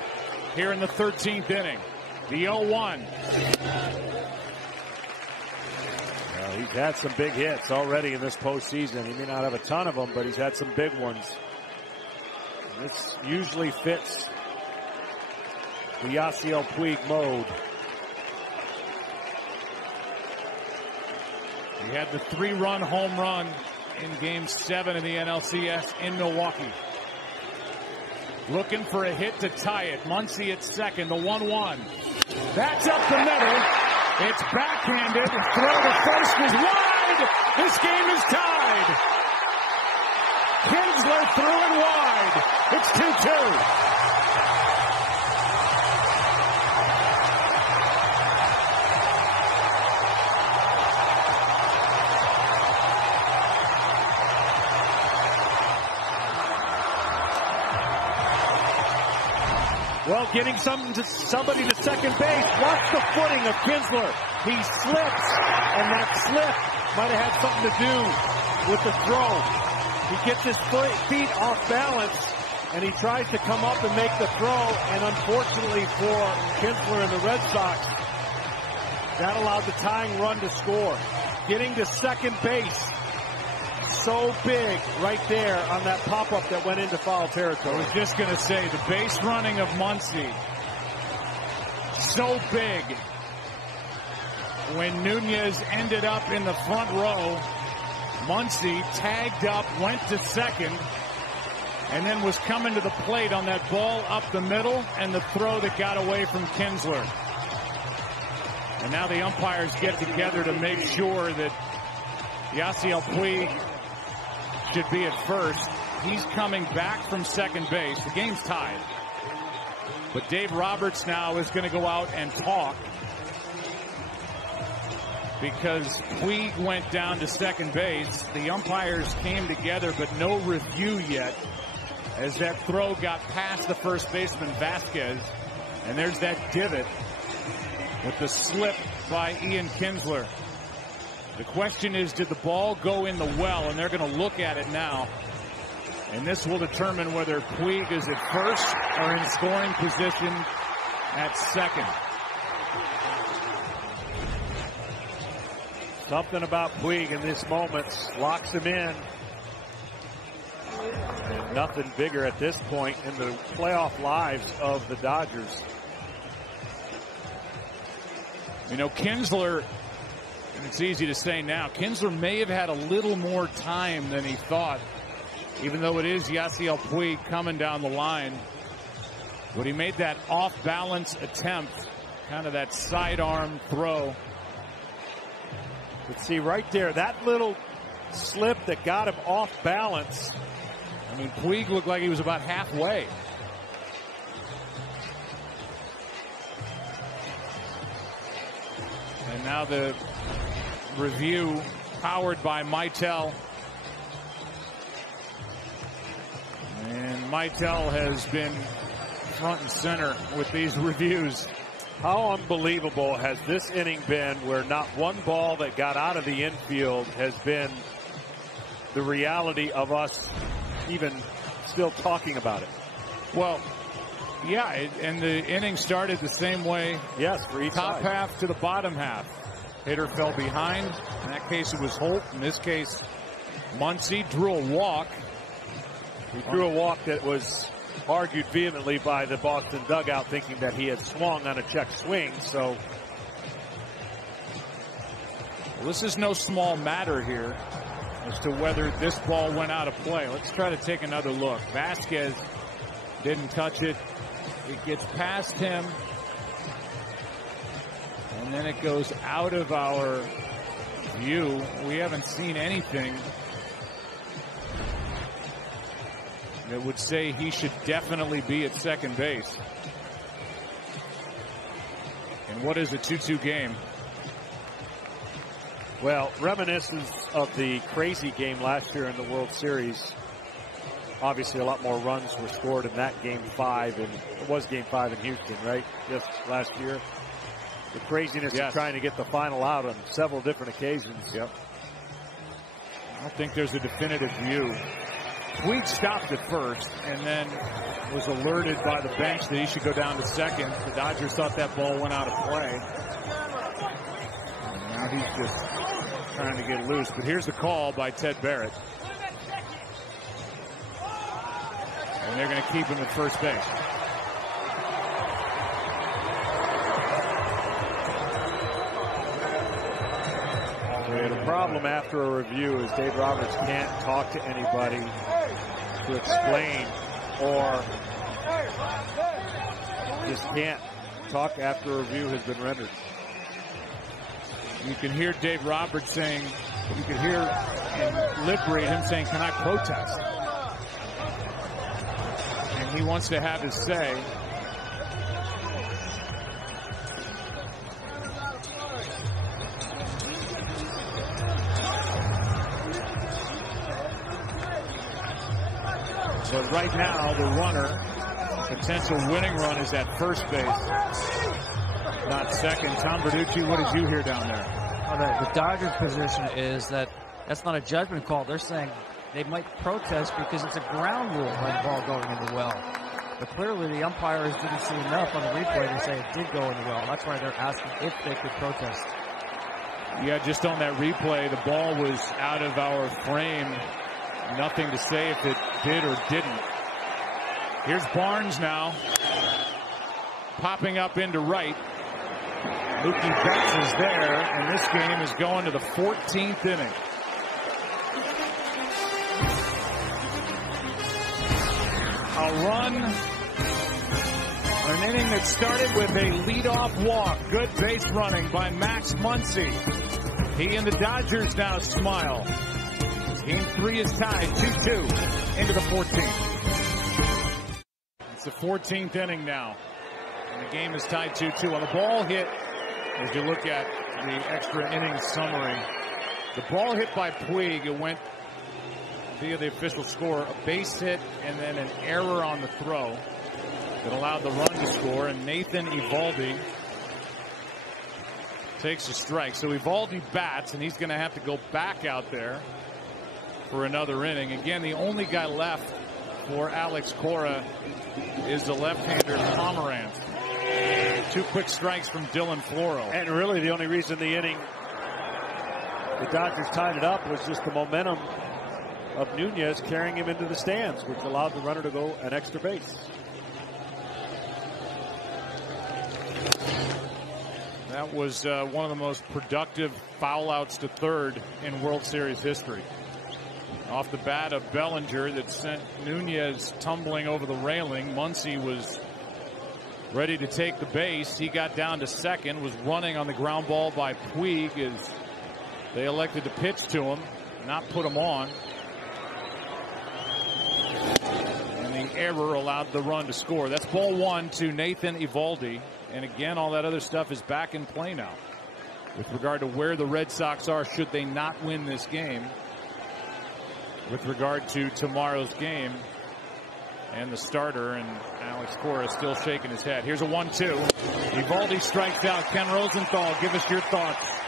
here in the 13th inning. The 0-1. Well, he's had some big hits already in this postseason. He may not have a ton of them, but he's had some big ones. And this usually fits the Yasiel Puig mode. He had the 3-run home run in Game 7 of the NLCS in Milwaukee. Looking for a hit to tie it. Muncy at second, the 1-1. That's up the middle. It's backhanded. Throw to first is wide. This game is tied. Kinsler threw it wide. It's 2-2. Well, getting somebody to second base. Watch the footing of Kinsler. He slips, and that slip might have had something to do with the throw. He gets his feet off balance, and he tries to come up and make the throw, and unfortunately for Kinsler and the Red Sox, that allowed the tying run to score. Getting to second base. So big right there on that pop-up that went into foul territory. I was just going to say, the base running of Muncy, so big. When Nunez ended up in the front row, Muncy tagged up, went to second, and then was coming to the plate on that ball up the middle and the throw that got away from Kinsler. And now the umpires get together to make sure that Yasiel Puig should be at first. He's coming back from second base. The game's tied. But Dave Roberts now is going to go out and talk because Puig went down to second base. The umpires came together, but no review yet as that throw got past the first baseman, Vasquez. And there's that divot with the slip by Ian Kinsler. The question is, did the ball go in the well? And they're going to look at it now. And this will determine whether Puig is at first or in scoring position at second. Something about Puig in this moment locks him in. And nothing bigger at this point in the playoff lives of the Dodgers. You know, Kinsler, and it's easy to say now, Kinsler may have had a little more time than he thought even though it is Yasiel Puig coming down the line. But he made that off-balance attempt, kind of that sidearm throw. But see right there, that little slip that got him off balance. I mean, Puig looked like he was about halfway. And now the review powered by Mitel. And Mitel has been front and center with these reviews. How unbelievable has this inning been where not one ball that got out of the infield has been the reality of us even still talking about it? Well, yeah, and the inning started the same way. Yes, for each top side. half to the bottom half. Hitter fell behind. In that case, it was Holt. In this case, Muncy drew a walk. He threw a walk that was argued vehemently by the Boston dugout, thinking that he had swung on a check swing. So well, this is no small matter here as to whether this ball went out of play. Let's try to take another look. Vasquez didn't touch it. It gets past him. And then it goes out of our view. We haven't seen anything that would say he should definitely be at second base. And what is a 2-2 game? Well, reminiscent of the crazy game last year in the World Series. Obviously, a lot more runs were scored in that Game 5, and it was Game 5 in Houston, right? Just last year. The craziness of trying to get the final out on several different occasions. Yep. I don't think there's a definitive view. Puig stopped at first and then was alerted by the bench that he should go down to second. The Dodgers thought that ball went out of play. And now he's just trying to get loose. But here's the call by Ted Barrett. And they're going to keep him at first base. The problem after a review is Dave Roberts can't talk to anybody to explain, or just can't talk after a review has been rendered. You can hear Dave Roberts saying, you can hear and liberate him saying, can I protest? And he wants to have his say. But right now, the runner, potential winning run, is at first base, not second. Tom Verducci, what did you hear down there? The Dodgers' position is that that's not a judgment call. They're saying they might protest because it's a ground rule by the ball going in the well. But clearly, the umpires didn't see enough on the replay to say it did go in the well. That's why they're asking if they could protest. Yeah, just on that replay, the ball was out of our frame. Nothing to say if it did or didn't. Here's Barnes now, popping up into right. Mookie Betts is there, and this game is going to the 14th inning. A run, an inning that started with a leadoff walk. Good base running by Max Muncy. He and the Dodgers now smile. Game 3 is tied 2-2 into the 14th. It's the 14th inning now. And the game is tied 2-2. On the ball hit, as you look at the extra inning summary, the ball hit by Puig, it went via the official score, a base hit and then an error on the throw that allowed the run to score. And Nathan Eovaldi takes a strike. So Eovaldi bats, and he's going to have to go back out there for another inning. Again, the only guy left for Alex Cora is the left-hander Pomeranz. 2 quick strikes from Dylan Floro. And really the only reason the inning, the Dodgers tied it up, was just the momentum of Nunez carrying him into the stands, which allowed the runner to go an extra base. That was one of the most productive foul outs to third in World Series history. Off the bat of Bellinger that sent Nunez tumbling over the railing. Muncy was ready to take the base. He got down to second, was running on the ground ball by Puig as they elected to pitch to him, not put him on. And the error allowed the run to score. That's ball one to Nathan Eovaldi. And again, all that other stuff is back in play now with regard to where the Red Sox are should they not win this game. With regard to tomorrow's game and the starter, and Alex Cora still shaking his head. Here's a 1-2. Eovaldi strikes out. Ken Rosenthal, give us your thoughts.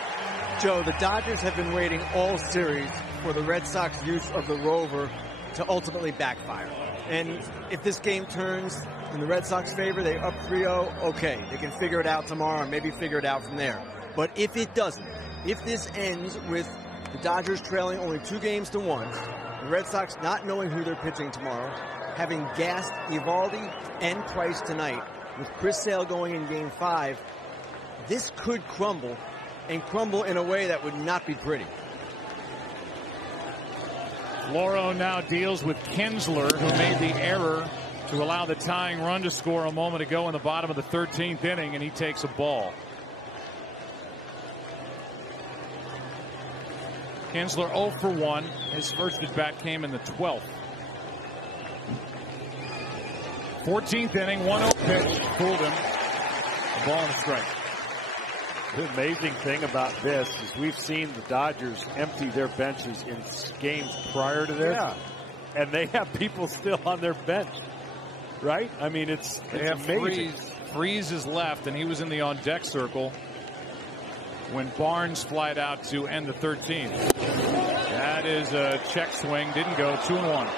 Joe, the Dodgers have been waiting all series for the Red Sox use of the rover to ultimately backfire. And if this game turns in the Red Sox favor, they're up 3-0, okay. They can figure it out tomorrow and maybe figure it out from there. But if it doesn't, if this ends with the Dodgers trailing only 2-1, the Red Sox not knowing who they're pitching tomorrow, having gassed Eovaldi and Price tonight, with Chris Sale going in Game 5, this could crumble, and crumble in a way that would not be pretty. Floro now deals with Kinsler, who made the error to allow the tying run to score a moment ago in the bottom of the 13th inning, and he takes a ball. Kinsler 0 for 1. His first at bat came in the 12th. 14th inning, 1-0 pitch, fooled him. A ball and a strike. The amazing thing about this is we've seen the Dodgers empty their benches in games prior to this, and they have people still on their bench, right? I mean, it's amazing. Freese is left, and he was in the on-deck circle when Barnes flied out to end the 13th. That is a check swing. Didn't go. 2-1.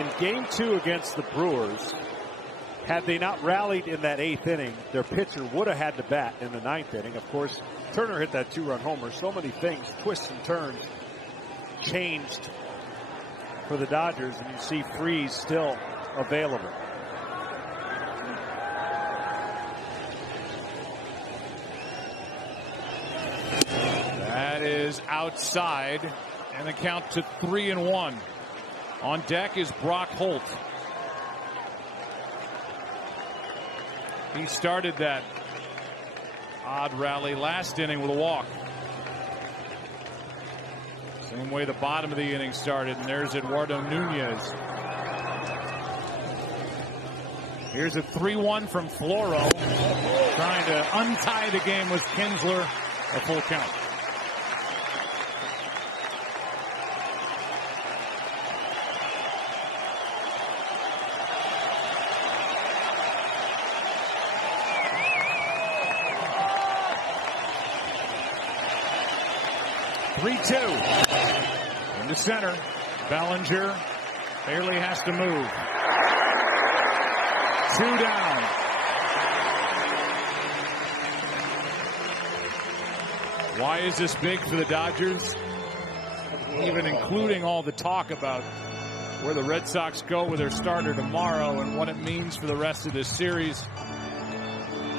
In Game 2 against the Brewers, had they not rallied in that 8th inning, their pitcher would have had to bat in the 9th inning. Of course, Turner hit that 2-run homer. So many things, twists and turns, changed for the Dodgers, and you see Freese still available. That is outside, and the count to 3-1. On deck is Brock Holt. He started that odd rally last inning with a walk. Same way the bottom of the inning started, and there's Eduardo Nunez. Here's a 3-1 from Floro. Trying to untie the game with Kinsler. A full count. In the center, Bellinger barely has to move. 2 down. Why is this big for the Dodgers? Even including all the talk about where the Red Sox go with their starter tomorrow and what it means for the rest of this series.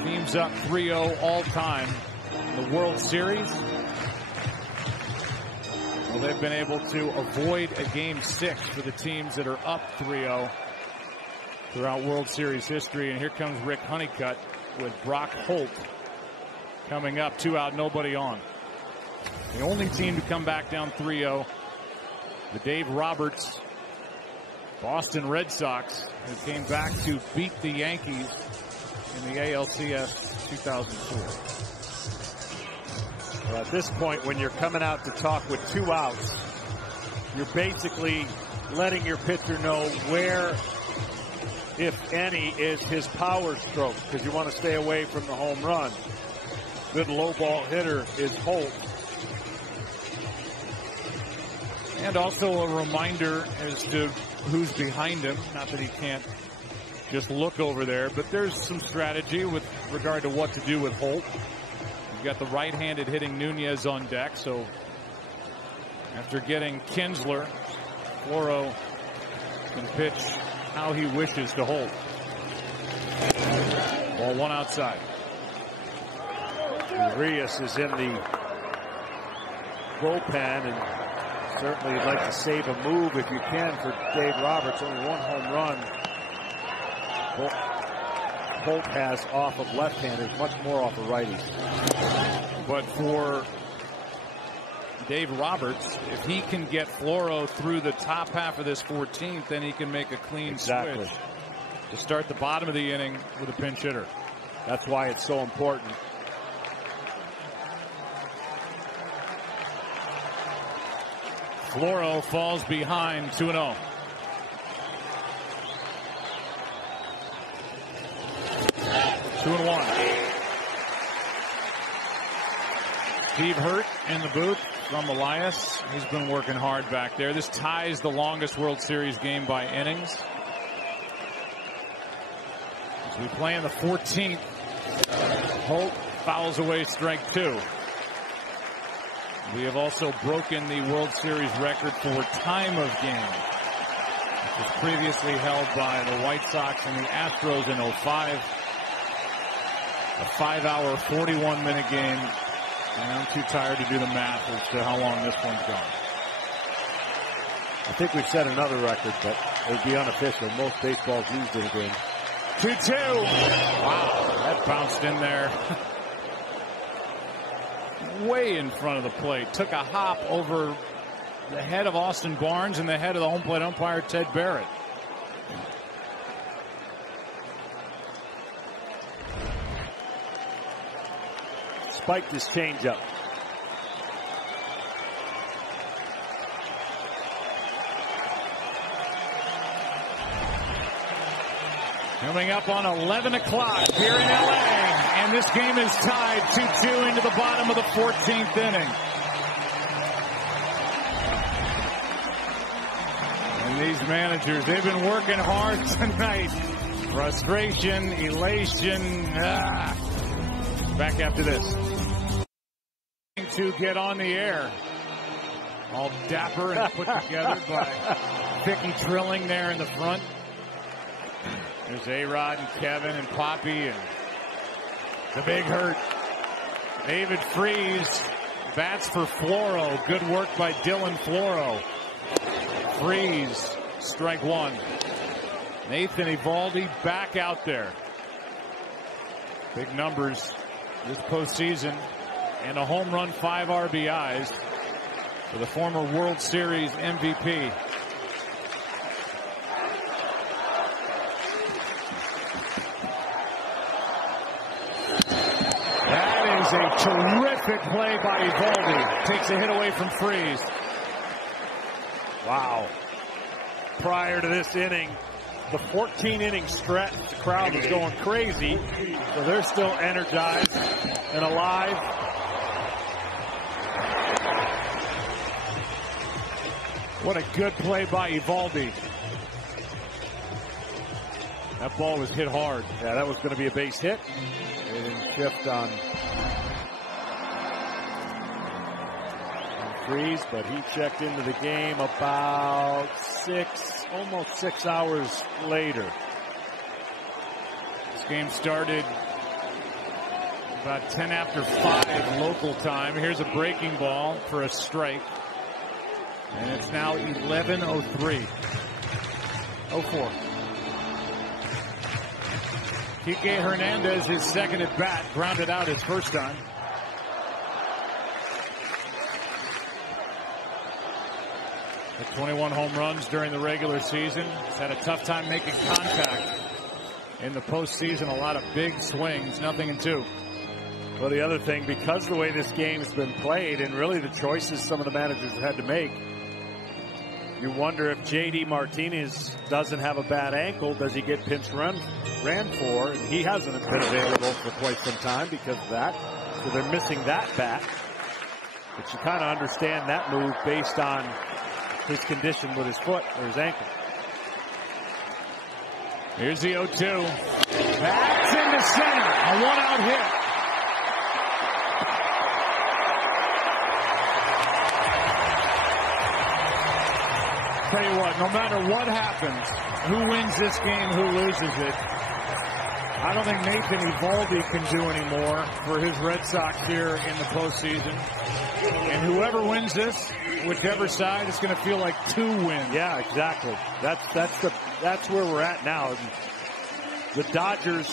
Teams up 3-0 all time in the World Series. Well, they've been able to avoid a Game 6 for the teams that are up 3-0 throughout World Series history. And here comes Rick Honeycutt with Brock Holt coming up. 2 out, nobody on. The only team to come back down 3-0, the Dave Roberts Boston Red Sox, who came back to beat the Yankees in the ALCS 2004. Well, at this point, when you're coming out to talk with 2 outs, you're basically letting your pitcher know where, if any, is his power stroke, because you want to stay away from the home run. Good low ball hitter is Holt. And also a reminder as to who's behind him. Not that he can't just look over there, but there's some strategy with regard to what to do with Holt. You've got the right-handed hitting Nunez on deck, so after getting Kinsler, Floro can pitch how he wishes to Holt. Ball 1 outside. Urias is in the bullpen, and Certainly you'd like to save a move if you can for Dave Roberts. Only one home run Holt has off of left-handers, much more off of righties. But for Dave Roberts, if he can get Floro through the top half of this 14th, then he can make a clean switch to start the bottom of the inning with a pinch hitter. That's why it's so important. Floro falls behind 2-0. Two and one. Steve Hurt in the booth from Elias. He's been working hard back there. This ties the longest World Series game by innings. As we play in the 14th, Holt fouls away strike 2. We have also broken the World Series record for time of game, which was previously held by the White Sox and the Astros in 05. A 5-hour, 41-minute game, and I'm too tired to do the math as to how long this one's gone. I think we've set another record, but it would be unofficial. Most baseballs used in a game. 2-2. Wow, that bounced in there. Way in front of the plate. Took a hop over the head of Austin Barnes and the head of the home plate umpire, Ted Barrett. Spiked his changeup. Coming up on 11 o'clock here in L.A. And this game is tied 2-2 into the bottom of the 14th inning. And these managers, they've been working hard tonight. Frustration, elation. Back after this. To get on the air. All dapper and put together by Vicky Trilling there in the front. There's A-Rod and Kevin and Poppy and the Big Hurt. David Freese bats for Floro. Good work by Dylan Floro. Freese, strike 1. Nathan Eovaldi back out there. Big numbers this postseason. And a home run, 5 RBIs for the former World Series MVP. That is a terrific play by Eovaldi. Takes a hit away from Freese. Wow. Prior to this inning, the 14-inning stretch, the crowd was going crazy. So they're still energized and alive. What a good play by Eovaldi. That ball was hit hard. Yeah, that was going to be a base hit. They didn't shift on Freese, but he checked into the game about almost 6 hours later. This game started about 10 after 5 local time. Here's a breaking ball for a strike. And it's now 11:03. 04. Kike Hernandez, his second at bat, grounded out his first time. With 21 home runs during the regular season. He's had a tough time making contact in the postseason. A lot of big swings, nothing in 2. Well, the other thing, because the way this game has been played and really the choices some of the managers have had to make, you wonder if J.D. Martinez doesn't have a bad ankle, does he get pinch ran for? And he hasn't been available for quite some time because of that. So they're missing that bat. But you kind of understand that move based on his condition with his foot or his ankle. Here's the 0-2. That's into center. A one-out hit. Tell you what, no matter what happens, who wins this game, who loses it, I don't think Nathan Eovaldi can do any more for his Red Sox here in the postseason. And whoever wins this, whichever side, is going to feel like 2 wins. Yeah, exactly. That's where we're at now. The Dodgers,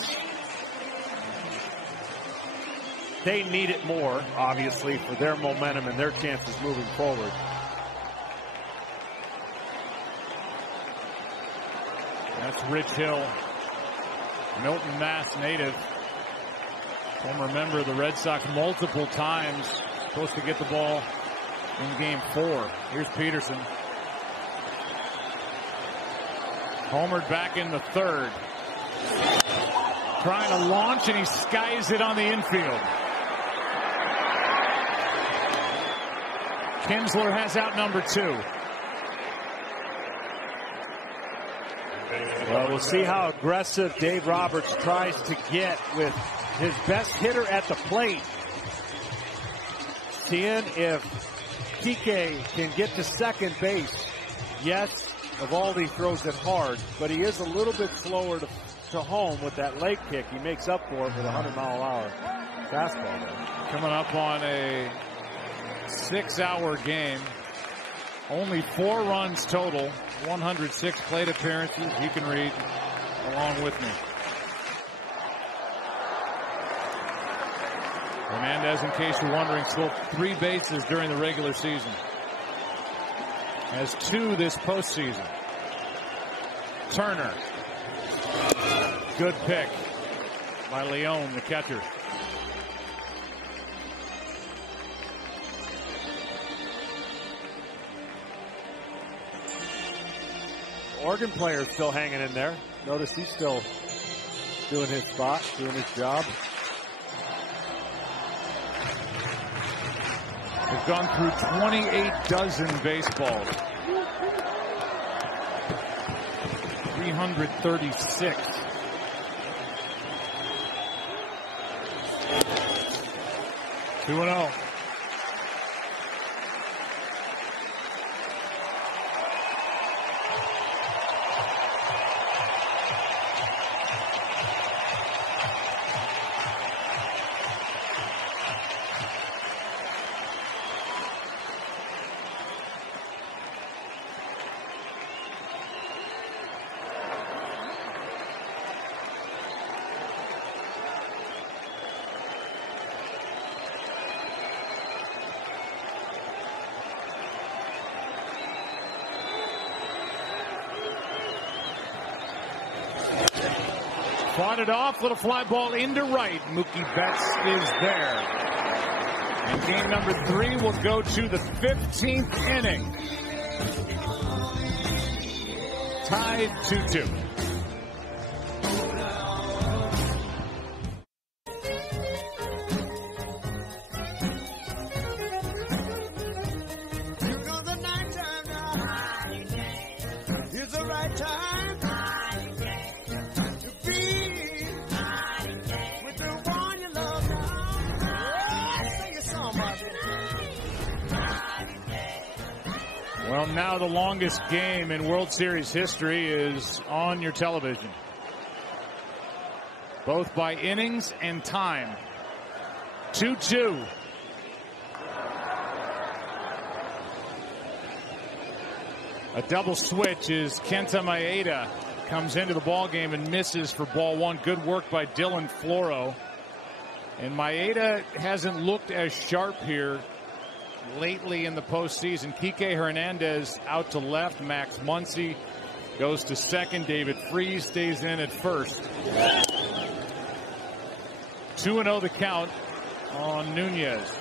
they need it more, obviously, for their momentum and their chances moving forward. That's Rich Hill, Milton, Mass native. Former member of the Red Sox multiple times. Supposed to get the ball in game 4. Here's Peterson. Homered back in the 3rd. Trying to launch, and he skies it on the infield. Kinsler has out number 2. Well, we'll see how aggressive Dave Roberts tries to get with his best hitter at the plate. Seeing if Kike can get to second base. Yes, Eovaldi throws it hard, but he is a little bit slower to home with that leg kick. He makes up for it with a 100-mile-an-hour fastball there. Coming up on a 6-hour game. Only 4 runs total, 106 plate appearances. You can read along with me. Hernandez, in case you're wondering, stole 3 bases during the regular season. Has 2 this postseason. Turner. Good pick by Leone, the catcher. Oregon player still hanging in there. Notice he's still doing his spot, doing his job. They've gone through 28 dozen baseballs. 336. Two 2-0. Fought it off, little fly ball into right. Mookie Betts is there. And game number 3 will go to the 15th inning. Tied 2-2. Well, now the longest game in World Series history is on your television. Both by innings and time. 2-2. A double switch is Kenta Maeda comes into the ball game and misses for ball 1. Good work by Dylan Floro. And Maeda hasn't looked as sharp here lately in the postseason. Kike Hernandez out to left. Max Muncy goes to second. David Freese stays in at first. 2-0 the count on Nunez.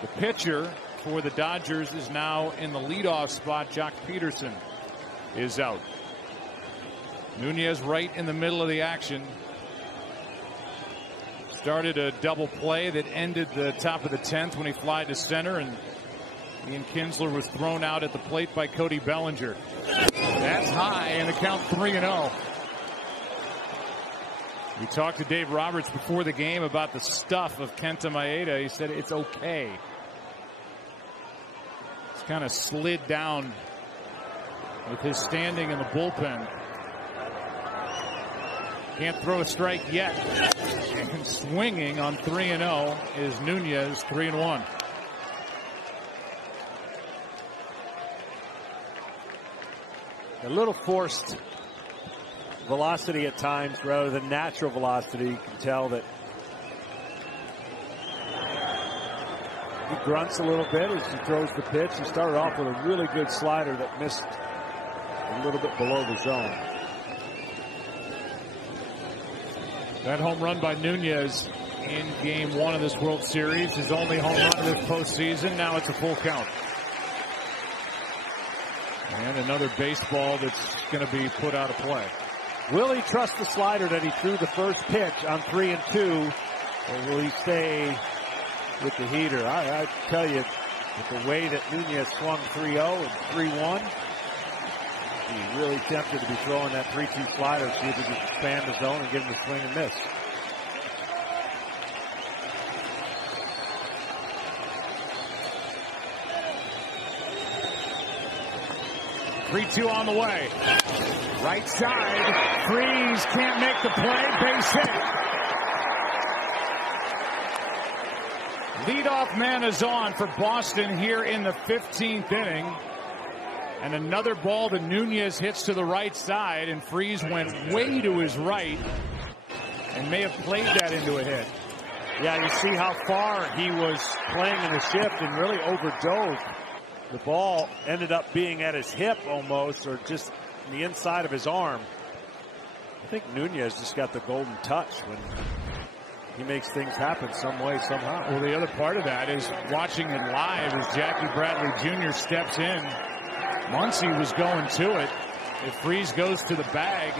The pitcher for the Dodgers is now in the leadoff spot. Jock Peterson is out. Nunez right in the middle of the action. Started a double play that ended the top of the 10th when he flied to center, and Ian Kinsler was thrown out at the plate by Cody Bellinger. That's high, and the count 3-0. We talked to Dave Roberts before the game about the stuff of Kenta Maeda. He said it's okay. It's kind of slid down with his standing in the bullpen. Can't throw a strike yet. And swinging on 3-0 is Nunez, 3-1. A little forced velocity at times rather than natural velocity. You can tell that he grunts a little bit as he throws the pitch. He started off with a really good slider that missed a little bit below the zone. That home run by Nunez in Game 1 of this World Series, his only home run of this postseason. Now it's a full count. And another baseball that's going to be put out of play. Will he trust the slider that he threw the first pitch on 3-2, or will he stay with the heater? I tell you, with the way that Nunez swung 3-0 and 3-1, he's really tempted to be throwing that 3-2 slider, see if he can expand the zone and get him to swing and miss. Three-two on the way. Right side. Freese can't make the play. Base hit. Leadoff man is on for Boston here in the 15th inning. And another ball that Nunez hits to the right side, and Freese went way to his right and may have played that into a hit. Yeah, you see how far he was playing in the shift and really overdove. The ball ended up being at his hip almost, or just the inside of his arm. I think Nunez just got the golden touch when he makes things happen some way, somehow. Well, the other part of that is watching it live as Jackie Bradley Jr. steps in. Muncy was going to it. If Freese goes to the bag,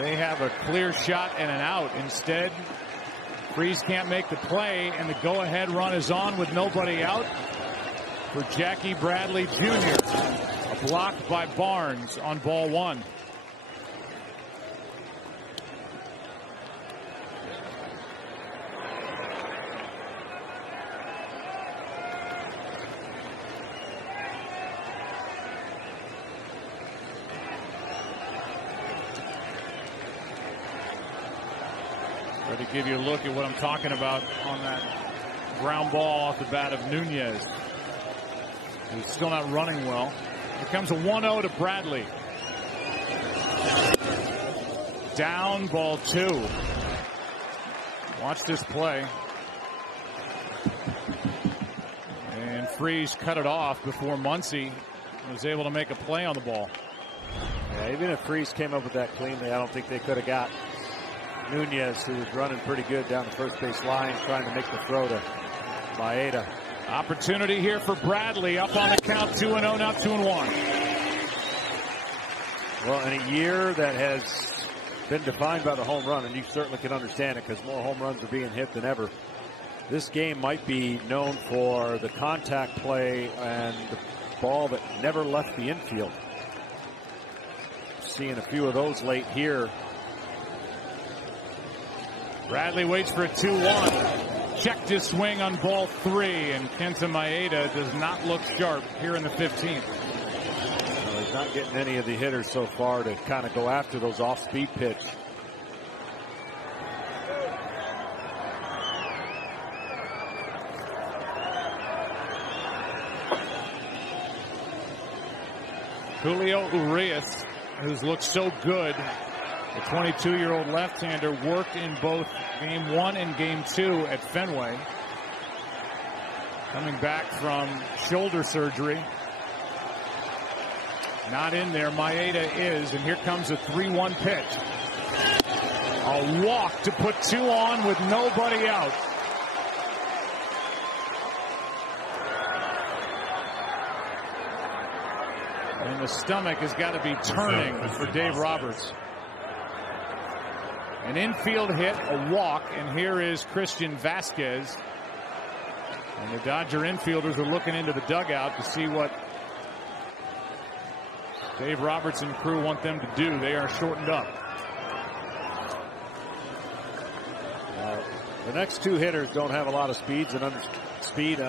they have a clear shot and an out. Instead, Freese can't make the play, and the go-ahead run is on with nobody out for Jackie Bradley Jr. A block by Barnes on ball one. To give you a look at what I'm talking about on that ground ball off the bat of Nunez. He's still not running well. Here comes a 1-0 to Bradley. Down, ball two. Watch this play. And Freese cut it off before Muncy was able to make a play on the ball. Yeah, even if Freese came up with that cleanly, I don't think they could have got Nunez, who was running pretty good down the first base line, trying to make the throw to Maeda. Opportunity here for Bradley, up on the count, 2-0, now 2-1. Well, in a year that has been defined by the home run, and you certainly can understand it because more home runs are being hit than ever, this game might be known for the contact play and the ball that never left the infield. Seeing a few of those late here. Bradley waits for a 2-1. Checked his swing on ball three, and Kenta Maeda does not look sharp here in the 15th. Well, he's not getting any of the hitters so far to kind of go after those off-speed pitch. Julio Urias, who's looked so good. The 22-year-old left-hander worked in both Game 1 and Game 2 at Fenway. Coming back from shoulder surgery. Not in there. Maeda is, and here comes a 3-1 pitch. A walk to put two on with nobody out. And the stomach has got to be turning for Dave Roberts. An infield hit, a walk, and here is Christian Vasquez. And the Dodger infielders are looking into the dugout to see what Dave Roberts and crew want them to do. They are shortened up. The next two hitters don't have a lot of speed, and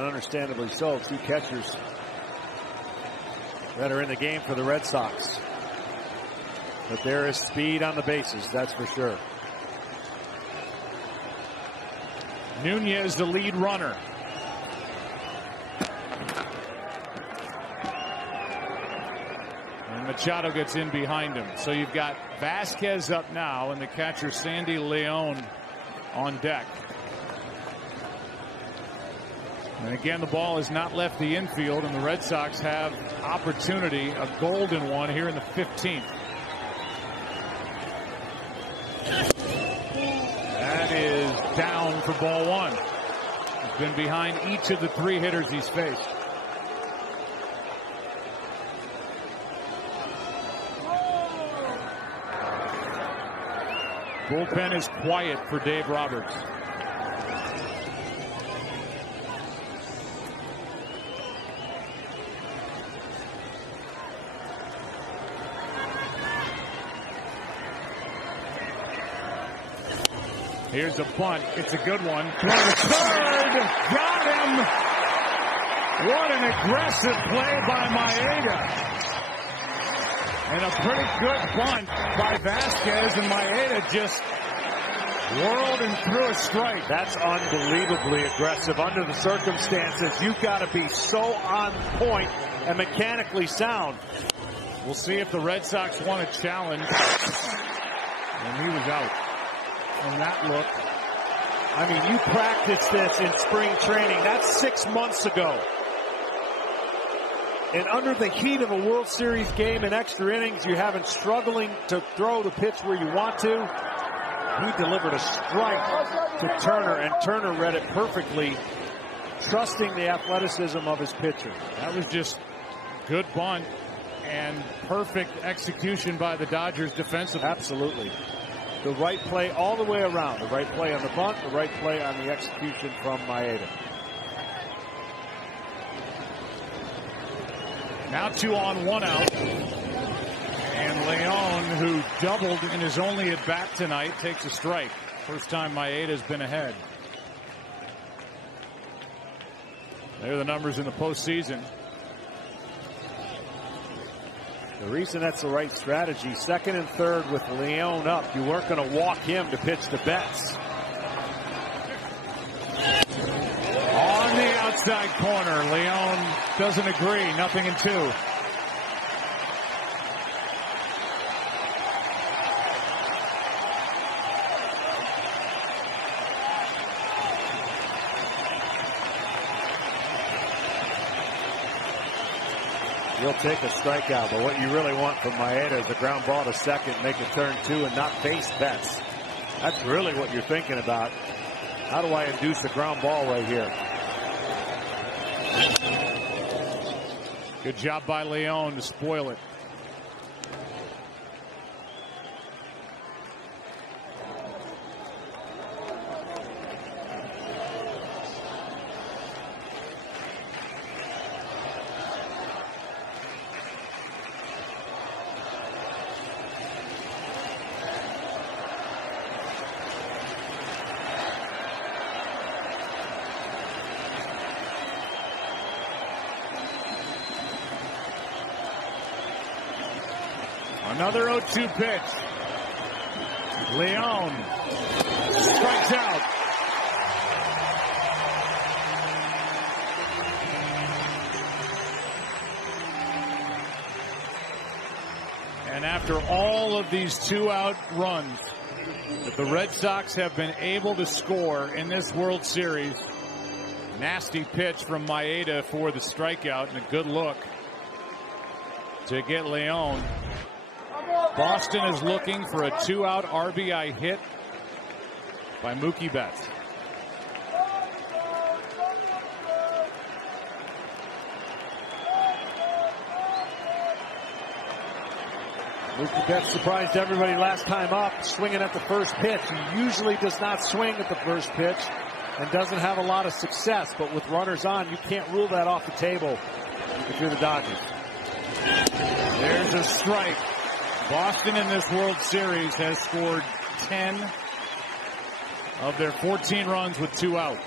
understandably so. Two catchers that are in the game for the Red Sox. But there is speed on the bases, that's for sure. Nunez, the lead runner. Machado gets in behind him. So you've got Vasquez up now and the catcher Sandy León on deck. And again, the ball has not left the infield, and the Red Sox have opportunity, a golden one here in the 15th. That is down for ball one. He's been behind each of the 3 hitters he's faced. Bullpen is quiet for Dave Roberts. Here's a bunt. It's a good one. Throw to third. Got him. What an aggressive play by Maeda. And a pretty good bunt by Vasquez, and Maeda just whirled and threw a strike. That's unbelievably aggressive under the circumstances. You've got to be so on point and mechanically sound. We'll see if the Red Sox want to challenge. And he was out. And that look. I mean, you practiced this in spring training. That's 6 months ago. And under the heat of a World Series game in extra innings, you have him struggling to throw the pitch where you want to. He delivered a strike to Turner, and Turner read it perfectly, trusting the athleticism of his pitcher. That was just good bunt and perfect execution by the Dodgers defensively. Absolutely. The right play all the way around. The right play on the bunt, the right play on the execution from Maeda. Now 2 on, 1 out. And León, who doubled in his only at bat tonight, takes a strike. First time Maeda's been ahead. There are the numbers in the postseason. The reason that's the right strategy, second and third with León up, you weren't going to walk him to pitch to Betts. On the outside corner, León doesn't agree. 0-2. You'll take a strikeout, but what you really want from Maeda is a ground ball to second, make a turn 2, and not face Betts. That's really what you're thinking about. How do I induce a ground ball right here? Good job by León to spoil it. Another 0-2 pitch. León strikes out. And after all of these 2-out runs that the Red Sox have been able to score in this World Series, nasty pitch from Maeda for the strikeout and a good look to get León. Boston is looking for a 2-out RBI hit by Mookie Betts. Mookie Betts surprised everybody last time up, swinging at the first pitch. He usually does not swing at the first pitch and doesn't have a lot of success, but with runners on, you can't rule that off the table if you're the Dodgers. There's a strike. Boston in this World Series has scored 10 of their 14 runs with 2 out.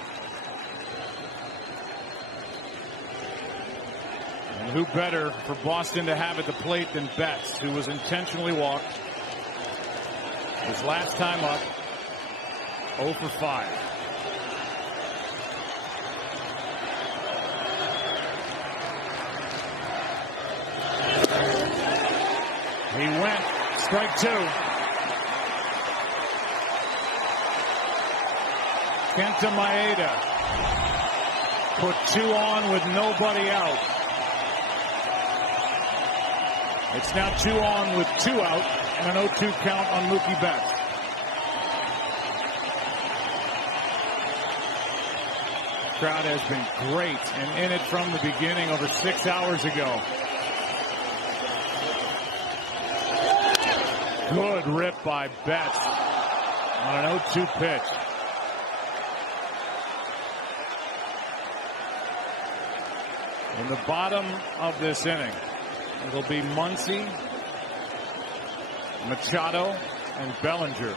And who better for Boston to have at the plate than Betts, who was intentionally walked his last time up, 0 for 5. Strike two. Kenta Maeda put 2 on with nobody out. It's now 2 on with 2 out and an 0-2 count on Mookie Betts. Crowd has been great and in it from the beginning over 6 hours ago. Good rip by Betts on an 0-2 pitch. In the bottom of this inning, it'll be Muncy, Machado, and Bellinger.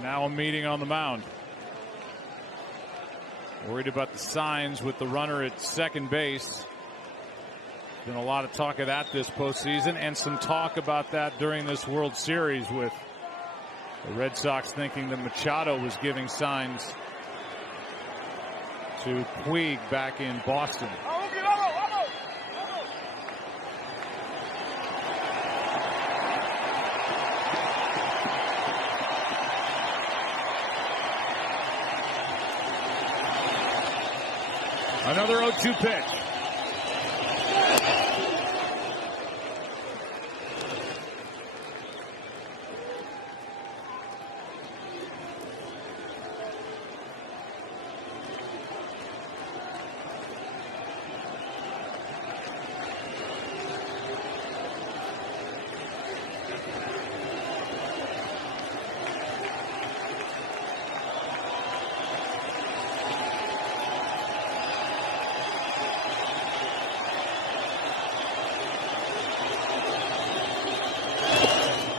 Now a meeting on the mound. Worried about the signs with the runner at second base. Been a lot of talk of that this postseason, and some talk about that during this World Series, with the Red Sox thinking that Machado was giving signs to Puig back in Boston. Another 0-2 pitch.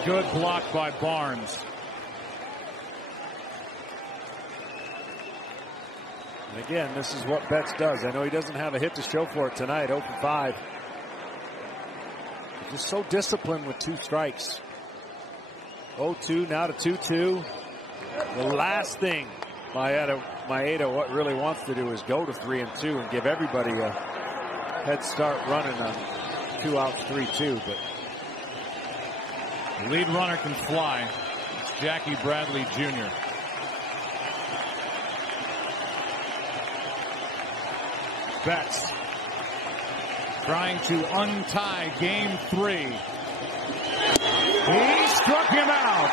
Good block by Barnes. And again, this is what Betts does. I know he doesn't have a hit to show for it tonight, 0 for 5. He's just so disciplined with 2 strikes. 0-2, now to 2-2. The last thing Maeda what really wants to do is go to 3-2 and give everybody a head start running on 2 outs, 3-2. But the lead runner can fly. It's Jackie Bradley Jr. Betts trying to untie game 3. He struck him out.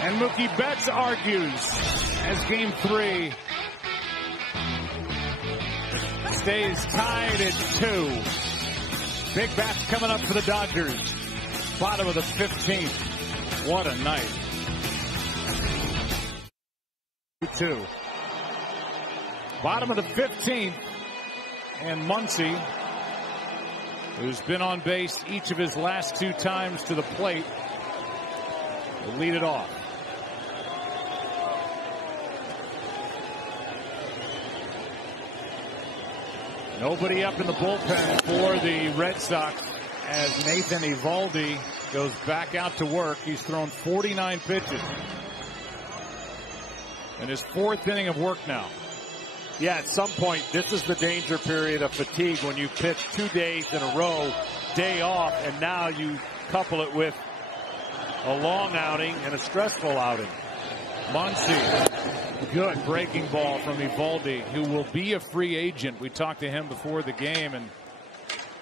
And Mookie Betts argues as game 3 stays tied at 2. Big bats coming up for the Dodgers. Bottom of the 15th. What a night. 2. Bottom of the 15th. And Muncy, who's been on base each of his last 2 times to the plate, will lead it off. Nobody up in the bullpen for the Red Sox as Nathan Eovaldi goes back out to work. He's thrown 49 pitches in his 4th inning of work now. Yeah, at some point, this is the danger period of fatigue when you pitch 2 days in a row, day off, and now you couple it with a long outing and a stressful outing. Muncy, good breaking ball from Eovaldi, who will be a free agent. We talked to him before the game, and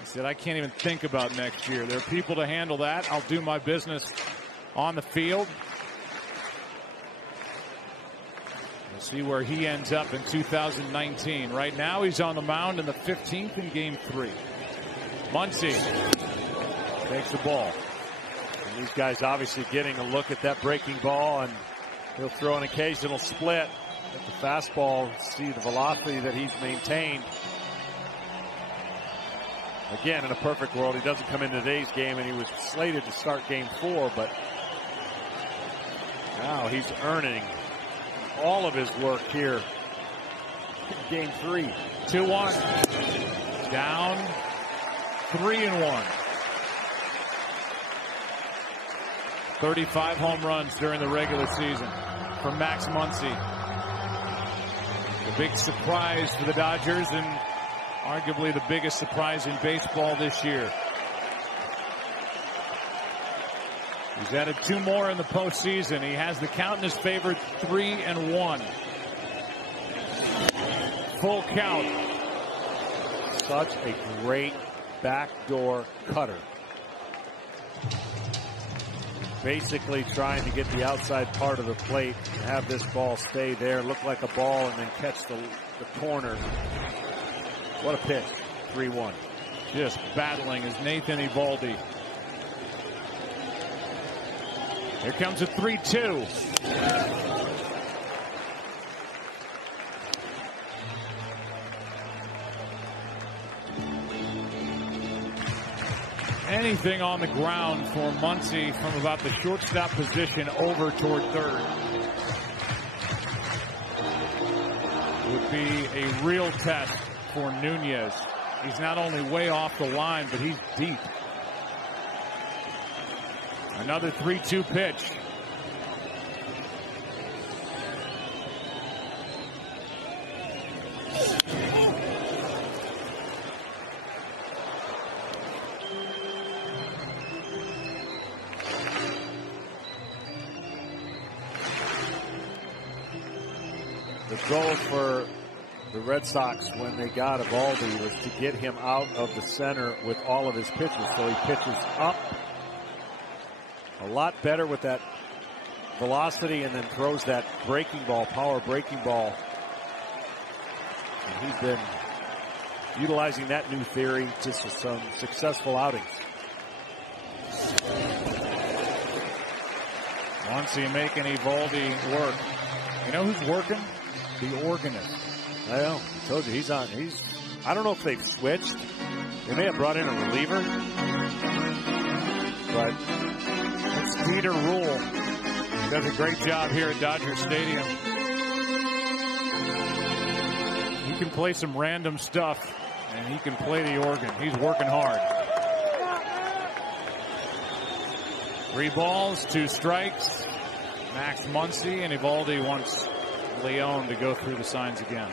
he said, I can't even think about next year. There are people to handle that. I'll do my business on the field. We'll see where he ends up in 2019. Right now, he's on the mound in the 15th in game 3. Muncy takes the ball. And these guys obviously getting a look at that breaking ball, and he'll throw an occasional split. At the fastball, see the velocity that he's maintained. Again, in a perfect world, he doesn't come into today's game, and he was slated to start game 4, but now he's earning all of his work here in game 3. 2-1. Down 3-1. 35 home runs during the regular season for Max Muncy. The big surprise for the Dodgers, and arguably the biggest surprise in baseball this year. He's added 2 more in the postseason. He has the count in his favor, 3-1. Full count. Such a great backdoor cutter. Basically trying to get the outside part of the plate and have this ball stay there, look like a ball, and then catch the corner. What a pitch. 3-1. Just battling is Nathan Eovaldi. Here comes a 3-2. Anything on the ground for Muncy from about the shortstop position over toward third would be a real test for Nunez. He's not only way off the line, but he's deep. Another 3-2 pitch. The goal for the Red Sox when they got Eovaldi was to get him out of the center with all of his pitches. So he pitches up a lot better with that velocity and then throws that breaking ball, power breaking ball. And he's been utilizing that new theory to some successful outings. Muncy making Eovaldi work. You know who's working? The organist. I know. I told you he's on. I don't know if they've switched. They may have brought in a reliever. But it's Peter Rule. He does a great job here at Dodger Stadium. He can play some random stuff, and he can play the organ. He's working hard. 3 balls, 2 strikes. Max Muncy, and Eovaldi wants Leon to go through the signs again.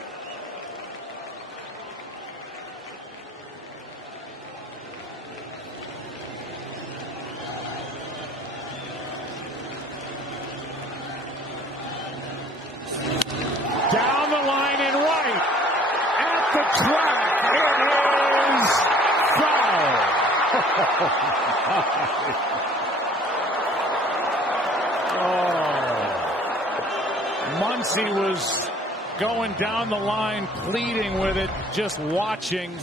Down the line and right at the track. It is foul. Muncy was going down the line, pleading with it, just watching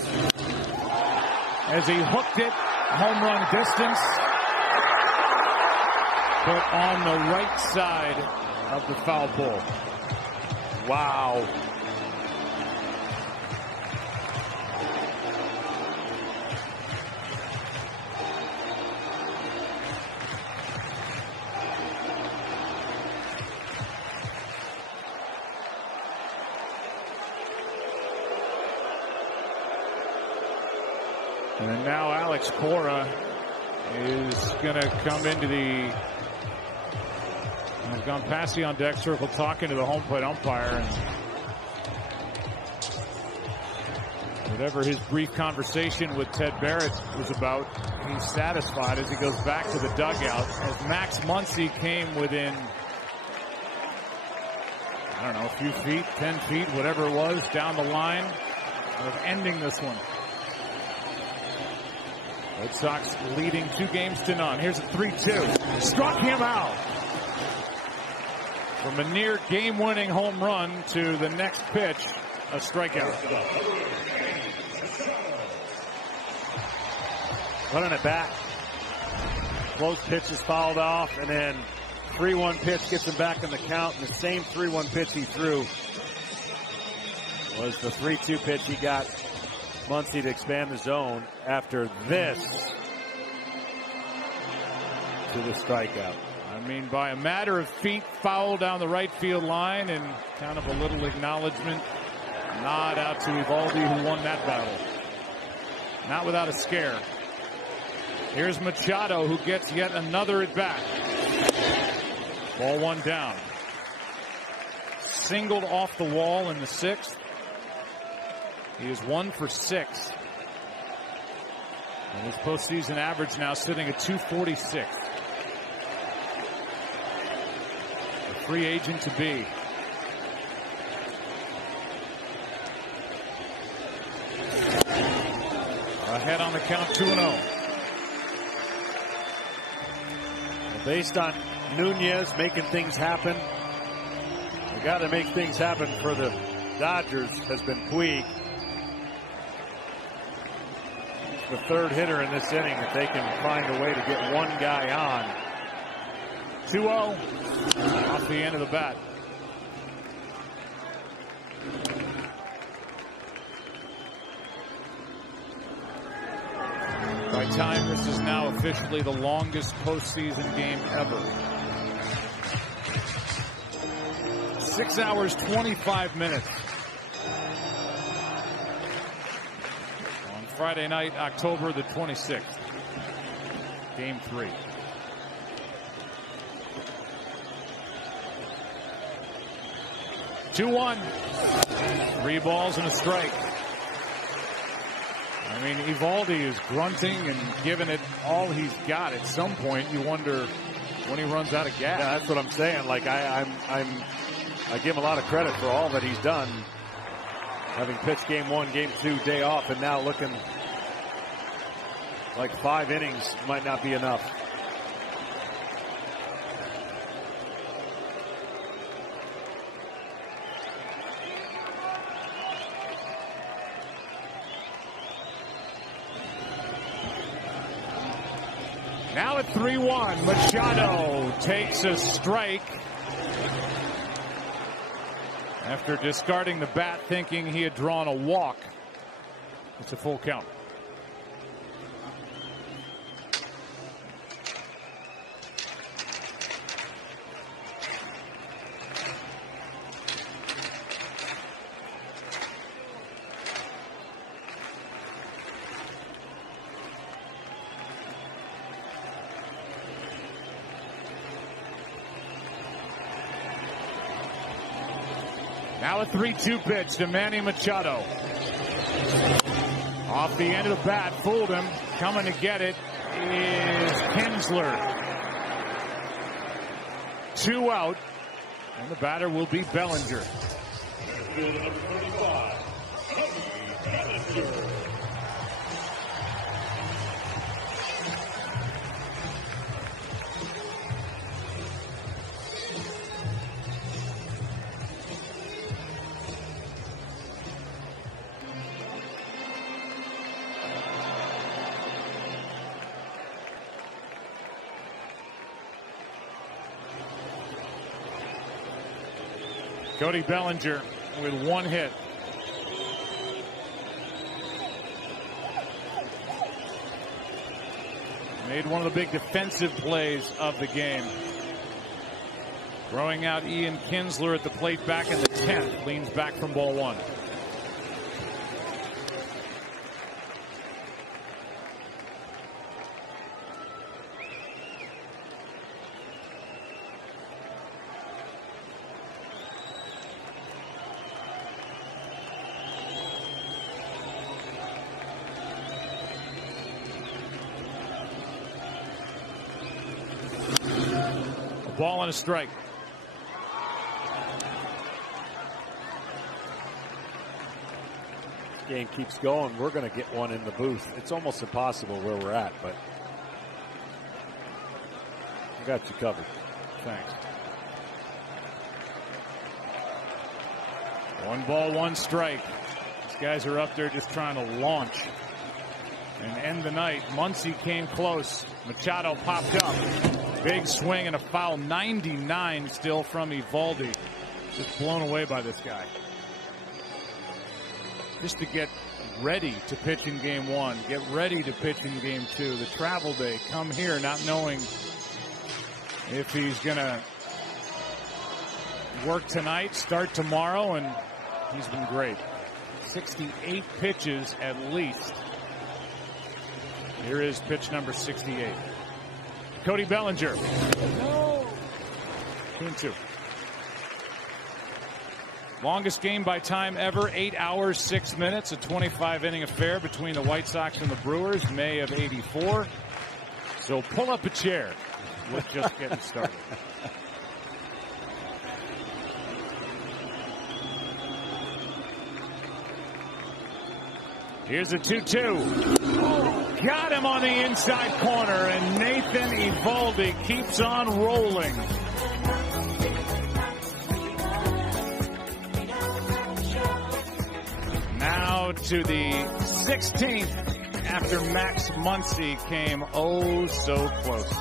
as he hooked it, home run distance, but on the right side of the foul pole. Wow. And now Alex Cora is going to come into the... I've gone past the on deck circle talking to the home plate umpire. And whatever his brief conversation with Ted Barrett was about, he's satisfied as he goes back to the dugout. As Max Muncy came within, I don't know, a few feet, 10 feet, whatever it was, down the line of ending this one. Red Sox leading 2-0. Here's a 3-2. Struck him out. From a near game-winning home run to the next pitch, a strikeout. Running it back. Close pitch is fouled off, and then 3-1 pitch gets him back in the count. And the same 3-1 pitch he threw was the 3-2 pitch he got Muncy to expand the zone after this to the strikeout. I mean, by a matter of feet, foul down the right field line, and kind of a little acknowledgement, nod out to Eovaldi, who won that battle. Not without a scare. Here's Machado, who gets yet another at bat. Ball one down. Singled off the wall in the 6th. He is 1 for 6. And his postseason average now sitting at 246. A free agent to be. Ahead on the count, 2-0. Based on Nunez making things happen, we got to make things happen for the Dodgers has been Puig. The third hitter in this inning, if they can find a way to get one guy on. 2-0 off the end of the bat. By time, this is now officially the longest postseason game ever. 6 hours, 25 minutes. On Friday night, October the 26th. Game 3. Two-1. 3 balls and a strike. I mean, Eovaldi is grunting and giving it all he's got. At some point, you wonder when he runs out of gas. Yeah, that's what I'm saying. Like I give him a lot of credit for all that he's done, having pitched game 1, game 2, day off, and now looking like 5 innings might not be enough. Now at 3-1, Machado takes a strike after discarding the bat, thinking he had drawn a walk. It's a full count. Now a 3-2 pitch to Manny Machado. Off the end of the bat, fooled him. Coming to get it is Kinsler. 2 out, and the batter will be Bellinger. Cody Bellinger with 1 hit. Made one of the big defensive plays of the game. Throwing out Ian Kinsler at the plate back in the 10th. Leans back from ball 1. Ball and a strike. This game keeps going. We're going to get one in the booth. It's almost impossible where we're at, but I got you covered. Thanks. 1 ball, 1 strike. These guys are up there just trying to launch and end the night. Muncy came close. Machado popped up. Big swing and a foul. 99 still from Eovaldi. Just blown away by this guy. Just to get ready to pitch in game 1, get ready to pitch in game 2. The travel day, come here not knowing if he's going to work tonight, start tomorrow, and he's been great. 68 pitches at least. Here is pitch number 68. Cody Bellinger. 2-2. Longest game by time ever, 8 hours, 6 minutes, a 25-inning affair between the White Sox and the Brewers, May of '84. So pull up a chair. We're just getting started. Here's a 2-2. Got him on the inside corner, and Nathan Eovaldi keeps on rolling. Now to the 16th after Max Muncy came oh so close.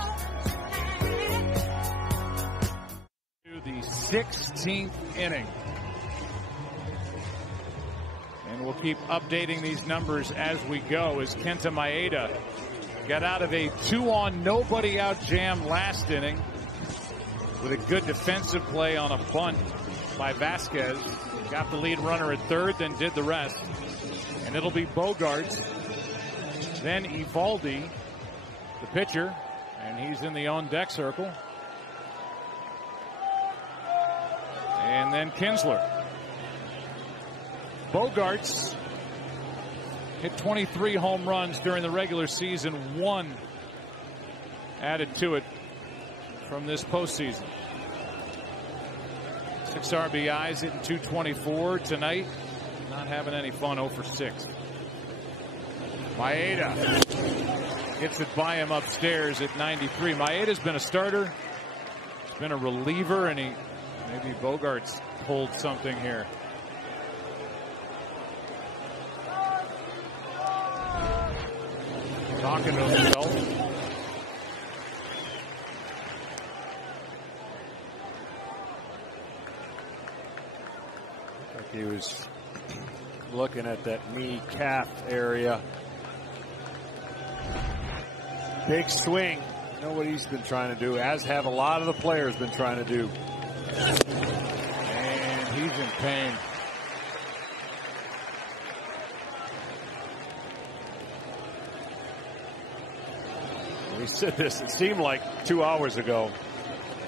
To the 16th inning. And we'll keep updating these numbers as we go as Kenta Maeda got out of a 2-on nobody out jam last inning with a good defensive play on a bunt by Vasquez. Got the lead runner at third, then did the rest. And it'll be Bogaerts, then Eovaldi, the pitcher, and he's in the on-deck circle. And then Kinsler. Bogaerts hit 23 home runs during the regular season, 1 added to it from this postseason. 6 RBIs, hitting .224 tonight. Not having any fun, 0 for 6. Maeda gets it by him upstairs at 93. Maeda's been a starter. He's been a reliever, and maybe Bogaerts pulled something here. Talking to himself. He was looking at that knee calf area. Big swing. You know what he's been trying to do, as have a lot of the players been trying to do. And he's in pain. We said this, it seemed like 2 hours ago.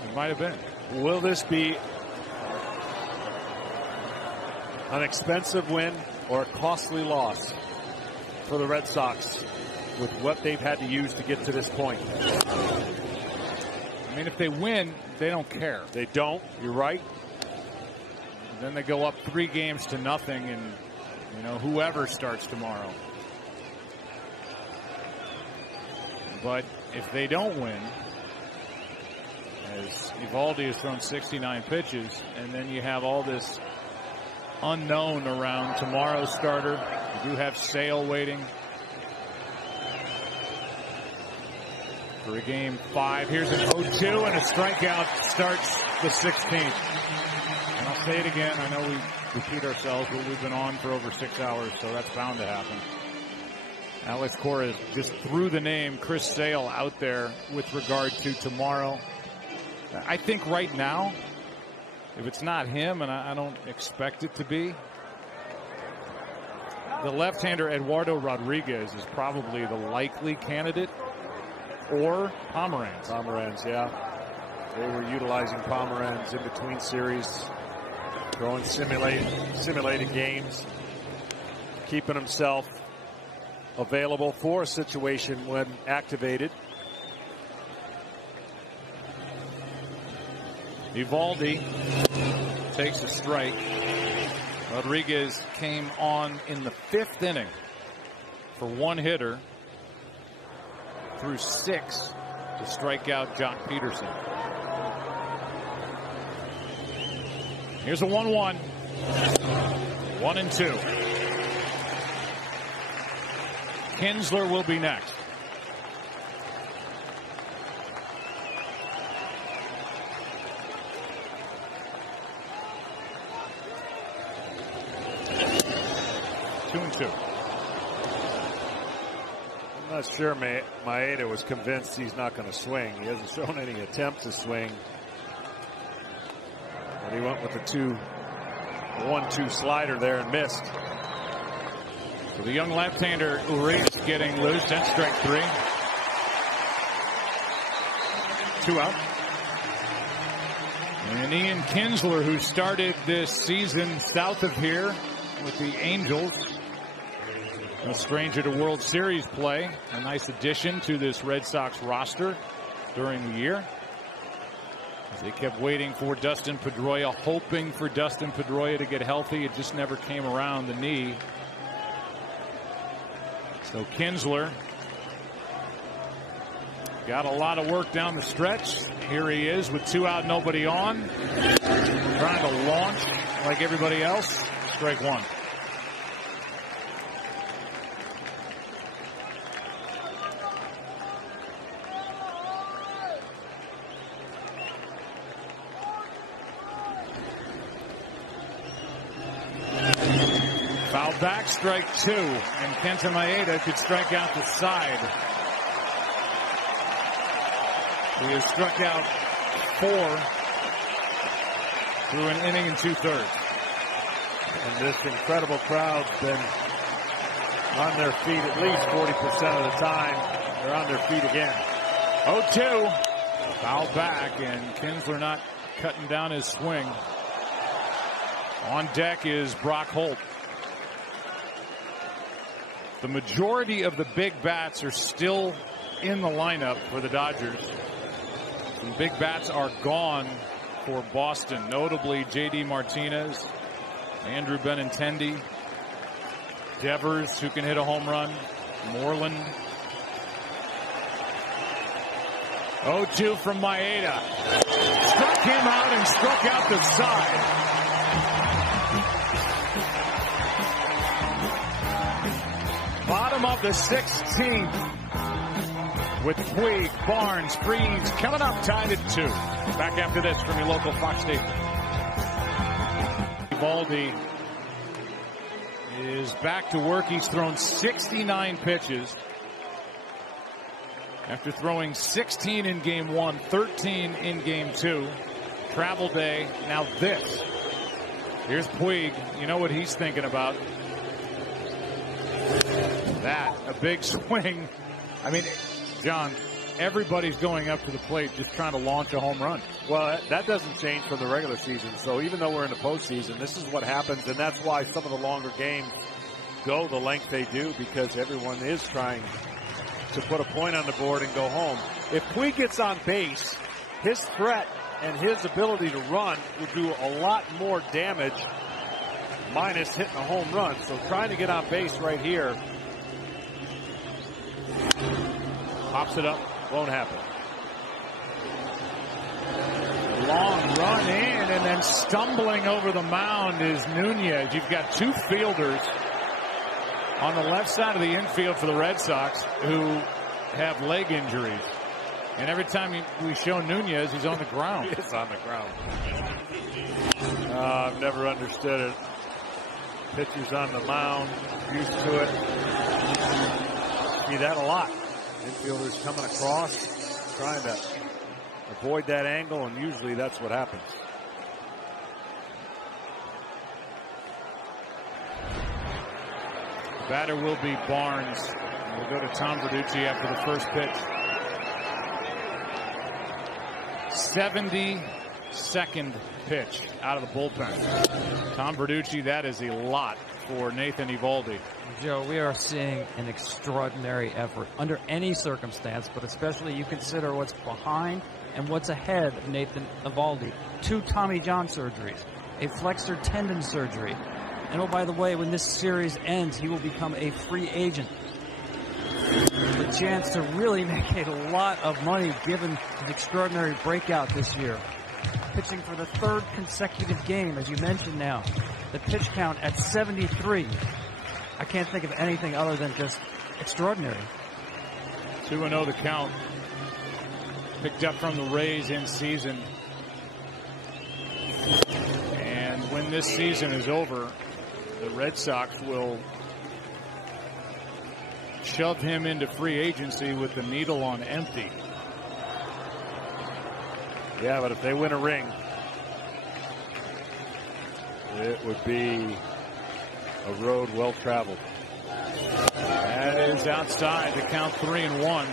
It might have been. Will this be an expensive win or a costly loss for the Red Sox with what they've had to use to get to this point? I mean, if they win, they don't care. They don't. You're right. And then they go up 3 games to nothing, and whoever starts tomorrow. But if they don't win, as Eovaldi has thrown 69 pitches, and then you have all this unknown around tomorrow's starter. You do have Sale waiting for a game 5. Here's an 0-2, and a strikeout starts the 16th. And I'll say it again. I know we repeat ourselves, but we've been on for over 6 hours, so that's bound to happen. Alex Cora just threw the name Chris Sale out there with regard to tomorrow. I think right now, if it's not him, and I don't expect it to be, the left-hander Eduardo Rodriguez is probably the likely candidate, or Pomeranz. Pomeranz, yeah. They were utilizing Pomeranz in between series, throwing simulated games, keeping himself available for a situation when activated. Eovaldi takes a strike. Rodriguez came on in the 5th inning for 1 hitter through 6 to strike out Jock Peterson. Here's a 1-1. 1-2. Kinsler will be next. Two. I'm not sure Maeda was convinced he's not going to swing. He hasn't shown any attempt to swing. But he went with the 1-2 slider there and missed. So the young left-hander Urias getting loose. That's strike 3. 2 out. And Ian Kinsler, who started this season south of here with the Angels. No stranger to World Series play. A nice addition to this Red Sox roster during the year. As they kept waiting for Dustin Pedroia, hoping for Dustin Pedroia to get healthy. It just never came around, the knee. So Kinsler got a lot of work down the stretch. Here he is with 2 out, nobody on. Trying to launch like everybody else. Strike 1. Foul back, strike 2. And Kenta Maeda could strike out the side. He has struck out 4 through an inning and 2/3. And this incredible crowd's been on their feet at least 40% of the time. They're on their feet again. 0-2. Foul back, and Kinsler not cutting down his swing. On deck is Brock Holt. The majority of the big bats are still in the lineup for the Dodgers. Some big bats are gone for Boston, notably J.D. Martinez, Andrew Benintendi, Devers, who can hit a home run, Moreland. 0-2 from Maeda. Struck him out and struck out the side. Bottom of the 16th with Puig, Barnes, Freeze coming up, tied at 2. Back after this from your local Fox station. Eovaldi is back to work. He's thrown 69 pitches after throwing 16 in game 1, 13 in game 2. Travel day. Now this. Here's Puig. You know what he's thinking about. That, a big swing. I mean, John, everybody's going up to the plate just trying to launch a home run. Well, that doesn't change from the regular season. So even though we're in the postseason, this is what happens. And that's why some of the longer games go the length they do, because everyone is trying to put a point on the board and go home. If Puig gets on base, his threat and his ability to run would do a lot more damage minus hitting a home run. So trying to get on base right here. Pops it up. Won't happen. Long run in, and then stumbling over the mound is Nunez. You've got 2 fielders on the left side of the infield for the Red Sox who have leg injuries. And every time we show Nunez, he's on the ground. He is on the ground. I've never understood it. Pitchers on the mound, used to it. See that a lot. Infielders coming across, trying to avoid that angle, and usually that's what happens. The batter will be Barnes. We'll go to Tom Verducci after the first pitch. 72nd pitch out of the bullpen. Tom Verducci, that is a lot for Nathan Eovaldi. Joe, we are seeing an extraordinary effort under any circumstance, but especially you consider what's behind and what's ahead of Nathan Eovaldi. 2 Tommy John surgeries, a flexor tendon surgery. And oh, by the way, when this series ends, he will become a free agent. The chance to really make a lot of money given his extraordinary breakout this year. Pitching for the 3rd consecutive game, as you mentioned now. The pitch count at 73. I can't think of anything other than just extraordinary. 2-0 the count. Picked up from the Rays in season. And when this season is over, the Red Sox will shove him into free agency with the needle on empty. Yeah, but if they win a ring, it would be a road well traveled. That is outside to count 3-1.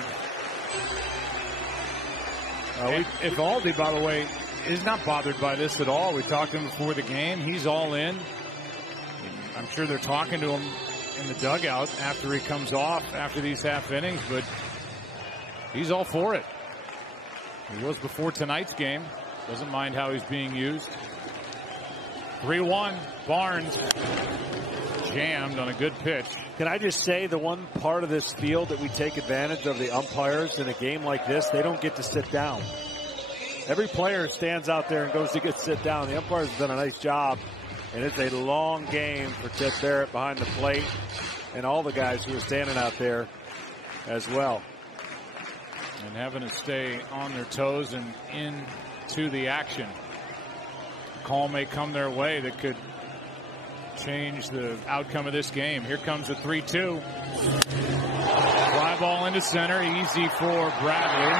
Eovaldi, by the way, is not bothered by this at all. We talked to him before the game. He's all in. I'm sure they're talking to him in the dugout after he comes off after these half innings, but he's all for it. He was before tonight's game. Doesn't mind how he's being used. 3-1. Barnes jammed on a good pitch. Can I just say the one part of this field that we take advantage of the umpires in a game like this, they don't get to sit down. Every player stands out there and goes to get sit down. The umpires have done a nice job, and it's a long game for Ted Barrett behind the plate and all the guys who are standing out there as well. And having to stay on their toes and into the action. A call may come their way that could change the outcome of this game. Here comes the 3-2. Fly ball into center. Easy for Bradley.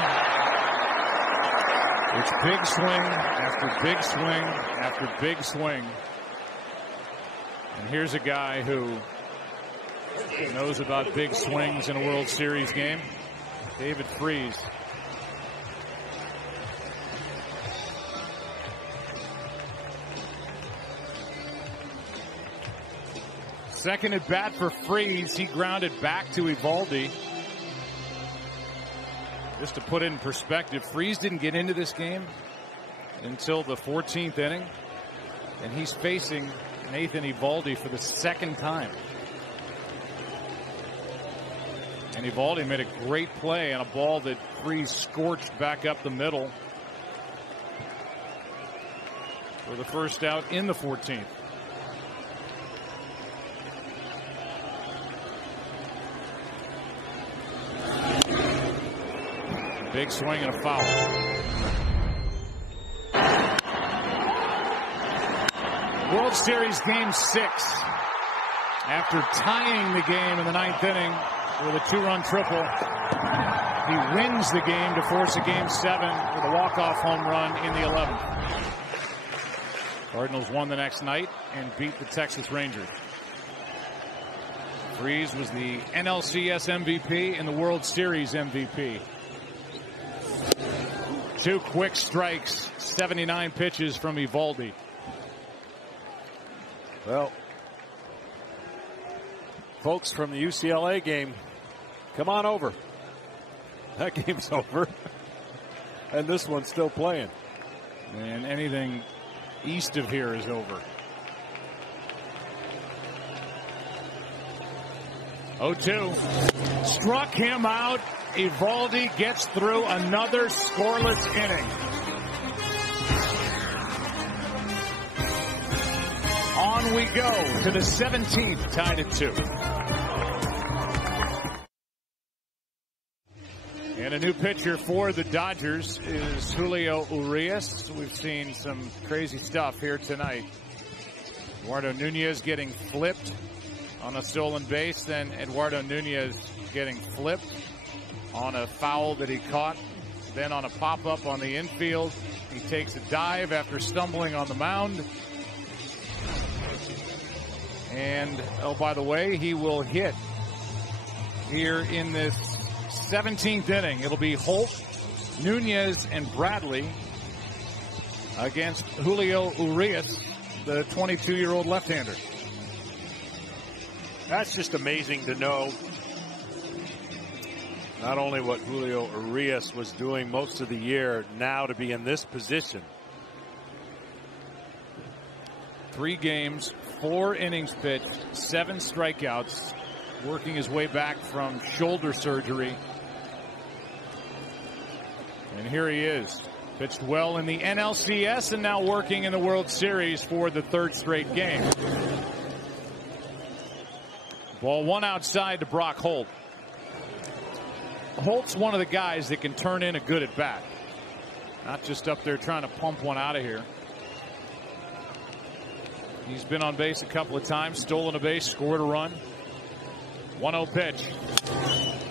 It's big swing after big swing after big swing. And here's a guy who knows about big swings in a World Series game. David Freese. Second at bat for Freese. He grounded back to Eovaldi. Just to put it in perspective, Freese didn't get into this game until the 14th inning, and he's facing Nathan Eovaldi for the second time. And Eovaldi made a great play on a ball that Freese scorched back up the middle for the first out in the 14th. Big swing and a foul. World Series Game 6. After tying the game in the 9th inning with a 2-run triple, he wins the game to force a Game 7 with a walk-off home run in the 11th. Cardinals won the next night and beat the Texas Rangers. Freese was the NLCS MVP and the World Series MVP. 2 quick strikes, 79 pitches from Eovaldi. Well, folks from the UCLA game, come on over. That game's over. And this one's still playing. And anything east of here is over. 0-2. Struck him out. Eovaldi gets through another scoreless inning. On we go to the 17th, tied at 2. And a new pitcher for the Dodgers is Julio Urias. We've seen some crazy stuff here tonight. Eduardo Nunez getting flipped on a stolen base, then Eduardo Nunez getting flipped on a foul that he caught, then on a pop-up on the infield. He takes a dive after stumbling on the mound. And, oh, by the way, he will hit here in this 17th inning. It'll be Holt, Nunez, and Bradley against Julio Urias, the 22-year-old left-hander. That's just amazing to know not only what Julio Urias was doing most of the year, now to be in this position. 3 games, 4 innings pitched, 7 strikeouts, working his way back from shoulder surgery. And here he is. Pitched well in the NLCS and now working in the World Series for the 3rd straight game. Ball 1 outside to Brock Holt. Holt's one of the guys that can turn in a good at bat. Not just up there trying to pump one out of here. He's been on base a couple of times, stolen a base, scored a run. 1-0 pitch.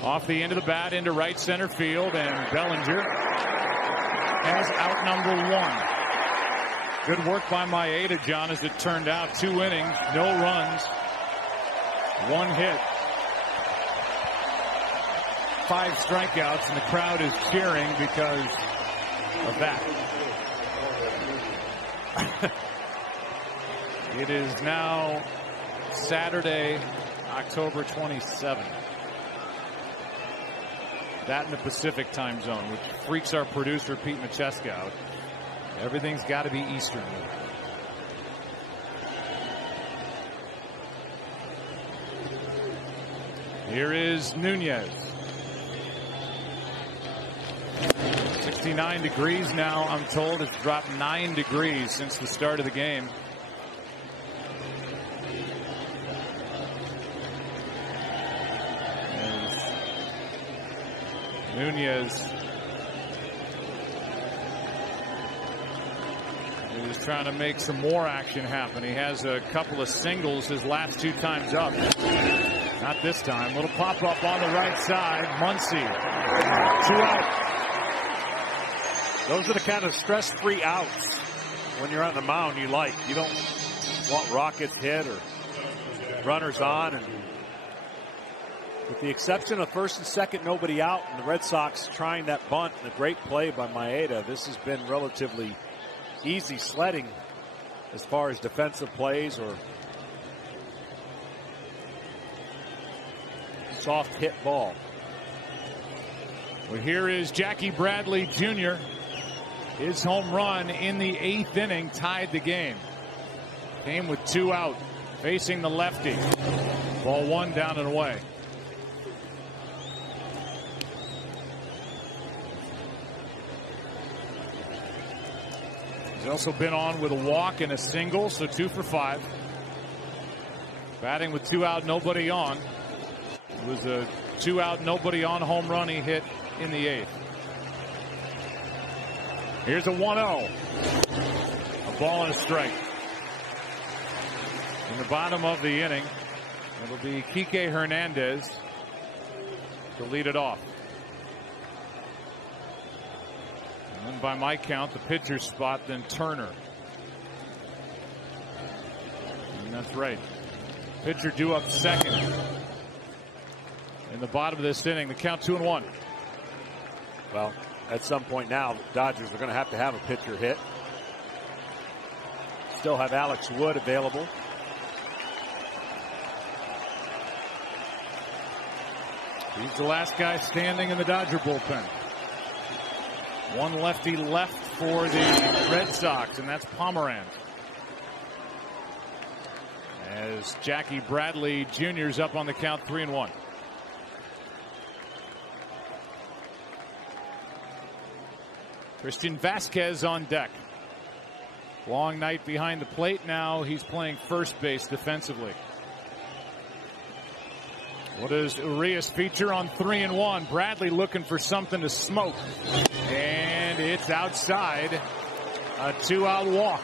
Off the end of the bat into right center field, and Bellinger has out number one. Good work by Maeda, John, as it turned out. 2 innings, no runs, 1 hit, 5 strikeouts, and the crowd is cheering because of that. It is now Saturday, October 27th. That in the Pacific time zone, which freaks our producer Pete Macheska out. Everything's got to be Eastern. Here is Nunez. 69 degrees now, I'm told. It's dropped 9 degrees since the start of the game. Nunez is trying to make some more action happen. He has a couple of singles his last 2 times up. Not this time. Little pop up on the right side. Muncy. 2 out. Those are the kind of stress-free outs when you're on the mound you like. You don't want rockets hit or runners on. And with the exception of first and second, nobody out, and the Red Sox trying that bunt and a great play by Maeda, this has been relatively easy sledding as far as defensive plays or soft hit ball. Well, here is Jackie Bradley Jr. His home run in the 8th inning tied the game. Came with 2 out, facing the lefty. Ball 1 down and away. He's also been on with a walk and a single, so 2 for 5. Batting with 2 out, nobody on. It was a 2 out, nobody on home run he hit in the 8th. Here's a 1-0. A ball and a strike. In the bottom of the inning, it'll be Kike Hernandez to lead it off. And by my count, the pitcher's spot, then Turner. And that's right. Pitcher due up second. In the bottom of this inning, the count 2-1. Well, at some point now, the Dodgers are going to have a pitcher hit. Still have Alex Wood available. He's the last guy standing in the Dodger bullpen. 1 lefty left for the Red Sox, and that's Pomeranz. As Jackie Bradley Jr.'s up on the count 3-1. Christian Vasquez on deck. Long night behind the plate now. He's playing first base defensively. What does Urias feature on 3-1? Bradley looking for something to smoke. And it's outside. A 2-out walk.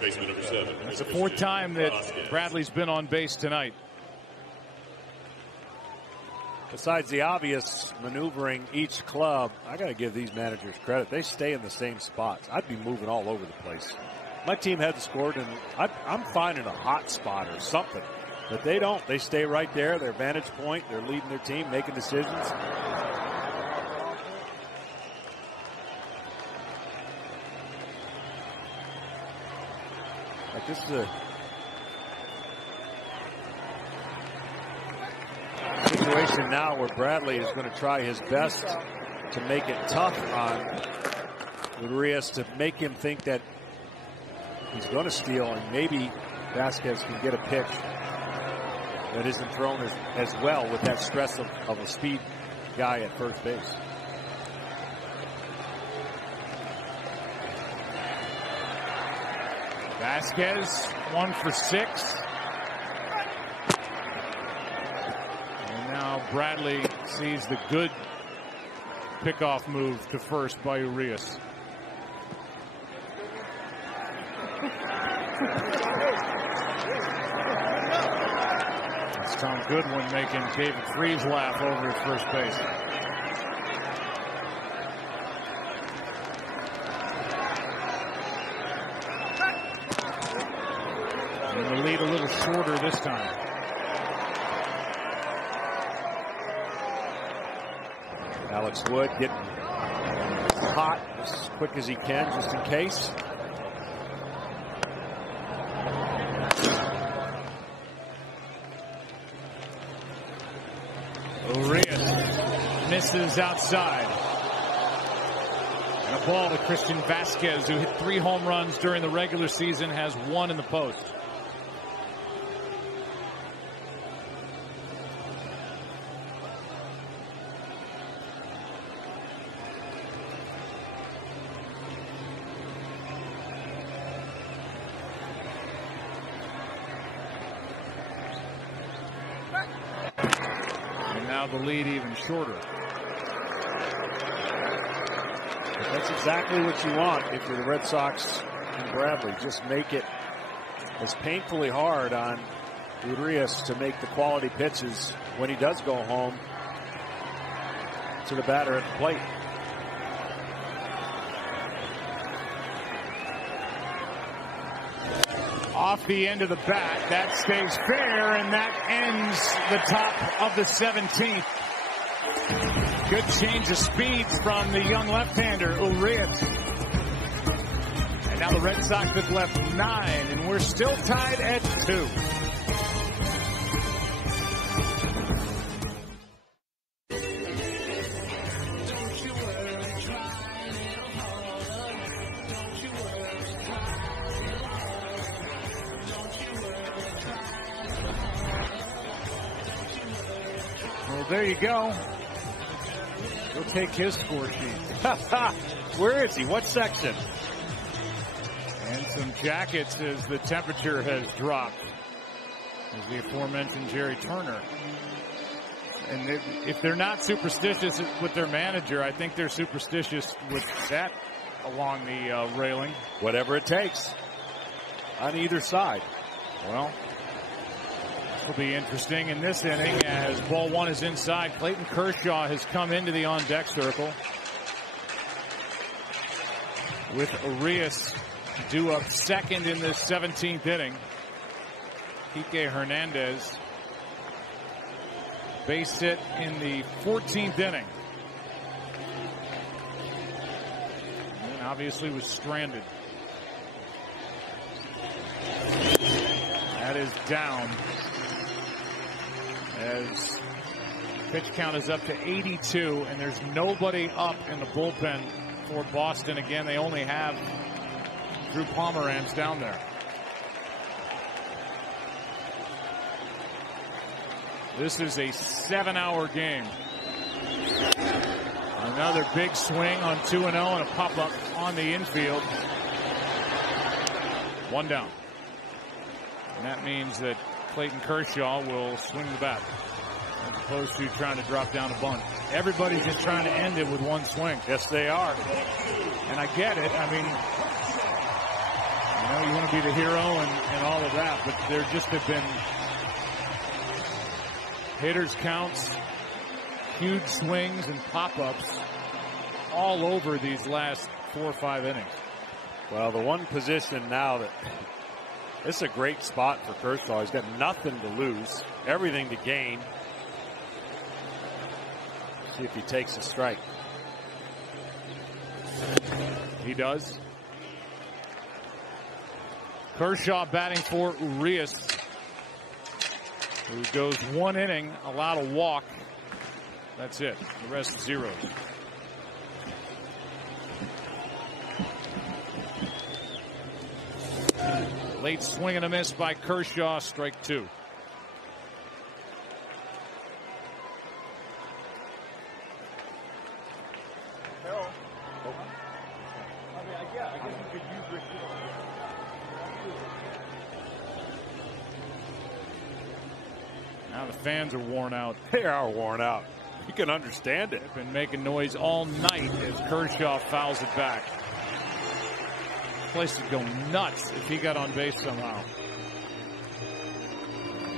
Baseman number 7. It's the 4th time that Bradley's been on base tonight. Besides the obvious maneuvering each club, I got to give these managers credit. They stay in the same spots. I'd be moving all over the place. My team hadn't scored, and I'm finding a hot spot or something. But they don't. They stay right there, their vantage point. They're leading their team, making decisions. Like this is a situation now where Bradley is going to try his best to make it tough on Urias, to make him think that he's going to steal, and maybe Vasquez can get a pitch that isn't thrown as well with that stress of a speed guy at first base. Vasquez 1 for 6. And now Bradley sees the good pickoff move to first by Urias. That's Tom Goodwin making David Freese laugh over at first base. And the lead a little shorter this time. Alex Wood getting hot as quick as he can, just in case. Urias misses outside. And a ball to Christian Vasquez, who hit 3 home runs during the regular season, has 1 in the post. The lead even shorter. But that's exactly what you want if you're the Red Sox and Bradley. Just make it as painfully hard on Urias to make the quality pitches when he does go home to the batter at the plate. Off the end of the bat, that stays fair, and that ends the top of the 17th. Good change of speed from the young left-hander, Urias. And now the Red Sox have left 9, and we're still tied at 2. There you go. He'll take his score sheet. Where is he? What section? And some jackets as the temperature has dropped. As the aforementioned Jerry Turner. And if they're not superstitious with their manager, I think they're superstitious with that along the railing. Whatever it takes on either side. Well, will be interesting in this inning as ball 1 is inside. Clayton Kershaw has come into the on-deck circle with Urias due up second in the 17th inning. Kike Hernandez base hit in the 14th inning. And obviously was stranded. That is down. As pitch count is up to 82, and there's nobody up in the bullpen for Boston. Again, they only have Drew Pomeranz down there. This is a 7-hour game. Another big swing on 2-0 and a pop-up on the infield. 1 down. And that means that Clayton Kershaw will swing the bat as opposed to trying to drop down a bunt. Everybody's just trying to end it with 1 swing. Yes, they are. And I get it. I mean, you want to be the hero and all of that, but there just have been hitters counts, huge swings and pop-ups all over these last 4 or 5 innings. Well, the one position now that this is a great spot for Kershaw. He's got nothing to lose, everything to gain. See if he takes a strike. He does. Kershaw batting for Urias, who goes 1 inning, allowed a walk. That's it. The rest zeros. Late swing and a miss by Kershaw, strike 2. Now the fans are worn out. They are worn out. You can understand it. They've been making noise all night as Kershaw fouls it back. This place would go nuts if he got on base somehow.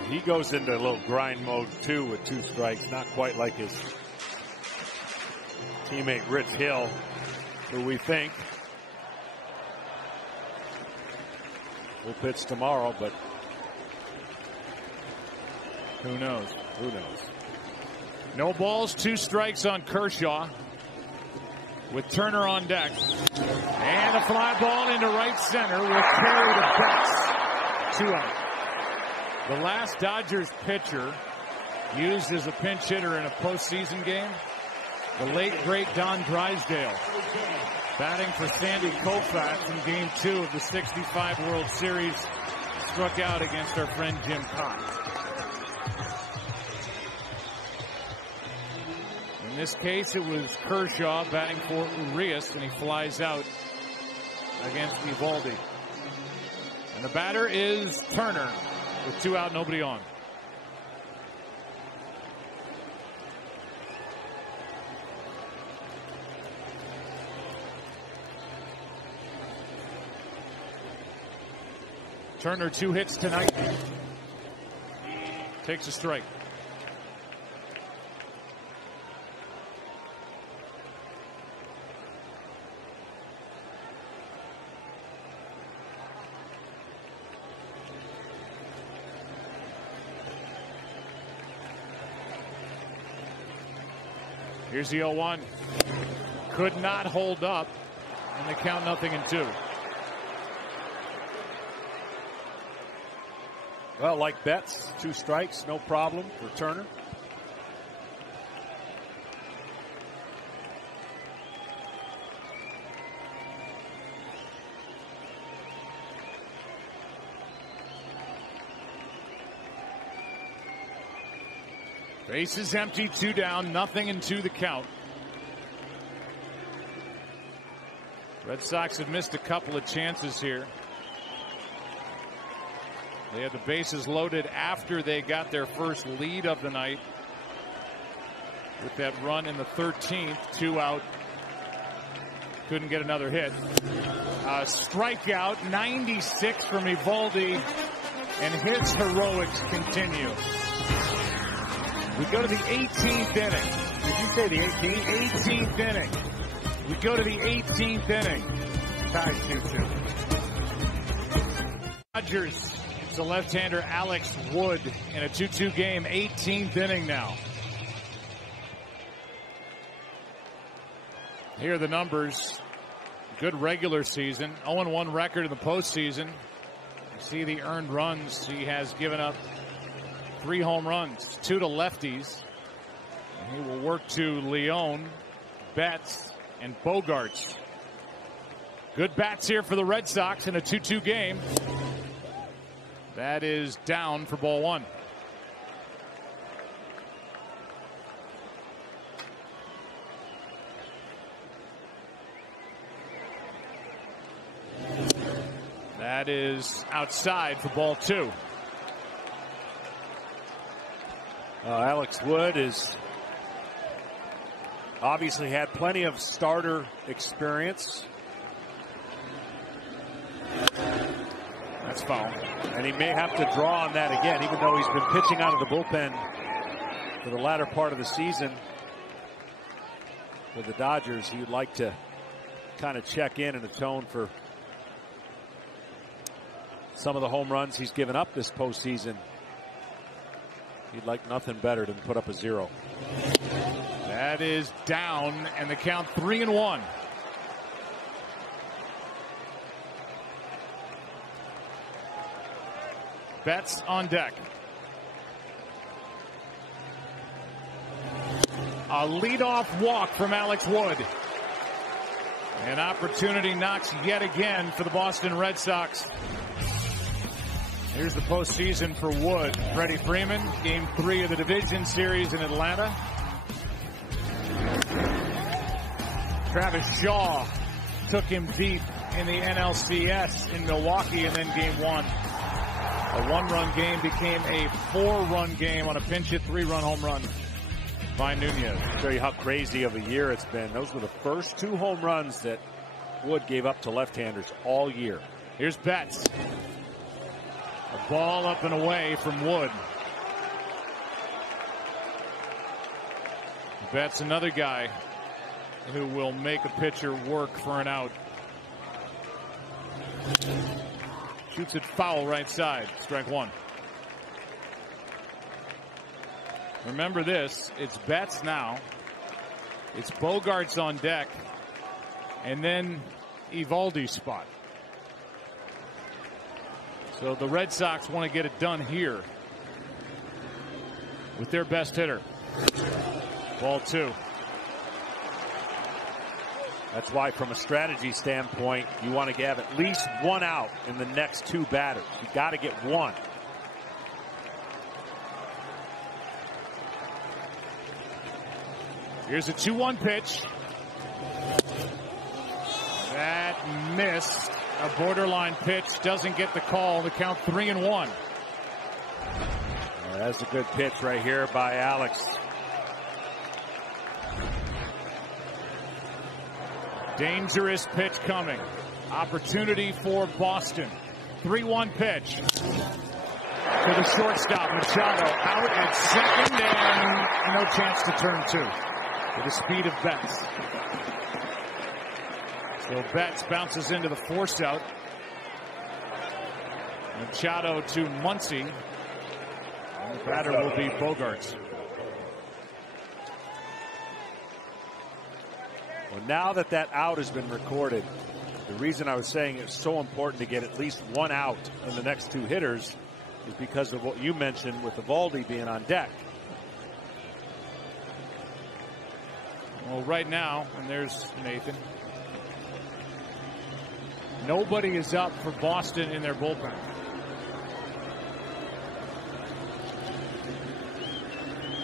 He goes into a little grind mode too with 2 strikes, not quite like his teammate Rich Hill, who we think will pitch tomorrow, but who knows? Who knows? No balls, 2 strikes on Kershaw with Turner on deck. And a fly ball into right center will carry to Betts. 2 out. The last Dodgers pitcher used as a pinch hitter in a postseason game, the late, great Don Drysdale, batting for Sandy Koufax in Game 2 of the '65 World Series, struck out against our friend Jim Cox. In this case, it was Kershaw batting for Urias, and he flies out against Eovaldi. And the batter is Turner with 2 out, nobody on. Turner 2 hits tonight. Takes a strike. Here's the 0-1. Could not hold up, and they count 0-2. Well, like Betts, 2 strikes, no problem for Turner. Bases empty, 2 down, 0-2 the count. Red Sox have missed a couple of chances here. They had the bases loaded after they got their first lead of the night with that run in the 13th. 2 out. Couldn't get another hit. Strikeout, 96 from Eovaldi, and his heroics continue. We go to the 18th inning. Did you say the 18th? 18th inning. We go to the 18th inning. Tied 2-2. Dodgers to left-hander Alex Wood in a 2-2 game. 18th inning now. Here are the numbers. Good regular season. 0-1 record in the postseason. You see the earned runs. He has given up 3 home runs, 2 to lefties. And he will work to Leone, Betts, and Bogarts. Good bats here for the Red Sox in a 2-2 game. That is down for ball 1. That is outside for ball 2. Alex Wood is obviously had plenty of starter experience. That's foul. And he may have to draw on that again, even though he's been pitching out of the bullpen for the latter part of the season with the Dodgers. He would like to kind of check in and atone for some of the home runs he's given up this postseason. He'd like nothing better than put up a 0. That is down, and the count 3-1. Betts on deck. A leadoff walk from Alex Wood. An opportunity knocks yet again for the Boston Red Sox. Here's the postseason for Wood. Freddie Freeman, game 3 of the division series in Atlanta. Travis Shaw took him deep in the NLCS in Milwaukee, and then game 1. A 1-run game became a 4-run game on a pinch hit 3-run home run by Nunez. Show you how crazy of a year it's been. Those were the first 2 home runs that Wood gave up to left-handers all year. Here's Betts. A ball up and away from Wood. Betts, another guy who will make a pitcher work for an out. Shoots it foul right side. Strike one. Remember this, it's Betts now. It's Bogaerts on deck. And then Eovaldi's spot. So the Red Sox want to get it done here with their best hitter. Ball two. That's why, from a strategy standpoint, you want to have at least one out in the next two batters. You got to get one. Here's a 2-1 pitch. That missed. A borderline pitch, doesn't get the call. The count 3-1. That's a good pitch right here by Alex. Dangerous pitch coming. Opportunity for Boston. 3-1 pitch. To the shortstop, Machado out at second, and no chance to turn two. With the speed of Betts. So Betts bounces into the force out. Machado to Muncy. And the batter will be Bogaerts. Well, now that that out has been recorded, the reason I was saying it's so important to get at least one out in the next two hitters is because of what you mentioned with Eovaldi being on deck. Well, right now, and there's Nathan. Nobody is up for Boston in their bullpen.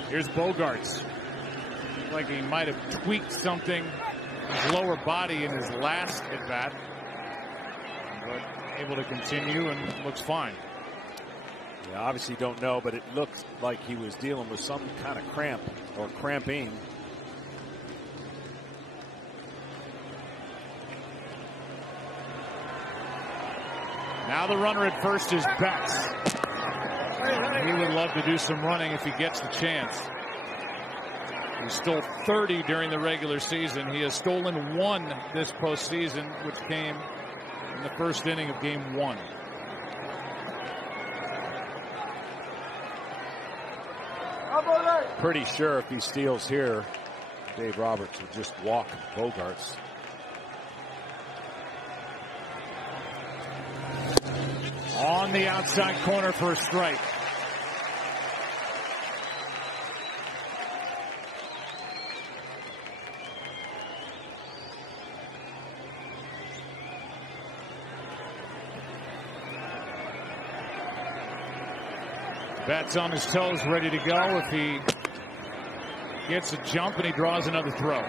Here's Bogaerts. Like he might have tweaked something, his lower body in his last at bat. But able to continue and looks fine. Yeah, obviously don't know, but it looks like he was dealing with some kind of cramp or cramping. Now the runner at first is Betts. He would love to do some running if he gets the chance. He stole 30 during the regular season. He has stolen one this postseason, which came in the first inning of game one. Pretty sure if he steals here, Dave Roberts would just walk Bogaerts. On the outside corner for a strike. Betts on his toes, ready to go if he gets a jump and he draws another throw.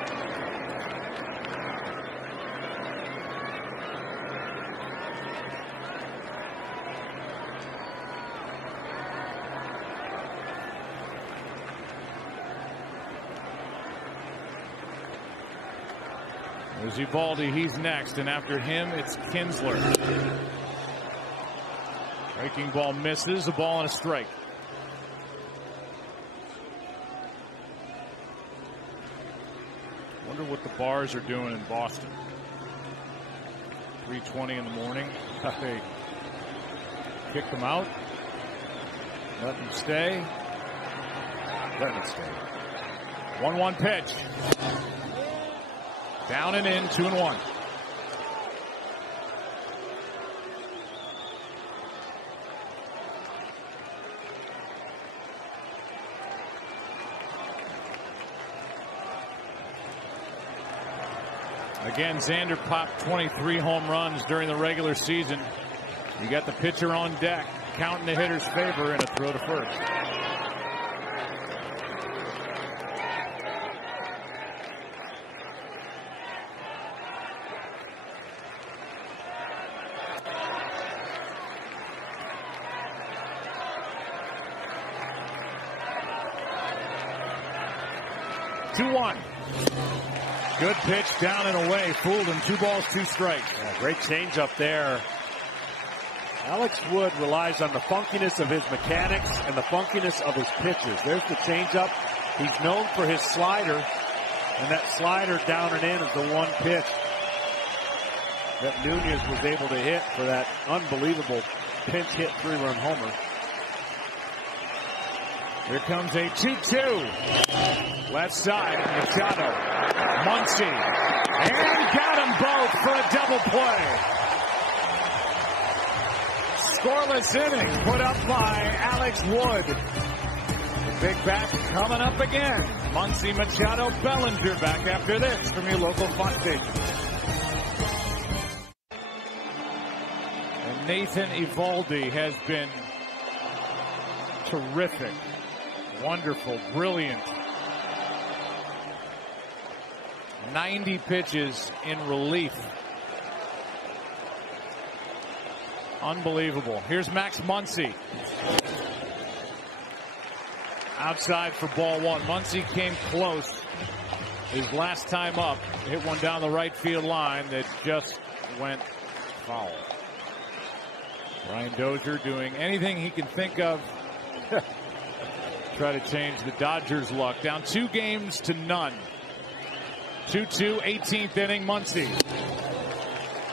There's Eovaldi, he's next, and after him it's Kinsler. Breaking ball misses, a ball and a strike. Wonder what the bars are doing in Boston. 3:20 in the morning. They kicked them out. Let them stay. Let them stay. 1-1 pitch. Down and in, 2-1. Again, Xander popped 23 home runs during the regular season. You got the pitcher on deck, counting the hitter's favor, and a throw to first. Good pitch down and away. Fooled him. 2 balls, 2 strikes. Yeah, great changeup there. Alex Wood relies on the funkiness of his mechanics and the funkiness of his pitches. There's the changeup. He's known for his slider, and that slider down and in is the one pitch that Nunez was able to hit for that unbelievable pinch hit 3-run homer. Here comes a 2-2. Left side, Machado, Muncy, and got them both for a double play. Scoreless inning put up by Alex Wood. The big bat coming up again. Muncy, Machado, Bellinger back after this from your local Fox station. And Nathan Eovaldi has been terrific. Wonderful, brilliant. 90 pitches in relief. Unbelievable. Here's Max Muncy. Outside for ball one. Muncy came close his last time up. Hit one down the right field line that just went foul. Brian Dozier doing anything he can think of. Try to change the Dodgers' luck. Down 2-0. 2-2, 18th inning, Muncy.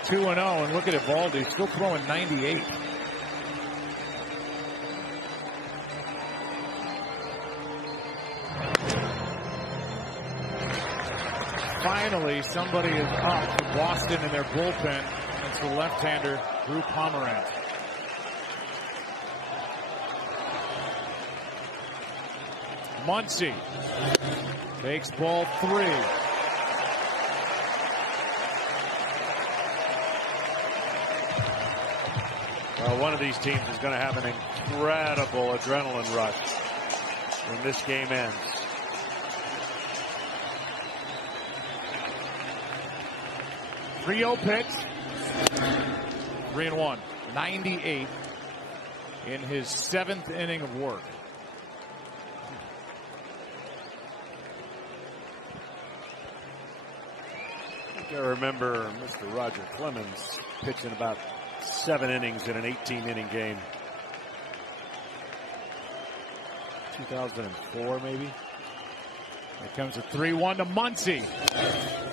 2-0, and look at Eovaldi, still throwing 98. Finally, somebody is up for Boston in their bullpen. It's the left-hander, Drew Pomeranz. Muncy takes ball 3. Well, one of these teams is going to have an incredible adrenaline rush when this game ends. Rio pitch. 3-1. 98 in his 7th inning of work. I remember Mr. Roger Clemens pitching about 7 innings in an 18-inning game. 2004, maybe. Here comes a 3-1 to Muncy.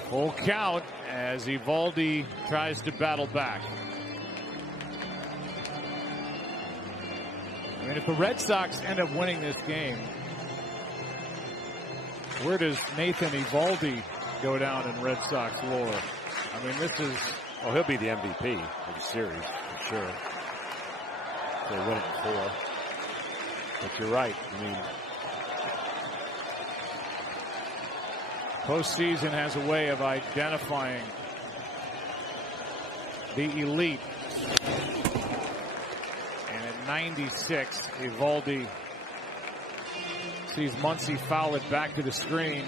Full count as Eovaldi tries to battle back. I mean, if the Red Sox end up winning this game, where does Nathan Eovaldi go down in Red Sox lore? I mean, this is... Oh, he'll be the MVP of the series, for sure. They win it in 4. But you're right. I mean, postseason has a way of identifying the elite. And at 96, Eovaldi sees Muncy foul it back to the screen.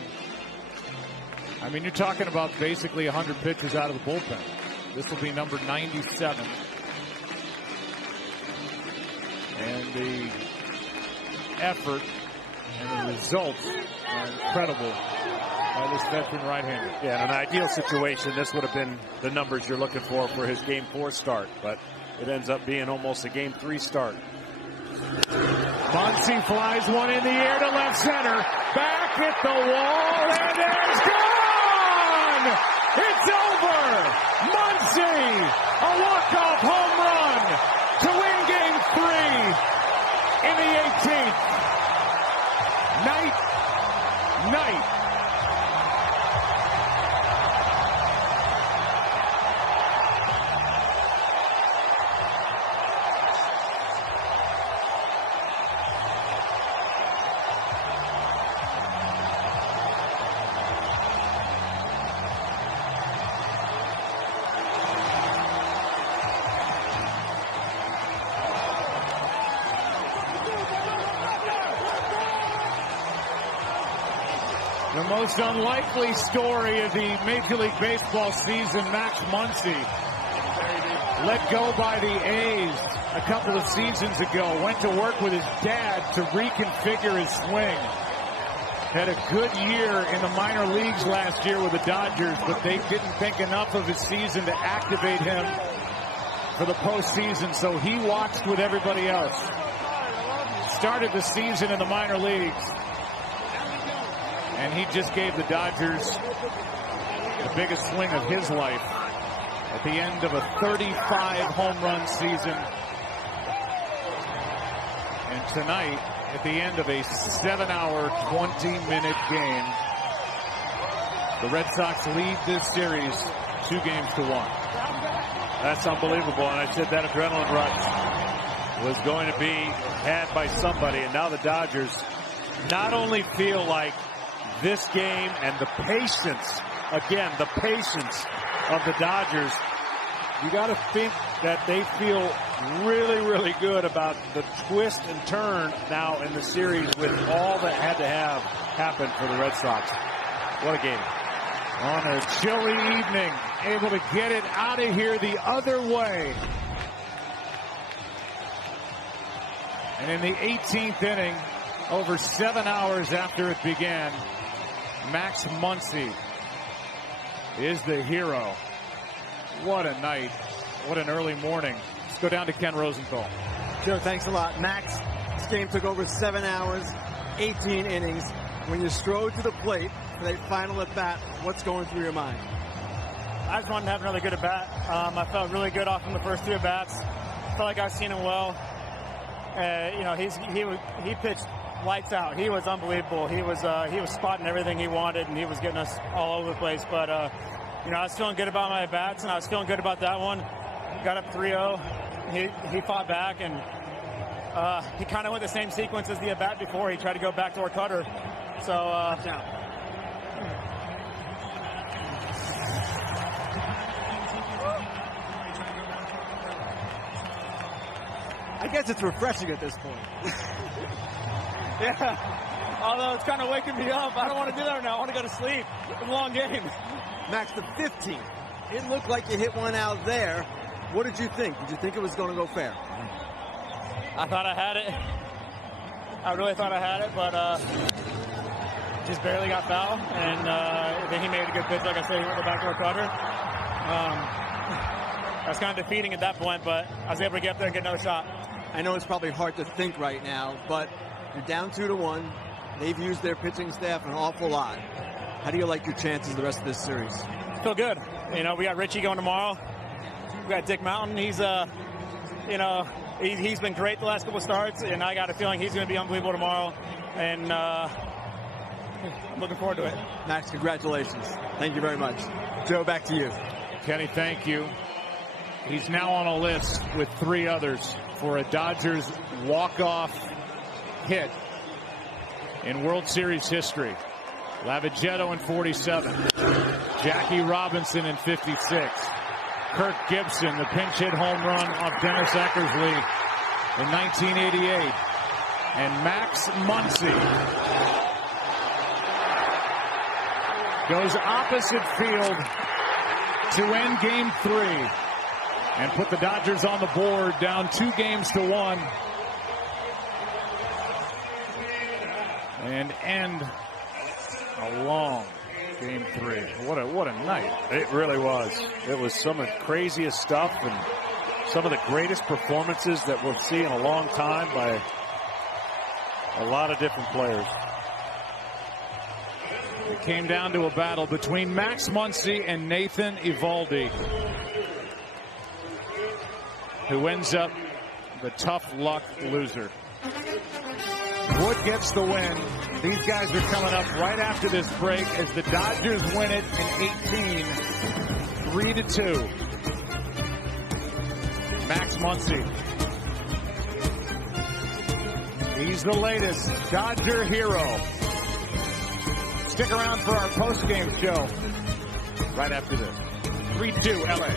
I mean, you're talking about basically 100 pitches out of the bullpen. This will be number 97. And the effort and the results are incredible by this veteran right-hander. Yeah, in an ideal situation, this would have been the numbers you're looking for his Game 4 start. But it ends up being almost a Game 3 start. Muncy flies one in the air to left center. Back at the wall, and it's gone! It's over! Muncy, a walk-off home run to win Game 3 in the 18th. Night. The most unlikely story of the Major League Baseball season, Max Muncy, let go by the A's a couple of seasons ago, went to work with his dad to reconfigure his swing. Had a good year in the minor leagues last year with the Dodgers, but they didn't think enough of his season to activate him for the postseason, so he watched with everybody else. Started the season in the minor leagues. And he just gave the Dodgers the biggest swing of his life at the end of a 35 home run season. And tonight, at the end of a 7-hour, 20-minute game, the Red Sox lead this series 2-1. That's unbelievable. And I said that adrenaline rush was going to be had by somebody. And now the Dodgers not only feel like this game and the patience, again, the patience of the Dodgers, you got to think that they feel really, really good about the twist and turn now in the series with all that had to have happen for the Red Sox. What a game. On a chilly evening, able to get it out of here the other way. And in the 18th inning, over 7 hours after it began, Max Muncy is the hero. What a night. What an early morning. Let's go down to Ken Rosenthal. Joe, thanks a lot. Max, this game took over 7 hours, 18 innings. When you strode to the plate for that final at-bat, what's going through your mind? I just wanted to have another good at-bat. I felt really good off from the first 2 at-bats. Felt like I've seen him well. You know, he pitched lights out. He was unbelievable. He was spotting everything he wanted, and he was getting us all over the place. But you know, I was feeling good about my at-bats, and I was feeling good about that one. Got up 3-0. He fought back, and he kind of went the same sequence as the at-bat before. He tried to go backdoor cutter. So, I guess it's refreshing at this point. Yeah. Although it's kind of waking me up. I don't want to do that now. I want to go to sleep. It's a long game. Max, the 15th. It looked like you hit one out there. What did you think? Did you think it was going to go fair? I thought I had it. I really thought I had it, but just barely got foul. And then he made a good pitch. Like I said, he went the backdoor cutter. I was kind of defeating at that point, but I was able to get up there and get another shot. I know it's probably hard to think right now, but you're down 2-1. They've used their pitching staff an awful lot. How do you like your chances the rest of this series? Feel good. You know, we got Richie going tomorrow. We got Dick Mountain. He's you know, he's been great the last couple of starts, and I got a feeling he's going to be unbelievable tomorrow. And I'm looking forward to it. Max, congratulations. Thank you very much. Joe, back to you. Kenny, thank you. He's now on a list with 3 others for a Dodgers walk-off hit in World Series history. Lavagetto in 47. Jackie Robinson in 56. Kirk Gibson, the pinch hit home run off Dennis Eckersley in 1988. And Max Muncy goes opposite field to end game 3 and put the Dodgers on the board down 2-1 and end a long game 3. What a night. It really was. It was some of the craziest stuff and some of the greatest performances that we'll see in a long time by a lot of different players. It came down to a battle between Max Muncy and Nathan Eovaldi, who ends up the tough luck loser. Wood gets the win. These guys are coming up right after this break as the Dodgers win it in 18, 3-2. Max Muncy. He's the latest Dodger hero. Stick around for our post-game show right after this. 3-2 LA.